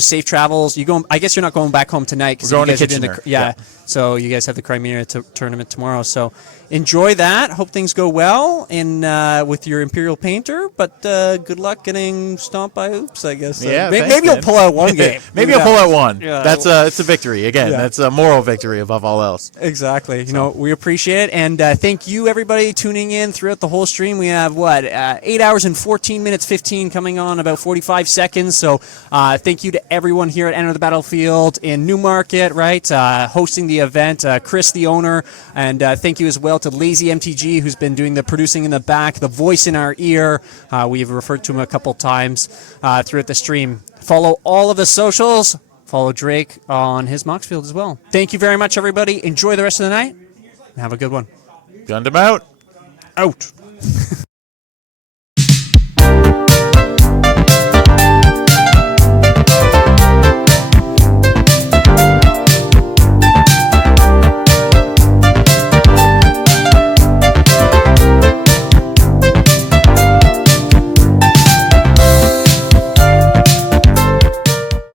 safe travels. You go. I guess you're not going back home tonight because We're going you guys to are doing the Kitchener. yeah. Yeah. So you guys have the Crimea tournament tomorrow. So enjoy that. Hope things go well in with your Imperial Painter. But good luck getting stomped by Oops. I guess. Yeah, maybe thanks, you'll man. pull out one game. Maybe Who I'll pull knows? out 1. Yeah. That's it's a victory again. Yeah. That's a moral victory above all else. Exactly. You know, we appreciate it. And thank you, everybody, tuning in throughout the whole stream. We have, 8 hours and 14 minutes, 15 coming on, about 45 seconds. So thank you to everyone here at Enter the Battlefield in Newmarket, right, hosting the event, Chris, the owner. And thank you as well to Lazy MTG, who's been doing the producing in the back, the voice in our ear. We referred to him a couple times throughout the stream. Follow all of the socials. Follow Drake on his Moxfield as well. Thank you very much, everybody. Enjoy the rest of the night, and have a good one. Gunned him out. Out.